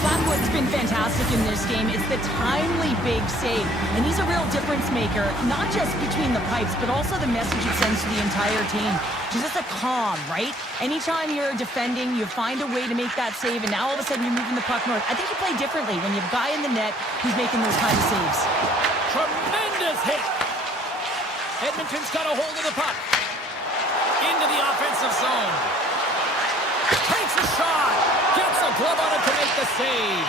Flatwood's been fantastic in this game. It's the timely big save, and he's a real difference maker, not just between the pipes, but also the message it sends to the entire team. Just a calm, right? Anytime you're defending, you find a way to make that save, and now all of a sudden you're moving the puck north. I think you play differently when you have a guy in the net who's making those kind of saves. Tremendous hit. Edmonton's got a hold of the puck. Into the offensive zone. Takes a shot. Gets a glove on it to make the save.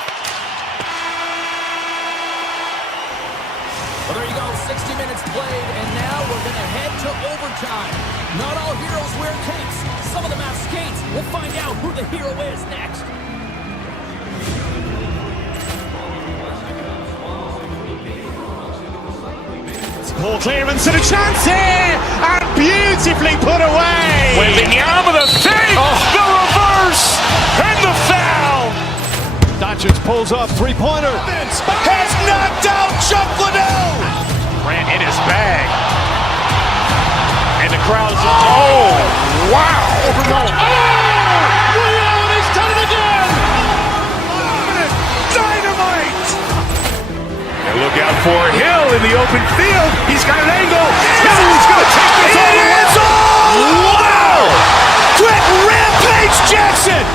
Well, there you go. 60 minutes played, and now we're going to head to overtime. Not all heroes wear capes. Some of them have skates. We'll find out who the hero is next. Ball clearance and a chance here, and beautifully put away. Wembanyama the save, the reverse, and the foul. Doncic pulls up, three-pointer. Has knocked out Chuck Liddell. Ran in his bag. And the crowd's, oh, wow. He's done it again. Dynamite. And look out for Hill in the open field. He's got an angle. He's going to take this all the way. Wow! Quick rampage Jackson.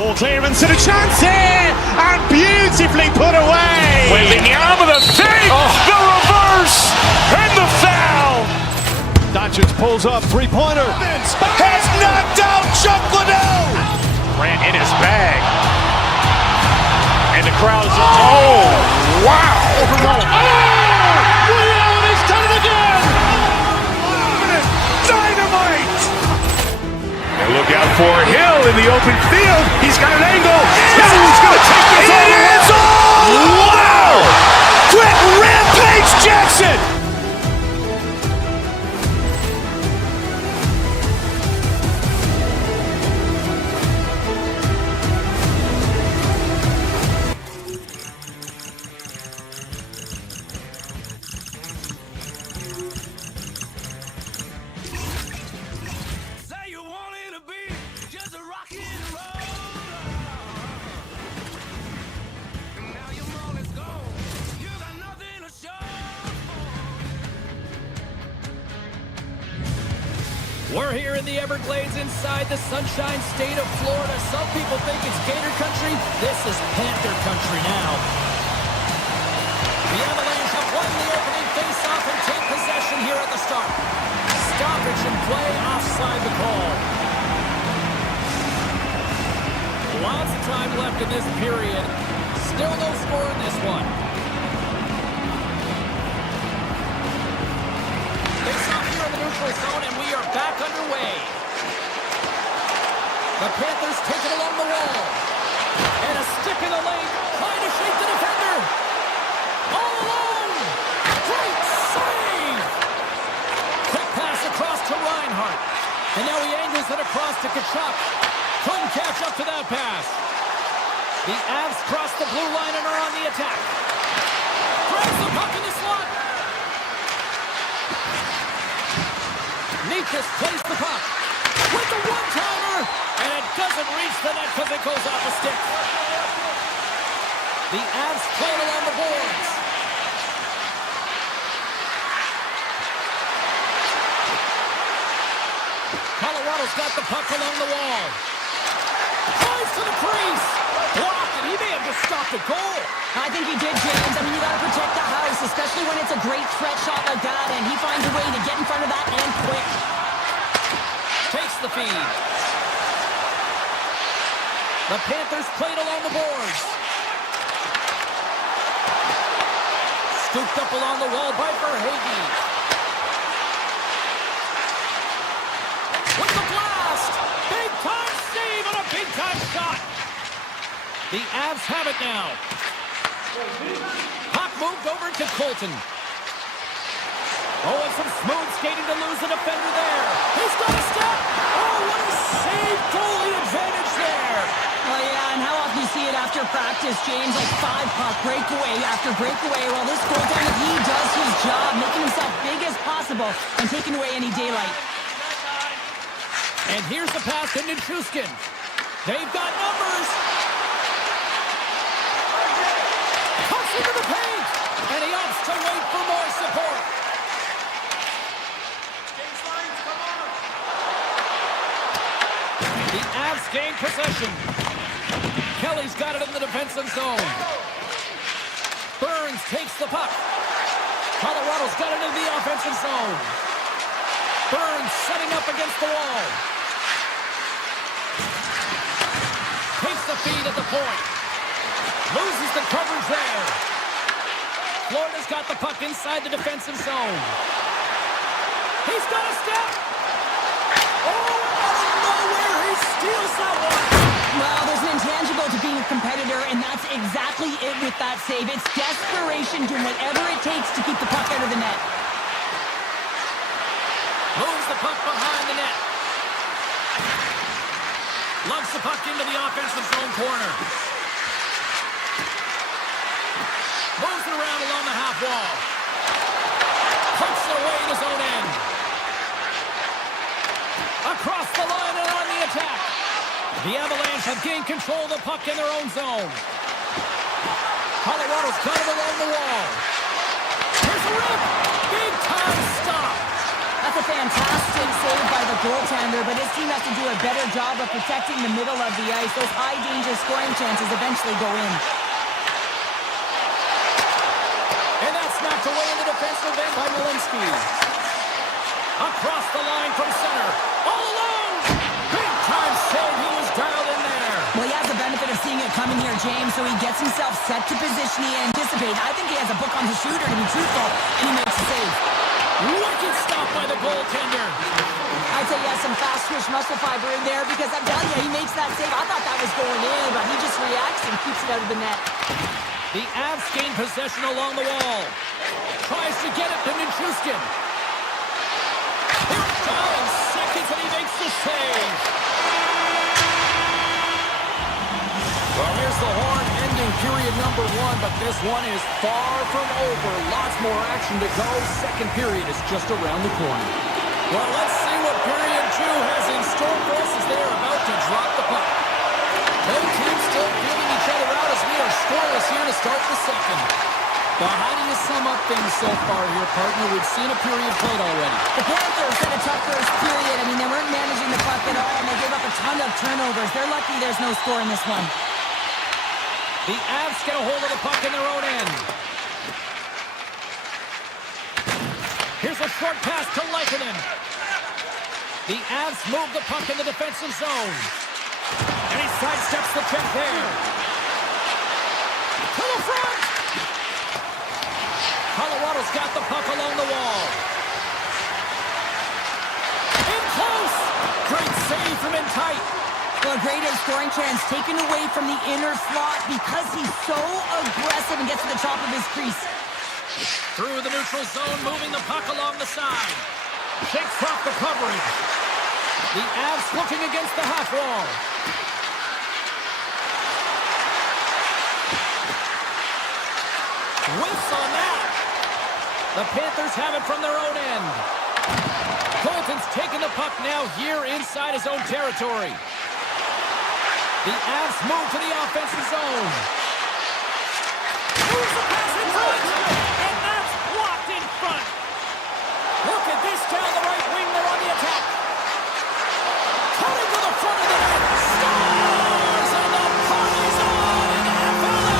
Ball clearance and a chance here, and beautifully put away. Wembanyama the save, the reverse, and the foul. Doncic pulls up, three-pointer. Has knocked out Chuck Liddell. Ran in his bag. And the crowd's, oh, wow. He's done it again. Dynamite. And look out for Hill in the open field. He's got an angle. He's going to take this all the way. Wow! Quick rampage Jackson. We're here in the Everglades inside the Sunshine State of Florida. Some people think it's Gator country. This is Panther country now. The Avalanche have won the opening faceoff and take possession here at the start. Stoppage in play, offside the call. Lots of time left in this period. Still no score in this one. Face-off here in the neutral zone, and we are back underway. The Panthers take it along the wall. And a stick in the lane, trying to shake the defender. All alone! Great save! Quick pass across to Reinhart. And now he angles it across to Kachuk. Couldn't catch up to that pass. The Avs cross the blue line and are on the attack. Grabs the puck in the slot. Nikas plays the puck with the one-timer, and it doesn't reach the net because it goes off the stick. The Avs play it along the boards. Colorado's got the puck along the wall. Tries to the crease. Blocked it. He may have just stopped a goal. I think he did, James. I mean, you got to protect the house, especially when it's a great threat shot like that, and he finds a way to get in front of that and quick. Takes the feed. The Panthers played along the boards. Scooped up along the wall by Verhaeghe. With the blast! Big-time save and a big-time shot! The Avs have it now. Puck moved over to Colton. Oh, and some smooth skating to lose the defender there. He's got a step! Oh, what a save! Goalie advantage there! Oh, yeah, and how often you see it after practice, James? Like 5 puck breakaway after breakaway. Well, this goaltender, he does his job, making himself big as possible and taking away any daylight. And here's the pass to Nichushkin. They've got numbers. Cuts into the paint. And he opts to wait for more support. The Avs gain possession. Kelly's got it in the defensive zone. Burns takes the puck. Colorado's got it in the offensive zone. Burns setting up against the wall. Takes the feed at the point. Loses the coverage there. Florida's got the puck inside the defensive zone. He's got a step. Oh, out of nowhere, he steals that one. Well, there's an intangible to being a competitor, and that's exactly it with that save. It's desperation, doing whatever it takes to keep the puck out of the net. Moves the puck behind the net. Lugs the puck into the offensive zone corner. Moves it around along the half wall. Puts it away in his own end. Across the line and on the attack. The Avalanche have gained control of the puck in their own zone. Colorado's got it along the wall. Here's a rip. Big time stop. That's a fantastic save by the goaltender, but his team has to do a better job of protecting the middle of the ice. Those high-danger scoring chances eventually go in. And that's knocked away in the defensive end by Malinsky. Across the line from center. All alone! Big-time save. He was dialed in there. Well, he has the benefit of seeing it coming here, James, so he gets himself set to position he anticipates. I think he has a book on the shooter, to be truthful, and he makes a save. Wicked stop by the goaltender. I'd say he has some fast twitch muscle fiber in there because I'm telling you, he makes that save. I thought that was going in, but he just reacts and keeps it out of the net. The Avs gain possession along the wall. Tries to get it to Nichushkin. Here it goes. Seconds and he makes the save. Well, here's the horn ending period number 1, but this one is far from over. Lots more action to go. Second period is just around the corner. Well, let's see what period 2 has in store for us as they are about to drop the puck. Both teams still feeling each other out as we are scoreless here to start the second. Well, how do you sum up things so far here, partner? We've seen a period played already. The Panthers had a tough first period. I mean, they weren't managing the puck at all, and they gave up a ton of turnovers. They're lucky there's no score in this one. The Avs get a hold of the puck in their own end. Here's a short pass to Leikonen. The Avs move the puck in the defensive zone. And he sidesteps the check there. To the front! Colorado's got the puck along the wall. In close! Great save from in tight. Well, a great scoring chance taken away from the inner slot because he's so aggressive and gets to the top of his crease. Through the neutral zone, moving the puck along the side. Shakes off the coverage. The Avs looking against the half wall. Whiffs on that. The Panthers have it from their own end. Colton's taking the puck now here inside his own territory. The Avs move to the offensive zone. Moves the pass in front. And that's blocked in front. Look at this down the right wing. They're on the attack. Coming to the front of the net. Scores! And the party's on in FLA.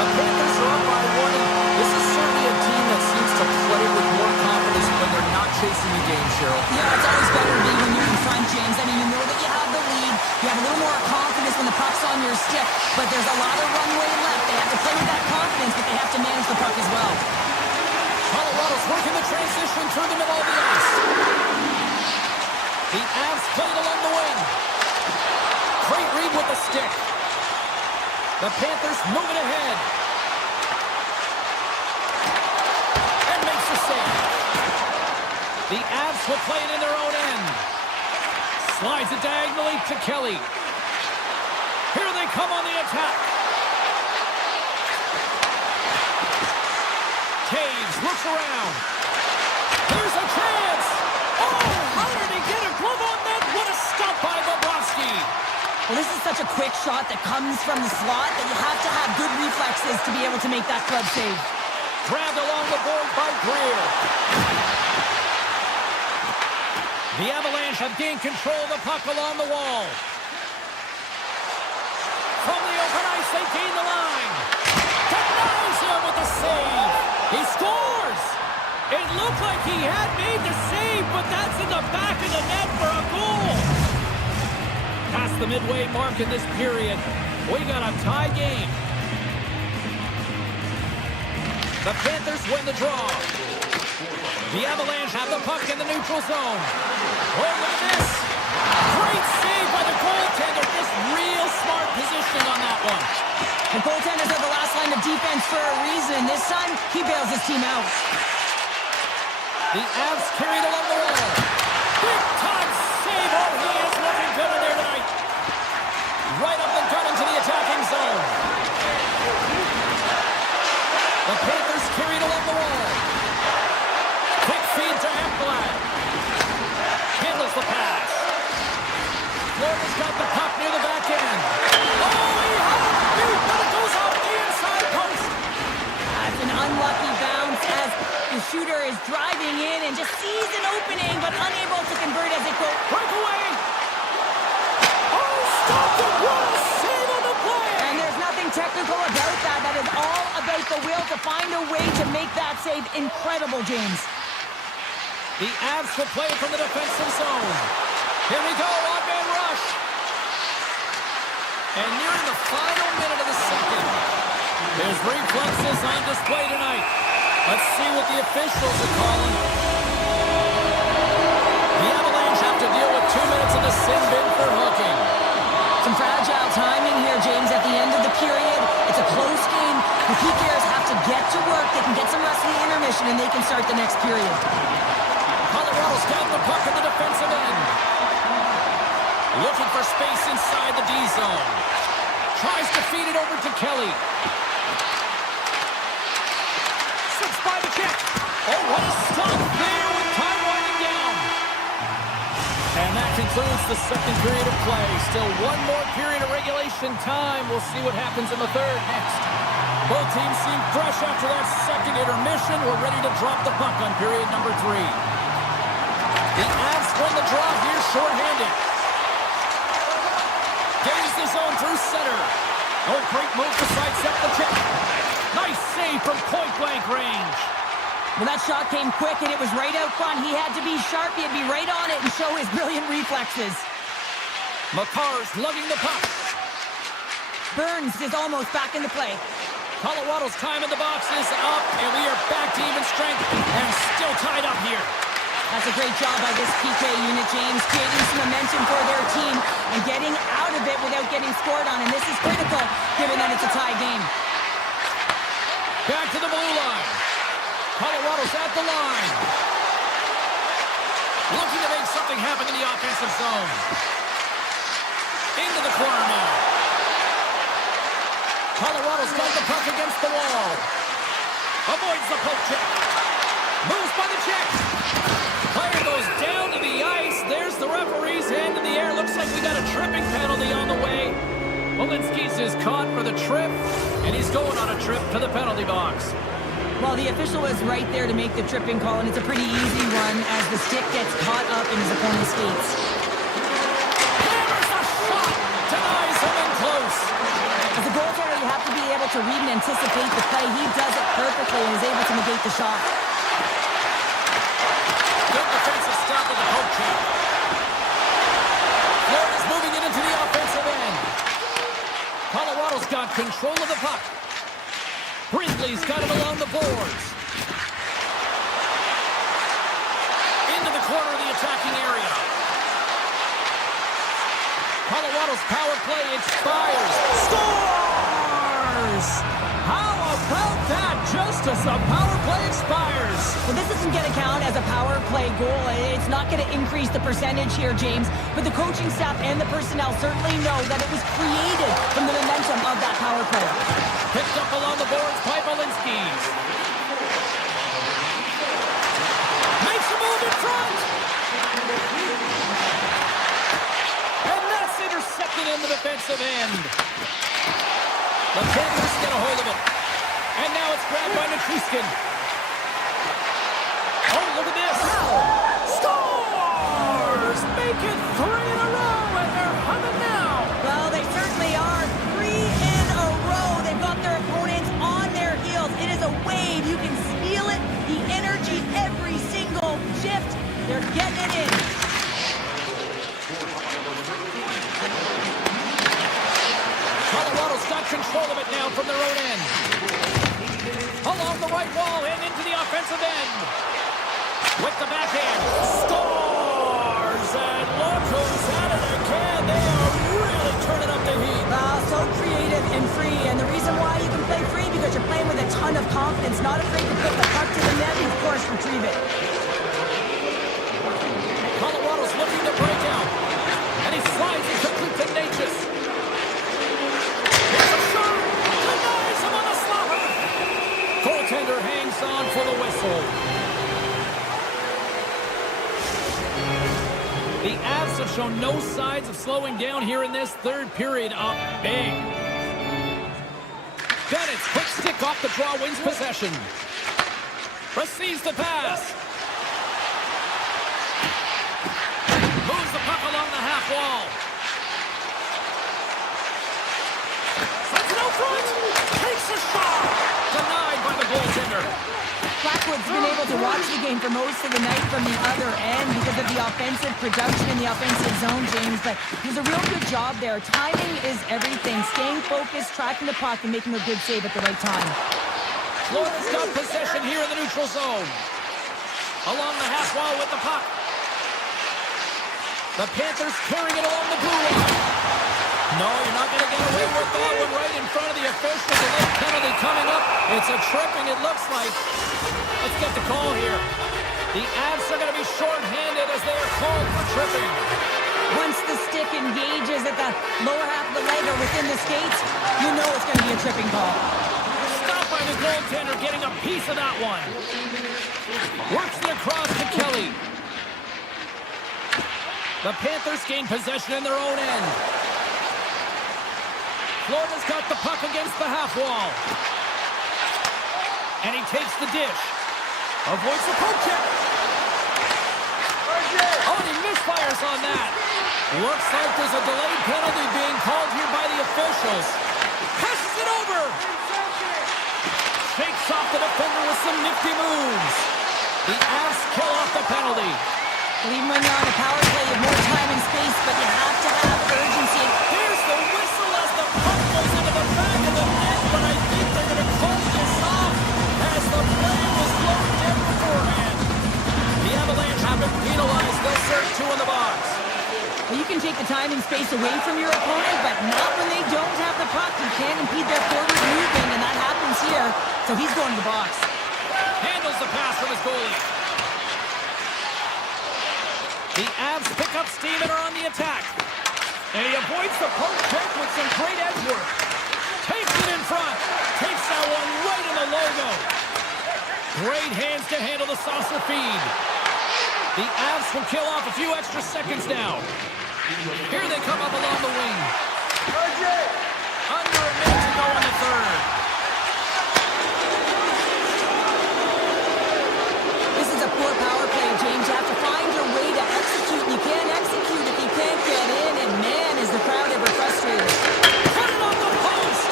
The Panthers are up by one. This is certainly a team that seems to play with more confidence when they're not chasing the game, Cheryl. Yeah, it's always better to be when you're in front, James. I mean, you know that you have the lead. You have a little more confidence when the puck's on your stick, but there's a lot of runway left. They have to play with that confidence, but they have to manage the puck as well. Colorado's working the transition through the middle of the ice. The Avs played along the wing. Great read with the stick. The Panthers moving ahead. And makes the save. The Avs will play it in their own end. Slides it diagonally to Kelly. Here they come on the attack. Taves looks around. Here's a chance. Oh, how did he get a glove on that? What a stop by Bobrovsky. Well, this is such a quick shot that comes from the slot that you have to have good reflexes to be able to make that glove save. Grabbed along the board by Greer. The Avalanche have gained control of the puck along the wall. From the open ice, they gain the line. Denies him with the save. He scores. It looked like he had made the save, but that's in the back of the net for a goal. Past the midway mark in this period, we got a tie game. The Panthers win the draw. The Avalanche have the puck in the neutral zone. Oh, look at this. Great save by the goaltender. Just real smart positioning on that one. The goaltenders are the last line of defense for a reason. This time, he bails his team out. The Avs carried along the wall. Big time save. Oh, he is looking good in there tonight. Right up the gut into the attacking zone. The Panthers carried along the wall. Quick feed to Ekblad. Handles the pass. Florida's got the puck near the back end. Oh, eHockey! But it goes off the inside post. That's an unlucky bounce as the shooter is driving in and just sees an opening but unable to convert as it goes. Breakaway. Oh, stopped it. What a save on the play. And there's nothing technical about that. That is all about the will to find a way to make that save incredible, James. The Avs will play from the defensive zone. Here we go, odd-man rush. And nearing the final minute of the second. His reflexes on display tonight. Let's see what the officials are calling. The Avalanche have to deal with 2 minutes in the sin bin for hooking. Some fragile timing here, James, at the end of the period. It's a close game. The PKers have to get to work. They can get some rest in the intermission, and they can start the next period. Colorado's got the puck in the defensive end. Looking for space inside the D zone. Tries to feed it over to Kelly. Slips by the check. Oh, what a stop there with time winding down. And that concludes the second period of play. Still one more period of regulation time. We'll see what happens in the third next. Both teams seem fresh after that second intermission. We're ready to drop the puck on period number 3. The Avs win the draw here shorthanded. Gains the zone through center. Oh, great move to sidestep the check. Nice save from point-blank range. Well, that shot came quick, and it was right out front. He had to be sharp. He had to be right on it and show his brilliant reflexes. Makar's lugging the puck. Burns is almost back in the play. Colorado's time in the box is up, and we are back to even strength and still tied up here. That's a great job by this PK unit, James, creating some momentum for their team and getting out of it without getting scored on, and this is critical given that it's a tie game. Back to the blue line. Colorado's at the line. Looking to make something happen in the offensive zone. Into the corner now. Colorado's got the puck against the wall. Avoids the poke check. Moves by the check. Player goes down to the ice. There's the referee's hand in the air. Looks like we got a tripping penalty on the way. Polinski's is caught for the trip, and he's going on a trip to the penalty box. Well, the official was right there to make the tripping call, and it's a pretty easy one as the stick gets caught up in his opponent's skates. Hammers a shot. Denies him in close. As a goaltender, you have to be able to read and anticipate the play. He does it perfectly and is able to negate the shot. Good defensive stop with the poke check. Florida's moving it into the offensive end. Colorado's got control of the puck. Brindley's got it along the boards. Into the corner of the attacking area. Colorado's power play expires. Scores! How about that? Just as the power play expires. Well, this isn't going to count as a power play goal. It's not going to increase the percentage here, James. But the coaching staff and the personnel certainly know that it was created from the momentum of that power play. Picked up along the boards by Polinski's. Makes a move in front. And that's intercepted in the defensive end. The Panthers get a hold of it. And now it's grabbed by Nichushkin. Oh, look at this. Scores! Make it 3 in a row, and they're humming now. Well, they certainly are. 3 in a row. They've got their opponents on their heels. It is a wave. You can feel it. The energy every single shift. They're getting it in. Colorado's got control of it now from their own end. Along the right wall and into the offensive end. With the backhand. Scores! And look who's at it again. They are really turning up the heat. So creative and free. And the reason why you can play free because you're playing with a ton of confidence. Not afraid to put the puck to the net and, of course, retrieve it. Colorado's looking to break out. And he slides it quickly to Natchez. Here's a shot. Denies him on the slapper. Goaltender hangs on for the whistle. The Avs have shown no signs of slowing down here in this third period. Up big. Bennett's quick stick off the draw wins possession. Receives the pass. Moves the puck along the half wall. Sends it out front. Takes a shot. Denied by the goaltender. Blackwood's been able to watch the game for most of the night from the other end because of the offensive production in the offensive zone, James. But he's a real good job there. Timing is everything. Staying focused, tracking the puck, and making a good save at the right time. Florida's got possession here in the neutral zone. Along the half wall with the puck. The Panthers carrying it along the blue line. No, you're not going to get away with that one right in front of the officials. A late penalty coming up. It's a tripping, it looks like. Let's get the call here. The Avs are going to be shorthanded as they are called for tripping. Once the stick engages at the lower half of the leg or within the skates, you know it's going to be a tripping call. Stopped by the goaltender, getting a piece of that one. Works it across to Kelly. The Panthers gain possession in their own end. Florida's got the puck against the half wall. And he takes the dish. Avoids the poke check. Oh, and he misfires on that. Looks like there's a delayed penalty being called here by the officials. Passes it over. Shakes off the defender with some nifty moves. The Avs kill off the penalty. Even when you're on a power play, you have more time and space, but you have to have urgency. Here's the whistle as the puck goes into the back of the net, but I think they're going to call this off as the play was slowed down beforehand. The Avalanche have been penalized. They'll serve 2 in the box. Well, you can take the time and space away from your opponent, but not when they don't have the puck. You can't impede their forward movement, and that happens here. So he's going to the box. Handles the pass from his goalie. The Avs pick up steam and are on the attack. And he avoids the poke check with some great edge work. Takes it in front. Takes that one right in the logo. Great hands to handle the saucer feed. The Avs will kill off a few extra seconds now. Here they come up along the wing. Under a minute to go in the third. This is a poor power play, James. You have to find your way to execute. You can't execute if you can't get in, and man, is the crowd ever frustrated. Put it on the post!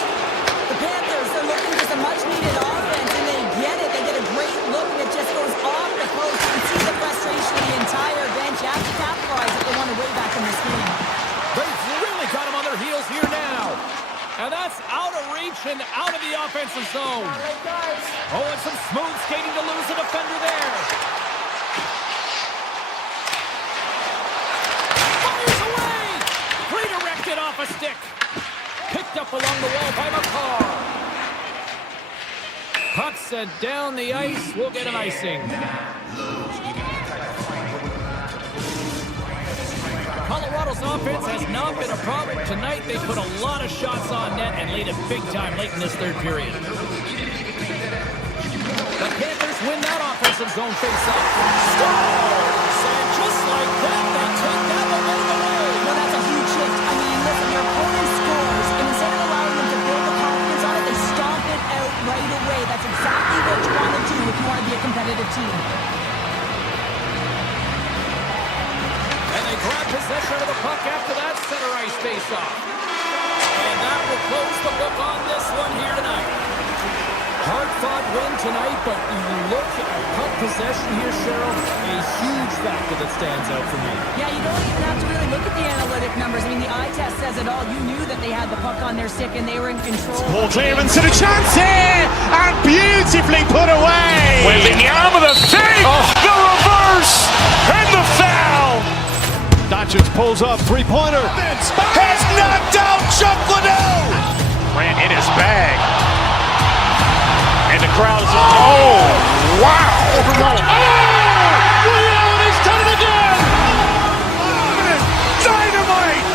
The Panthers, they're looking for some much-needed offense, and they get it. They get a great look, and it just goes off the post. You can see the frustration of the entire bench. You have to capitalize if they want to way back in this game. They've really got him on their heels here now. And that's out of reach and out of the offensive zone. Oh, and some smooth skating to lose the defender there. Fires away! Redirected off a stick. Picked up along the wall by McCarr. Puck sent down the ice. We'll get an icing. Colorado's offense has not been a problem tonight. They put a lot of shots on net and laid it big time late in this third period. The Panthers win that offensive zone face-off. Scores! And just like that, they take that momentum away. Well, that's a huge shift. I mean, listen, your opponent scores, and instead of allowing them to build the confidence on it, they stomp it out right away. That's exactly what you want to do if you want to be a competitive team. And they grab possession of the puck after that center ice face-off. And that will close the book on this one here tonight. Hard-fought win tonight, but you look at puck possession here, Cheryl, a huge factor that stands out for me. Yeah, you don't even have to really look at the analytic numbers. I mean, the eye test says it all. You knew that they had the puck on their stick and they were in control. Ball clearance and a chance here, and beautifully put away. Waving the arm of the save. The reverse and the foul. Doncic pulls up, three-pointer. Has knocked out Chuck Liddell. Ran in his bag. And the crowd is, oh, wow. He's done it again! Dynamite.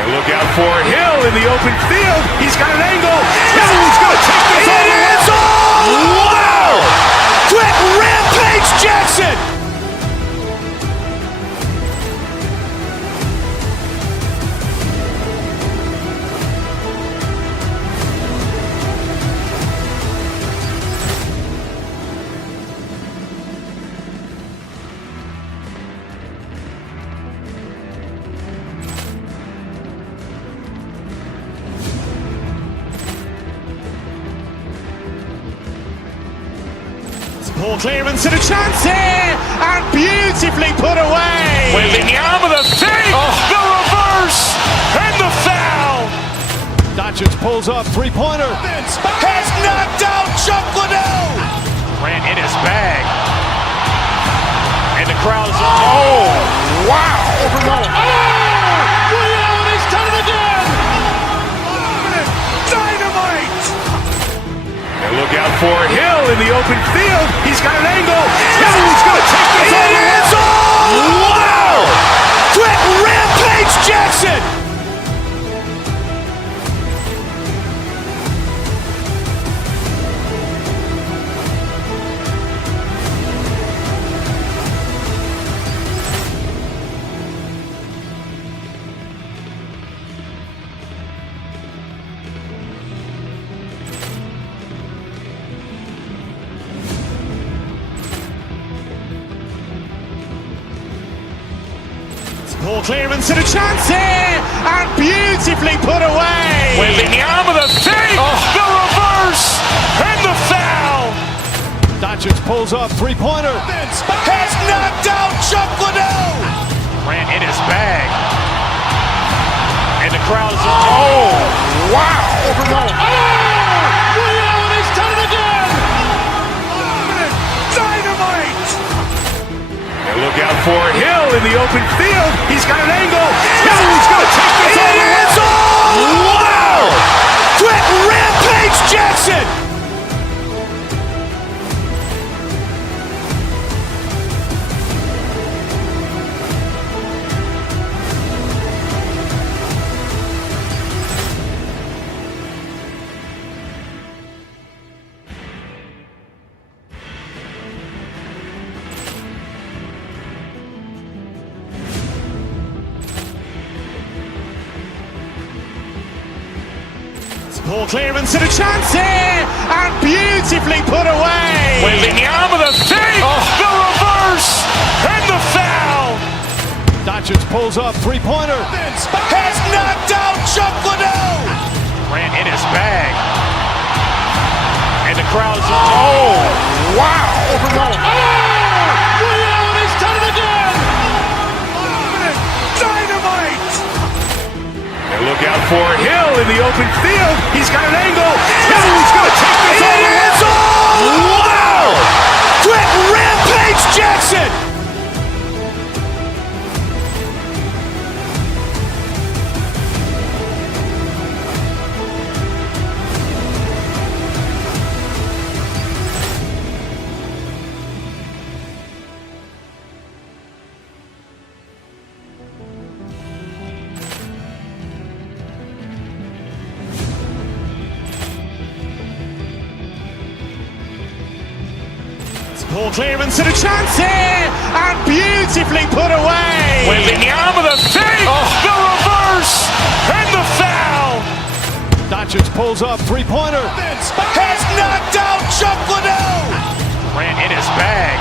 And look out for Hill in the open field. He's got an angle. He's going to take this all the way. Wow. Quick rampage Jackson. Ball clearance and a chance here, and beautifully put away. Waving the arm of the save. The reverse and the foul. Doncic pulls up, three-pointer. Has knocked out Chuck Liddell. Ran in his bag. And the crowd is, oh, wow. He's done it again! Dynamite. And look out for Hill in the open field. He's got an angle. He's going to take this all the way. Wow. Quick rampage Jackson. Ball clearance and a chance here, and beautifully put away. With the arm of the fake, the reverse, and the foul. Doncic pulls up, three-pointer. Has knocked out Chuck Liddell. Ran in his bag. And the crowd is, oh, wow. Ray Allen has done it again. Dynamite. And look out for Hill in the open field. He's got an angle. Now he's going to take this all the way. Wow. Quick Rampage Jackson. Ball clearance and a chance here, and beautifully put away. With the arm of the fake, the reverse, and the foul. Doncic pulls up, three-pointer. Has knocked out Chuck Liddell. Ran in his bag. And the crowd is, oh, wow. Ray Allen has done it again. Dynamite. And look out for Hill in the open field. He's got an angle. Now he's going to take this all the way. Wow. Quick Rampage Jackson. Ball clearance and a chance here, and beautifully put away. With the arm of the fake, the reverse, and the foul. Doncic pulls up, three-pointer. Has knocked out Chuck Liddell. Ran in his bag.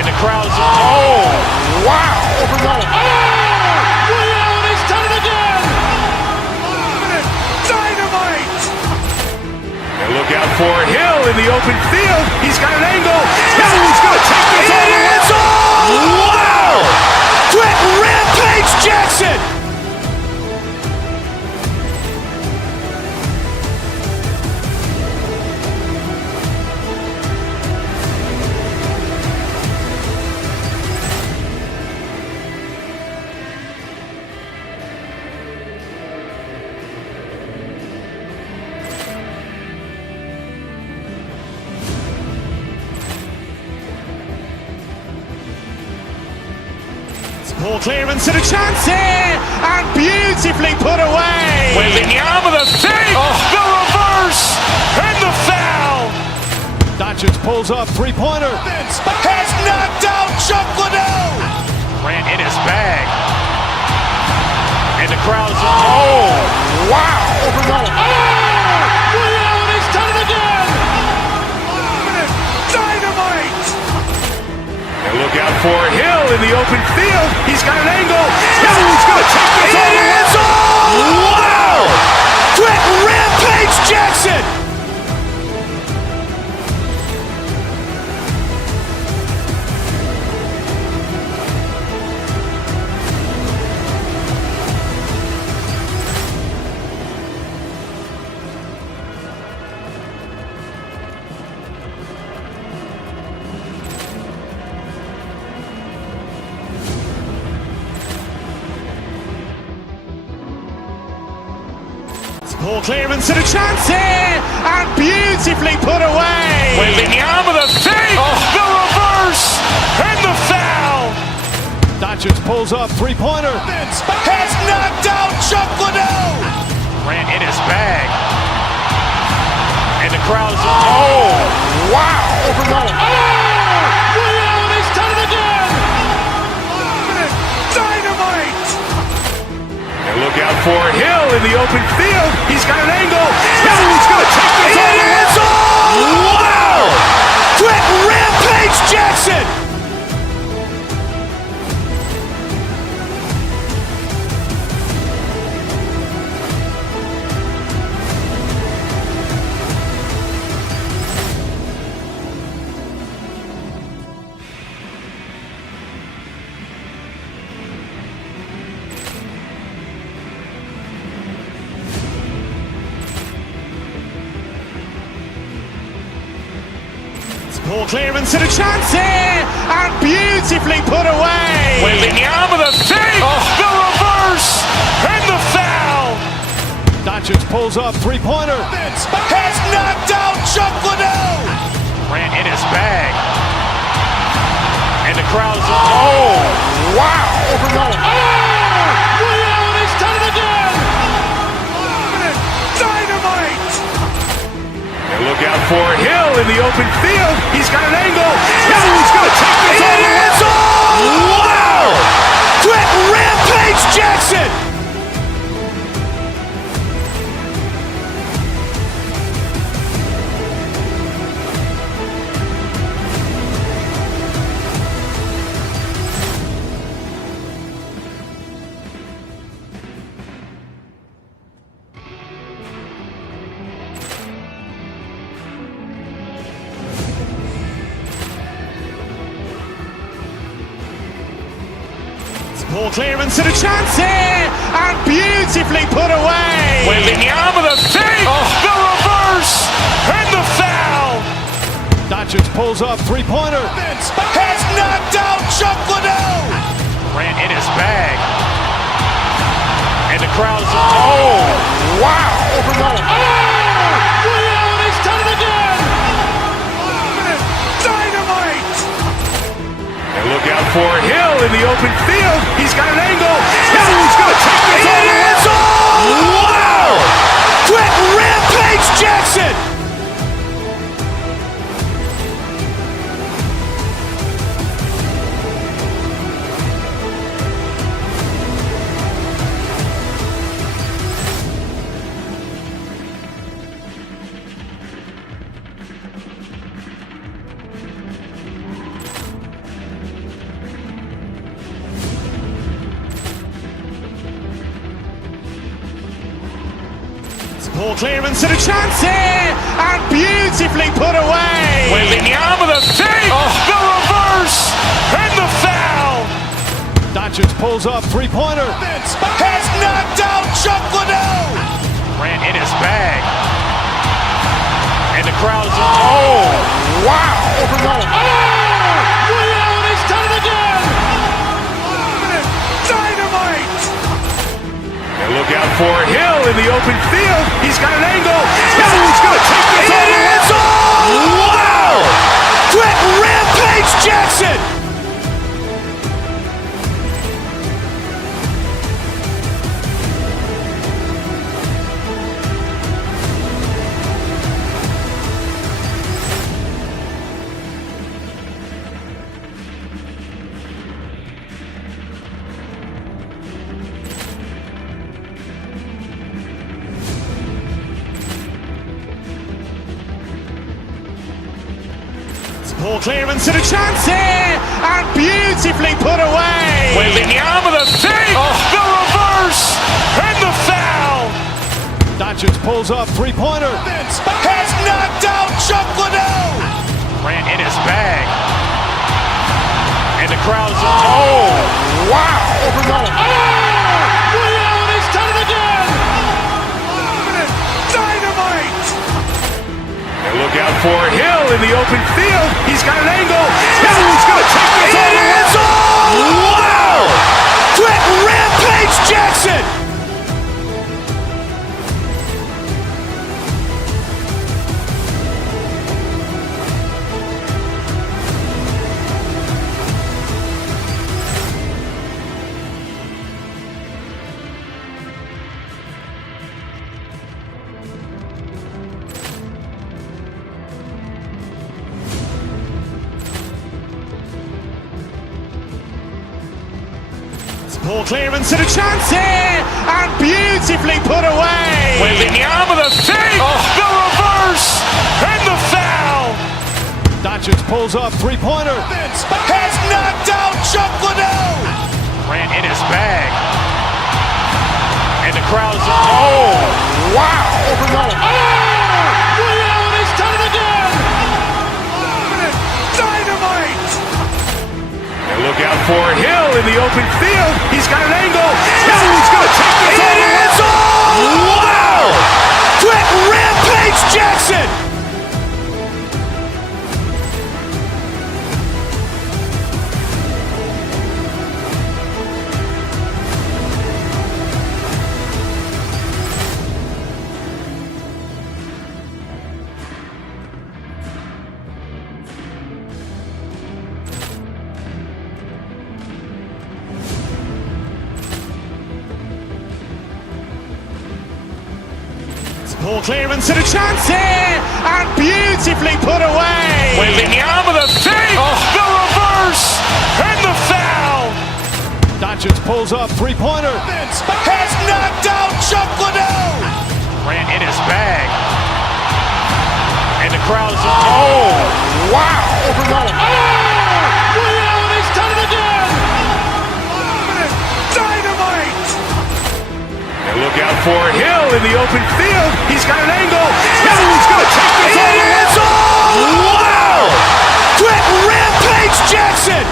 And the crowd is, oh, wow. Ray Allen has done it again. Dynamite. And look out for Hill in the open field. He's got an angle. Now he's going to take this all the way. Wow. Quick Rampage Jackson. Ball clearance and a chance here, and beautifully put away. With the arm of the fake, the reverse, and the foul. Doncic pulls up, three-pointer. Has knocked out Chuck Liddell. Ran in his bag. And the crowd is, oh, wow. Ray Allen has done it again. Dynamite. And look out for Hill in the open field. He's got an angle. Now he's going to take this all the way. Wow. Quick Rampage Jackson. Ball clearance and a chance here, and beautifully put away. With the arm of the fake, the reverse, and the foul. Doncic pulls up, three-pointer. Has knocked out Chuck Liddell. Ran in his bag. And the crowd is, oh, wow. Ray Allen has done it again. Dynamite. And look out for Hill in the open field. He's got an angle. Now he's going to take this all the way. Wow. Quick Rampage Jackson. Ball clearance and a chance here, and beautifully put away. Wembanyama with a save, the reverse, and the foul. Doncic pulls up, three-pointer. Has knocked out Chuck Liddell. Ran in his bag. And the crowd's, oh, wow. Ray Allen has done it again. Dynamite. And look out for Hill in the open field. He's got an angle. He's going to take this all the way. Wow. Quick Rampage Jackson. Ball clearance and a chance here, and beautifully put away. Wembanyama with a save, the reverse, and the foul. Doncic pulls up, three-pointer. Has knocked out Chuck Liddell. Ran in his bag. And the crowd's, oh, wow. Ray Allen has done it again. Dynamite. And look out for Hill in the open field. He's got an angle. He's going to take this all the way. Wow. Quick Rampage Jackson. Ball clearance and a chance here, and beautifully put away. Wembanyama with a save, the reverse, and the foul. Doncic pulls up, three-pointer. Has knocked out Chuck Liddell. Ran in his bag. And the crowd's, oh, wow. Ray Allen has done it again. Dynamite. And look out for Hill in the open field. He's got an angle. He's going to take this all the way. Wow. Quick Rampage Jackson. Ball clearance and a chance here, and beautifully put away. Wembanyama with a save, the reverse, and the foul. Doncic pulls up, three-pointer. Has knocked out Chuck Liddell. Ran in his bag. And the crowd's, oh, wow. Ray Allen has done it again. Dynamite. And look out for Hill in the open field. He's got an angle. He's going to take this all the way. Wow. Quick Rampage Jackson. Ball clearance and a chance here, and beautifully put away. Wembanyama with a save, the reverse, and the foul. Doncic pulls up, three-pointer. Has knocked out Chuck Liddell. Ran in his bag. And the crowd's, oh, wow. Ray Allen has done it again. Dynamite. And look out for Hill in the open field. He's got an angle. He's going to take this all the way. Wow. Quick Rampage Jackson. Ball clearance and a chance here, and beautifully put away. Wembanyama the save, the reverse, and the foul. Doncic pulls up, three-pointer. Has knocked out Chuck Liddell. Grant in his bag. And the crowd is, oh, wow. He's done it again. Dynamite. And look out for Hill in the open field. He's got an angle. He's going to take this all the way. Wow. Quick Rampage Jackson.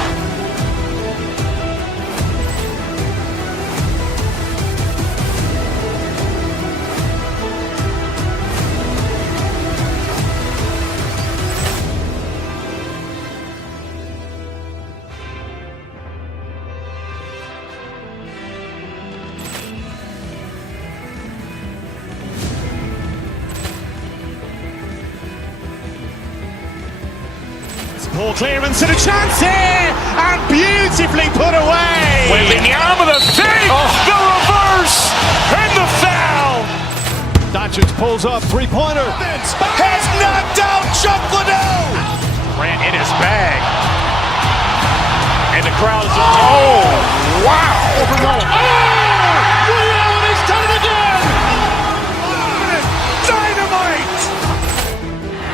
Ball clearance and a chance here, and beautifully put away. Wembanyama the save, the reverse, and the foul. Doncic pulls up, three-pointer. Has knocked out Chuck Liddell. Grant in his bag. And the crowd is, oh, wow. He's done it again. Dynamite.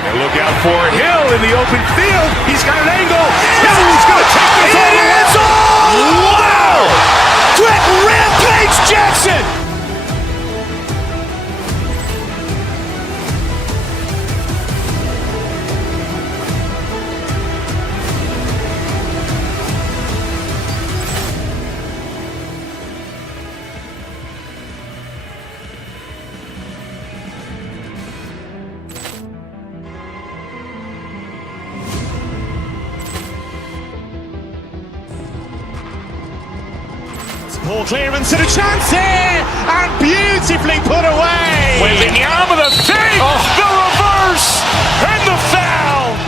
And look out for Hill in the open field. He's got an angle. He's going to take this all the way. Wow. Quick Rampage Jackson. Ball clearance and a chance here, and beautifully put away. Wembanyama the save, the reverse, and the foul.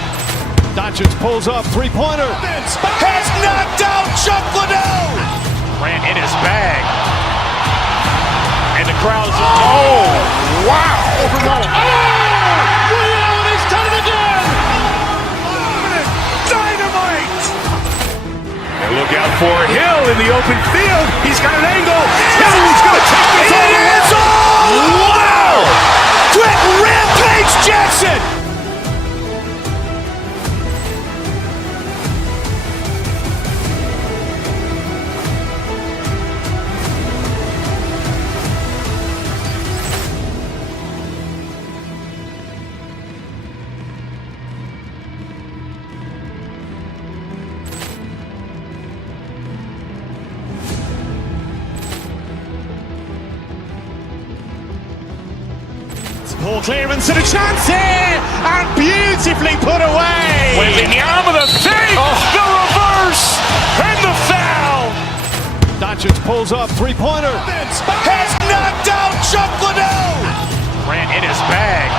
Doncic pulls up, three-pointer. Has knocked out Chuck Liddell. Grant in his bag. And the crowd is, oh, wow. He's done it again. Dynamite. And look out for Hill in the open field. He's got an angle. He's going to take this all the way. Wow. Quick Rampage Jackson. Ball clearance and a chance here, and beautifully put away. Wembanyama the save, the reverse, and the foul. Doncic pulls up, three-pointer. Has knocked out Chuck Liddell. Grant in his bag.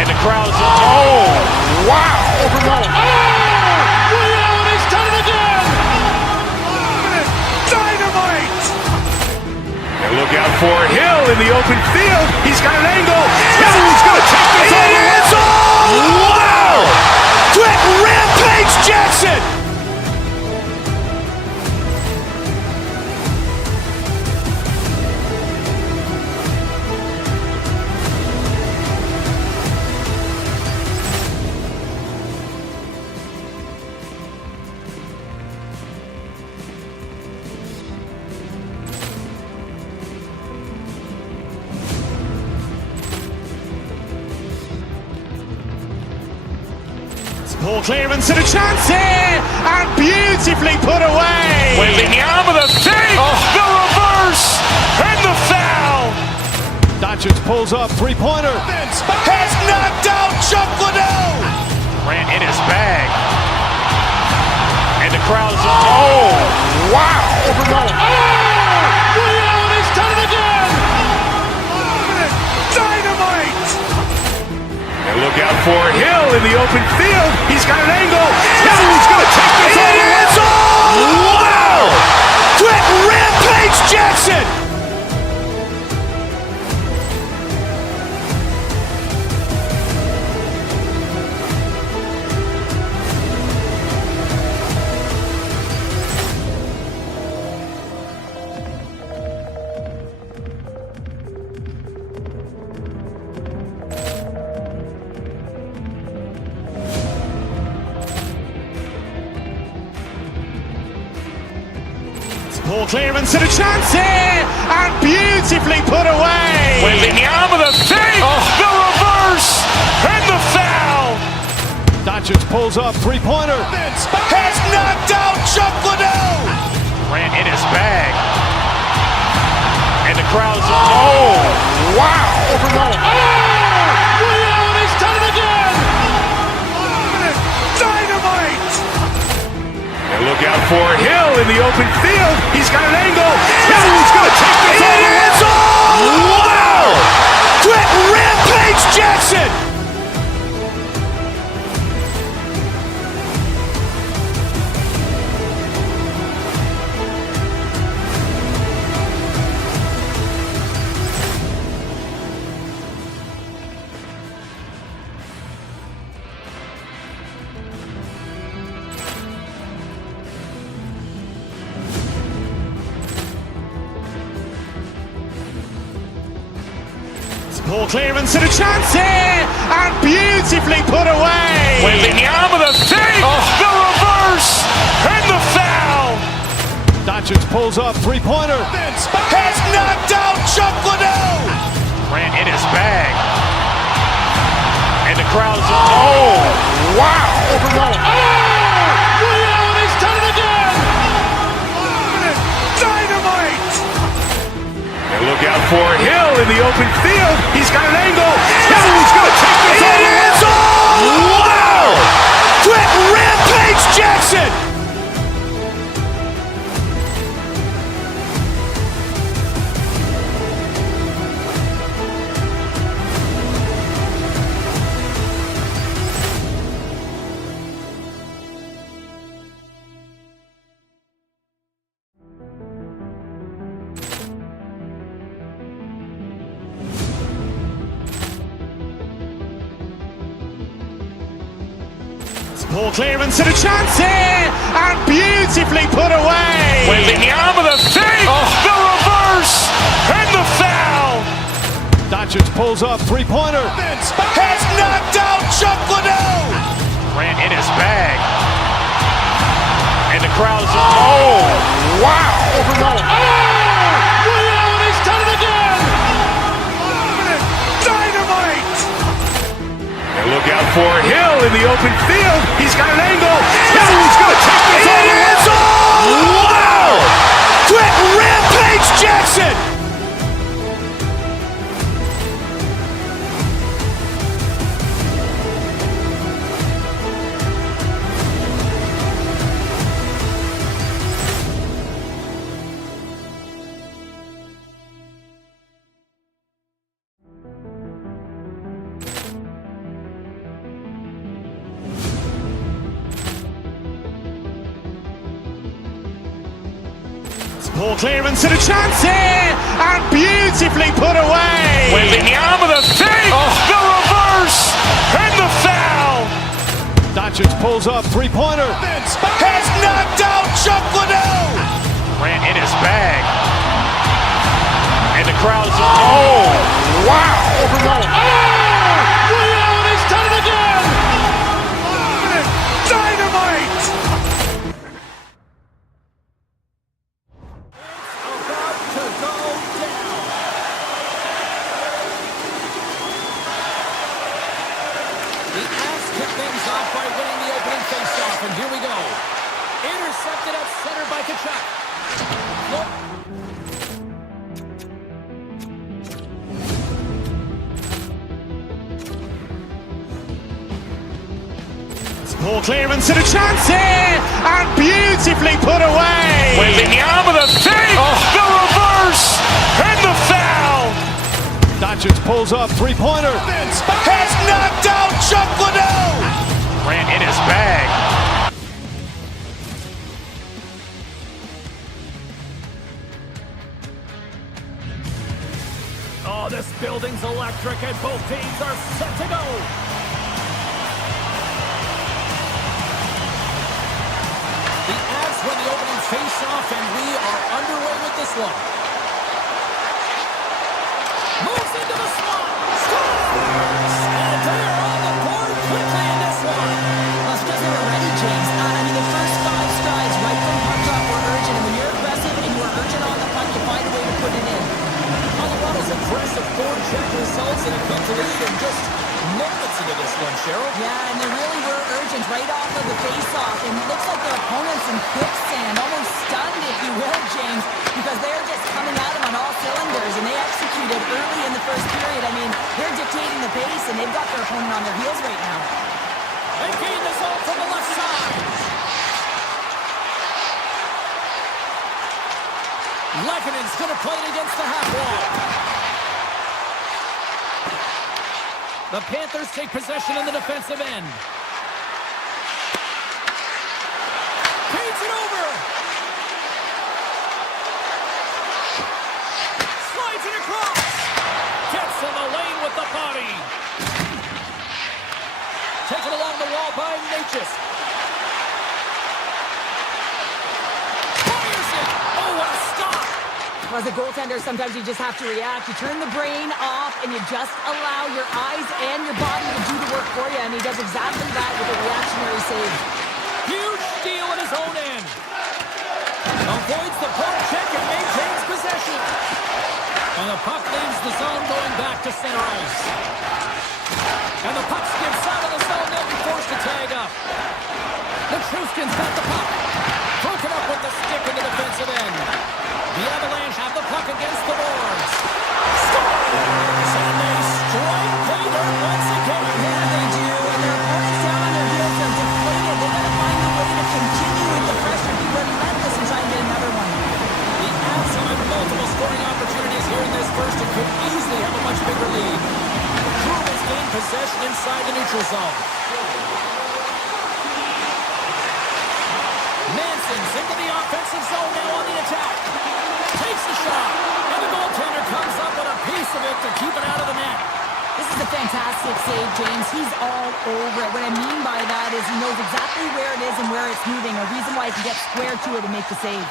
And the crowd is, oh, wow. He's done it again. Dynamite. And look out for Hill in the open field. He's got an angle. He's going to take this all the way. Wow. Quick Rampage Jackson. Ball clearance and a chance here, and beautifully put away. Wembanyama the save, the reverse, and the foul. Doncic pulls up, three-pointer. Has knocked out Chuck Liddell. Grant in his bag. And the crowd is, oh, wow. He's done it again. Dynamite. And look out for Hill in the open field. He's got an angle. He's going to take this all the way. Wow. Quick Rampage Jackson. Ball clearance and a chance here, and beautifully put away. Wembanyama the fake, the reverse, and the foul. Doncic pulls up, three-pointer. Has knocked out Chuck Liddell. Ran in his bag. And the crowd's, wow. Ray Allen has done it again. Dynamite. And look out for Hill in the open field. He's got an angle. He's going to take this all the way. Wow. Quick Rampage Jackson. Ball clearance and a chance here, and beautifully put away. Wembanyama the fake, the reverse, and the foul. Doncic pulls up, three-pointer. Has knocked out Chuck Liddell. Ran in his bag. And the crowd's, wow. Ray Allen has done it again. Dynamite. And look out for Hill in the open field. He's got an angle. He's going to take this all the way. Wow. Quick Rampage Jackson. Ball clearance and a chance here, and beautifully put away. Wembanyama the fake, the reverse, and the foul. Doncic pulls up, three-pointer. Has knocked out Chuck Liddell. Ran in his bag. And the crowd's, wow. Ray Allen has done it again. Dynamite. And look out for Hill in the open field. He's got an angle. He's going to take this all the way. Wow. Quick Rampage Jackson. Ball clearance and a chance here, and beautifully put away. Wembanyama the fake, the reverse, and the foul. Doncic pulls up, three-pointer. Has knocked out Chuck Liddell. Ran in his bag. And the crowd's, wow. Ray Allen has done it again. Dynamite. To go down. The Avs kick things off by winning the opening faceoff, and here we go. Intercepted at center by Kachuk. Ball clearance and a chance here, and beautifully put away. Wembanyama the fake, the reverse, and the foul. Doncic pulls up, three-pointer. Has knocked out Chuck Liddell. Ran in his bag. Oh, this building's electric, and both teams are set to go. The Avs win the opening face-off, and we are underway with this one. Moves into the slot. Scores! And they are on the board quickly in this one. Well, it's because they were ready, James. I mean, the first 5 strides right from puck drop were urgent, and when you're aggressive and you one, Cheryl. Yeah, and they really were urgent right off of the face-off. And it looks like their opponents in quicksand, almost stunned, if you will, James, because they're just coming at them on all cylinders, and they executed early in the first period. I mean, they're dictating the pace, and they've got their opponent on their heels right now. They gain the zone from the left side. Lekkinen going to play it against the half wall. The Panthers take possession in the defensive end. Feeds it over. Slides it across. Gets in the lane with the body. Taken along the wall by Natchez. Fires it. Oh, what a stop. As a goaltender, sometimes you just have to react. You turn the brain off, and you just allow your eyes and your body to do the work for you, and he does exactly that with a reactionary save. Huge steal at his own end. Avoids the poke check and maintains possession. And the puck leaves the zone going back to center ice. And the puck skips out of the zone. They'll be forced to tag up. The Truskin's got the puck. Broken up with the stick in the defensive end. The Avalanche have the puck against the boards. Scores! And they strike pay dirt once again. Yeah, they do. And their opponents down on their heels are deflated. They've got to find a way to continue with the pressure, be relentless, and try and get another one. The Avs have had multiple scoring opportunities here in this first and could easily have a much bigger lead. The Crew has gained possession inside the neutral zone. Manson's into the offensive zone now on the attack. Takes the shot, and the goaltender comes up with a piece of it to keep it out of the net. This is a fantastic save, James. He's all over it. What I mean by that is he knows exactly where it is and where it's moving, a reason why he can get square to it and make the save.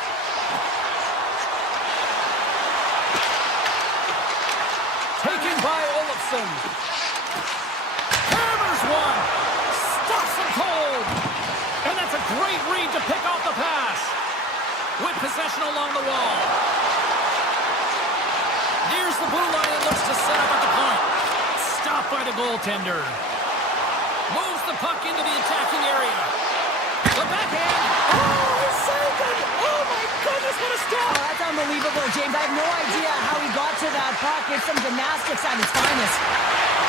Taken by Olofsson. Hammers one. Stops him cold. And that's a great read to pick off the pass. With possession along the wall. Nears the blue line and looks to set up at the point. Stopped by the goaltender. Moves the puck into the attacking area. The backhand. Oh, he's saved it. Oh, my goodness, what a stop. Oh, that's unbelievable, James. I have no idea how he got to that puck. It's some gymnastics at its finest.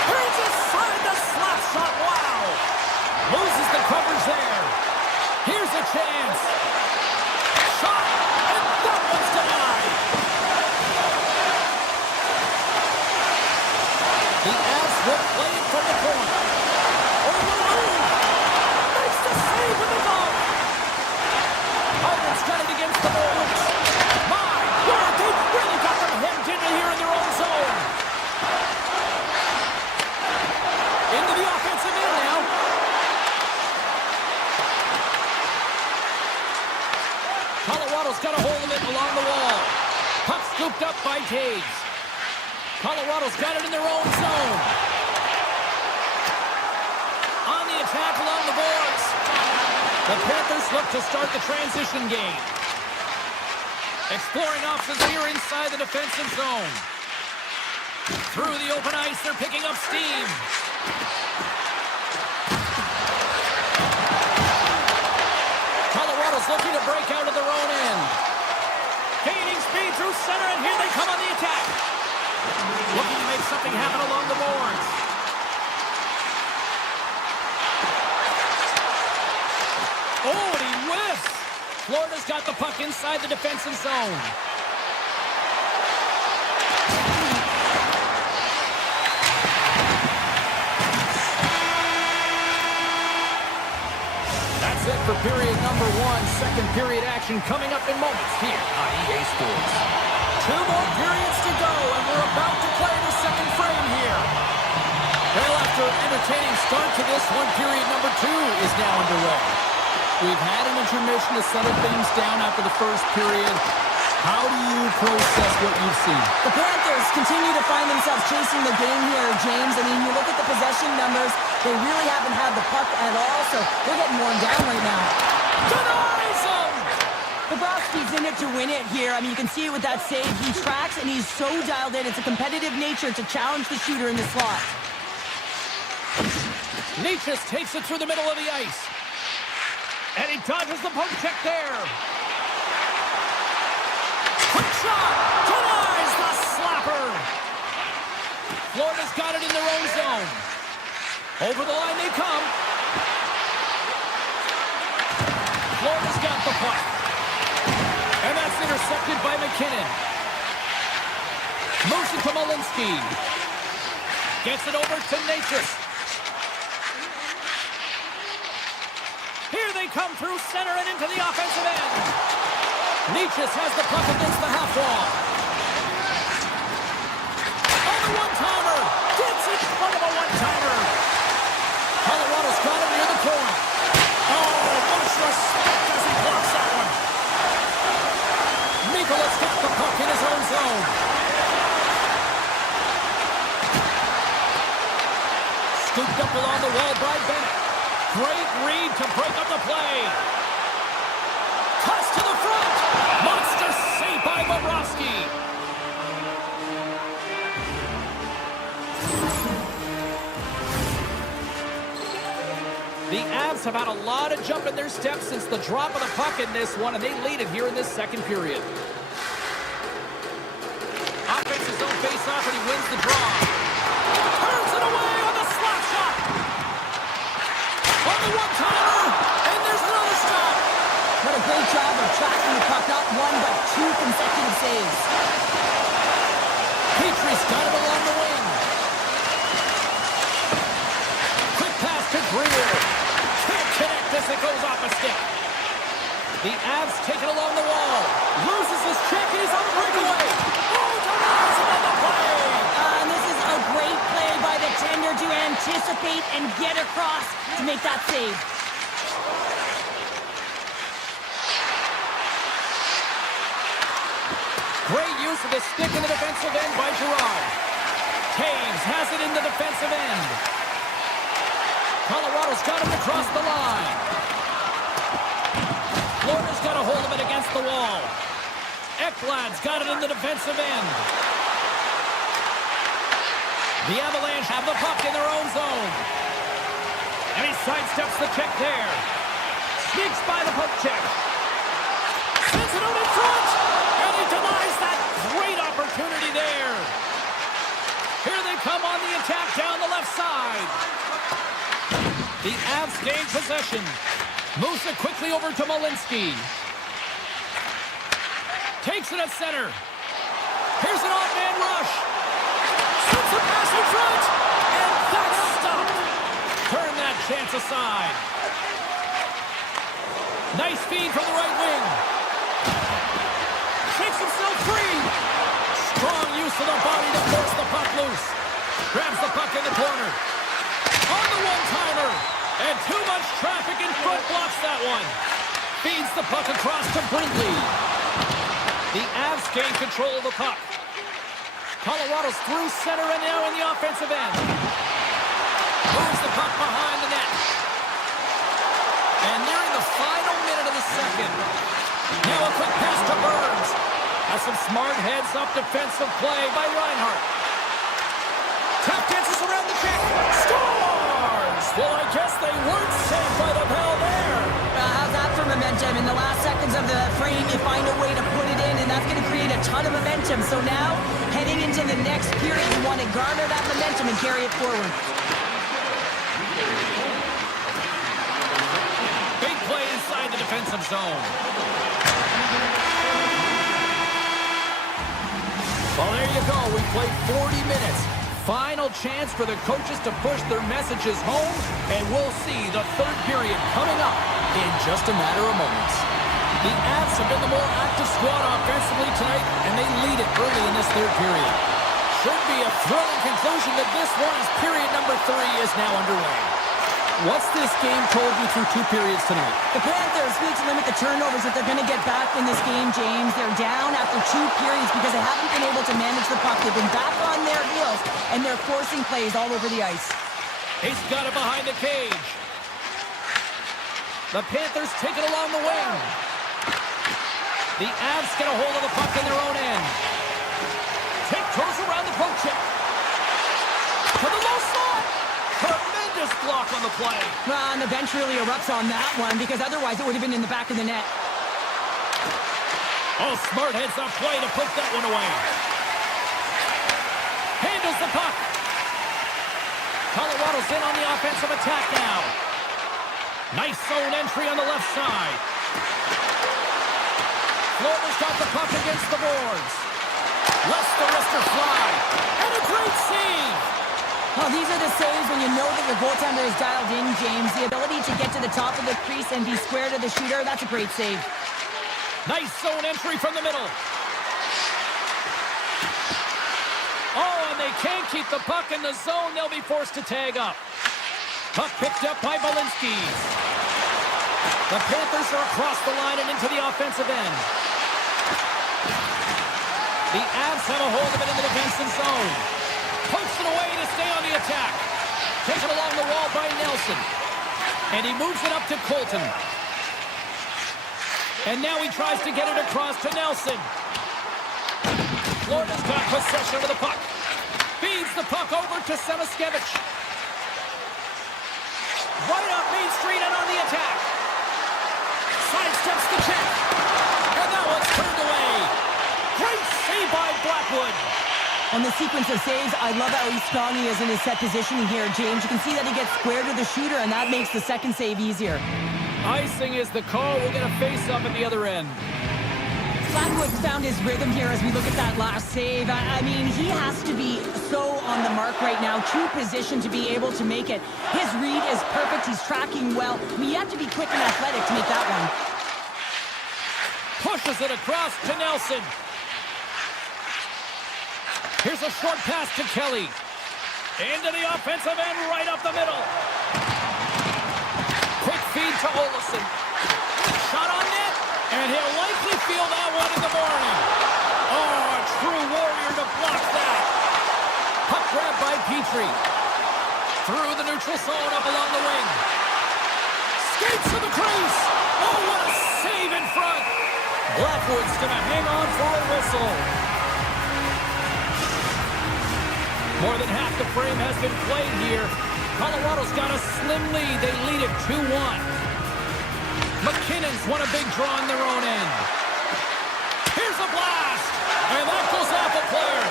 Brings aside the slap shot. Wow. Loses the coverage there. Here's a chance. Shot. And that one's denied. The Avs will play it from the point. Overruled. Makes the save with the goal. Hartman's got it against the boards. My word, they've really got them hemmed in here in their own zone. Into the offensive end now. Colorado's got a hold of it along the wall. Puck scooped up by Taves. Colorado's got it in their own zone. On the attack along the boards. The Panthers look to start the transition game. Exploring options here inside the defensive zone. Through the open ice, they're picking up steam. Colorado's looking to break out of their own end. Gaining speed through center, and here they come on the attack. Looking to make something happen along the boards. Oh, and he whiffs. Florida's got the puck inside the defensive zone. That's it for period number one. Second period action coming up in moments here on EA Sports. 2 more periods to go, and we're about to play the second frame here. Well, after an entertaining start to this one, period number 2 is now underway. We've had an intermission to settle things down after the first period. How do you process what you've seen? The Panthers continue to find themselves chasing the game here, James. I mean, you look at the possession numbers, they really haven't had the puck at all, so they're getting worn down right now. Denies him! Bobrovsky's in it to win it here. I mean, you can see it with that save. He tracks, and he's so dialed in. It's a competitive nature to challenge the shooter in the slot. Nietzsche takes it through the middle of the ice. And he dodges the poke check there. Quick shot! Denies the slapper! Florida's got it in their own zone. Over the line they come. Florida's got the puck. And that's intercepted by McKinnon. Moves it to Malinsky. Gets it over to Natchez. Here they come through center and into the offensive end. Natchez has the puck against the half wall. On the one-timer. Gets in front of a one-timer. Colorado's got it near the corner. Oh, much respect as he blocks that one. Nicholas got the puck in his own zone. Scooped up along the wall by Bennett. Great read to break up the play. Toss to the front. Monster save by Bobrovsky. The Avs have had a lot of jump in their steps since the drop of the puck in this one, and they lead it here in this second period. Offense's own face-off, and he wins the draw. Turns it away on the slap shot. On the one-timer, and there's another stop. What a great job of tracking the puck, not one but two consecutive saves. Petrie's got it along the wing. Quick pass to Greer. Can't connect as it goes off a stick. The Avs take it along the wall. Loses his check, and he's on the breakaway. Oh, denies another play. And this is a great play by the tender to anticipate and get across to make that save. Great use of the stick in the defensive end by Girard. Taves has it in the defensive end. Colorado's got him across the line. Florida's got a hold of it against the wall. Ekblad's got it in the defensive end. The Avalanche have the puck in their own zone. And he sidesteps the check there. Sneaks by the poke check. Sends it out in front. And he denies that great opportunity there. Here they come on the attack down the left side. The Avs gain possession. Moves it quickly over to Malinsky. Takes it at center. Here's an off-man rush. Sends a pass in front. And that's stopped. Turn that chance aside. Nice feed from the right wing. Shakes himself free. Strong use of the body to force the puck loose. Grabs the puck in the corner. On the one-timer. And too much traffic in front blocks that one. Feeds the puck across to Brinkley. The Avs gain control of the puck. Colorado's through center and now in the offensive end. Moves the puck behind the net. And nearing the final minute of the second. Now a quick pass to Burns. Has some smart heads-up defensive play by Reinhart. Tap dances around the check. Scores! Well, I guess they weren't safe by the bell there. How's that for momentum? In the last seconds of the frame, you find a way to put it in, and that's going to create a ton of momentum. So now, heading into the next period, you want to garner that momentum and carry it forward. Big play inside the defensive zone. Well, there you go. We played 40 minutes. Final chance for the coaches to push their messages home, and we'll see the third period coming up in just a matter of moments. The Avs have been the more active squad offensively tonight, and they lead it early in this third period. Should be a thrilling conclusion that this one, as period number 3 is now underway. What's this game told you through 2 periods tonight? The Panthers need to limit the turnovers if they're going to get back in this game, James. They're down after 2 periods because they haven't been able to manage the puck. They've been back on their heels, and they're forcing plays all over the ice. He's got it behind the cage. The Panthers take it along the wing. The Avs get a hold of the puck in their own end. Take goes around the poke check. To the low slot. Tremendous tremendous block on the play. Well, and the bench really erupts on that one because otherwise it would have been in the back of the net. Oh, smart heads up play to put that one away. Handles the puck. Colorado's in on the offensive attack now. Nice zone entry on the left side. Florida's got the puck against the boards. Lets the wrister fly. And a great save. Well, these are the saves when you know that your goaltender is dialed in, James. The ability to get to the top of the crease and be square to the shooter, that's a great save. Nice zone entry from the middle. Oh, and they can't keep the puck in the zone. They'll be forced to tag up. Puck picked up by Balinskis. The Panthers are across the line and into the offensive end. The Avs have a hold of it in the defensive zone. Pokes it away to stay on the attack. Taken along the wall by Nelson. And he moves it up to Colton. And now he tries to get it across to Nelson. Florida's got possession of the puck. Feeds the puck over to Samaskevich. Right up Main Street and on the attack. Sidesteps the check. And that one's turned away. Great save by Blackwood. On the sequence of saves, I love how strong he is in his set positioning here, James. You can see that he gets square to the shooter, and that makes the second save easier. Icing is the call. We'll get a face-up at the other end. Blackwood found his rhythm here as we look at that last save. I mean, he has to be so on the mark right now. True position to be able to make it. His read is perfect. He's tracking well. I mean, you have to be quick and athletic to make that one. Pushes it across to Nelson. Here's a short pass to Kelly. Into the offensive end, right up the middle. Quick feed to Olsen. Shot on net, and he'll likely feel that one in the morning. Oh, a true warrior to block that. Puck grab by Petrie. Through the neutral zone, up along the wing. Skates to the crease. Oh, what a save in front. Blackwood's going to hang on for a whistle. More than half the frame has been played here. Colorado's got a slim lead. They lead it 2-1. McKinnon's won a big draw on their own end. Here's a blast! And that goes off a player.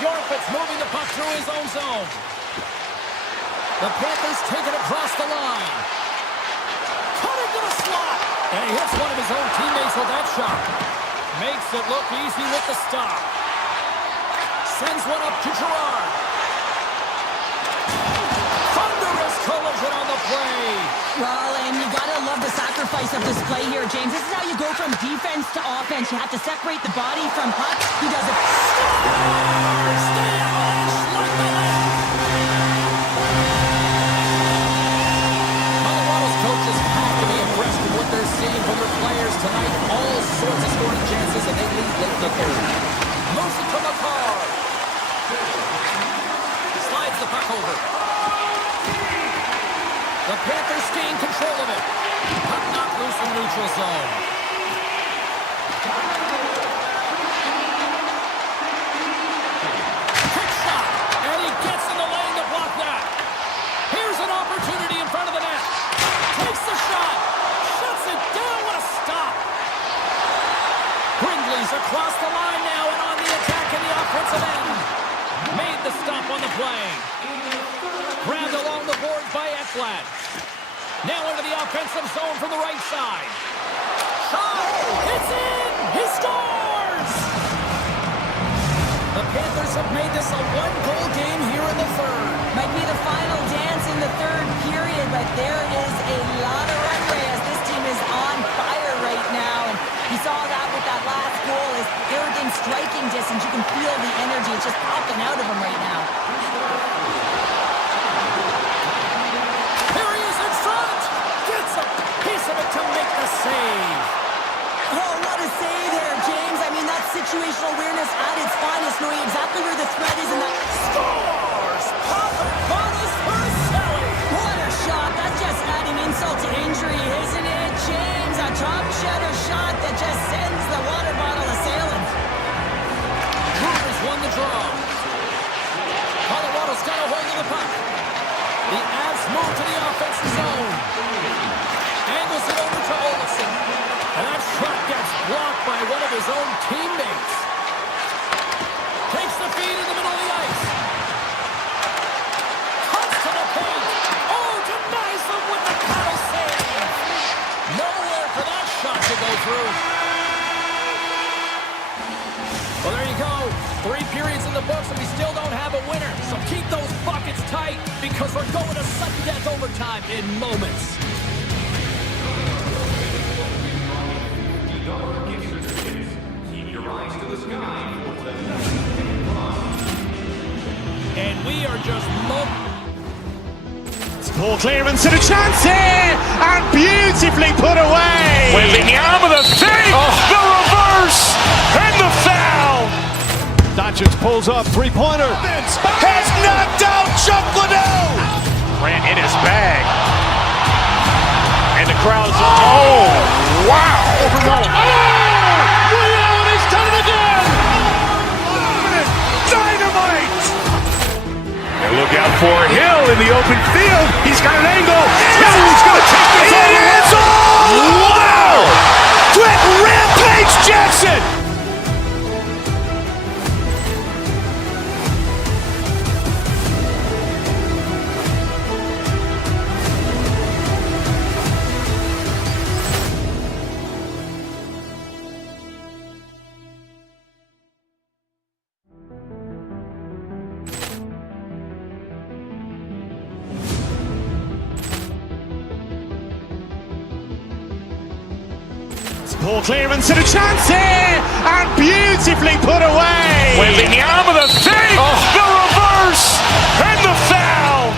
Yorfit's moving the puck through his own zone. The Panthers take it across the line. Cut into the slot. And he hits one of his own teammates with that shot. Makes it look easy with the stop. Sends one up to Gerard. Thunderous collision on the play. Well, and you gotta love the sacrifice of this play here, James. This is how you go from defense to offense. You have to separate the body from puck. He does it. Scores! The Avalanche like the left. Colorado's coaches have to be impressed with what they're seeing from their players tonight. All sorts of scoring chances, and they lead late in the third. Moves it to the car. Slides the puck over. The Panthers gain control of it. Puck knocked loose in the neutral zone. Quick shot, and he gets in the lane to block that. Here's an opportunity in front of the net. Takes the shot. Shuts it down. What a stop. Brindley's across the line now and on the attack in the offensive end. Made the stop on the play. Grabbed along the boards by Ekblad. Now into the offensive zone from the right side. Shot! It's in! He scores! The Panthers have made this a one-goal game here in the third. Might be the final dance in the third period, but there is a lot of runway as this team is on fire right now. And you saw that with that last goal. As they're within striking distance, you can feel the energy. It's just popping out of them right now. Here he is in front! Gets a piece of it to make the save. Oh, what a save there, James. I mean, that's situational awareness at its finest, knowing exactly where the threat is and that Scores! Papa bonus for Selly! what a shot. That's just adding insult to injury, isn't it, James? A top shutter shot that just sends the water bottle a-sailing. Brewers won the draw. Colorado's got a hold of the puck. by one of his own teammates. Takes the feed in the middle of the ice. Cuts to the paint. Oh, denies them with the paddle save. Nowhere for that shot to go through. Well, there you go. 3 periods in the books, and we still don't have a winner. So keep those buckets tight, because we're going to sudden death overtime in moments. And we are just Poor clearance and a chance here, and beautifully put away. Wembanyama the save, the reverse, and the foul. Doncic pulls up, three-pointer. Has knocked out Chuck Liddell. Grant in his bag. And the crowd's, oh, wow. William, he's done it again. Dynamite. And look out for Hill in the open field. He's got an angle. Hill's going to take this all the way. Wow. Quick Rampage Jackson. Poor clearance and a chance here, and beautifully put away. Wembanyama the save, the reverse, and the foul.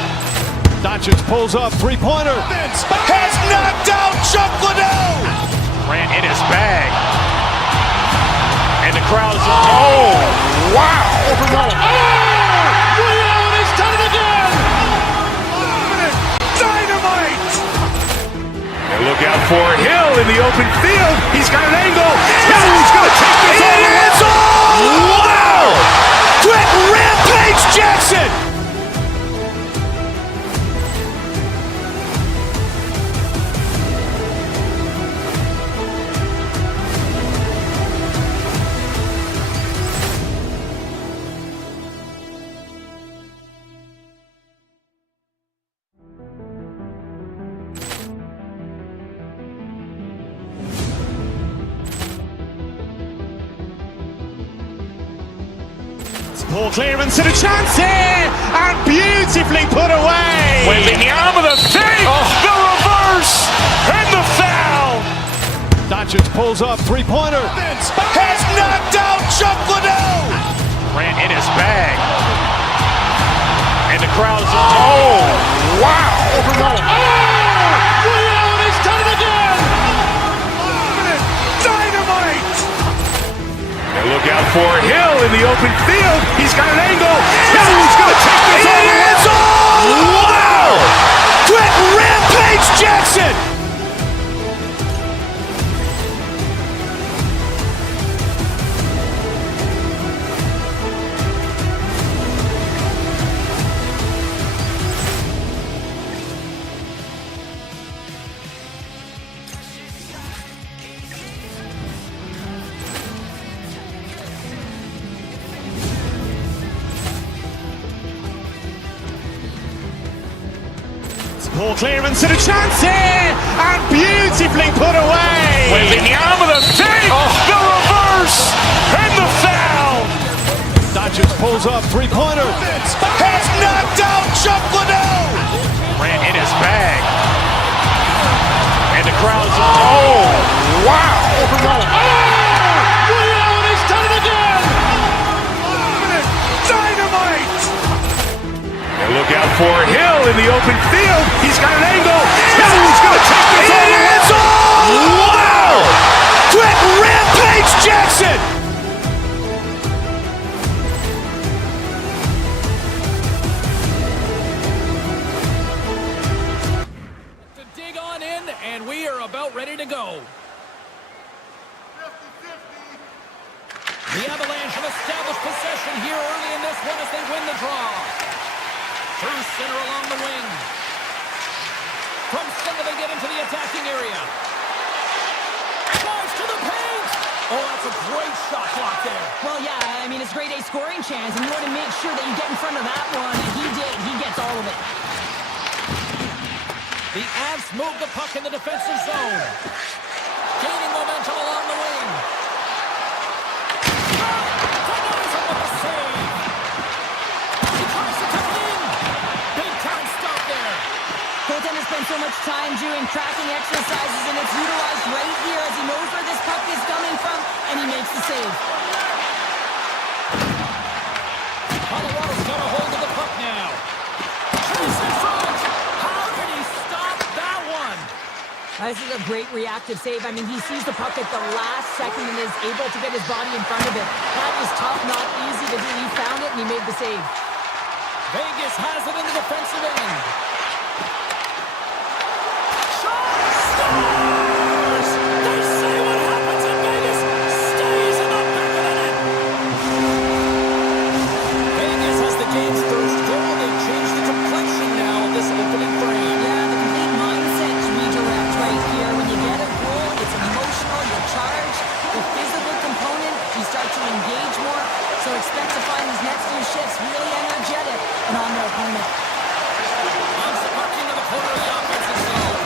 Doncic pulls up, three-pointer. Has knocked out Chuck Liddell. Grant in his bag. And the crowd's, oh, wow. William, he's done it again. Dynamite. And look out for Hill in the open field. He's got an angle. Hill's going to take this all the way. Wow. Quick Rampage Jackson. Poor clearance and a chance here, and beautifully put away. Wembanyama the save, the reverse, and the foul. Doncic pulls up, three-pointer. Has knocked out Chuck Liddell. Grant in his bag. And the crowd's, oh, wow. William, he's done it again. Dynamite. And look out for Hill in the open field. He's got an angle. Hill's going to take this all the way. Wow. Quick Rampage Jackson. Poor clearance and a chance here, and beautifully put away. Wembanyama the save, the reverse, and the foul. Doncic pulls up, three-pointer. Has knocked out Chuck Liddell. Grant in his bag. And the crowd's, oh, wow. William, he's done it again. Dynamite. And look out for Hill in the open field. He's got an angle. Hill's going to take this all the way. Wow. Quick Rampage Jackson. to dig on in, and we are about ready to go. The Avalanche have established possession here early in this one as they win the draw. Through center along the wing. From center they get into the attacking area. Drives to the paint. Oh, Great shot block there. Well, yeah, I mean, it's grade A scoring chance, and you want to make sure that you get in front of that one, and he did. He gets all of it. The Avs move the puck in the defensive zone. Gaining momentum along the wing. Denies him with a save. He tries to come in. Big time stop there. Goaltender spends so much time doing tracking exercises, and it's utilized right here as he knows where this puck is coming from, and he makes the save. Colorado's got a hold of the puck now. Chase in front. How did he stop that one? This is a great reactive save. I mean, he sees the puck at the last second and is able to get his body in front of it. That is tough, not easy to do. He found it, and he made the save. Vegas has it in the defensive end. They say what happens in Vegas stays in the back of the net. Vegas has the game's first goal. They've changed the complexion now of this opening frame. Yeah, the complete mindset redirect right here. When you get a goal, it's emotional, you're charged. The physical component, you start to engage more. So expect to find these next few shifts really energetic and on their opponent. Bounce the puck into the corner of the offensive zone.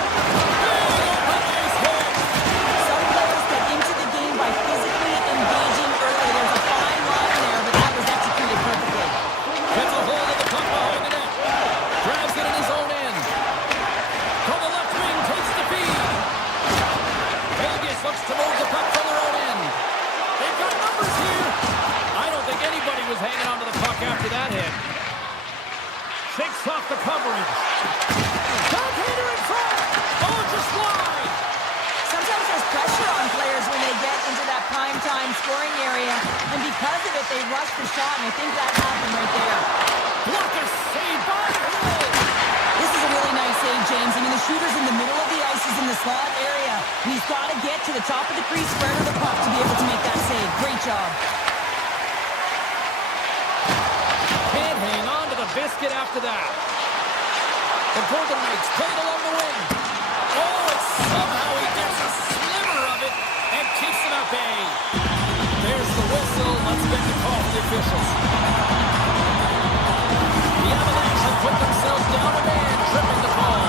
Some players get into the game by physically engaging early. There's a fine line there, but that was executed perfectly. Gets a hold of the puck behind the net. Grabs it in his own end. From the left wing, takes the feed. Vegas looks to move the puck from their own end. They've got numbers here. I don't think anybody was hanging on to the puck after that hit. Shakes off the coverage. Goaltender in front. Oh, just wide. Sometimes there's pressure on players when they get into that prime time scoring area, and because of it, they rush the shot, and I think that happened right there. Block a save by Hill. This is a really nice save, James. I mean, the shooter's in the middle of the ice, he's in the slot area. He's got to get to the top of the crease, spread of the puck to be able to make that save. Great job. Can't hang on to the biscuit after that. The Golden Knights played along the wing. Oh, and somehow he gets a sliver of it and keeps it at bay. There's the whistle. Let's get the call from the officials. The Avalanche have put themselves down a man, tripping the call.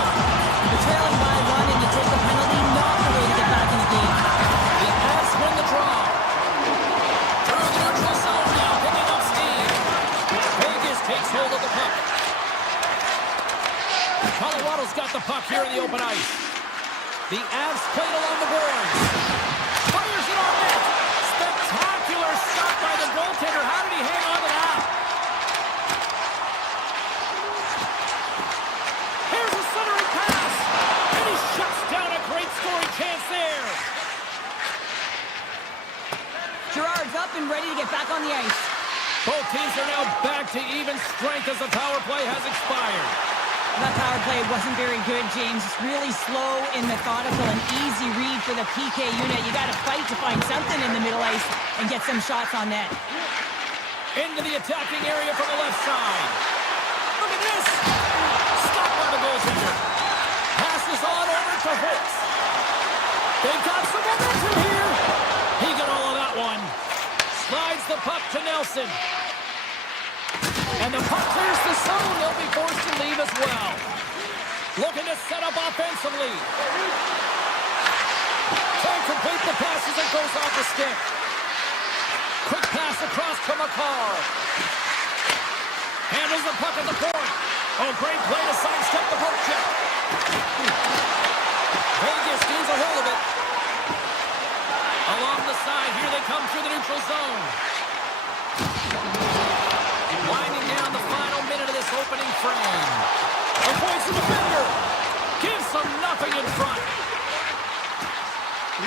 You're trailing by one and you take the penalty, not the way to get back in the game. The Avs win the draw. Through the neutral zone now, picking up steam. Vegas takes hold of the puck. Colorado's got the puck here in the open ice. The Avs played along the boards. Fires it on net. Spectacular stop by the goaltender. How did he hang on to that? Here's a centering pass. And he shuts down a great scoring chance there. Gerard's up and ready to get back on the ice. Both teams are now back to even strength as the power play has expired. That power play wasn't very good, James. It's really slow and methodical, an easy read for the PK unit. You got to fight to find something in the middle ice and get some shots on net. Into the attacking area from the left side. Look at this. Stop by the goaltender. Passes on over to Holtz. They've got some momentum here. He got all of that one. Slides the puck to Nelson. And the puck clears the zone. They'll be forced to leave as well. Looking to set up offensively. Can't complete the passes and goes off the stick. Quick pass across to McCall. Handles the puck at the point. Oh, great play to sidestep the poke check. Vegas gains a hold of it. Along the side, here they come through the neutral zone. Winding down the final minute of this opening frame. Avoids the defender. Gives them nothing in front.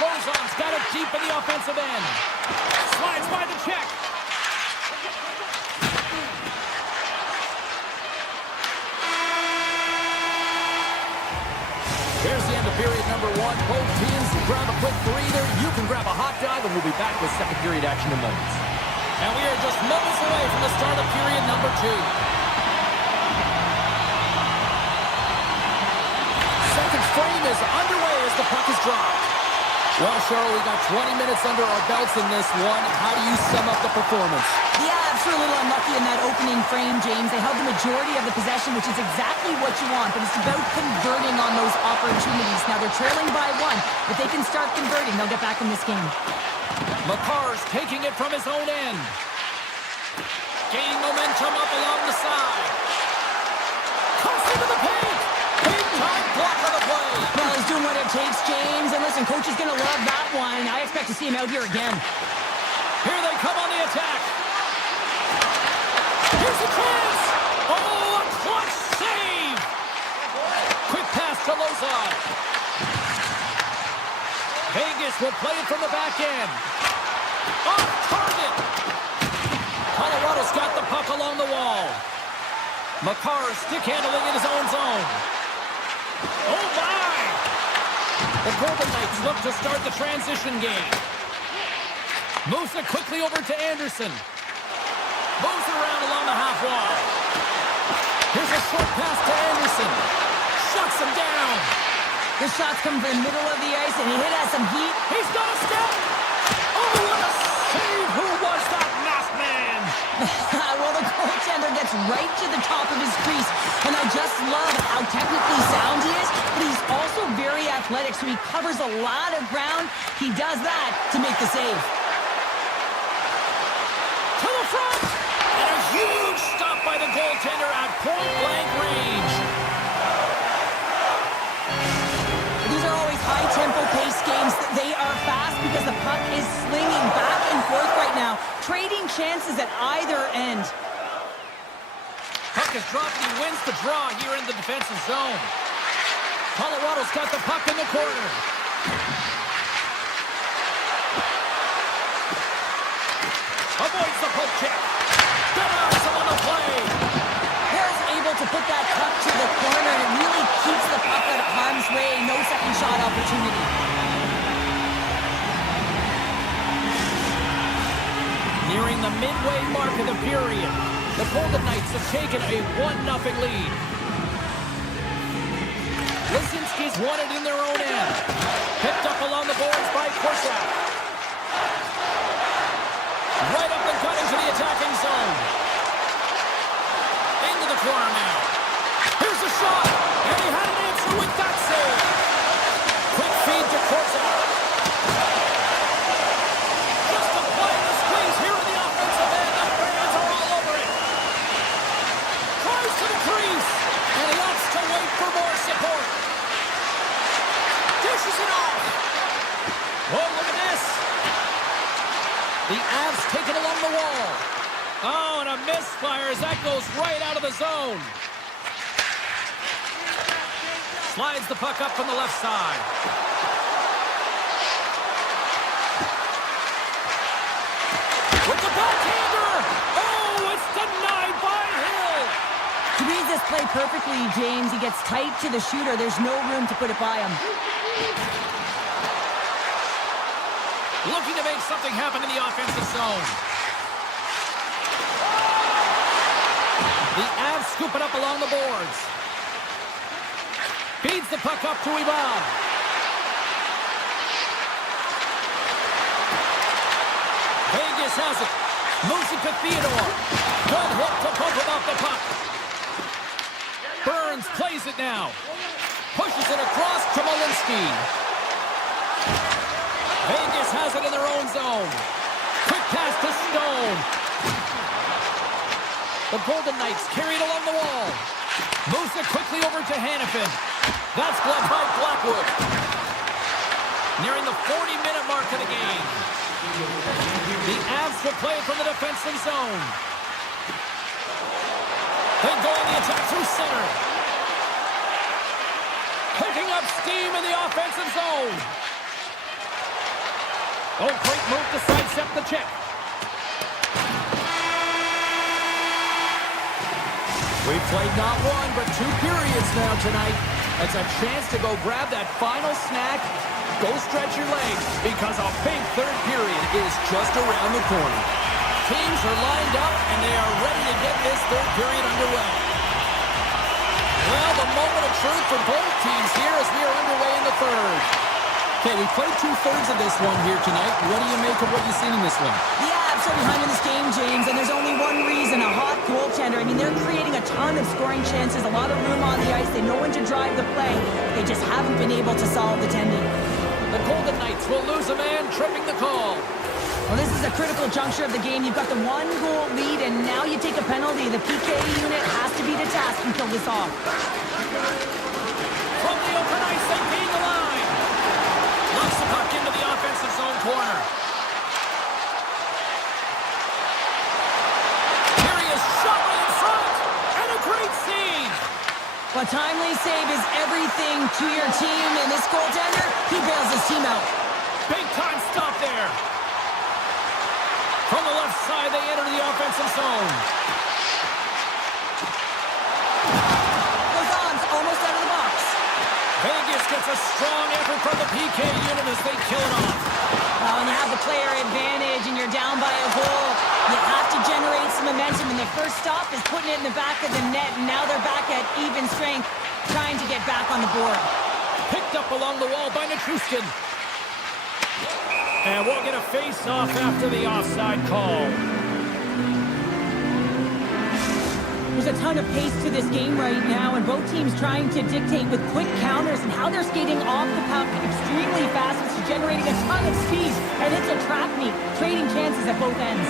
Lozon's got it deep in the offensive end. Slides by the check. Here's the end of period number one. Both teams grab a quick breather. You can grab a hot dog, and we'll be back with second period action in moments. And we are just moments away from the start of period number two. Second frame is underway as the puck is dropped. Well, Cheryl, we got 20 minutes under our belts in this one. How do you sum up the performance? The Avs were a little unlucky in that opening frame, James. They held the majority of the possession, which is exactly what you want, but it's about converting on those opportunities. Now they're trailing by one. If they can start converting, they'll get back in this game. McCarr's taking it from his own end. Gaining momentum up along the side. Comes into the paint. Big time block on the play. Well, he's doing what it takes, James. And listen, coach is going to love that one. I expect to see him out here again. Here they come on the attack. Here's a chance. Oh, a clutch save. Quick pass to Lozon. Vegas will play it from the back end. Off target. Colorado's got the puck along the wall. McCarr stick handling in his own zone. Oh, my! The Golden Knights look to start the transition game. Moves it quickly over to Anderson. Moves it around along the half wall. Here's a short pass to Anderson. Shuts him down. The shots come from the middle of the ice, and he hit at some heat. He's got a step. Oh, what a save. Who was that masked man? Well, the goaltender gets right to the top of his crease, and I just love how technically sound he is, but he's also very athletic, so he covers a lot of ground. He does that to make the save. To the front! And a huge stop by the goaltender at point-blank range. These are always high-tempo pace games. They are fast because the puck is slinging back and forth right now, trading chances at either end. Puck is dropped and he wins the draw here in the defensive zone. Colorado's got the puck in the corner. Avoids the poke check. Denies him on the play. Harris able to put that puck to the corner, and it really keeps the puck out of harm's way. No second shot opportunity. Nearing the midway mark of the period, the Golden Knights have taken a 1-0 lead. Lisinski's won it in their own end. Picked up along the boards by Korsak. Right up the gut into the attacking zone. Into the corner now. Here's a shot, and he had an answer with that save. Quick feed to Korsak. Just applying the squeeze here in the offensive end. The fans are all over it. Tries to the crease, and he opts to wait for more support. Dishes it off. Oh, look at this. The Avs take it along the wall. Oh, and a misfire as that goes right out of the zone. Slides the puck up from the left side. With the backhander. Oh, it's denied by Hill. He reads this play perfectly, James. He gets tight to the shooter. There's no room to put it by him. Looking to make something happen in the offensive zone. The Avs scoop it up along the boards. Feeds the puck up to Ivan. Vegas has it. Moves it to Theodore. Good hook to pump him off the puck. Burns plays it now. Pushes it across to Malinsky. Vegas has it in their own zone. Quick pass to Stone. The Golden Knights carried along the wall. Moves it quickly over to Hannafin. That's blocked by Blackwood. Nearing the 40-minute mark of the game. The Avs will play it from the defensive zone. They go on the attack through center. Picking up steam in the offensive zone. Oh, great move to sidestep the check. We've played not one, but 2 periods now tonight. It's a chance to go grab that final snack. Go stretch your legs, because a big third period is just around the corner. Teams are lined up, and they are ready to get this third period underway. Well, the moment of truth for both teams here as we are underway in the third. Okay, we played two-thirds of this one here tonight. What do you make of what you've seen in this one? Yeah, I'm so behind in this game, James, and there's only one reason, a hot goaltender. I mean, they're creating a ton of scoring chances, a lot of room on the ice. They know when to drive the play. They just haven't been able to solve the tending. The Golden Knights will lose a man, tripping the call. Well, this is a critical juncture of the game. You've got the one-goal lead, and now you take a penalty. The PK unit has to be the task and kill this off. From the open ice, they gain the line. Knocks the puck into the offensive zone corner. Here he is, shot right in front, and a great save. A timely save is everything to your team, and this goaltender, he bails his team out. Big time stop there. From the left side, they enter the offensive zone. Lazon's almost out of the box. Vegas gets a strong effort from the PK unit as they kill it off. When you have the player advantage and you're down by a goal, you have to generate some momentum, and the first stop is putting it in the back of the net, and now they're back at even strength, trying to get back on the board. Picked up along the wall by Nichushkin. And we'll get a face-off after the offside call. There's a ton of pace to this game right now, and both teams trying to dictate with quick counters and how they're skating off the puck extremely fast. It's generating a ton of speed, and it's a track meet, trading chances at both ends.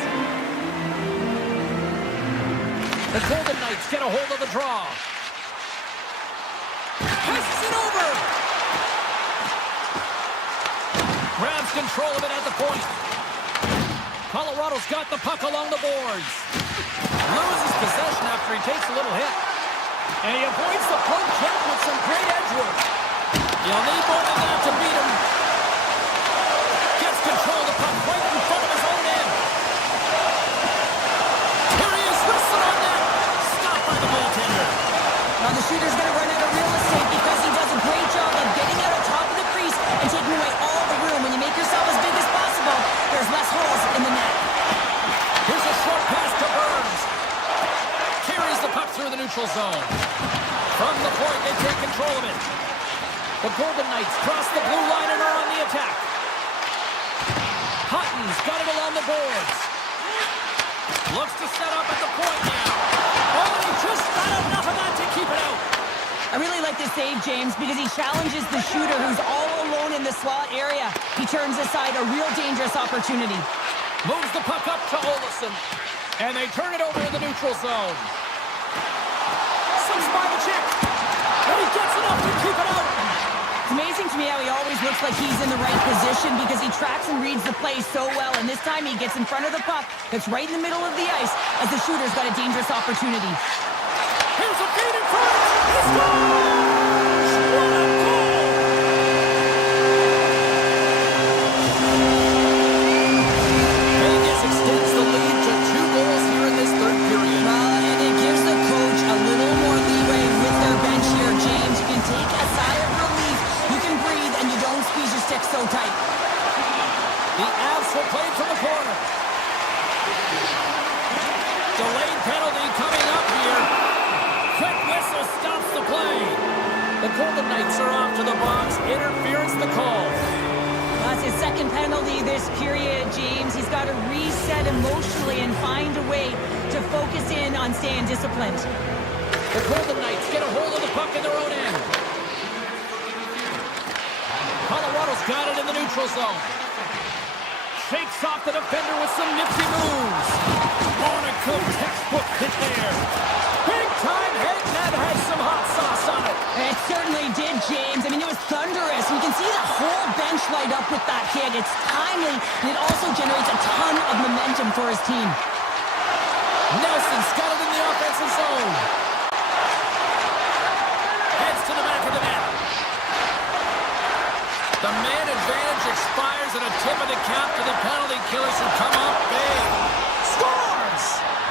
The Golden Knights get a hold of the draw. Passes it over. Grabs control of it at the point. Colorado's got the puck along the boards. Loses possession after he takes a little hit. And he avoids the poke check with some great edge work. You'll need more than that to beat him. Gets control of the puck right in front of his own end. Here he is, wrestling on net. Stopped by the goaltender. Now the shooter's going to run out of real estate because he does a great job of getting out on top of the crease and taking away all the room. When you make yourself as big as possible, there's less holes in the net. Here's a short pass to Burns. Carries the puck through the neutral zone. From the point, they take control of it. The Golden Knights cross the blue line and are on the attack. Hutton's got it along the boards. Looks to set up at the point now. Oh, he just got enough of that to keep it out. I really like this save, James, because he challenges the shooter who's all alone in the slot area. He turns aside a real dangerous opportunity. Moves the puck up to Olsen. And they turn it over in the neutral zone. Slips by the check. And he gets enough to keep it out. It's amazing to me how he always looks like he's in the right position because he tracks and reads the play so well. And this time he gets in front of the puck that's right in the middle of the ice as the shooter's got a dangerous opportunity. Here's a feed in front. He scores! What a goal! Vegas extends the lead to 2 goals here in this third period. And it gives the coach a little more leeway with their bench here, James. You can take a sigh of relief, you can breathe, and you don't squeeze your stick so tight. The Avs will play from the corner. Delayed penalty coming up here. Quick whistle stops the play. The Golden Knights are off to the box. Interference the call. That's his second penalty this period, James. He's got to reset emotionally and find a way to focus in on staying disciplined. The Golden Knights get a hold of the puck in their own end. Colorado's got it in the neutral zone. Shakes off the defender with some nifty moves. On a good textbook hit there. Big time hit, and that had some hot sauce on it. It certainly did, James. I mean, it was thunderous. We can see the whole bench light up with that hit. It's timely, and it also generates a ton of momentum for his team. Nelson's got it in the offensive zone. Heads to the back of the net. The man advantage expires at a tip of the cap to the penalty killers who come up big. Scores!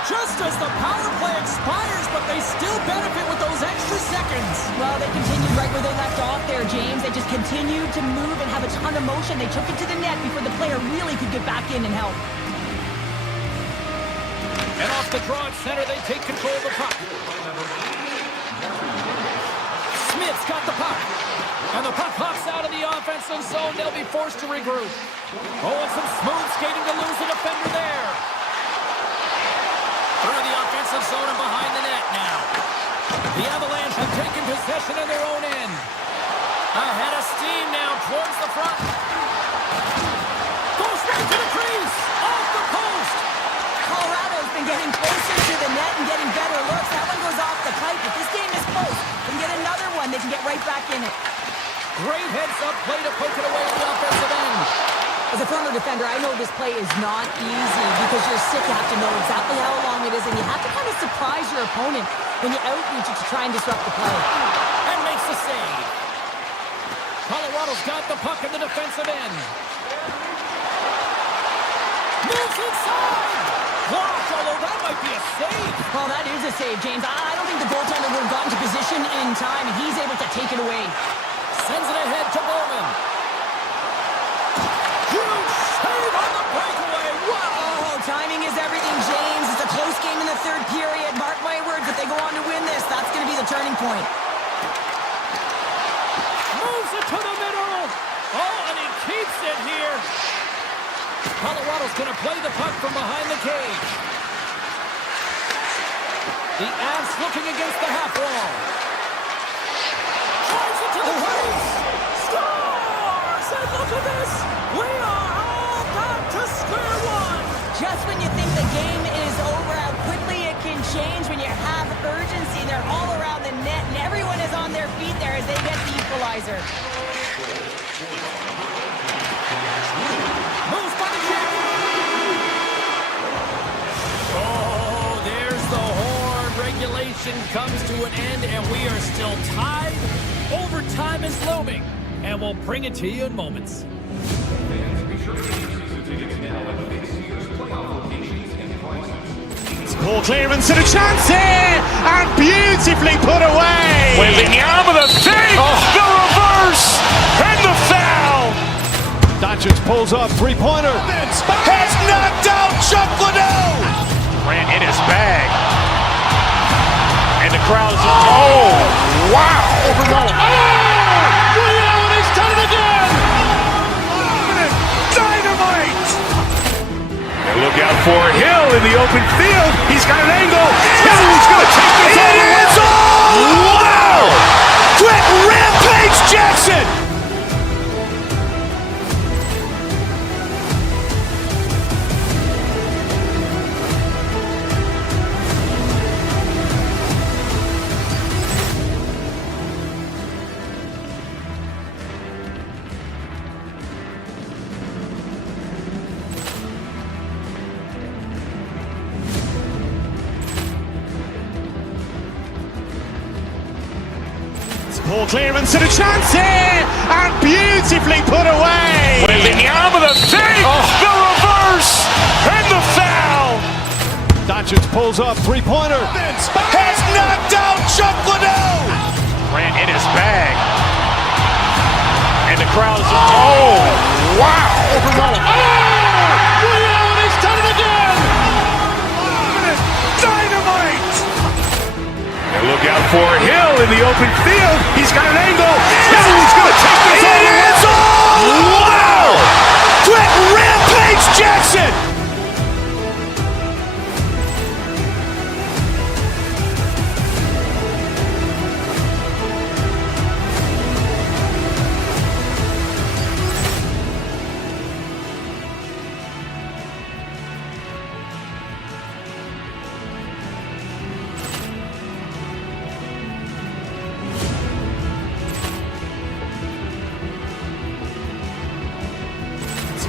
Just as the power play expires, but they still benefit with those extra seconds. Well, they continued right where they left off there, James. They just continued to move and have a ton of motion. They took it to the net before the player really could get back in and help. And off the draw at center, they take control of the puck. Smith's got the puck. And the puck hops out of the offensive zone. They'll be forced to regroup. Oh, and some smooth skating to lose the defender there. Through the offensive zone and behind the net now. The Avalanche have taken possession of their own end. Ahead of steam now towards the front. Goes right to the crease. Off the post. Colorado's been getting closer to the net and getting better looks. That one goes off the pipe. If this game is close, they can get another one. They can get right back in it. Great heads-up play to poke it away at the offensive end. As a former defender, I know this play is not easy because you're sick. You have to know exactly how long it is, and you have to kind of surprise your opponent when you outreach it to try and disrupt the play. And makes the save. Colorado's got the puck in the defensive end. Moves inside. Blocked, although that might be a save. Well, that is a save, James. I don't think the goaltender would have gotten to position in time, and he's able to take it away. Sends it ahead to Bowman. Huge save on the breakaway. Whoa! Timing is everything, James. It's a close game in the third period. Mark my words, if they go on to win this, that's going to be the turning point. Moves it to the middle. Oh, and he keeps it here. Colorado's going to play the puck from behind the cage. The Avs looking against the half wall. Drives it to the crease. Scores! And look at this. We are all back to square one. Just when you think the game is over, how quickly it can change when you have urgency. They're all around the net, and everyone is on their feet there as they get the equalizer. Moves by the kick. Oh, there's the horn. Regulation comes to an end, and we are still tied. Overtime is looming, and we'll bring it to you in moments. Ball clearance and a chance here, and beautifully put away. Wembanyama the save, the reverse, and the foul. Doncic pulls up, three-pointer. Has knocked out Chuck Liddell. Ran in his bag. And the crowd is, oh, wow. Ray Allen has done it again. Dynamite. And look out for Hill in the open field. He's got an angle. He's going to take this all the way. Wow. Quick rampage Jackson. Ball clearance and a chance here, and beautifully put away. Wembanyama the save, the reverse, and the foul. Doncic pulls up, three-pointer. Has knocked out Chuck Liddell. Ran in his bag. And the crowd is, oh, wow. Ray Allen has done it again. Dynamite. And look out for Hill in the open field. He's got an angle. He's going to take this all the way. Wow. Quick rampage Jackson.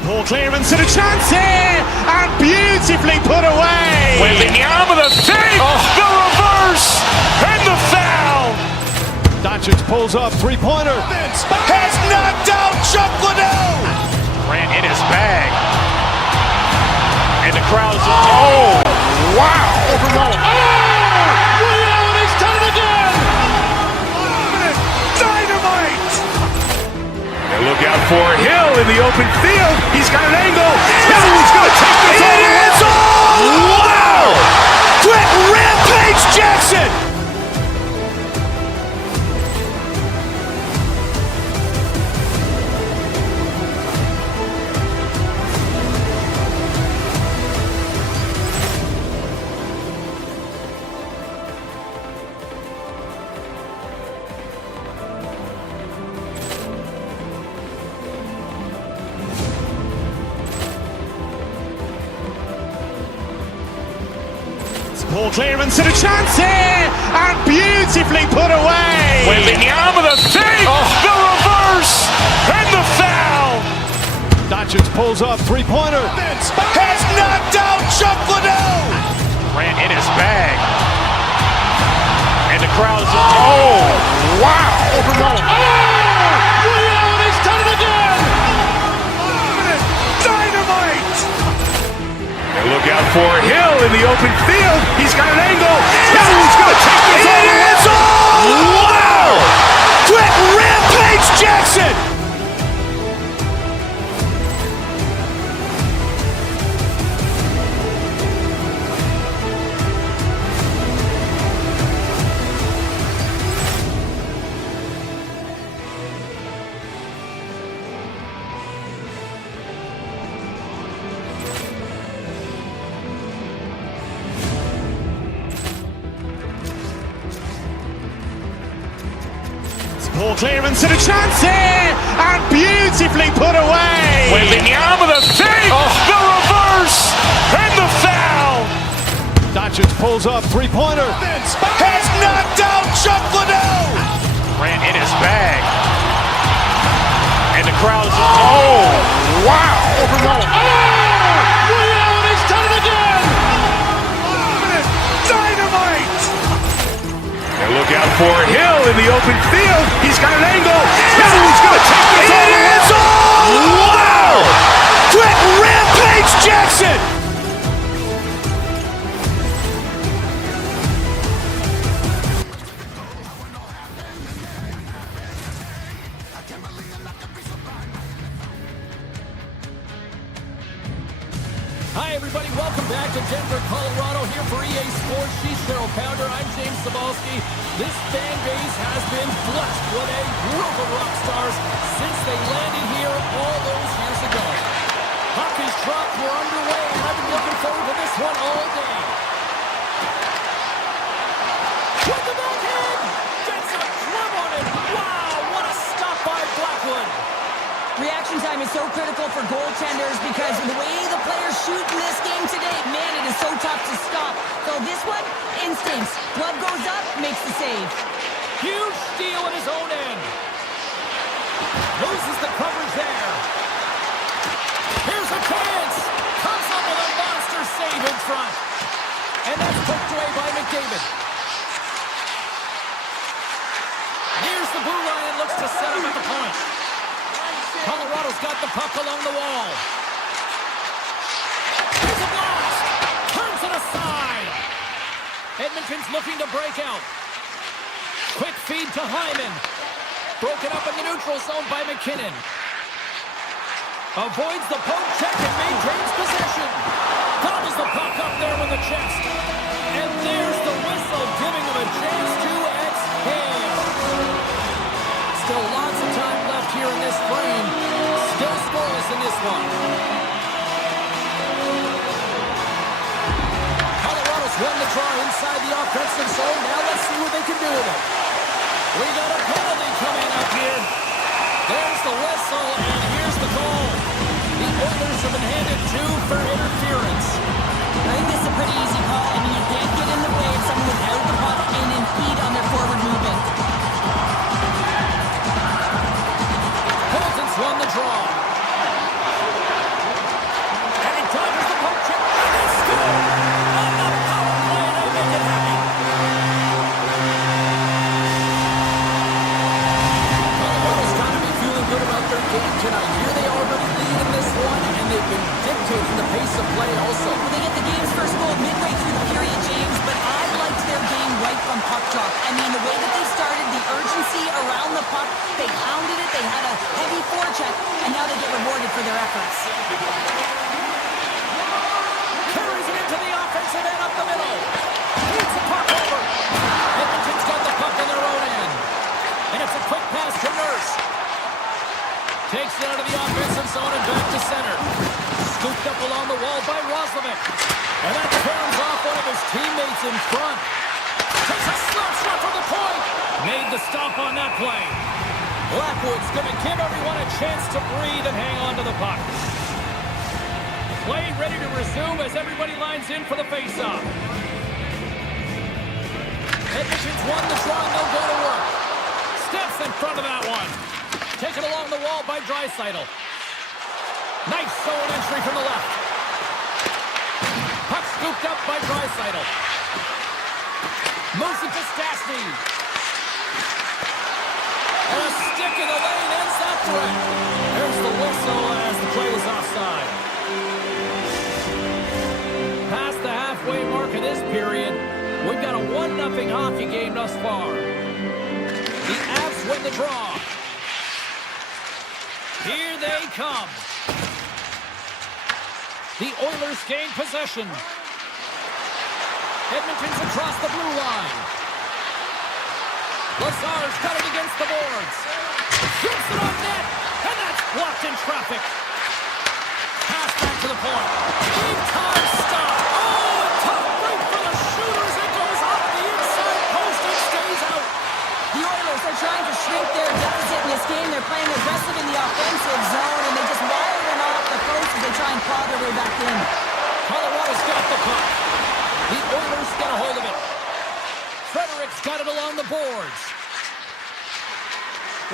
Ball clearance and a chance here, and beautifully put away. Wembanyama the save, the reverse, and the foul. Doncic pulls up, three-pointer. Has knocked out Chuck Liddell. Ran in his bag. And the crowd is, oh, wow. Ray Allen has done it again. Dynamite. And look out for Hill in the open field. He's got an angle. He's going to take this all the way. Wow. Quick rampage Jackson. Ball clearance and a chance here, and beautifully put away. Wembanyama the save, the reverse, and the foul. Doncic pulls up, three-pointer. Has knocked out Chuck Liddell. Ran in his bag. And the crowd is, oh, wow. He's done it again! Dynamite. And look out for Hill in the open field. He's got an angle. He's going to take this all the way. Wow. Quick rampage Jackson. Ball clearance and a chance here, and beautifully put away. Wembanyama the save, the reverse, and the foul. Doncic pulls up, three-pointer. Has knocked out Chuck Liddell. Ran in his bag. And the crowd is, oh, wow. He's done it again! Dynamite. And look out for Hill in the open field. He's got an angle. He's going to take this all the way. Wow. Quick rampage Jackson. Hi, everybody. Welcome back to Denver, Colorado, here for EA Sports. She's Cheryl Pounder. I'm James Cebulski. This fan base has been blessed with a group of rock stars since they landed here all those years ago. Hockey's dropped. We're underway, and I've been looking forward to this one all day. With the backhand! Gets a glove on it! Wow, what a stop by Blackwood! Reaction time is so critical for goaltenders because the way the players shoot in this game today, man, it is so tough to stop. So this one, instincts. Glove goes up, makes the save. Huge steal at his own end. Loses the coverage there. Here's a chance. Comes up with a monster save in front. And that's poked away by McDavid. Here's the blue line and looks to set up at the point. Colorado's got the puck along the wall. Here's a blast. Turns it aside. Edmonton's looking to break out. Quick feed to Hyman. Broken up in the neutral zone by McKinnon. Avoids the poke check and maintains possession. Gobbles the puck up there with the chest. And there's the whistle, giving him a chance to exhale. Still lots of time left here in this frame. Still scoreless in this one. Colorado's won the draw inside the offensive zone. Now let's see what they can do with it. We got a penalty coming up here. There's the whistle, and here's the goal. The Oilers have been handed 2 for interference. I think this is a pretty easy call. I mean, you can't get in the way of someone without the puck and impede on their forward movement. Hamilton's won the draw. And he dodges the poke check. And they score! On the power play, and they make it happy. Colorado's got to be feeling good about their game tonight. Here they already lead in this one, and they've been dictating the pace of play also. Well, they get the game's first goal midway through the period, James, but I liked their game right from puck drop. I mean, the way that they started, the urgency around the puck, they pounded it, they had a heavy forecheck, and now they get rewarded for their efforts. Carries it into the offensive end up the middle. Beats the puck over. Edmonton's got the puck on their own end. And it's a quick pass to Nurse. Takes it out of the offensive zone and back to center. Scooped up along the wall by Roslovic. And that turns off one of his teammates in front. Takes a slap shot from the point. Made the stop on that play. Blackwood's going to give everyone a chance to breathe and hang on to the puck. Play ready to resume as everybody lines in for the faceoff. Edmonton's won the draw, and they'll go to work. Steps in front of that one. Taken along the wall by Draisaitl. Nice zone entry from the left. Puck scooped up by Draisaitl. Moves it to Stastny. And a stick in the lane ends that threat. There's the whistle as the play is offside. Past the halfway mark of this period, we've got a 1-0 hockey game thus far. The Avs win the draw. Here they come. The Oilers gain possession. Edmonton's across the blue line. Lazar's got it against the boards. Shoots it on net, and that's blocked in traffic. Pass back to the point. Big time stop. Oh, a tough break for the shooters. It goes off the inside post and stays out. The Oilers are trying to shrink their deficit in this game. They're playing aggressive in the offensive zone, and they just wire one off the post as they try and claw their way back in. Colorado's got the puck. The Oilers get a hold of it. Frederick's got it along the boards.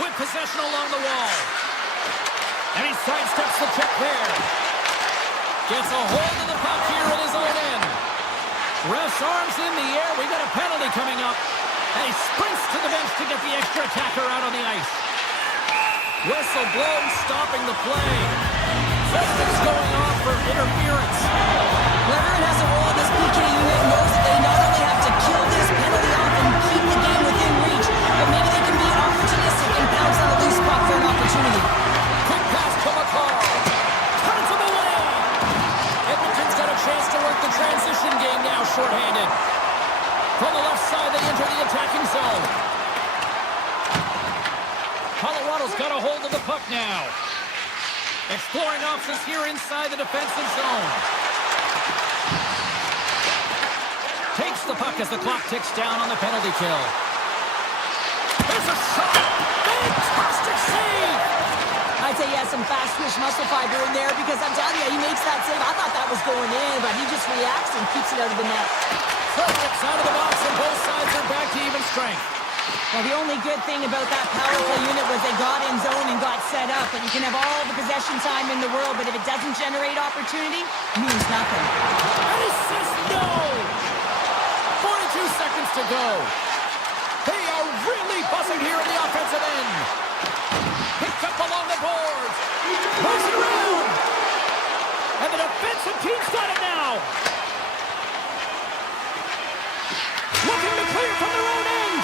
With possession along the wall. And he sidesteps the check there. Gets a hold of the puck here in his own end. Ref's arms in the air. We got a penalty coming up. And he sprints to the bench to get the extra attacker out on the ice. Whistle blows, stopping the play. Frederick's going off for interference. Whoever has a role in this PK unit knows that they not only have to kill this penalty off and keep the game within reach, but maybe they can be opportunistic and bounce on the loose puck for an opportunity. Quick pass to McCall. Turns him away. Edmonton's got a chance to work the transition game now, shorthanded. From the left side, they enter the attacking zone. Colorado's got a hold of the puck now. Exploring options here inside the defensive zone. Takes the puck as the clock ticks down on the penalty kill. There's a shot! Fantastic save! I'd say he has some fast twitch muscle fiber in there because I'm telling you, he makes that save. I thought that was going in, but he just reacts and keeps it out of the net. Frederick's out of the box and both sides are back to even strength. Well, the only good thing about that power play unit was they got in zone and got set up. But you can have all the possession time in the world, but if it doesn't generate opportunity, it means nothing. And he says no! 42 seconds to go. They are really buzzing here in the offensive end. Picked up along the boards. Moves it around. And the defensive team's got it now. Looking to clear from their own end.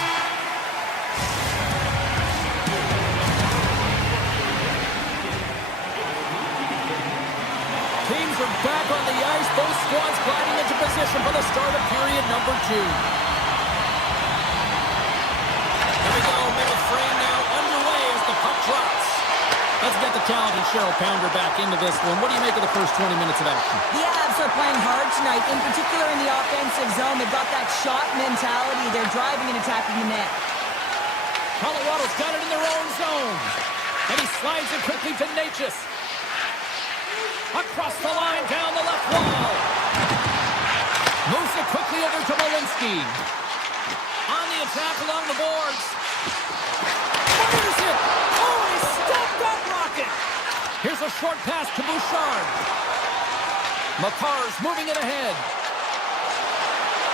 Teams are back on the ice. Both squads gliding into position for the start of period number 2. Here we go. Middle frame now underway as the puck drops. Let's get the talented Cheryl Pounder back into this one. What do you make of the first 20 minutes of action? The Avs are playing hard tonight, in particular in the offensive zone. They've got that shot mentality. They're driving and attacking the net. Colorado's got it in their own zone. And he slides it quickly to Natchez. Across the line, down the left wall. Moves it quickly over to Malinsky. On the attack along the boards. Fires it. Oh, he stopped that rocket. Here's a short pass to Bouchard. McCarr's moving it ahead.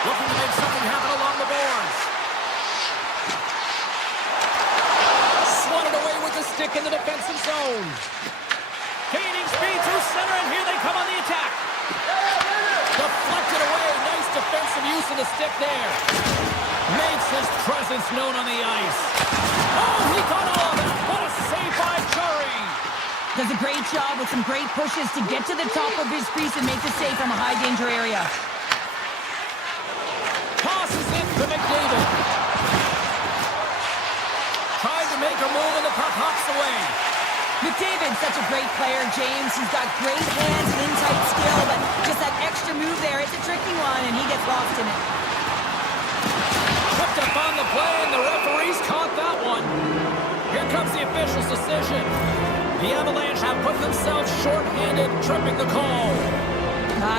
Looking to make something happen along the boards. Swatted away with the stick in the defensive zone. Gaining speed through center, and here they come on the attack. Deflected away. Nice defensive use of the stick there. Makes his presence known on the ice. Oh, he got all of that. What a save by Chari. Does a great job with some great pushes to get to the top of his crease and make the save from a high-danger area. Tosses it to McDavid. Tried to make a move, and the puck hops away. McDavid's such a great player, James. He's got great hands and in-tight skill, but just that extra move there, it's a tricky one, and he gets lost in it. Tripped up on the play, and the referees caught that one. Here comes the official's decision. The Avalanche have put themselves short-handed, tripping the call.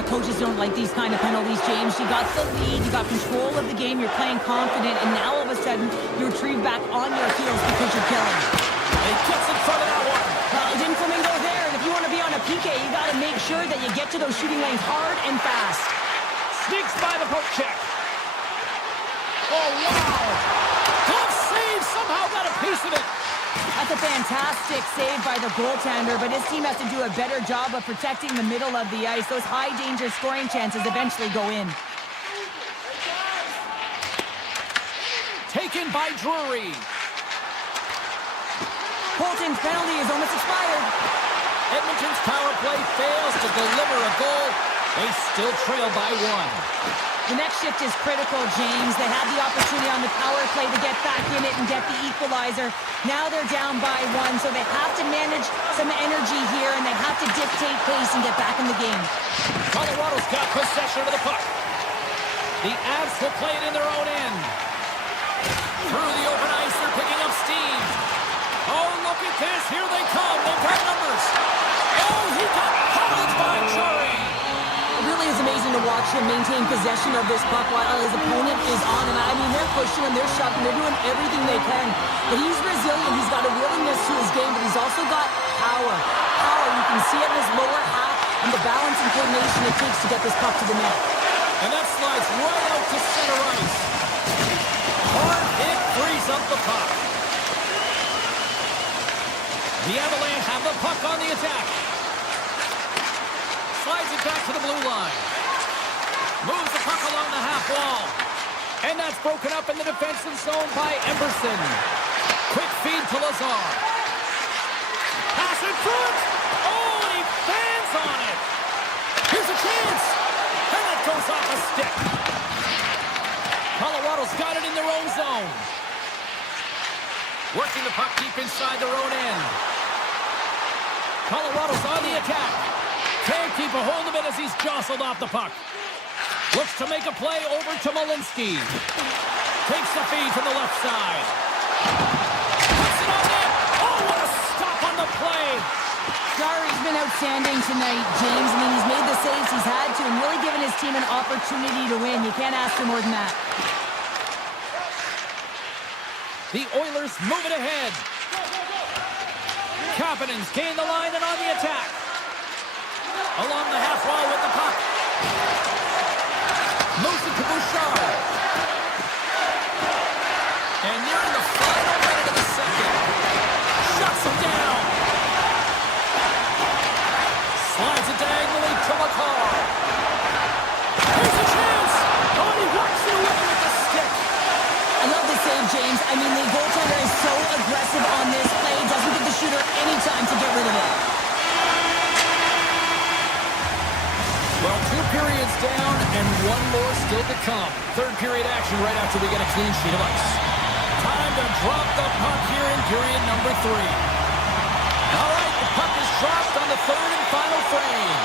Coaches don't like these kind of penalties, James. You got the lead, you got control of the game, you're playing confident, and now all of a sudden you retrieve back on your heels because you're killing. He gets in front of that one. Well, it didn't flamingo there, and if you want to be on a PK, you got to make sure that you get to those shooting lanes hard and fast. Sneaks by the poke check. Oh, wow. Glove save, somehow got a piece of it. That's a fantastic save by the goaltender, but his team has to do a better job of protecting the middle of the ice. Those high-danger scoring chances eventually go in. Taken by Drury. Colton's penalty is almost expired. Edmonton's power play fails to deliver a goal. They still trail by one. The next shift is critical, James. They had the opportunity on the power play to get back in it and get the equalizer. Now they're down by one, so they have to manage some energy here, and they have to dictate pace and get back in the game. Colorado's got possession of the puck. The Avs will play it in their own end. Through the open ice, they're picking up steam. Oh, look at this. Here they come. They've got numbers. Oh, he got hobbled by Drury. It really is amazing to watch him maintain possession of this puck while his opponent is on him. I mean, they're pushing him, they're shoving, they're doing everything they can. But he's resilient. He's got a willingness to his game, but he's also got power. You can see it in his lower half and the balance and coordination it takes to get this puck to the net. And that slides right out to center ice. Hard hit frees up the puck. The Avalanche have the puck on the attack. Slides it back to the blue line. Moves the puck along the half wall. And that's broken up in the defensive zone by Emberson. Quick feed to Lazar. Pass in front. Oh, and he fans on it. Here's a chance. And it goes off a stick. Colorado's got it in their own zone. Working the puck deep inside their own end. Colorado's on the attack. Can't keep a hold of it as he's jostled off the puck. Looks to make a play over to Malinsky. Takes the feed from the left side. Puts it on net. Oh, what a stop on the play. Drury's been outstanding tonight, James. I mean, he's made the saves he's had to and really given his team an opportunity to win. You can't ask for more than that. The Oilers move it ahead. Kapanen's gain the line and on the attack. Along the half wall with the puck. Moves it to Bouchard. And nearing the final minute of the second. Shuts him down. Slides it diagonally to McCall. Here's a chance. Oh, he works it away with the stick. I love the save, James. I mean, the goaltender is so aggressive on this play. Doesn't give the shooter any time to get rid of it. Well, 2 periods down and 1 more still to come. Third period action right after we get a clean sheet of ice. Time to drop the puck here in period number 3. All right, the puck is dropped on the third and final frame.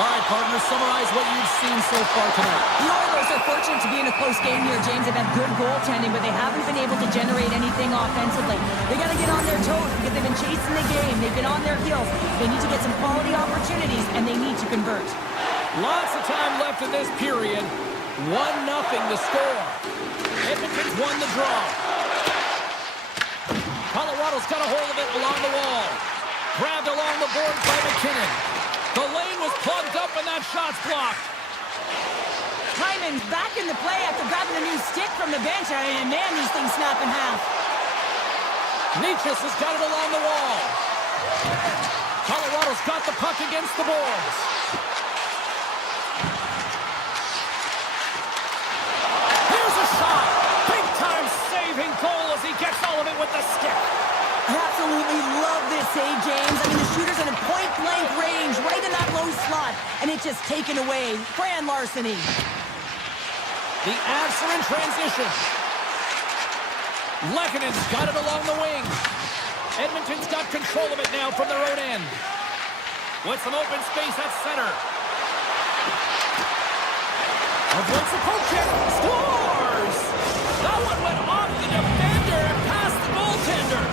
All right, partners, summarize what you've seen so far tonight. The Oilers are fortunate to be in a close game here, James. They've had good goaltending, but they haven't been able to generate anything offensively. They got to get on their toes because they've been chasing the game. They've been on their heels. They need to get some quality opportunities, and they need to convert. Lots of time left in this period. 1-0 to score. Edmonton's won the draw. Colorado's got a hold of it along the wall. Grabbed along the boards by McKinnon. The lane was plugged up and that shot's blocked. Hyman's back in the play after grabbing a new stick from the bench. And man, these things snap in half. Nietzsche has got it along the wall. Colorado's got the puck against the boards. Here's a shot. Big-time saving goal as he gets all of it with the stick. I absolutely love this save, James. I mean, the shooter's in a point-blank range, right in that low slot, and it's just taken away. Grand larceny. The Avs are in transition. Lekkonen's got it along the wing. Edmonton's got control of it now from their own end. With some open space at center. Avoids the poke check. Scores! That one went off the defender and past the goaltender.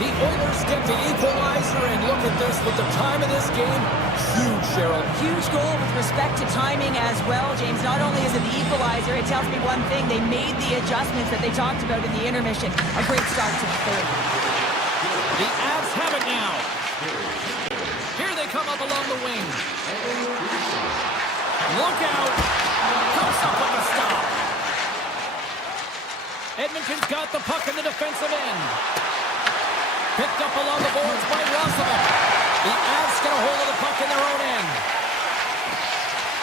The Oilers get the equalizer, and look at this with the time of this game. Huge Cheryl. Huge goal with respect to timing as well, James. Not only is it the equalizer, it tells me one thing. They made the adjustments that they talked about in the intermission. A great start to the third. The Avs have it now. Here they come up along the wing. Look out. Comes up with the stop. Edmonton's got the puck in the defensive end. Picked up along the boards by Rossman. The Avs get a hold of the puck in their own end.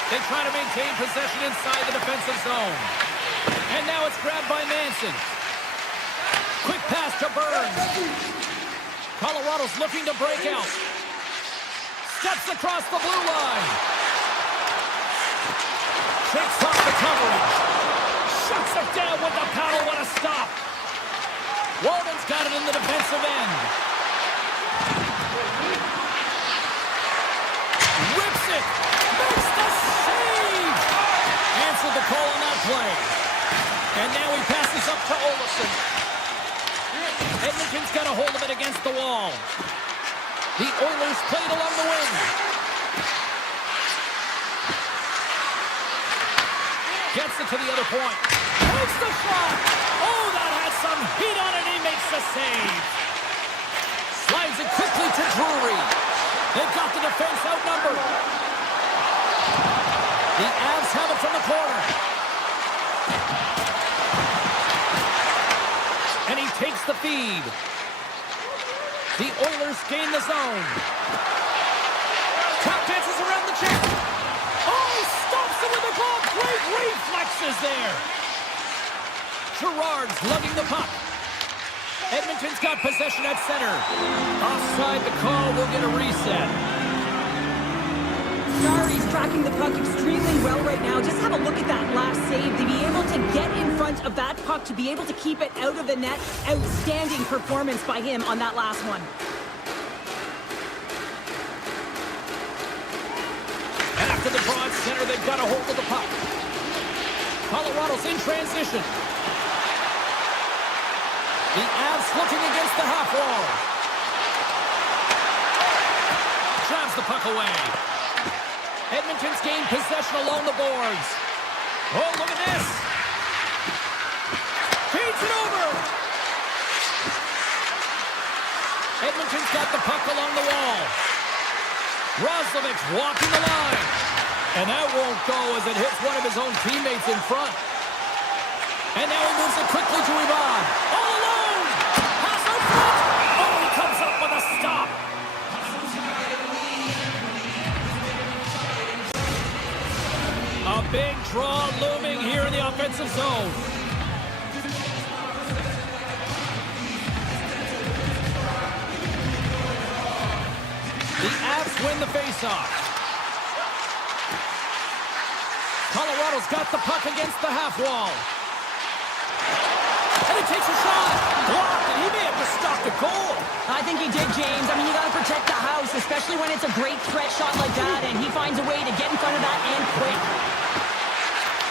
They try to maintain possession inside the defensive zone. And now it's grabbed by Manson. Quick pass to Burns. Colorado's looking to break out. Steps across the blue line. Shakes off the coverage. Shuts it down with the paddle. What a stop. Walden's got it in the defensive end. Rips it. Makes the save. Answered the call on that play. And now he passes up to Olofsson. Edmonton's got a hold of it against the wall. The Oilers played along the wing. Gets it to the other point. Takes the shot. Oh, that has some heat on it. He makes the save. Slides it quickly to Drury. They've got the defense outnumbered. The Avs have it from the corner. And he takes the feed. The Oilers gain the zone. Top dances around the check. Oh, stops it with the glove. Great reflexes there. Gerard's lugging the puck. Edmonton's got possession at center. Offside the call. We'll get a reset. Jarry's tracking the puck extremely well right now. Just have a look at that last save. To be able to get in front of that puck, to be able to keep it out of the net. Outstanding performance by him on that last one. And after the draw at center, they've got a hold of the puck. Colorado's in transition. The Avs looking against the half wall. Jabs the puck away. Edmonton's gained possession along the boards. Oh, look at this. Feeds it over. Edmonton's got the puck along the wall. Roslovic walking the line. And that won't go as it hits one of his own teammates in front. And now he moves it quickly to Ivan. All alone. Pass out front. Oh, he comes up with a stop. A big draw looming here in the offensive zone. The Avs win the faceoff. Colorado's got the puck against the half wall. And he takes a shot. Blocked, and he may have just stopped a goal. I think he did, James. I mean, you got to protect the house, especially when it's a great threat shot like that, and he finds a way to get in front of that and quick.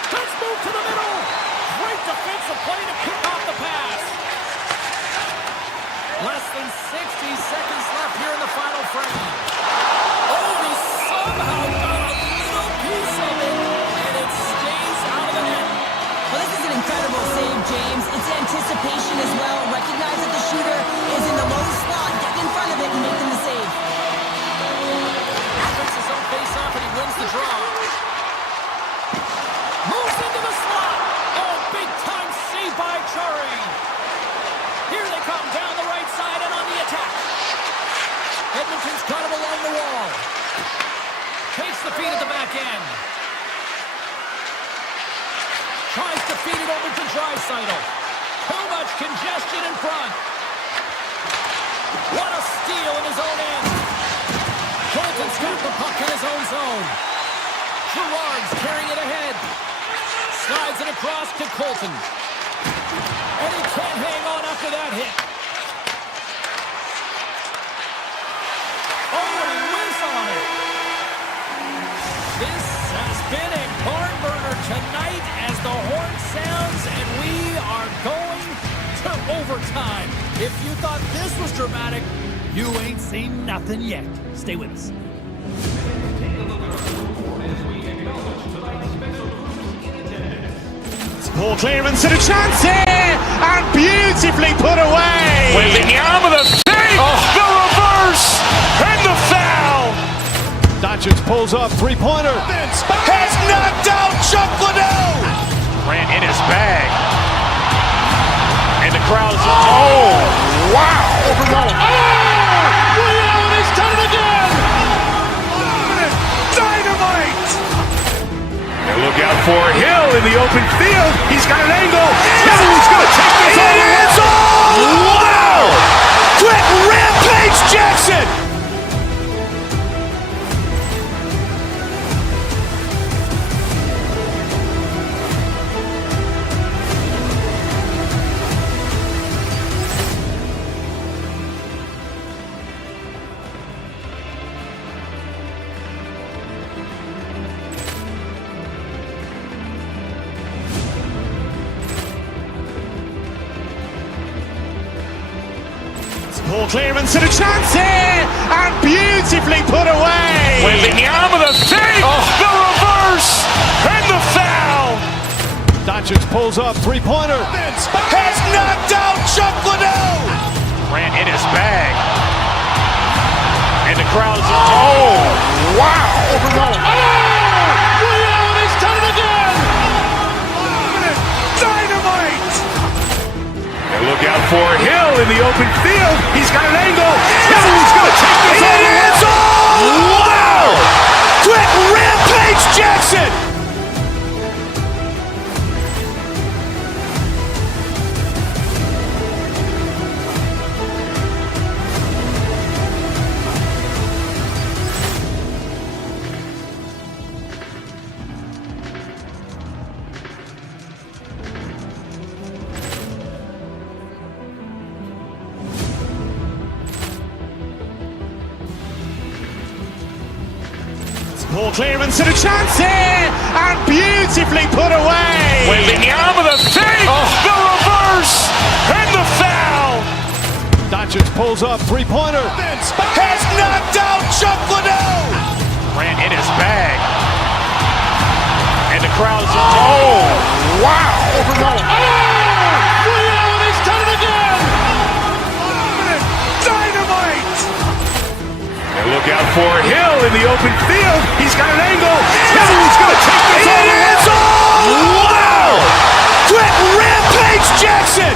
Let's move to the middle. Great defensive play to pick off the pass. Less than 60 seconds left here in the final frame. Oh, he somehow got a little piece of it, and it stays out of the net. Well, this is an incredible save, James. It's anticipation as well. Recognize that the shooter is in the low slot. Get in front of it and make them the save. Offense his own face-off, and he wins the draw. Moves into the slot. Oh, big-time save by Chari. Here they come down the right side and on the attack. Edmonton's got him along the wall. Takes the feed at the back end. Tries to feed it over to Draisaitl. Too much congestion in front. What a steal in his own end. Colton's got the puck in his own zone. Gerard's carrying it ahead. Slides it across to Colton. And he can't hang on after that hit. Oh, he whiffs on it. This has been a barn burner tonight as the horn sounds, and we are going to overtime. If you thought this was dramatic, you ain't seen nothing yet. Stay with us. Ball clearance and a chance here, and beautifully put away. Wembanyama the save, the reverse, and the foul. Doncic pulls up, three-pointer. Has knocked out Chuck Liddell. Grant in his bag. And the crowd is, oh, wow. Ray Allen has done it again. Dynamite. And look out for Hill in the open field. He's got an angle. He's going to take this all the way. Wow. Quick Rampage Jackson. Ball clearance and a chance here, and beautifully put away. Wembanyama the save, the reverse, and the foul. Doncic pulls up, three-pointer. Has knocked out Chuck Liddell. Grant in his bag. And the crowd is, oh, wow. Ray Allen has done it again. Dynamite. And look out for Hill in the open field. He's got an angle. He's going to take this all the way. Wow. Quick Rampage Jackson. Ball clearance and a chance here, and beautifully put away. Wembanyama the save, the reverse, and the foul. Doncic pulls up, three-pointer. Has knocked out Chuck Liddell. Grant in his bag. And the crowd is, oh, wow. Ray Allen has done it again. Dynamite. And look out for Hill in the open field. He's got an angle. He's going to take this all the way. Wow. Quick Rampage Jackson.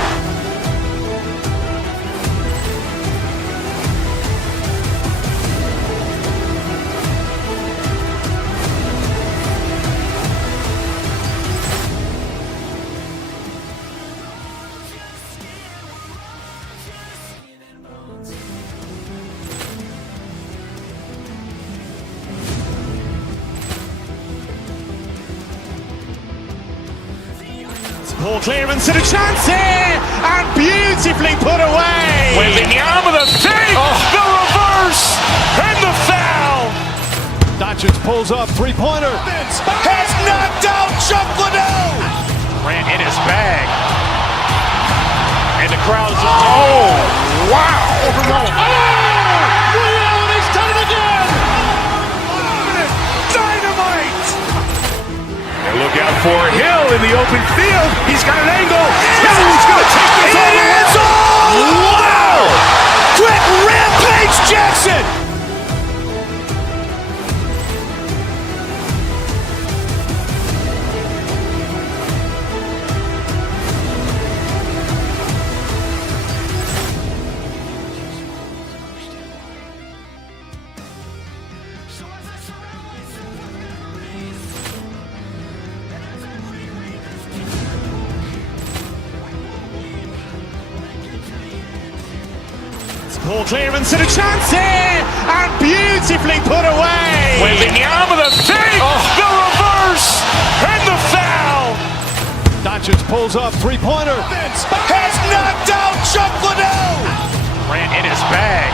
Ball clearance and a chance here, and beautifully put away. Wembanyama the save, the reverse, and the foul. Doncic pulls up, three-pointer. Has knocked out Chuck Liddell. Grant in his bag. And the crowd is, oh, wow. Ray Allen has done it again. Dynamite. And look out for Hill in the open field. He's got an angle. He's going to take this all the way. Wow. Quick Rampage Jackson. Ball clearance and a chance here, and beautifully put away. Wembanyama the save, the reverse, and the foul. Doncic pulls up, three-pointer. Has knocked out Chuck Liddell. Grant in his bag.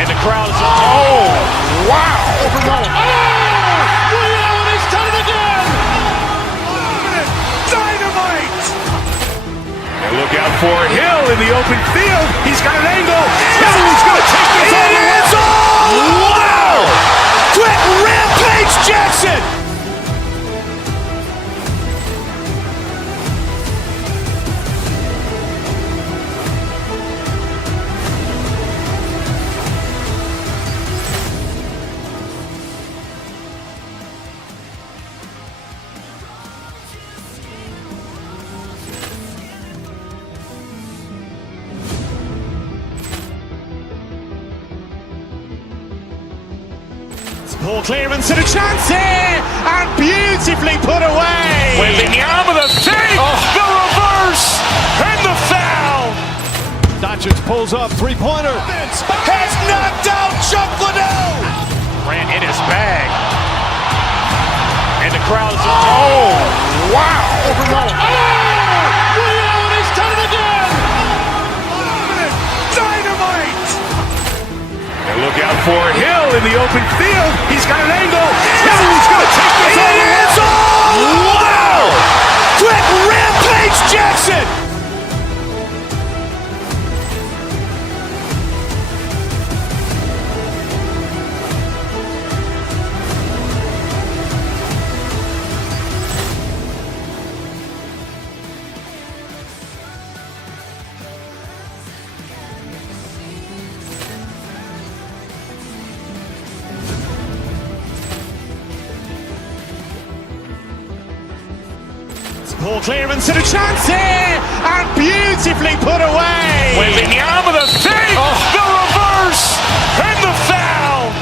And the crowd is, oh, wow. Ray Allen has done it again. Dynamite. And look out for Hill in the open field. He's got an angle. He's going to take this all the way. Wow. Quick Rampage Jackson. Ball clearance and a chance here, and beautifully put away. Wembanyama with a save, the reverse, and the foul. Doncic pulls up, three-pointer. Has knocked out Chuck Liddell. Ran in his bag. And the crowd's, wow. He's done it again. Dynamite. And look out for Hill in the open field. He's got an angle. He's going to take this all the way. Wow. Quick Rampage Jackson. Ball clearance and a chance here, and beautifully put away. Wembanyama with a save, the reverse, and the foul.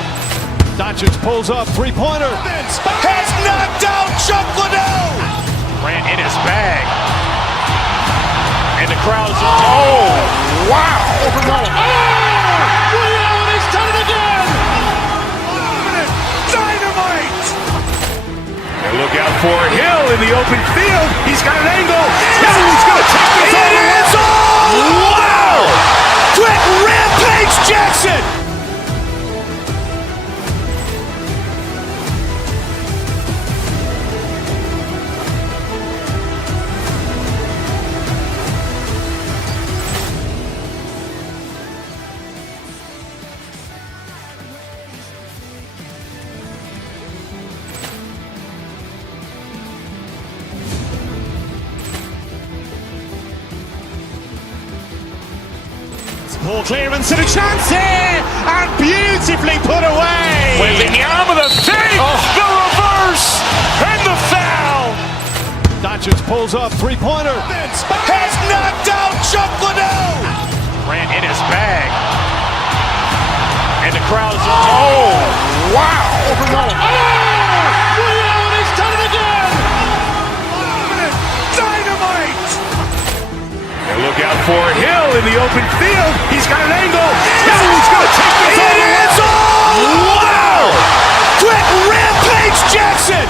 Doncic pulls up, three-pointer. Has knocked out Chuck Liddell. Ran in his bag. And the crowd's, wow. He's done it again. Dynamite. And look out for Hill in the open field. He's got an angle. He's going to take this all the way. Wow. Quick Rampage Jackson. Ball clearance and a chance here, and beautifully put away. Wembanyama with a save, the reverse, and the foul. Doncic pulls up, three-pointer. Has knocked out Chuck Liddell. Ran in his bag. And the crowd's, wow. He's done it again. Dynamite. And look out for Hill in the open field. He's got an angle. He's going to take this all the way. Wow. Quick Rampage Jackson.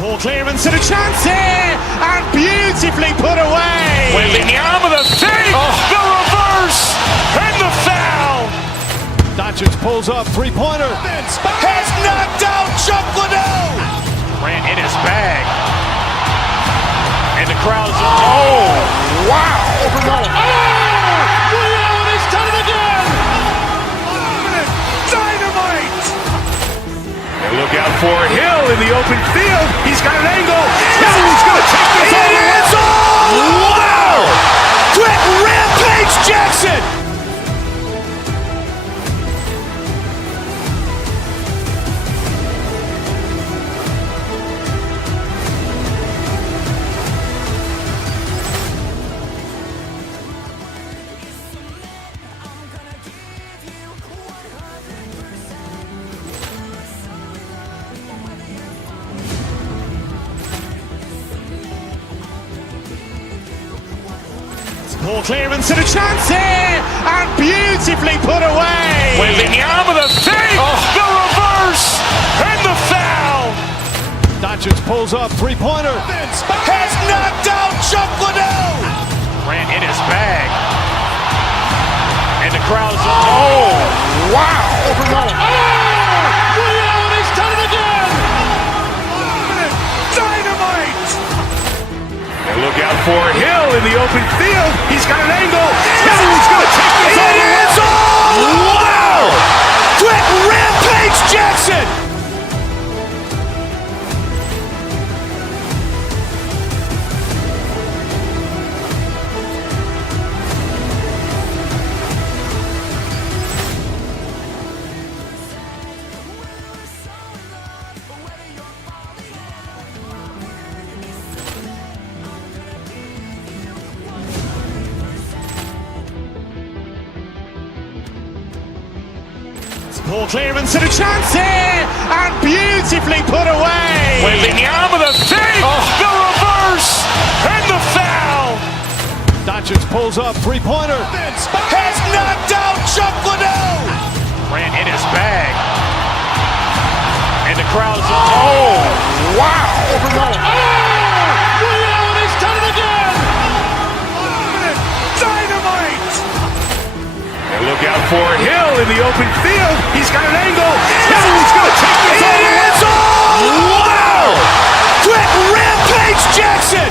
Ball clearance and a chance here, and beautifully put away. Wembanyama with a save, the reverse, and the foul. Doncic pulls up, three-pointer. Has knocked out Chuck Liddell. Ran in his bag. And the crowd's, wow. He's done it again. Dynamite. And look out for Hill in the open field. He's got an angle. He's going to take this all the way. Wow. Quick Rampage Jackson. Ball clearance and a chance here, and beautifully put away. Wembanyama with a save, the reverse, and the foul. Doncic pulls up, three-pointer. Has knocked out Chuck Liddell. Ran in his bag. And the crowd's, wow. He's done it again. Dynamite. And look out for Hill in the open field. He's got an angle. He's going to take this all the way. Wow. Quick Rampage Jackson. Ball clearance and a chance here, and beautifully put away. Wembanyama the save, the reverse, and the foul. Doncic pulls up, three-pointer. Has knocked out Chuck Liddell. Ran in his bag. And the crowd's, oh, wow. Ray Allen has done it again. Dynamite. And look out for Hill in the open field. He's got an angle. He's going to take this all the way. Wow. Quick Rampage Jackson.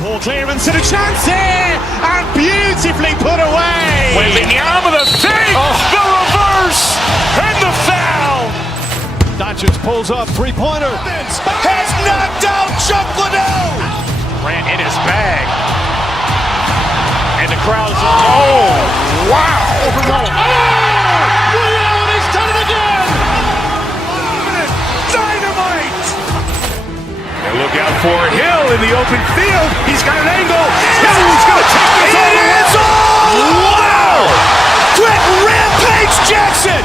Ball clearance and a chance here, and beautifully put away. Wembanyama the save, the reverse, and the foul. Doncic pulls up, three-pointer. Has knocked out Chuck Liddell. Ran in his bag. And the crowd's, oh, wow. Ray Allen has done it again. Dynamite. And look out for Hill in the open field. He's got an angle. He's going to take this all the way. Wow. Quick Rampage Jackson.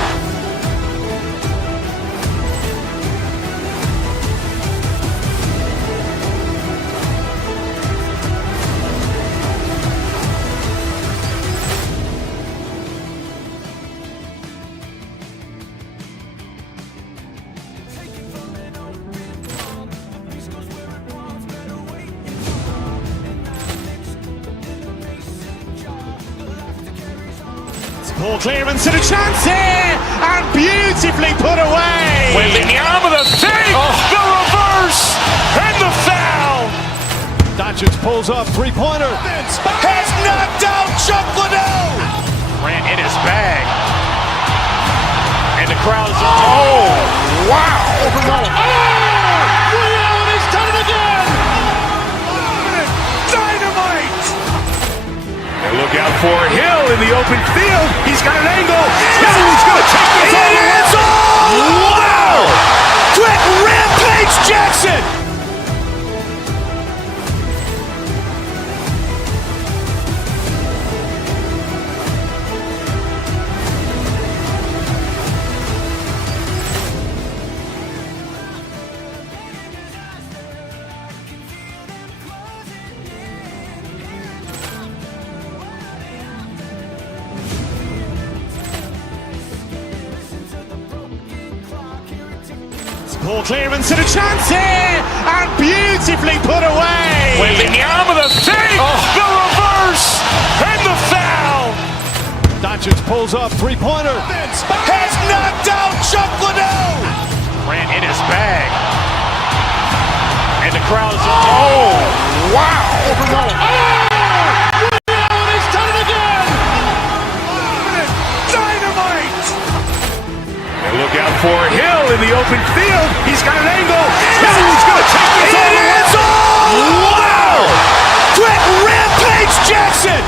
Ball clearance and a chance here, and beautifully put away. Wembanyama the save, the reverse, and the foul. Doncic pulls up, three-pointer. Has knocked out Chuck Liddell. Ran in his bag. And the crowd's, oh, wow. Ray Allen has done it again. Dynamite. And look out for Hill in the open field. He's got an angle. He's going to take this all the way. Wow. Quick Rampage Jackson. Ball clearance and a chance here, and beautifully put away. Wembanyama the save, the reverse, and the foul. Doncic pulls up, three-pointer. Has knocked out Chuck Liddell. Ran in his bag. And the crowd's, oh, wow. Ray Allen has done it again. Dynamite. And look out for Hill in the open field. He's got an angle. He's going to take this all the way. Wow. Quick Rampage Jackson.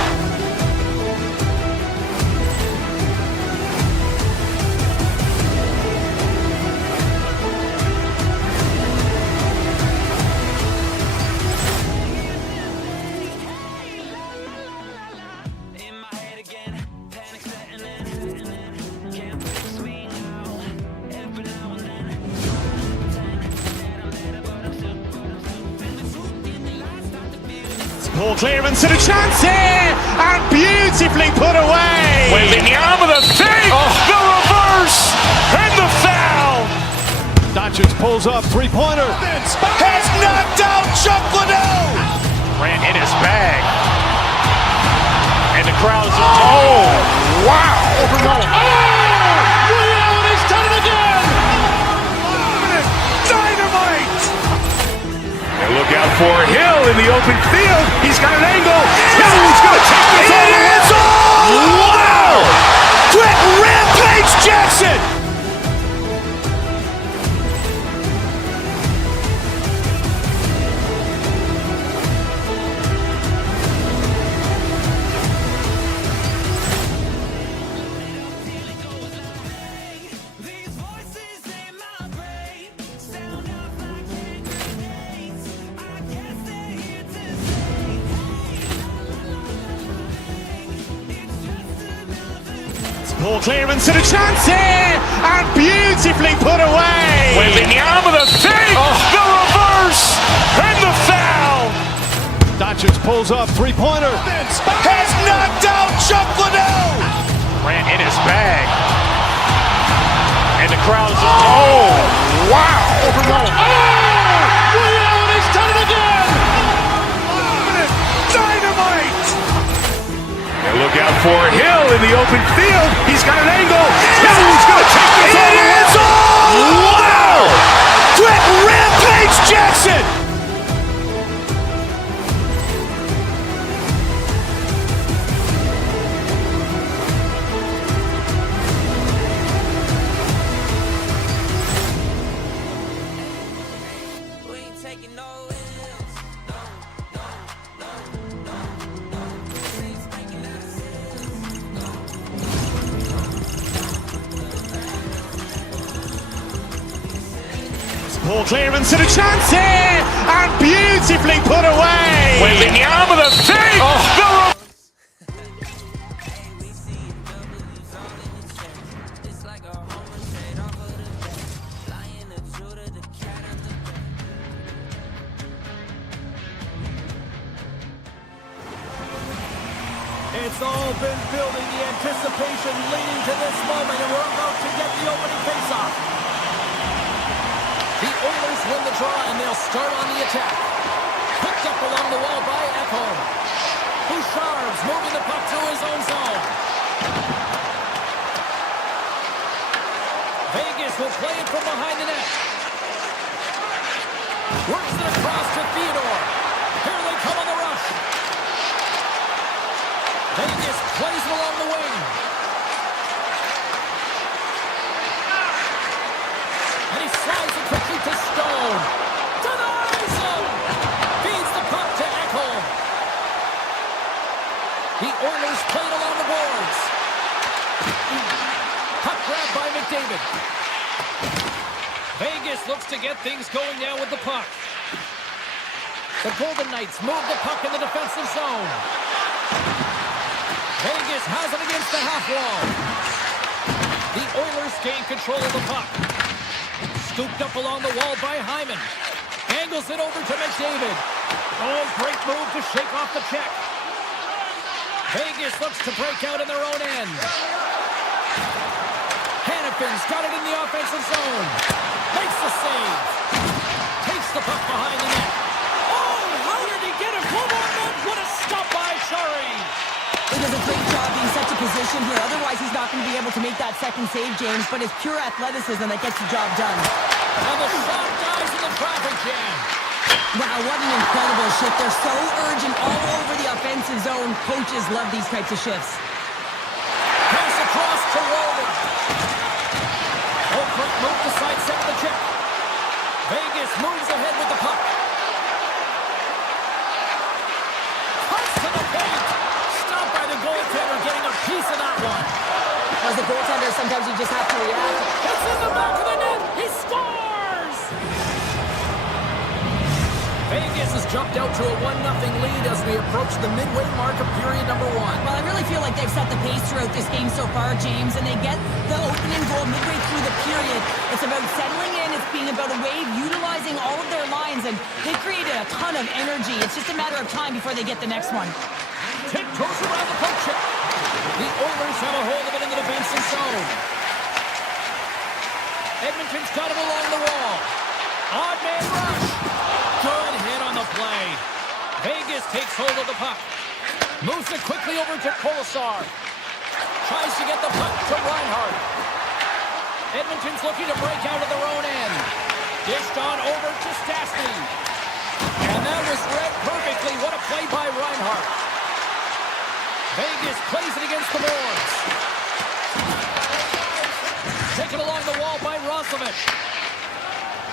Ball clearance and a chance here, and beautifully put away. Wembanyama the save, the reverse, and the foul. Doncic pulls up, three-pointer. Has knocked out Chuck Liddell. Ran in his bag. And the crowd's, oh, wow. Ray Allen has done it again. Dynamite. And look out for Hill in the open field. He's got an angle. He's going to take this all the way. Wow. Quick Rampage Jackson. Ball clearance and a chance here, and beautifully put away. Wembanyama with a save, the reverse, and the foul. Doncic pulls up, three-pointer. Has knocked out Chuck Liddell. Ran in his bag. And the crowd is, oh, wow. Overwhelmed. Ray Allen has done it again. Dynamite. And look out for Hill in the open field. He's got an angle. He's going to take this all the way. Wow. Quick Rampage Jackson. Ball clearance and a chance here, and beautifully put away. Wembanyama with a save. It's all been building, the anticipation leading to this moment, and we're about to get the opening faceoff. The Oilers win the draw, and they'll start on the attack. Picked up along the wall by Ekholm. Bouchard's moving the puck to his own zone. Vegas will play it from behind the net. Works it across to Theodore. Here they come on the rush. Vegas plays it along the wing. And he slides it quickly to Stone. Denies him! Feeds the puck to Ekholm. The Oilers played along the boards. Puck grabbed by McDavid. Vegas looks to get things going now with the puck. The Golden Knights move the puck in the defensive zone. Vegas has it against the half wall. The Oilers gain control of the puck. Scooped up along the wall by Hyman. Angles it over to McDavid. Oh, great move to shake off the check. Vegas looks to break out in their own end. Hannifin's got it in the offensive zone. Makes the save. Takes the puck behind the net. Oh, how did he get it? One more net. What a stop by Shari. He does a great job being such a position here. Otherwise, he's not going to be able to make that second save, James. But it's pure athleticism that gets the job done. And the shot dies in the traffic jam. Wow, what an incredible shift. They're so urgent all over the offensive zone. Coaches love these types of shifts. Pass across to Rowan. Oh, quick move to sidestep the check. Vegas moves ahead with the puck. Cuts to the paint. Stopped by the goaltender, getting a piece of that one. As a goaltender, sometimes you just have to react. It's in the back of the net. He scores! Vegas has jumped out to a 1-0 lead as we approach the midway mark of period number 1. Well, I really feel like they've set the pace throughout this game so far, James, and they get the opening goal midway through the period. It's about settling in. It's being about a wave, utilizing all of their lines, and they've created a ton of energy. It's just a matter of time before they get the next one. Tiptoes around the poke check. The Oilers have a hold of it in the defensive zone. Edmonton's got it along the wall. Odd man rush. Good hit on the play. Vegas takes hold of the puck. Moves it quickly over to Kolesar. Tries to get the puck to Reinhart. Edmonton's looking to break out of their own end. Dished on over to Stastny. And that was read perfectly. What a play by Reinhart. Vegas plays it against the boards. Taken along the wall by Roslovic.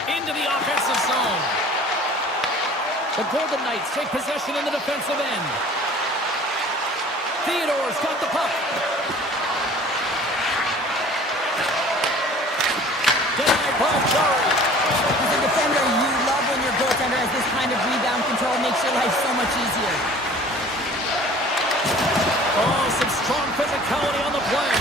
Into the offensive zone. The Golden Knights take possession in the defensive end. Theodore's got the puck. Denied by Shari. As a defender, you love when your goaltender has this kind of rebound control. Makes your life so much easier. Oh, some strong physicality on the play.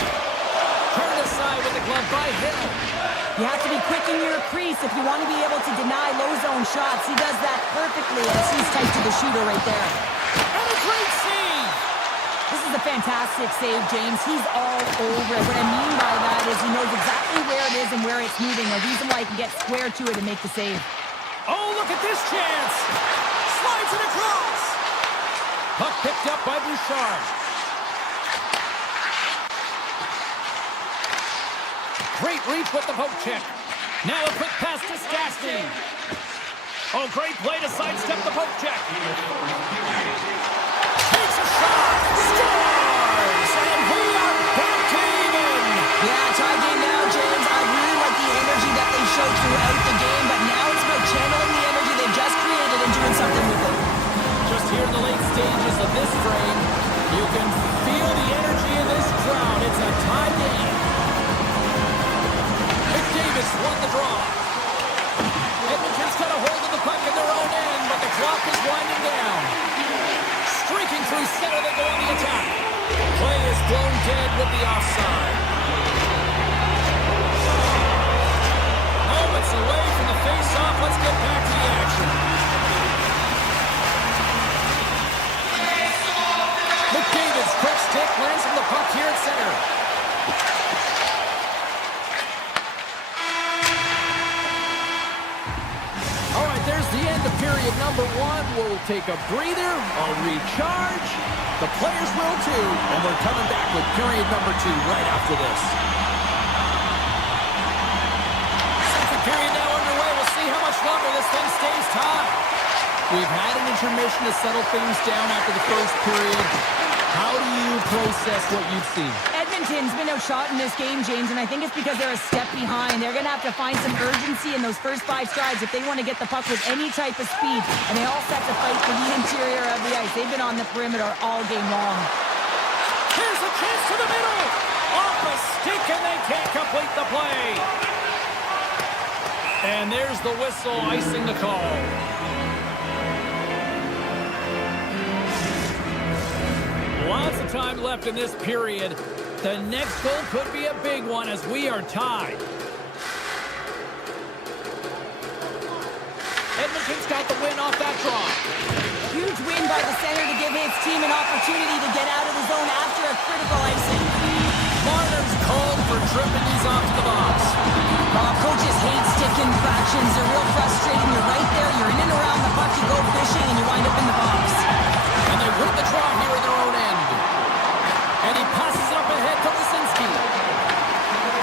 quicken your crease if you want to be able to deny low zone shots. He does that perfectly as he's tight to the shooter right there. And a great save! This is a fantastic save, James. He's all over it. What I mean by that is he knows exactly where it is and where it's moving. A reason why he can get square to it and make the save. Oh, look at this chance! Slides it across! Puck picked up by Bouchard. Great reach with the poke check. Now a quick pass to Stastny. Oh, great play to sidestep the poke check. Takes a shot. Scores! And we are back even. Yeah, tie game now, James. I really like the energy that they showed throughout the game, but now it's about channeling the energy they've just created and doing something with it. Just here in the late stages of this frame, you can feel the energy in this crowd. It's a tie game. Davis won the draw. Edmonton's got a hold of the puck in their own end, but the clock is winding down. Streaking through center, they go on the attack. Play is blown dead with the offside. Moments away from the face-off. Let's get back to the action. McDavid's quick stick lands from the puck here at center. There's the end of period number one. We'll take a breather, a recharge. The players will too. And we're coming back with period number two right after this. Second period now underway. We'll see how much longer this thing stays tied. We've had an intermission to settle things down after the first period. How do you process what you've seen? Edmonton's been outshot in this game, James, and I think it's because they're a step behind. They're going to have to find some urgency in those first 5 strides if they want to get the puck with any type of speed. And they all set to fight for the interior of the ice. They've been on the perimeter all game long. Here's a chance to the middle. Off a stick, and they can't complete the play. And there's the whistle icing the call. Lots of time left in this period. The next goal could be a big one as we are tied. Edmonton's got the win off that draw. Huge win by the center to give his team an opportunity to get out of the zone after a critical icing. Marner's called for tripping these off to the box. Coaches hate stick infractions. They're real frustrating. You're right there. You're in and around the puck. You go fishing and you wind up in the box. And they win the draw here in their own end. And he passes it up ahead to Lisinski.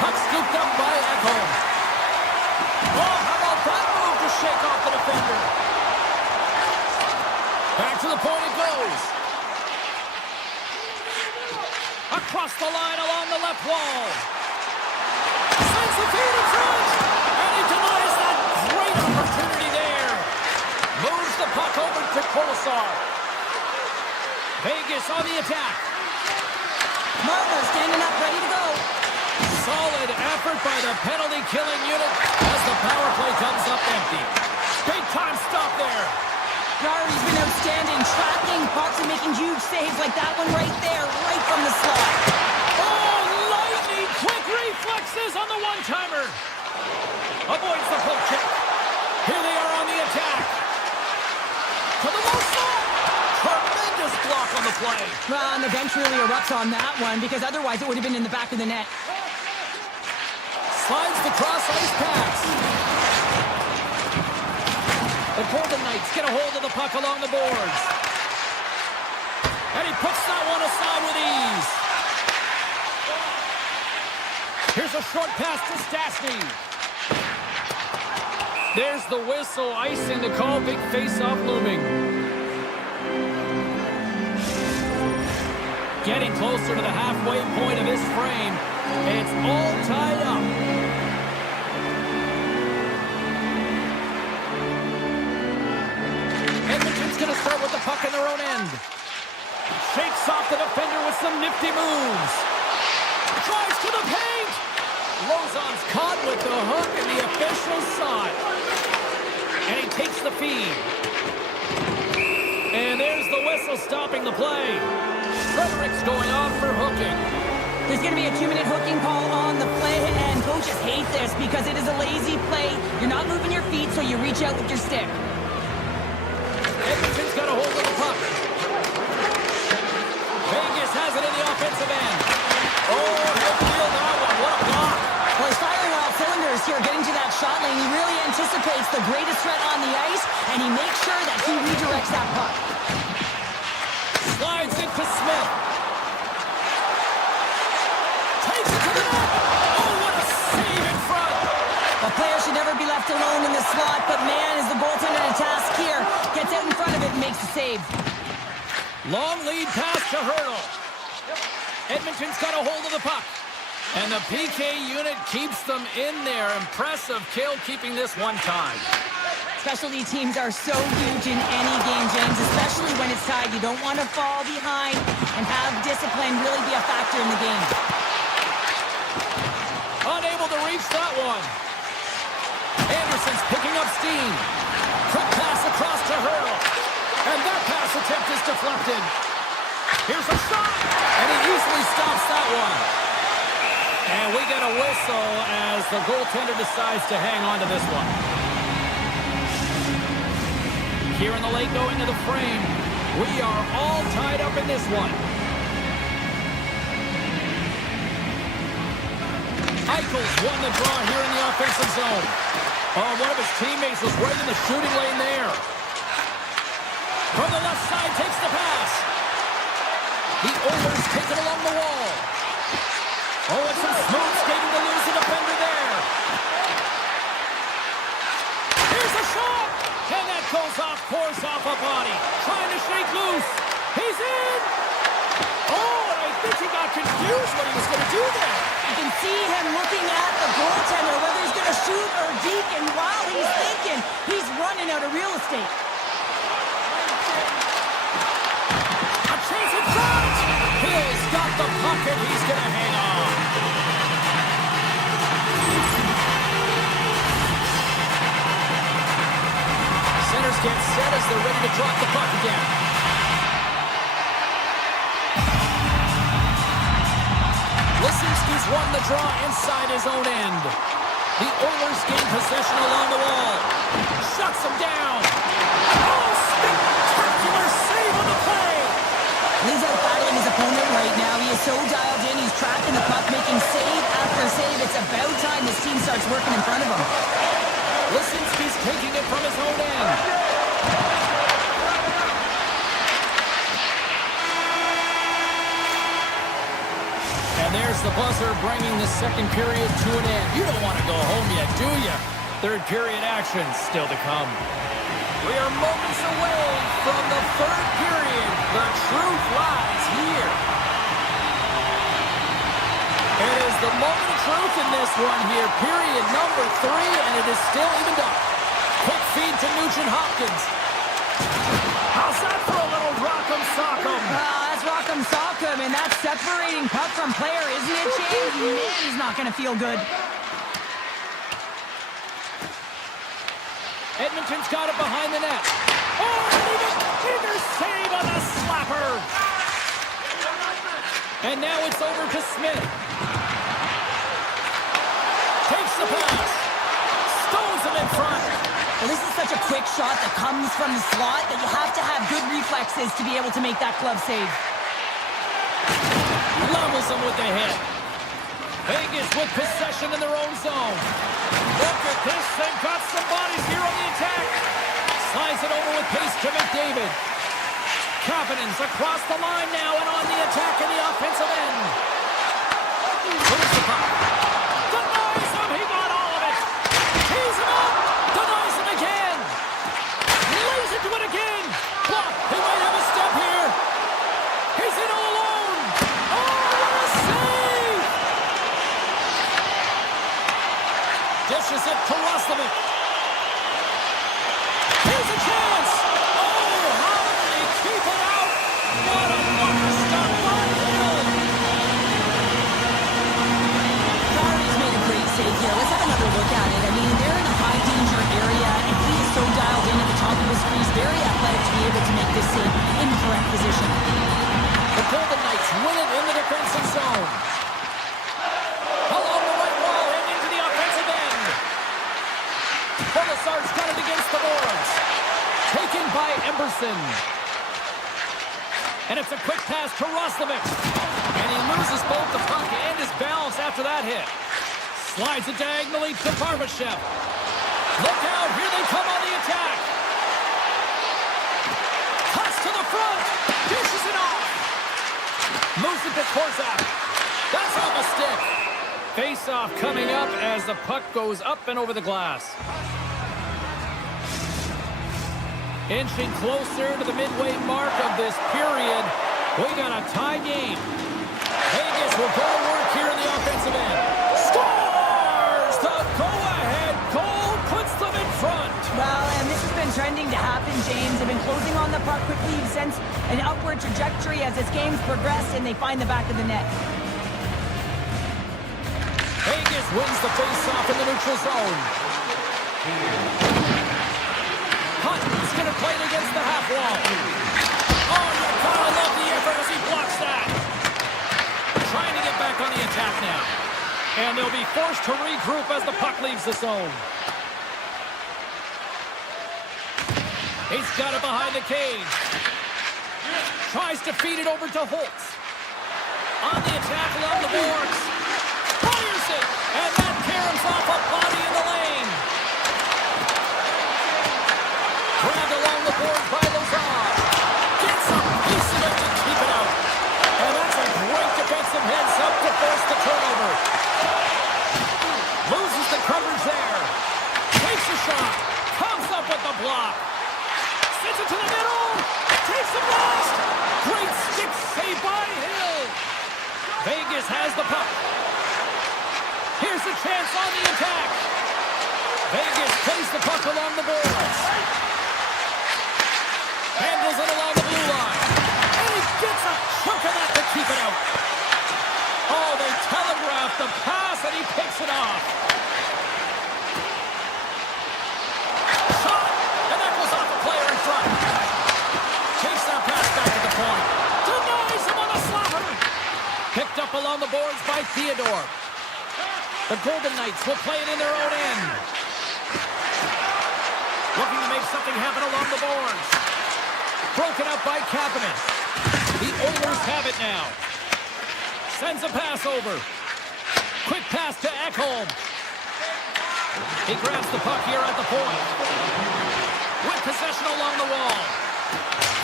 Puck scooped up by Ekholm. Oh, how about that move to shake off the defender? Back to the point it goes. Across the line along the left wall. Sends the feed in front. And he denies that great opportunity there. Moves the puck over to Kolesar. Vegas on the attack. Marner standing up, ready to go. Solid effort by the penalty-killing unit as the power play comes up empty. Big-time stop there. Yari's been outstanding, tracking pucks and making huge saves like that one right there, right from the slot. Oh, lightning quick reflexes on the one-timer. Avoids the poke check. Here they are on the attack. To the low side. Tremendous block on the play. Well, and the bench really erupts on that one because otherwise it would have been in the back of the net. Slides the cross-ice pass. The Golden Knights get a hold of the puck along the boards. And he puts that one aside with ease. Here's a short pass to Stastny. There's the whistle, icing the call, big face-off looming. Getting closer to the halfway point of this frame. It's all tied up. Edmonton's going to start with the puck in their own end. Shakes off the defender with some nifty moves. Drives to the paint. Lozon's caught with the hook, and the officials saw it. And he takes the feed. And there's the whistle stopping the play. Frederick's going on for hooking. There's going to be a 2-minute hooking call on the play, and coaches hate this because it is a lazy play. You're not moving your feet, so you reach out with your stick. Edmonton's got a hold of the puck. Vegas has it in the offensive end. Oh, he'll field that one. What a block. Well, he's firing all cylinders here, getting to that shot lane. He really anticipates the greatest threat on the ice, and he makes sure that he redirects that puck. Slides it to Smith. Takes it to the net. Oh, what a save in front. A player should never be left alone in the slot, but man, is the goaltender to task here. Gets out in front of it and makes the save. Long lead pass to Hurdle. Edmonton's got a hold of the puck. And the PK unit keeps them in there. Impressive kill, keeping this one tied. Specialty teams are so huge in any game, James, especially when it's tied. You don't want to fall behind and have discipline really be a factor in the game. Unable to reach that one. Anderson's picking up steam. Quick pass across to Hurdle. And that pass attempt is deflected. Here's a shot. And he easily stops that one. And we get a whistle as the goaltender decides to hang on to this one. Here in the late going to the frame, we are all tied up in this one. Eichel's won the draw here in the offensive zone. Oh, one of his teammates was right in the shooting lane there. From the left side, takes the pass. The Oilers take it along the wall. Oh, it's some smooth skating to lose the defender there. Here's a shot. And that goes off course off a body. Trying to shake loose. He's in. Oh, and I think he got confused what he was going to do there. You can see him looking at the goaltender, whether he's going to shoot or deke, and while he's thinking, he's running out of real estate. A chance in front. Hill's got the puck and he's going to hang on. Centers get set as they're ready to drop the puck again. Lisinski's won the draw inside his own end. The Oilers gain possession along the wall. Shuts him down. Oh, spectacular save on the play. He's out battling his opponent right now. He is so dialed in. He's tracking the puck, making save after save. It's about time this team starts working in front of him. Lisinski's taking it from his own end. And there's the buzzer bringing the second period to an end. You don't want to go home yet, do you? Third period action still to come. We are moments away from the third period. The truth lies here. It is the moment of truth in this one here. Period number 3, and it is still evened up. Quick feed to Nugent-Hopkins. How's that for a little rock'em sock'em? That's rock'em sock'em, and that's separating puck from player, isn't it, James? Man, he's not going to feel good. Edmonton's got it behind the net. Oh, and even bigger save on the slapper. And now it's over to Smith. Takes the pass. Stones him in front. Well, this is such a quick shot that comes from the slot that you have to have good reflexes to be able to make that glove save. Levels him with the hit. Vegas with possession in their own zone. Look at this. They've got some bodies here on the attack. Slides it over with pace to McDavid. Confidence across the line now and on the attack in the offensive end. Here's the puck. Denies him. He got all of it. Tees him up. Denies him again. Lays into it again. Block. He might have a step here. He's in all alone. Oh, what a save. Dishes it to Roslovic. Here's a chance. Oh, how did he keep it out? What a blocker stop by Hill. Carter's made a great save here. Let's have another look at it. I mean, they're in a high-danger area, and he is so dialed in at the top of his crease. Very athletic to be able to make this save in correct position. The Golden Knights win it in the defensive zone. Robertson. And it's a quick pass to Roslovic. And he loses both the puck and his balance after that hit. Slides it diagonally to Barbashev. Look out, here they come on the attack. Cuts to the front. Dishes it off. Moves it to Korzak. That's off a stick. Face-off coming up as the puck goes up and over the glass. Inching closer to the midway mark of this period. We got a tie game. Vegas will go to work here in the offensive end. Scores! The go-ahead goal puts them in front. Well, and this has been trending to happen, James. They've been closing on the puck quickly. You've sensed an upward trajectory as this game's progressed, and they find the back of the net. Vegas wins the face-off in the neutral zone. Hutton's going to play it against the half wall. Oh, you gotta love the effort as he blocks that. Trying to get back on the attack now. And they'll be forced to regroup as the puck leaves the zone. He's got it behind the cage. Tries to feed it over to Holtz. On the attack along the boards. Fires it. And that caroms off a body in the lane. Grabbed along the board by Lazar. Gets a piece of it to keep it out. And that's a great defensive heads-up to force the turnover. Loses the coverage there. Takes a shot. Comes up with the block. Sends it to the middle. Takes the blast. Great stick save by Hill. Vegas has the puck. Here's a chance on the attack. Vegas plays the puck along the boards. Handles it along the blue line. And he gets a chunk of that to keep it out. Oh, they telegraphed the pass and he picks it off. Shot! And that goes off the player in front. Takes that pass back to the point. Denies him on a slapper. Picked up along the boards by Theodore. The Golden Knights will play it in their own end. Looking to make something happen along the boards. Broken up by Kapanen. The Oilers have it now. Sends a pass over. Quick pass to Ekholm. He grabs the puck here at the point. With possession along the wall.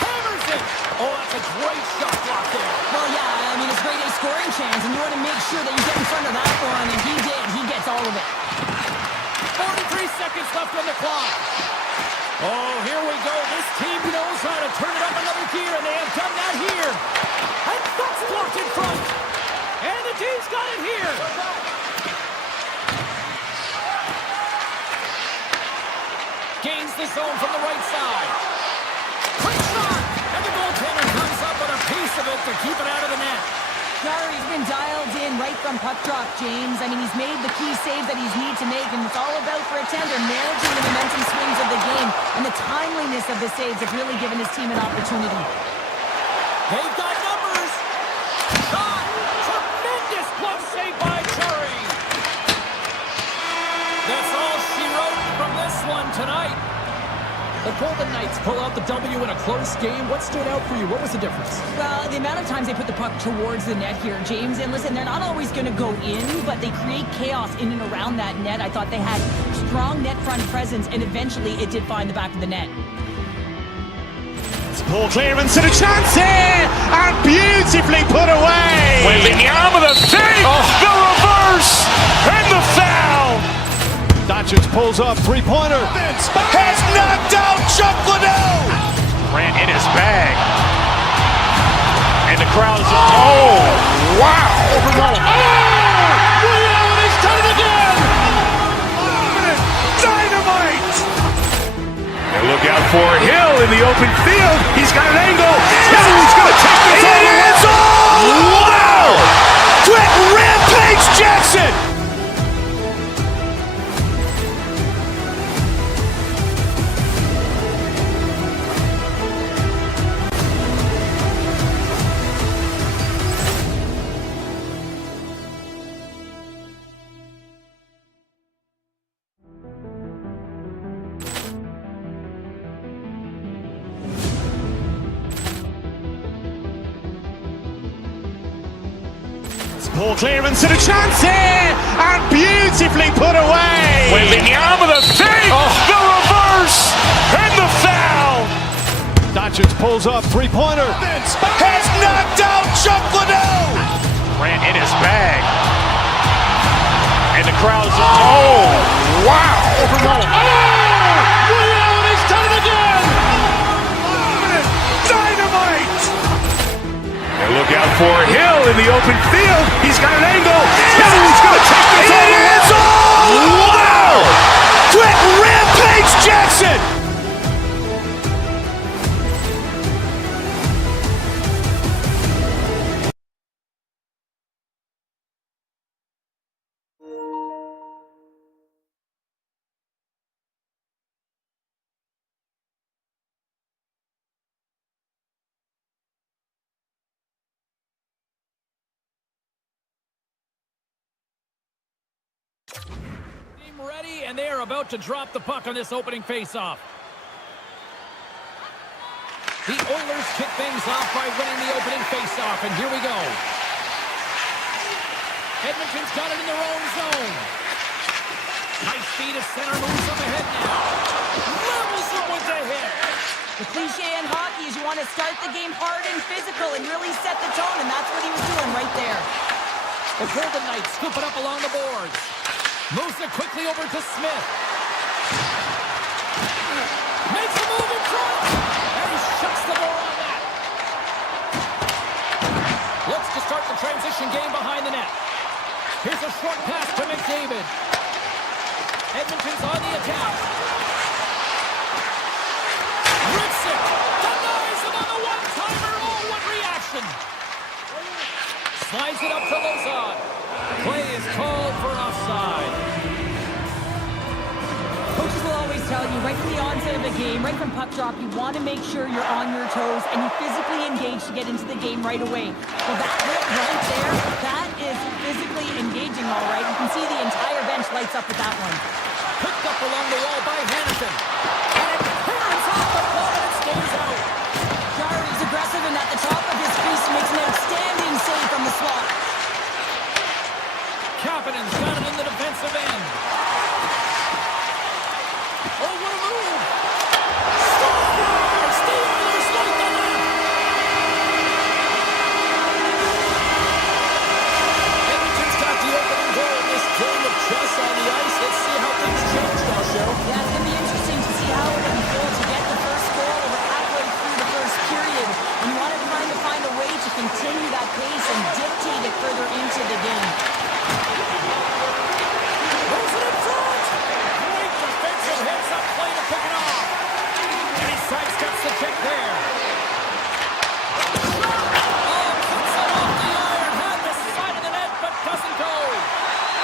Hammers it. Oh, that's a great shot block there. Well, yeah, I mean, it's great a scoring chance, and you want to make sure that you get in front of that one, and he did. He gets all of it. 43 seconds left on the clock. Oh, here we go. This team knows how to turn it up another gear, and they have done that here. And that's blocked in front. And the D's got it here. Gains the zone from the right side. Quick shot. And the goaltender comes up with a piece of it to keep it out of the net. Jarry's been dialed in right from puck drop, James. I mean, he's made the key saves that he's need to make, and it's all about for a tender managing the momentum swings of the game, and the timeliness of the saves have really given his team an opportunity. They've got numbers. Shot. Tremendous glove save by Jarry. That's all she wrote from this one tonight. The Golden Knights pull out the W in a close game. What stood out for you? What was the difference? Well, the amount of times they put the puck towards the net here, James. And listen, they're not always going to go in, but they create chaos in and around that net. I thought they had strong net front presence, and eventually it did find the back of the net. Ball clearance and a chance here, and beautifully put away. Wembanyama with a save, the reverse, and the foul. Doncic pulls up, three-pointer. Has knocked out Chuck Liddell. Ran in his bag. And the crowd is, oh, wow. Overrolling. Ray Allen has done it again. Dynamite. And look out for Hill in the open field. He's got an angle. He's going to take this all the way. Wow. Quick rampage Jackson. Ball clearance and a chance here, and beautifully put away. Wembanyama the fake, the reverse, and the foul. Doncic pulls up, three-pointer. Has knocked out Chuck Liddell. Ran in his bag. And the crowd's, oh, wow. Ray Allen, he's done it again! Dynamite. And look out for Hill in the open field. He's got an angle. He's going to take this all the way. Wow. Quick rampage Jackson. Team ready, and they are about to drop the puck on this opening faceoff. The Oilers kick things off by winning the opening faceoff, and here we go. Edmonton's got it in their own zone. High speed of center moves up ahead now. Levels them with the hit. The cliche in hockey is you want to start the game hard and physical and really set the tone, and that's what he was doing right there. The Golden Knights scoop it up along the boards. Moves it quickly over to Smith. Makes a move in front. And he shuts the door on that. Looks to start the transition game behind the net. Here's a short pass to McDavid. Edmonton's on the attack. Rips it. Denies him on the one-timer. Oh, what reaction. Slides it up to Lozon. Play is called for offside. Coaches will always tell you, right from the onset of a game, right from puck drop, you want to make sure you're on your toes and you physically engage to get into the game right away. Well, that hit right there, that is physically engaging, all right. You can see the entire bench lights up with that one. Picked up along the wall by Hanifin. And clearance off the ball, and it stays out. Jarry's aggressive and at the top of his crease makes an outstanding save from the slot. Kapanen's got it in the defensive end. Oh, what a move! Scores! The Oilers light the net! Edmonton's got the opening goal in this game of chess on the ice. Let's see how things change now, Cheryl. Yeah, it's going to be interesting to see how it unfolds. You get the first goal over halfway through the first period, and you want to find a way to continue that pace and dictate it further into the game. Moves it in front! Great defensive heads-up play to pick it off. And he sidesteps the check there. Oh, cuts it off the iron. Had the side of the net, but doesn't go.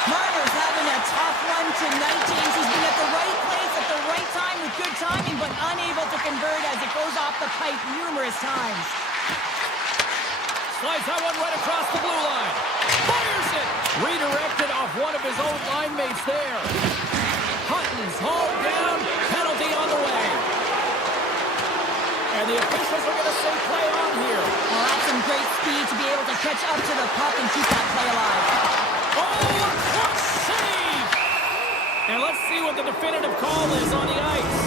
Marner's having a tough one tonight, James. He's been at the right place at the right time with good timing, but unable to convert as it goes off the pipe numerous times. Slides that one right across the blue line. Fires it! Redirected off one of his own line mates there. Hutton's hauled down. Penalty on the way. And the officials are going to say play on here. Well, that's some great speed to be able to catch up to the puck and keep that play alive. Oh, what save! And let's see what the definitive call is on the ice.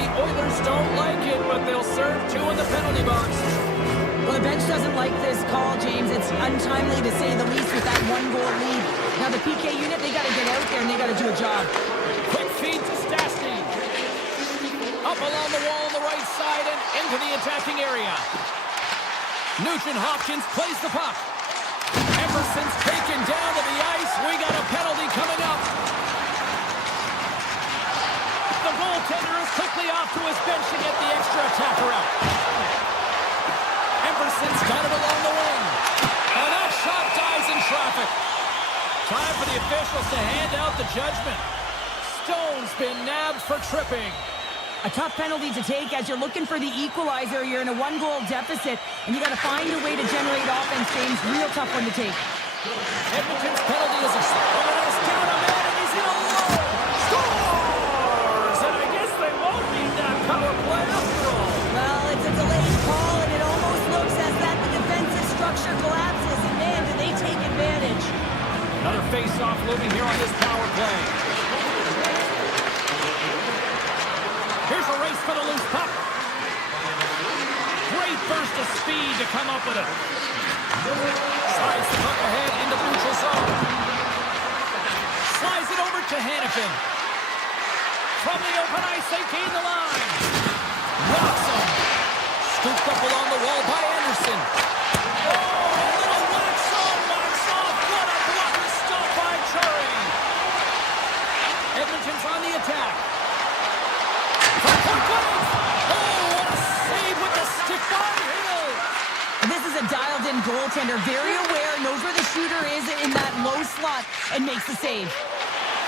The Oilers don't like it, but they'll serve two in the penalty box. Well, the bench doesn't like this call, James. It's untimely to say the least with that one-goal lead. Now, the PK unit, they got to get out there and they got to do a job. Quick feed to Stastny. Up along the wall on the right side and into the attacking area. Nugent-Hopkins plays the puck. Emerson's taken down to the ice. We got a penalty coming up. The goaltender is quickly off to his bench to get the extra attacker out. Emerson's got it along the wing. And that shot dies in traffic. Time for the officials to hand out the judgment. Stone's been nabbed for tripping. A tough penalty to take as you're looking for the equalizer. You're in a one-goal deficit, and you got to find a way to generate offense, James. Real tough one to take. Edmonton's penalty is down a man, and he's in alone. Scores! And I guess they won't need that power play after all. Well, it's a delayed call, and it almost looks as that the defensive structure collapses, and man, do they take advantage. looming here on this power play. Here's a race for the loose puck. Great burst of speed to come up with it. Slides the puck ahead into the neutral zone. Slides it over to Hannafin. From the open ice, they gain the line. Rocks him. Scooped up along the wall by Anderson. Oh, a little wax on, wax off. What a blocker stop by Curry. Edmonton's on the attack. From point blank. Oh, what a save with the stick by Hill. And this is a dialed-in goaltender, very aware, knows where the shooter is in that low slot, and makes the save.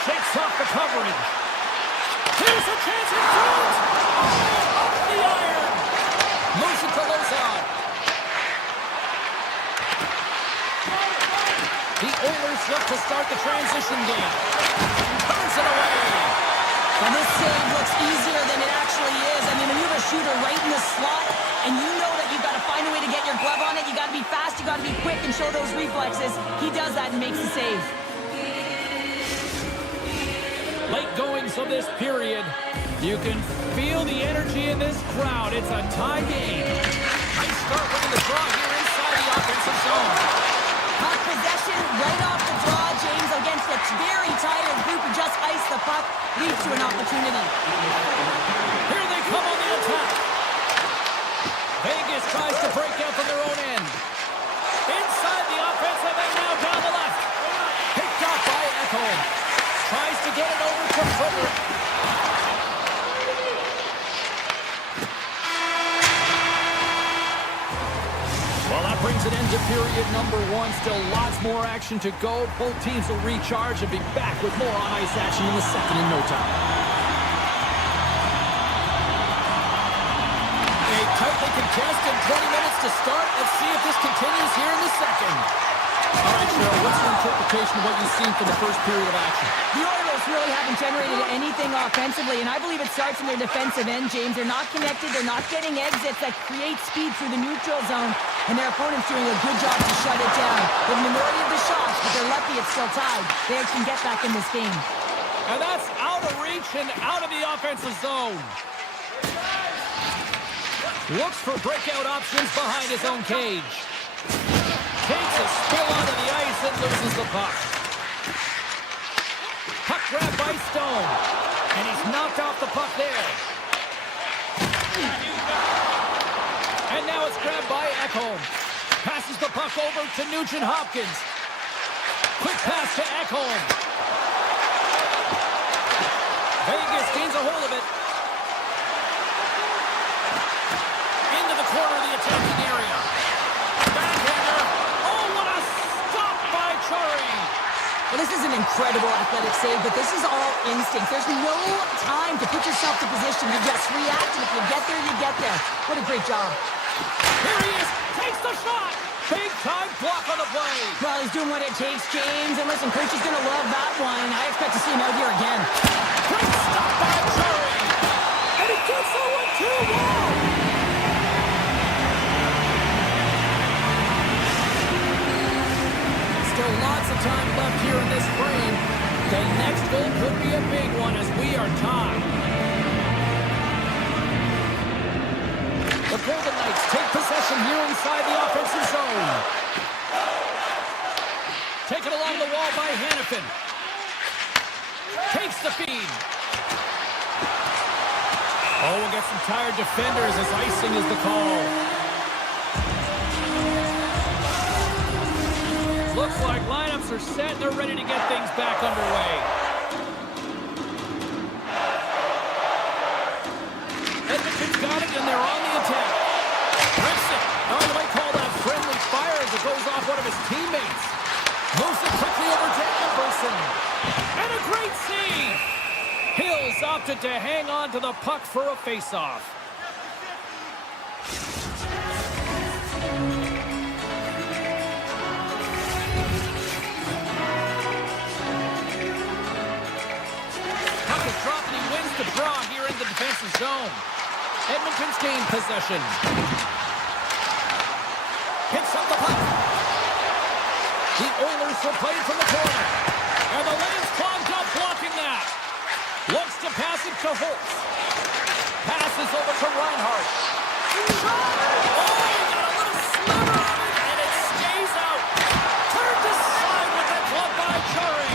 Shakes off the coverage. Here's a chance in front. Oh, up the iron. Moves it to Lozon. The Oilers look to start the transition game. Turns it away. And this save looks easier than it actually is. I mean, when you have a shooter right in the slot, and you know that you've got to find a way to get your glove on it, you got to be fast, you got to be quick, and show those reflexes. He does that and makes the save. Late goings of this period. You can feel the energy in this crowd. It's a tie game. Nice start winning the draw here inside the offensive zone. Puck possession right off the draw, James, against a very tired group who just iced the puck, leads to an opportunity. Here they come on the attack. Vegas tries to break out from their own end. Inside the offensive end, now down the left. Picked off by Ekholm. Tries to get it over to Frederick. Well, that brings an end to period number one. Still lots more action to go. Both teams will recharge and be back with more on-ice action in the second in no time. A tightly contested 20 minutes to start. Let's see if this continues here in the second. All right, Cheryl, what's your interpretation of what you've seen from the first period of action? The Oilers really haven't generated anything offensively, and I believe it starts in their defensive end, James. They're not connected. They're not getting exits that create speed through the neutral zone, and their opponent's doing a good job to shut it down. The minority of the shots, but they're lucky it's still tied. They can get back in this game. And that's out of reach and out of the offensive zone. Looks for breakout options behind his own cage. Takes a spill onto the ice and loses the puck. Puck grab by Stone. And he's knocked off the puck there. And now it's grabbed by Ekholm. Passes the puck over to Nugent-Hopkins. Quick pass to Ekholm. Vegas gains a hold of it. Into the corner of the attacking area. Backhander. Oh, what a stop by Curry. Well, this is an incredible athletic save, but this is all instinct. There's no time to put yourself to position. You just react, and if you get there, you get there. What a great job. Here he is. Takes the shot. Big time block on the play. Well, he's doing what it takes, James. And listen, coach is going to love that one. I expect to see him out here again. Great stop by Curry. And he gets that one too. Wow. Still lots of time left here in this frame. The next goal could be a big one as we are tied. The Golden Knights take possession here inside the offensive zone. Taken along the wall by Hannafin. Takes the feed. Oh, we'll get some tired defenders as icing is the call. Looks like lineups are set. They're ready to get things back underway. Edmonton's got it, and they're on the attack. Rips it. Oh, they might call that friendly fire as it goes off one of his teammates. Moves it quickly over to Emerson. And a great save. Hills opted to hang on to the puck for a faceoff. Dropped and he wins the draw here in the defensive zone. Edmonton's gained possession. Hits up the puck. The Oilers will play from the corner. And the to Holtz. Passes over to Reinhardt. Oh, he got a little sliver of it, and it stays out. Turned aside with the glove by Curry.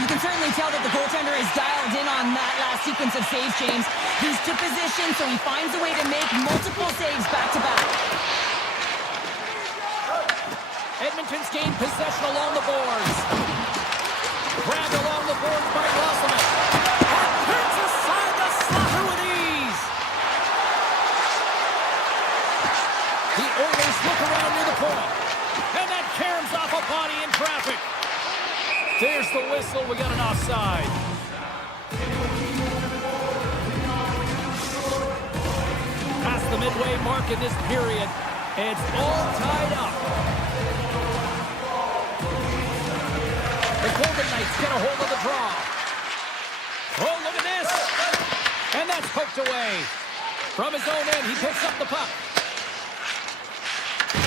You can certainly tell that the goaltender is dialed in on that last sequence of saves, James. He's to position, so he finds a way to make multiple saves back-to-back. Edmonton's gained possession along the boards. Grabbed along the boards by Rosselman. And turns aside the slaughter with ease. The Oilers look around near the point. And that caroms off a body in traffic. There's the whistle. We got an offside. Past the midway mark in this period. It's all tied up. The Golden Knights get a hold of the draw. Oh, look at this. And that's poked away. From his own end, he picks up the puck.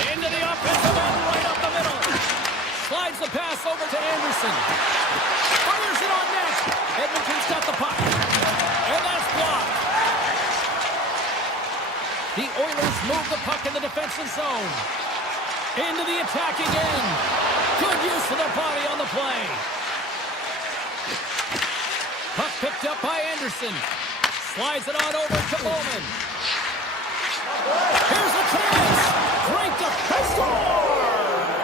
Into the offensive end, right up the middle. Slides the pass over to Anderson. Fires it on net. Edmonton's got the puck. And that's blocked. The Oilers move the puck in the defensive zone. Into the attacking end. Good use of the body on the play. Puck picked up by Anderson. Slides it on over to Bowman. Here's a chance. Great defense.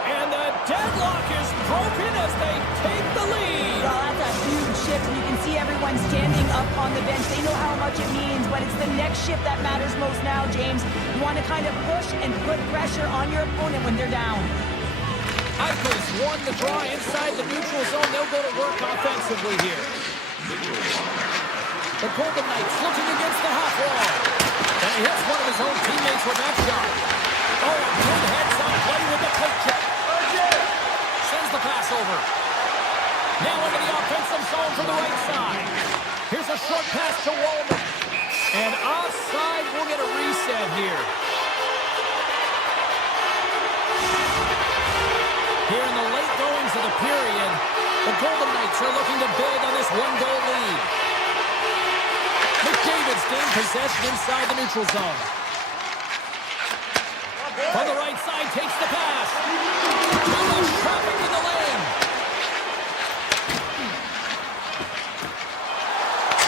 And the deadlock is broken as they take the lead. Well, that's a huge shift, and you can see everyone standing up on the bench. They know how much it means, but it's the next shift that matters most now, James. You want to kind of push and put pressure on your opponent when they're down. Eichel's won the draw inside the neutral zone. They'll go to work offensively here. The Golden Knights looking against the half wall. And he hits one of his own teammates with that shot. Oh, a good heads-up play with the poke check. Sends the pass over. Now into the offensive zone from the right side. Here's a short pass to Wallman. And offside, we'll get a reset here. Here in the late goings of the period, the Golden Knights are looking to build on this one-goal lead. McDavid's gained possession inside the neutral zone. From the right side, takes the pass. Too much traffic in the lane.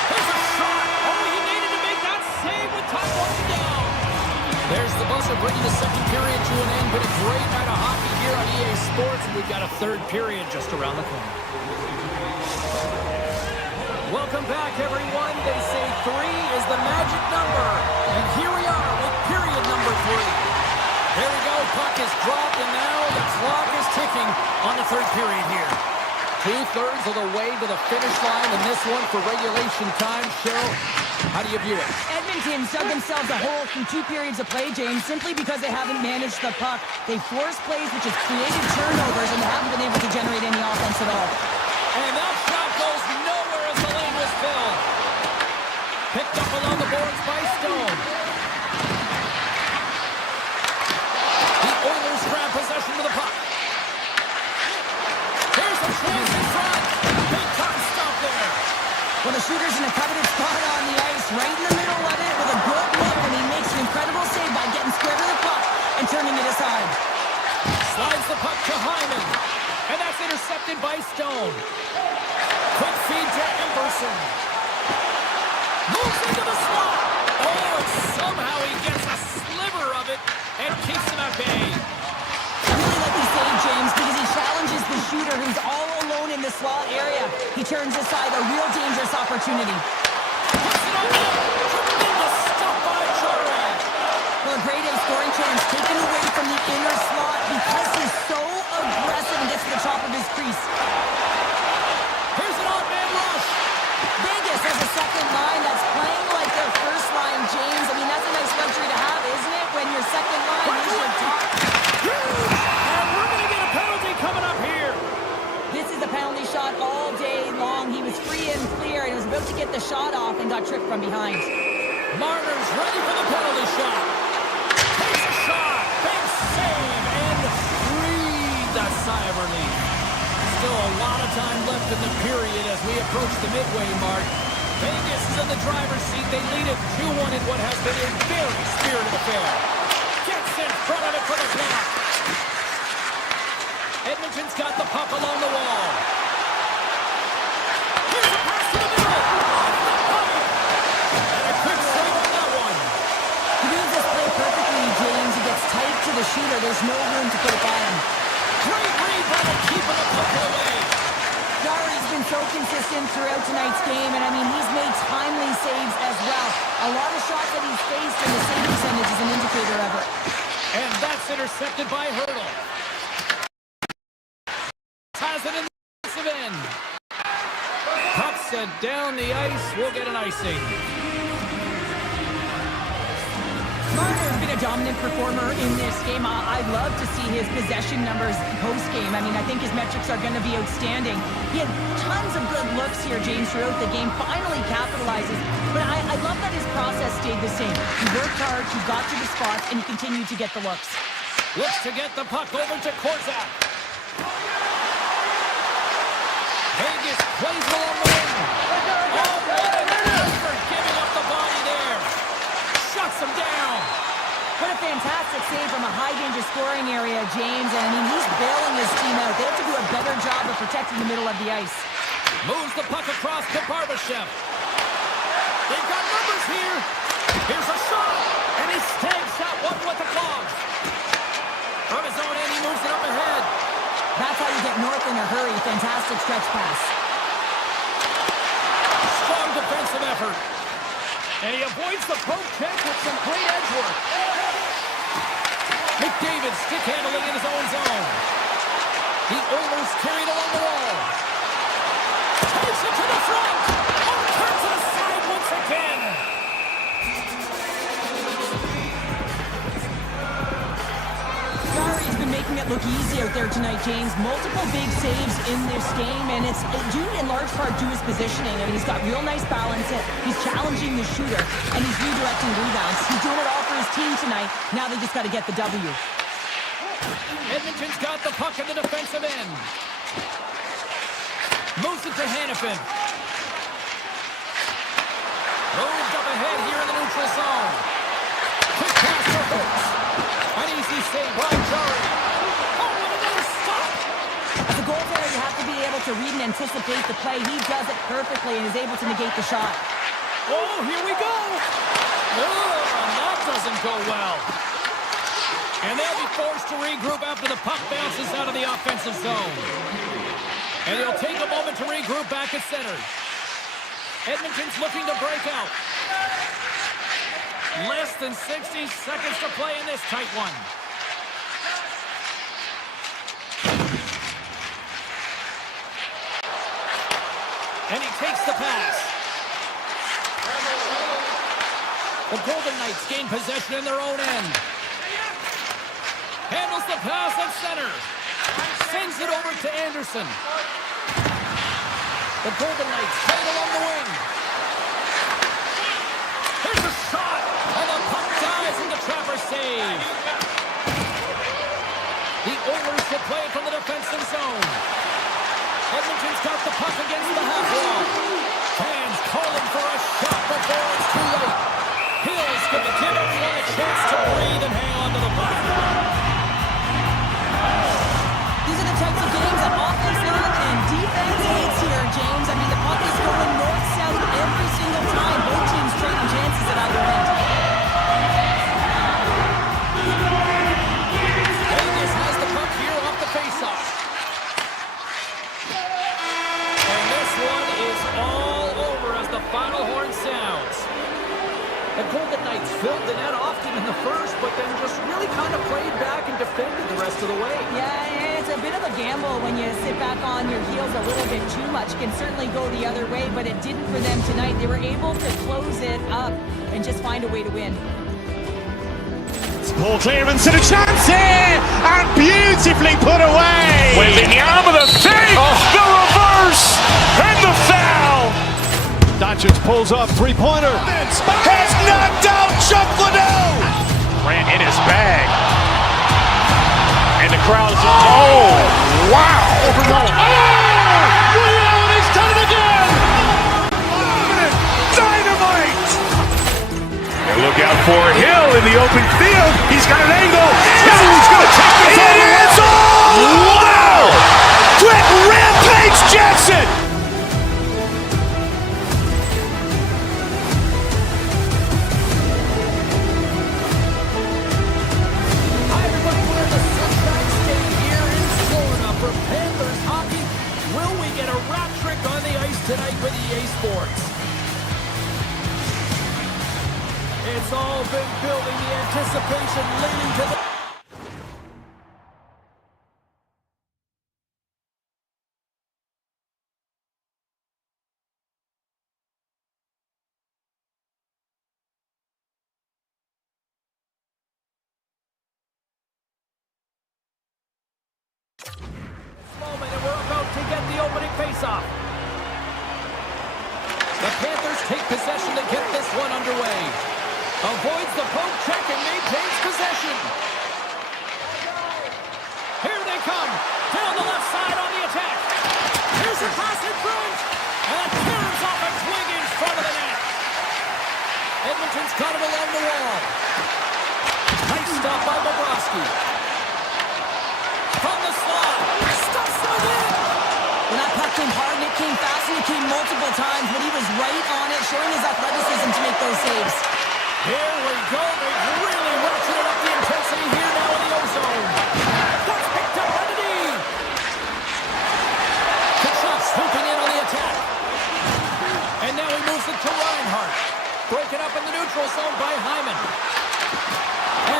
There's a shot. Oh, he needed to make that save with time running down. There's the buzzer bringing the second period to an end, but a great night of hockey here on EA Sports, and we've got a third period just around the corner. Welcome back, everyone. They say 3 is the magic number, and here we are with period number 3. There we go, puck is dropped, and now the clock is ticking on the third period here. 2/3 of the way to the finish line, and this one for regulation time. Cheryl, how do you view it? Edmonton's dug themselves a hole through 2 periods of play, James, simply because they haven't managed the puck. They forced plays, which has created turnovers, and they haven't been able to generate any offense at all. And that shot goes nowhere as the lane was filled. Picked up along the boards by Stone. The Oilers grab possession of the puck. Here's a chance in front. Big time stop there. Well, the shooter's in a coveted spot on the ice, right in the middle of it with a good look, and he makes an incredible save by getting square to the puck and turning it aside. Slides the puck to Hyman. And that's intercepted by Stone. Quick feed to Emberson. Moves into the slot. Oh, and somehow he gets a sliver of it and keeps him at bay. I really like this save, James, because he challenges the shooter who's all alone in the slot area. He turns aside a real dangerous opportunity. Puts it on net. Tremendous stop by Chara. Well, a great scoring chance taken away from the inner slot because he's so aggressive and gets to the top of his crease. Here's an odd-man rush. Vegas has a second line that's playing like their first line, James. I mean, that's a nice luxury to have, isn't it? When your second line is your top. And we're going to get a penalty coming up here. This is a penalty shot all day long. He was free and clear and was about to get the shot off and got tripped from behind. Marner's ready for the penalty shot. Takes a shot. Big save and breathe a sigh of relief. Still a lot of time left in the period as we approach the midway mark. Vegas is in the driver's seat. They lead it 2-1 in what has been a very spirited affair. Gets in front of it for the block. Edmonton's got the puck along the wall. Here's a pass to the middle. Off the puck. And a quick save on that one. He does this play perfectly, James. He gets tight to the shooter. There's no room to put it by him. Great read by the keeper to puck away. Jarry's been so consistent throughout tonight's game, and I mean, he's made timely saves as well. A lot of shots that he's faced, and the save percentage is an indicator of it. And that's intercepted by Hurdle. Has it in the defensive end. Puck sent down the ice. We'll get an icing. Marner's been a dominant performer in this game. I'd love to see his possession numbers post-game. I mean, I think his metrics are going to be outstanding. He had tons of good looks here, James, throughout the game. Finally capitalizes. But I love that his process stayed the same. He worked hard, he got to the spots, and he continued to get the looks. Looks to get the puck over to Korzak. Vegas plays along the wing. Oh, what an effort giving up the body there. Shuts him down. What a fantastic save from a high-danger scoring area, James. And, I mean, he's bailing his team out. They have to do a better job of protecting the middle of the ice. Moves the puck across to Barbashev. They've got numbers here. Here's a shot. And he snags that one with the gloves. From his own end, he moves it up ahead. That's how you get north in a hurry. Fantastic stretch pass. Strong defensive effort. And he avoids the poke check with some great edge work. McDavid stick handling in his own zone. The Oilers carried along the wall. Takes it to the front. Oh, turns it aside once again. Jarry's been making it look easy out there tonight, James. Multiple big saves in this game, and it's due in large part to his positioning. I mean, he's got real nice balance. He's challenging the shooter, and he's redirecting rebounds. He's doing it all for his team tonight. Now they just got to get the W. Edmonton's got the puck in the defensive end. Moves it to Hannafin. Moved up ahead here in the neutral zone. Quick pass for Hooks. An easy save by Jarry. Oh, what another stop! As a goaltender, you have to be able to read and anticipate the play. He does it perfectly and is able to negate the shot. Oh, here we go! Oh, that doesn't go well. And they'll be forced to regroup after the puck bounces out of the offensive zone. And he'll take a moment to regroup back at center. Edmonton's looking to break out. Less than 60 seconds to play in this tight one. And he takes the pass. The Golden Knights gain possession in their own end. Handles the pass at center. Sends it over to Anderson. The Golden Knights play it along the wing. Here's a shot. And the puck dies in the trapper save. The Oilers will play it from the defensive zone. Edmonton's got the puck against the half wall. Fans calling for a shot before it's too late. Hill's going to give everyone a chance to breathe and hang on to the puck. These are the types of games that offense and defense hates here, James. I mean, the puck is going north-south every single time. Both teams trading chances at either end. Vegas has the puck here off the faceoff. And this one is all over as the final horn sounds. The Golden Knights filled the net often in the first, but then just really kind of played back and defended the rest of the way. Yeah, it's a bit of a gamble when you sit back on your heels a little bit too much. It can certainly go the other way, but it didn't for them tonight. They were able to close it up and just find a way to win. Ball clearance and a chance here, and beautifully put away. Wembanyama the save, the reverse, and the foul. Doncic pulls off three-pointer. Has knocked out Chuck Liddell. Ran in his bag. And the crowd is oh, wow. Rio, and he's done it again. Look out for Hill in the open field. He's got an angle. He's going to take this all the way. Wow! Quick rampage Jackson! Hi, everybody. We're in the Sunshine State here in Florida for Panthers hockey. Will we get a rat trick on the ice tonight with EA Sports? It's all been building, the anticipation leading to the... moment, and we're about to get the opening faceoff. The Panthers take possession to get this one underway. Avoids the poke check and maintains possession. Here they come. Down the left side on the attack. Here's a pass in front. And it clears off a swing in front of the net. Edmonton's got it along the wall. Nice stop by Bobrovsky. From the slot. Stuffs it in. When that puck came hard and it came fast and it came multiple times, but he was right on it, showing his athleticism to make those saves. Here we go. They've really ratcheted up the intensity here now in the O-zone. That's picked up by the D. Kachuk swooping in on the attack. And now he moves it to Reinhart. Broken up in the neutral zone by Hyman.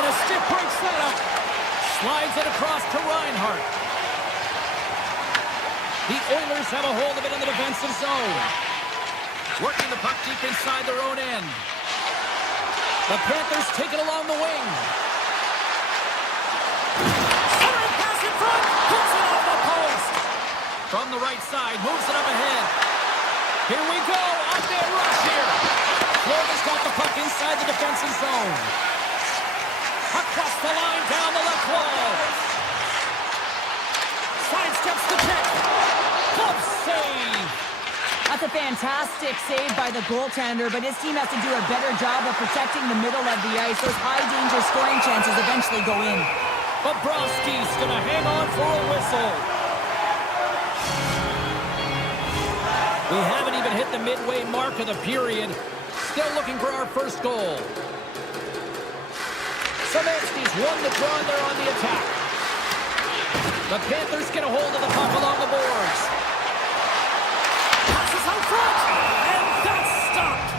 And a stiff break setup. Slides it across to Reinhart. The Oilers have a hold of it in the defensive zone. Working the puck deep inside their own end. The Panthers take it along the wing. Centering pass in front. Puts it off the post. From the right side, moves it up ahead. Here we go. On their rush here. Florida's got the puck inside the defensive zone. Across the line, down the left wall. Sidesteps the check. Glove save. That's a fantastic save by the goaltender, but his team has to do a better job of protecting the middle of the ice. Those high-danger scoring chances eventually go in. Bobrovsky's going to hang on for a whistle. We haven't even hit the midway mark of the period. Still looking for our first goal. Samansky's won the draw there on the attack. The Panthers get a hold of the puck along the boards. Passes out front, and that's stopped.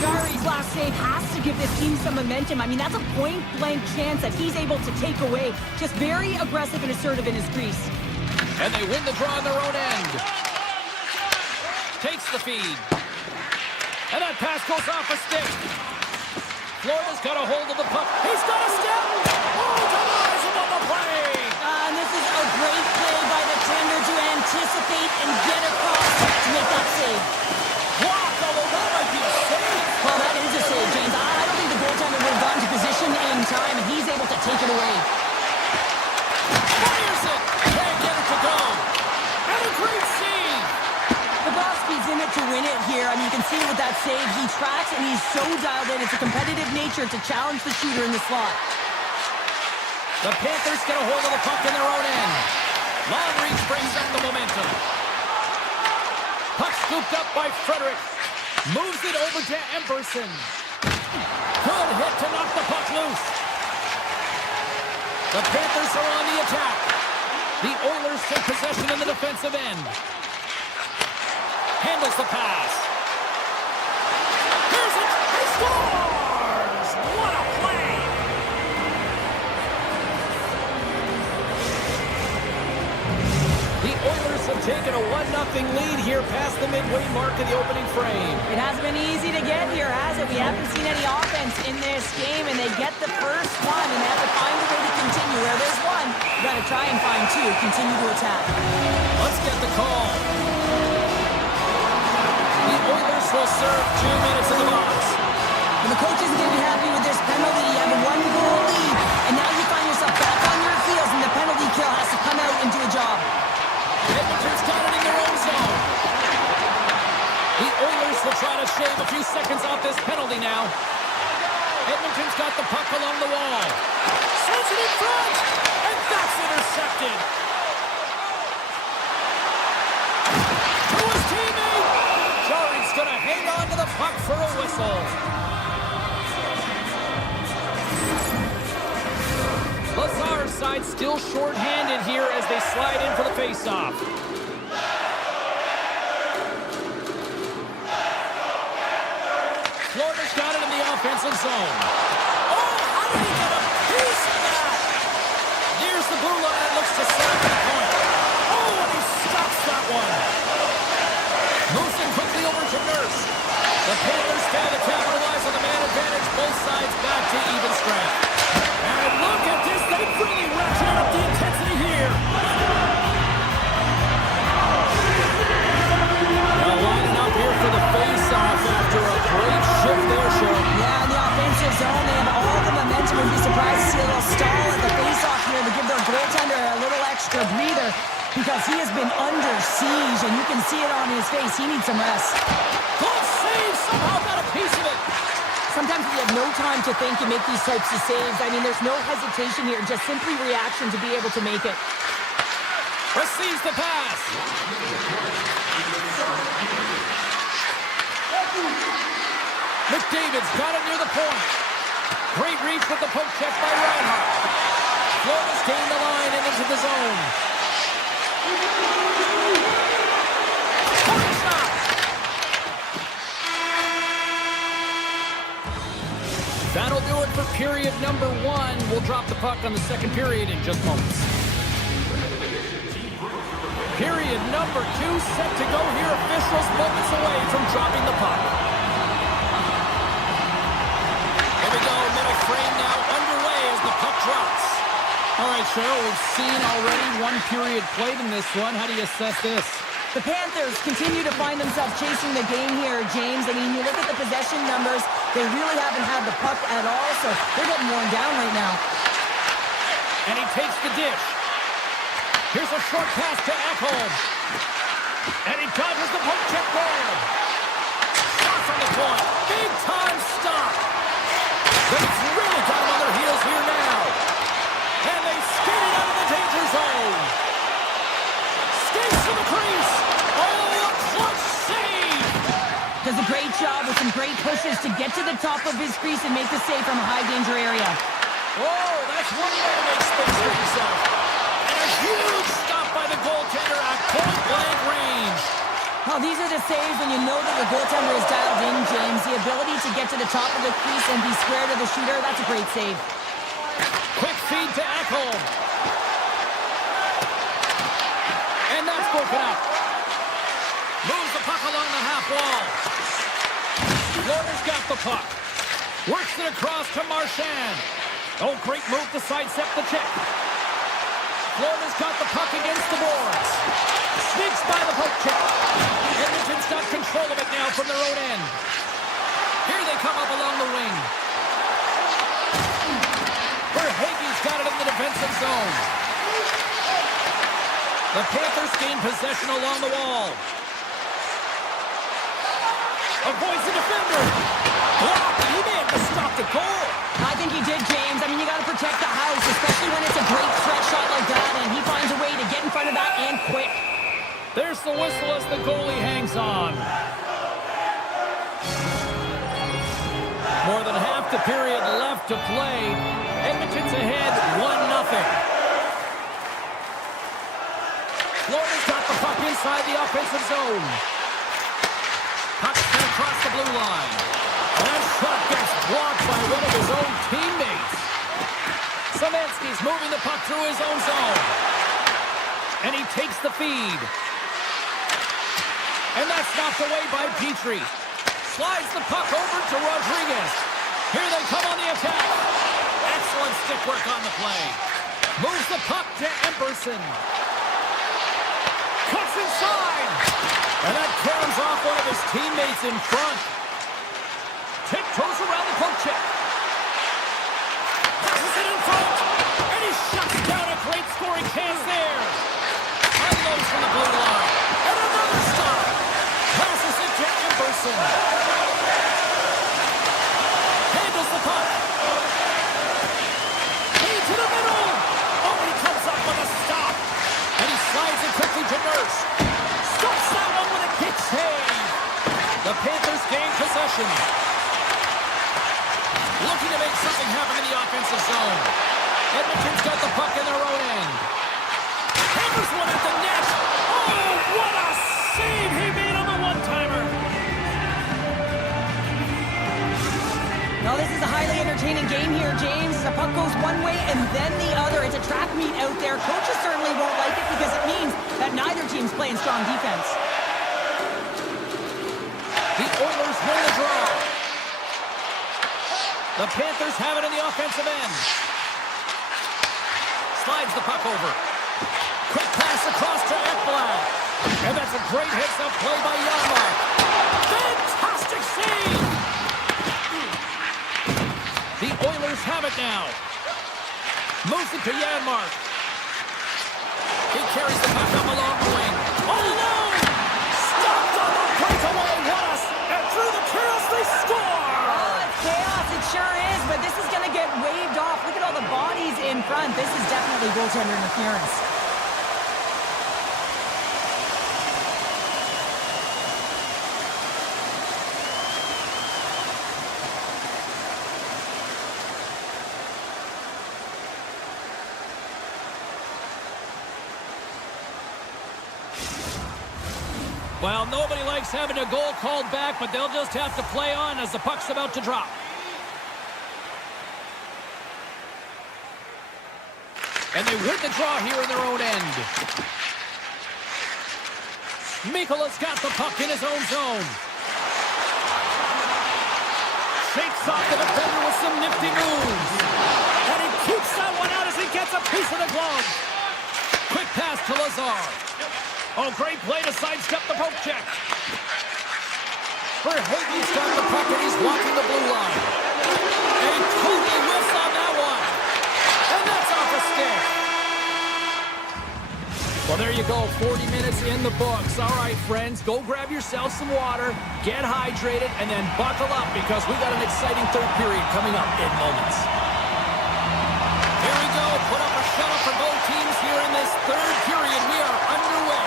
Jari's last save has to give this team some momentum. I mean, that's a point-blank chance that he's able to take away. Just very aggressive and assertive in his crease. And they win the draw on their own end. Takes the feed. And that pass goes off a stick. Florida's got a hold of the puck. He's got a step. Oh, denies him on the play. And this is a great play by the tender to anticipate and get across to make that save. Blocked, although that might be a save. Well, that is a save, James. I don't think the goaltender would have gotten to position in time, and he's able to take it away. Fires it. Can't get it to go. And a great save. Bobrovsky's in it to win it here. I mean, you can see with that save, he tracks and he's so dialed in. It's a competitive nature to challenge the shooter in the slot. The Panthers get a hold of the puck in their own end. Long reach brings up the momentum. Puck scooped up by Frederick. Moves it over to Emberson. Good hit to knock the puck loose. The Panthers are on the attack. The Oilers take possession in the defensive end. Handles the pass. Here's it. He scores! What a play! The Oilers have taken a 1-0 lead here past the midway mark of the opening frame. It hasn't been easy to get here, has it? We haven't seen any offense in this game, and they get the first one, and they have to find a way to continue. Where there's one, you got to try and find two. Continue to attack. Let's get the call. The Oilers will serve 2 minutes in the box. And the coach isn't going to be happy with this penalty. You have a 1-goal lead, and now you find yourself back on your heels, and the penalty kill has to come out and do a job. Edmonton's got it in their own zone. The Oilers Edmonton's got the puck along the wall. Sends it in front, and that's intercepted. To his teammate. Jari's going to hang on to the puck for a whistle. Lazar's side still short-handed here as they slide in for the face-off. Florida's got it in the offensive zone. Oh, how did he get a piece of that? Nears the blue line, looks to slam the point. Oh, and he stops that one. Moves it quickly over to Nurse. The Panthers fail to capitalize on the man advantage. Both sides back to even strength. And look at this. They've really ratcheted up the intensity here. Now lining up here for the face-off after a great shift there, Cheryl. Yeah, in the offensive zone, they have all the momentum. Would be surprised to see a little stall at the face-off here to give their goaltender a little extra breather because he has been under siege, and you can see it on his face. He needs some rest. Good save. Somehow got a piece of it. Sometimes you have no time to think and make these types of saves. I mean, there's no hesitation here, just simply reaction to be able to make it. Receives the pass. McDavid's got it near the point. Great reach with the poke check by Reinhart. Florida's gained the line and into the zone. Point shot. That'll do it for period number 1. We'll drop the puck on the second period in just moments. Period number 2 set to go here. Officials moments away from dropping the puck. Here we go. Middle frame now underway as the puck drops. All right, Cheryl, we've seen already one period played in this one. How do you assess this? The Panthers continue to find themselves chasing the game here, James. I mean, you look at the possession numbers, they really haven't had the puck at all, so they're getting worn down right now. And he takes the dish. Here's a short pass to Ekholm. And he dodges the poke check there. Shot from the point. Big time stop. They've really got him on their heels here now. And they skate it out of the danger zone. Skates to the crease. Oh, a clutch save. Does a great job with some great pushes to get to the top of his crease and make the save from a high danger area. Oh, that's one way to make space for himself. And a huge stop by the goaltender at point-blank range. Well, these are the saves when you know that the goaltender is dialed in, James. The ability to get to the top of the crease and be square to the shooter, that's a great save. Quick feed to Ekholm. And that's broken up. Moves the puck along the half wall. Florida's got the puck. Works it across to Marchand. Oh, great move to sidestep the check. Florida's got the puck against the boards. Sneaks by the poke check. Edmonton's got control of it now from their own end. Here they come up along the wing. Verhaeghe's got it in the defensive zone. The Panthers gain possession along the wall. Avoids the defender. Blocked. He may have to stop the goal. I think he did, James. I mean, you got to protect the house, especially when it's a great stretch shot like that, and he finds a way to get in front of that and quick. There's the whistle as the goalie hangs on. More than half the period left to play. Edmonton's ahead 1-0. Florida's got the puck inside the offensive zone. Puck's going to cross the blue line. That shot gets blocked by one of his own teammates. Szymanski's moving the puck through his own zone. And he takes the feed. And that's knocked away by Petrie. Slides the puck over to Rodriguez. Here they come on the attack. Excellent stick work on the play. Moves the puck to Emberson. Cuts inside. And that caroms off one of his teammates in front. Tiptoes around the poke check. Passes it in front. And he shuts down a great scoring chance there. Unloads from the blue line. And another stop. Passes it to Emberson. Handles the puck. possession. Looking to make something happen in the offensive zone. Edmonton's got the puck in their own end. Hammers one at the net. Oh, what a save he made on the one-timer. Now this is a highly entertaining game here, James. The puck goes one way and then the other. It's a track meet out there. Coaches certainly won't like it because it means that neither team's playing strong defense. The Oilers win the draw. The Panthers have it in the offensive end. Slides the puck over. Quick pass across to Ekblad. And that's a great hits-up play by Janmark. Fantastic save! The Oilers have it now. Moves it to Janmark. He carries the puck up along the wing. All alone! Stopped on the breakaway. And through the chaos, they score! Oh, it's chaos. It sure is, but this is going to get waved off. Look at all the bodies in front. This is definitely goaltender interference. Well, nobody likes having a goal called back, but they'll just have to play on as the puck's about to drop. And they win the draw here in their own end. Mikola's got the puck in his own zone. Shakes off the defender with some nifty moves. And he keeps that one out as he gets a piece of the glove. Quick pass to Lazar. Oh, great play to sidestep the poke check. Verhaeghe's got the puck and he's walking the blue line. And he totally whiffs on that one. And that's off a stick. Well, there you go. 40 minutes in the books. All right, friends, go grab yourself some water, get hydrated, and then buckle up because we got an exciting third period coming up in moments. Here we go. Put up a shot for both teams here in this third period. We are underway.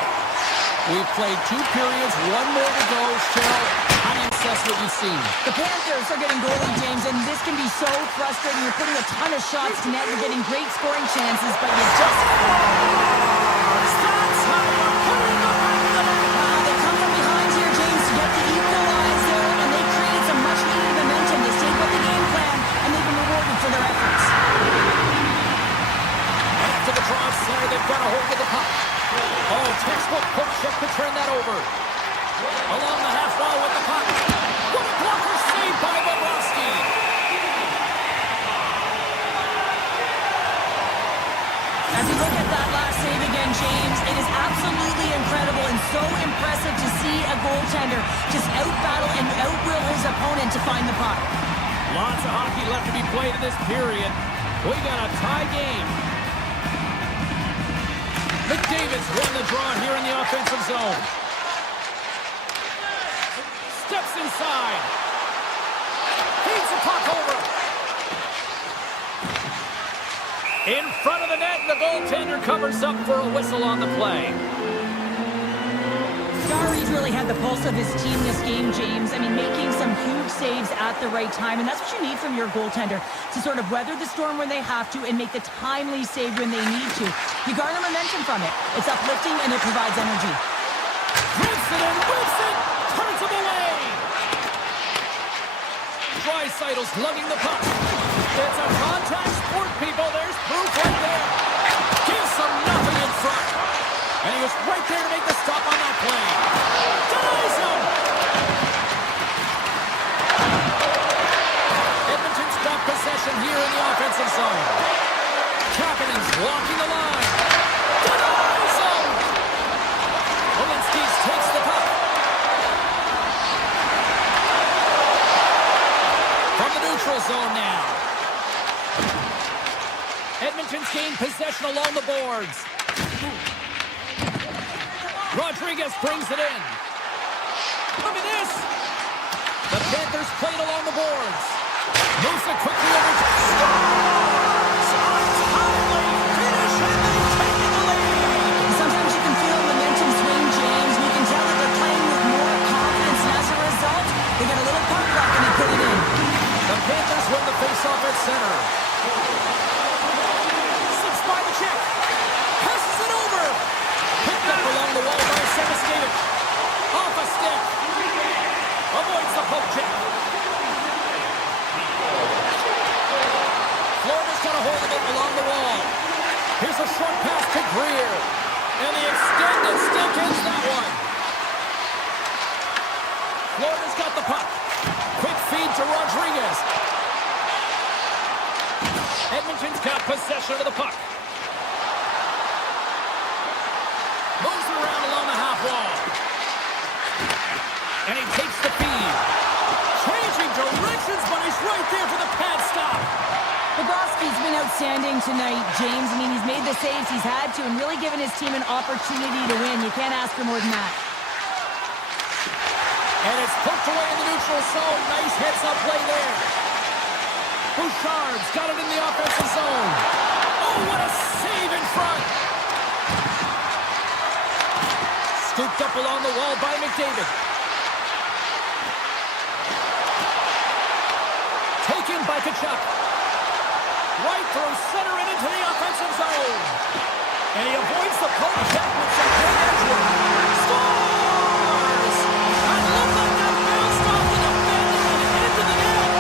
We've played 2 periods, 1 more to go. Cheryl, how do you assess what you've seen? The Panthers are getting goalie, James, and this can be so frustrating. You're putting a ton of shots to net. You're getting great scoring chances, but you just... That's how you put it in the back of the net. They come from behind here, James, to get the equalize there, and they create some much-needed momentum. They stayed with the game plan, and they've been rewarded for their efforts. After the draw center, they've got a hold of the puck. Oh, textbook poke check to turn that over. Along the half wall with the puck. What a blocker save by Bobrovsky. As we look at that last save again, James, it is absolutely incredible and so impressive to see a goaltender just out-battle and out-will his opponent to find the puck. Lots of hockey left to be played in this period. We got a tie game. McDavid's won the draw here in the offensive zone. Steps inside. Feeds the puck over. In front of the net, the goaltender covers up for a whistle on the play. Starry's really had the pulse of his team this game, James. I mean, making some huge saves at the right time, and that's what you need from your goaltender, to sort of weather the storm when they have to and make the timely save when they need to. You garner momentum from it. It's uplifting and it provides energy. Rips it and whips it! Turns him away! Draisaitl's lugging the puck. It's a contact sport, people. There's proof right there. Gives some nothing in front. And he was right there to make the stop on that play. Denies him! Edmonton's got possession here in the offensive zone. Kapanen's walking the line. Denies him! Walensky takes the puck. From the neutral zone now. Edmonton's gained possession along the boards. Rodriguez brings it in. Look at this. The Panthers played along the boards. Moves it quickly over to scores! Untimely finish and they take the lead. Sometimes you can feel momentum swing, James. You can tell that they're playing with more confidence, and as a result, they get a little puck luck got a hold of it along the wall. Here's a short pass to Greer. And the extended stick hits that one. Florida's got the puck. Quick feed to Rodriguez. Edmonton's got possession of the puck. Moves it around along the half wall. And he takes the feed. Changing directions, but he's right there for the pad stop. Bobrovsky's been outstanding tonight, James. I mean, he's made the saves he's had to and really given his team an opportunity to win. You can't ask for more than that. And it's poked away in the neutral zone. Nice heads-up play there. Bouchard's got it in the offensive zone. Oh, what a save in front. Scooped up along the wall by McDavid. Taken by Tkachuk. Right through center and into the offensive zone. And he avoids the poke check with some great edge work. Scores! I love that bounced off the defender and into the net.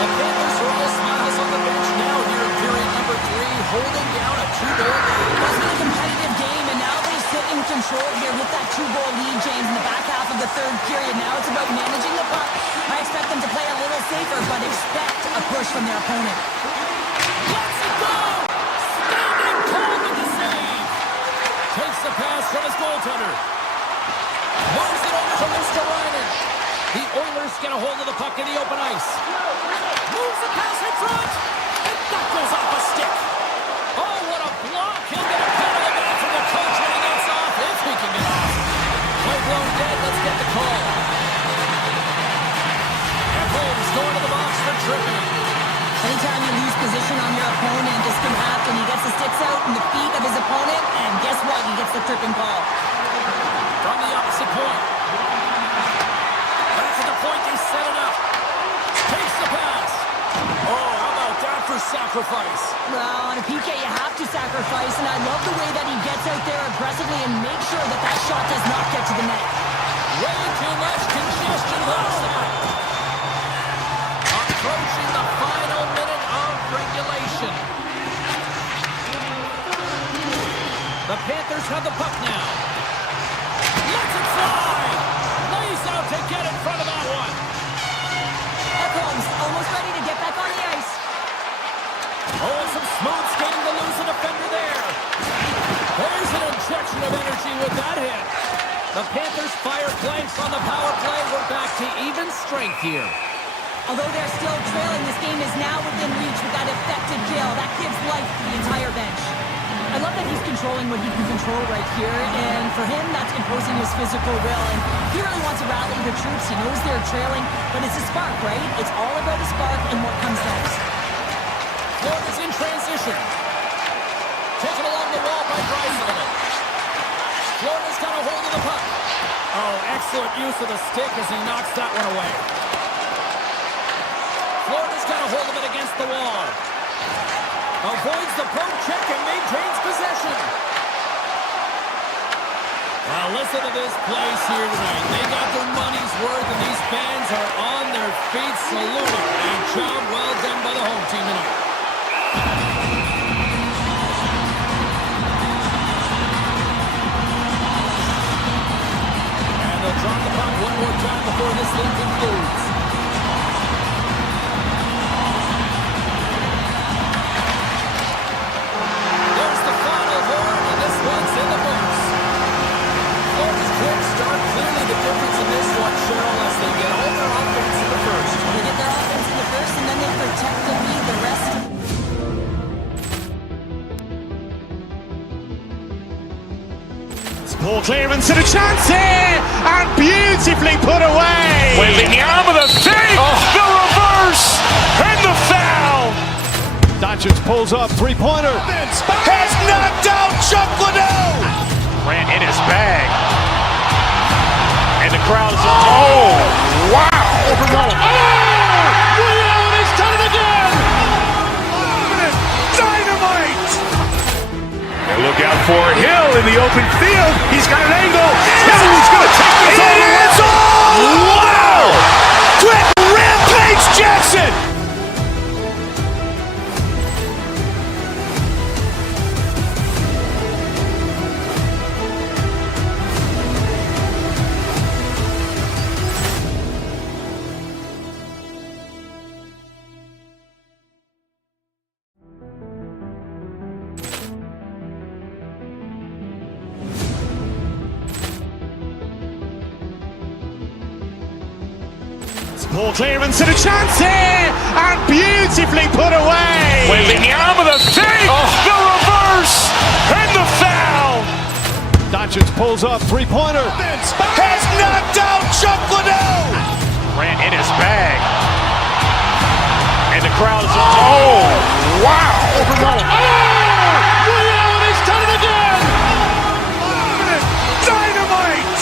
The Panthers are all smiles on the bench now here in period number 3, holding down a 2-goal lead. It's been a competitive game, and now they sit in control here with that 2-goal lead, James, in the back half of the third period. Now it's about managing the puck. I expect them to play a little safer, but expect a push from their opponent. Let's go! Standing tall with the save. Takes the pass from his goaltender. Moves it over to Mr. Ryder. The Oilers get a hold of the puck in the open ice. Moves the pass in front. And that goes off a stick. Oh, what a block. He'll get a penalty back from the coach when he gets off. If he can get off. Play blown dead. Let's get the call. And Holmes going to the box for tripping. Anytime you lose position on your opponent, this can happen. He gets the sticks out in the feet of his opponent, and guess what? He gets the tripping call. From the opposite point. Back to the point, they set it up. Takes the pass. Oh, how about that for sacrifice? Well, on a PK, you have to sacrifice, and I love the way that he gets out there aggressively and makes sure that that shot does not get to the net. Way too much congestion last time. Approaching the final minute of regulation. The Panthers have the puck now. Lets it fly. Lays out to get in front of that one. Holmes almost ready to get back on the ice. Oh, some smooth skating to lose a defender there. There's an injection of energy with that hit. The Panthers fire blanks on the power play. We're back to even strength here. Although they're still trailing, this game is now within reach with that effective kill. That gives life to the entire bench. I love that he's controlling what he can control right here, and for him, that's imposing his physical will, and he really wants to rally the troops. He knows they're trailing, but it's a spark, right? It's all about a spark and what comes next. Florida's in transition. Taken along the wall by Draisaitl. Florida's got a hold of the puck. Oh, excellent use of the stick as he knocks that one away. Florida's got a hold of it against the wall. Avoids the poke check and maintains possession. Well, listen to this place here tonight. They got their money's worth, and these fans are on their feet saluting. A job well done by the home team tonight. And they'll drop the puck one more time before this thing concludes. Ball clearance and a chance here, and beautifully put away. Wembanyama the save, the reverse, and the foul. Doncic pulls up, three-pointer. Has knocked out Chuck Liddell. Ran in his bag. And the crowd is oh, wow. Overrun. Allen has done it again. Dynamite. And look out for Hill in the open field. He's got an angle. He's going to take this all the way. It's all! Wow! Quick rampage Jackson. Ball clearance and a chance here, and beautifully put away. Wembanyama the save, the reverse, and the foul. Doncic pulls up, three-pointer. Has knocked out Chuck Liddell. Ran in his bag. And the crowd is, oh, wow. Ray Allen has done it again. Dynamite.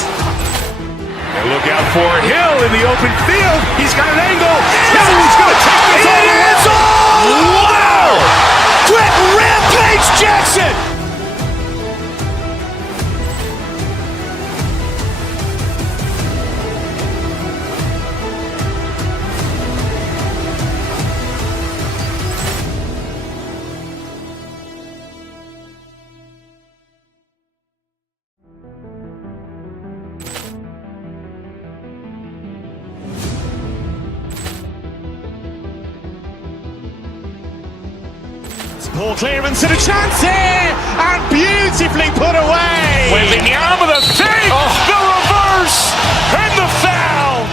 And look out for Hill in the open field. He's got an angle. He's going to take this all the way. It's all. Wow. Quick Rampage Jackson. Ball clearance and a chance here, and beautifully put away. Wembanyama the save, the reverse, and the foul.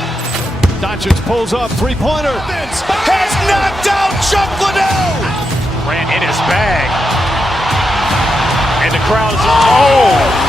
Doncic pulls up, three-pointer. Has knocked out Chuck Liddell. Ran in his bag. And the crowd is, oh.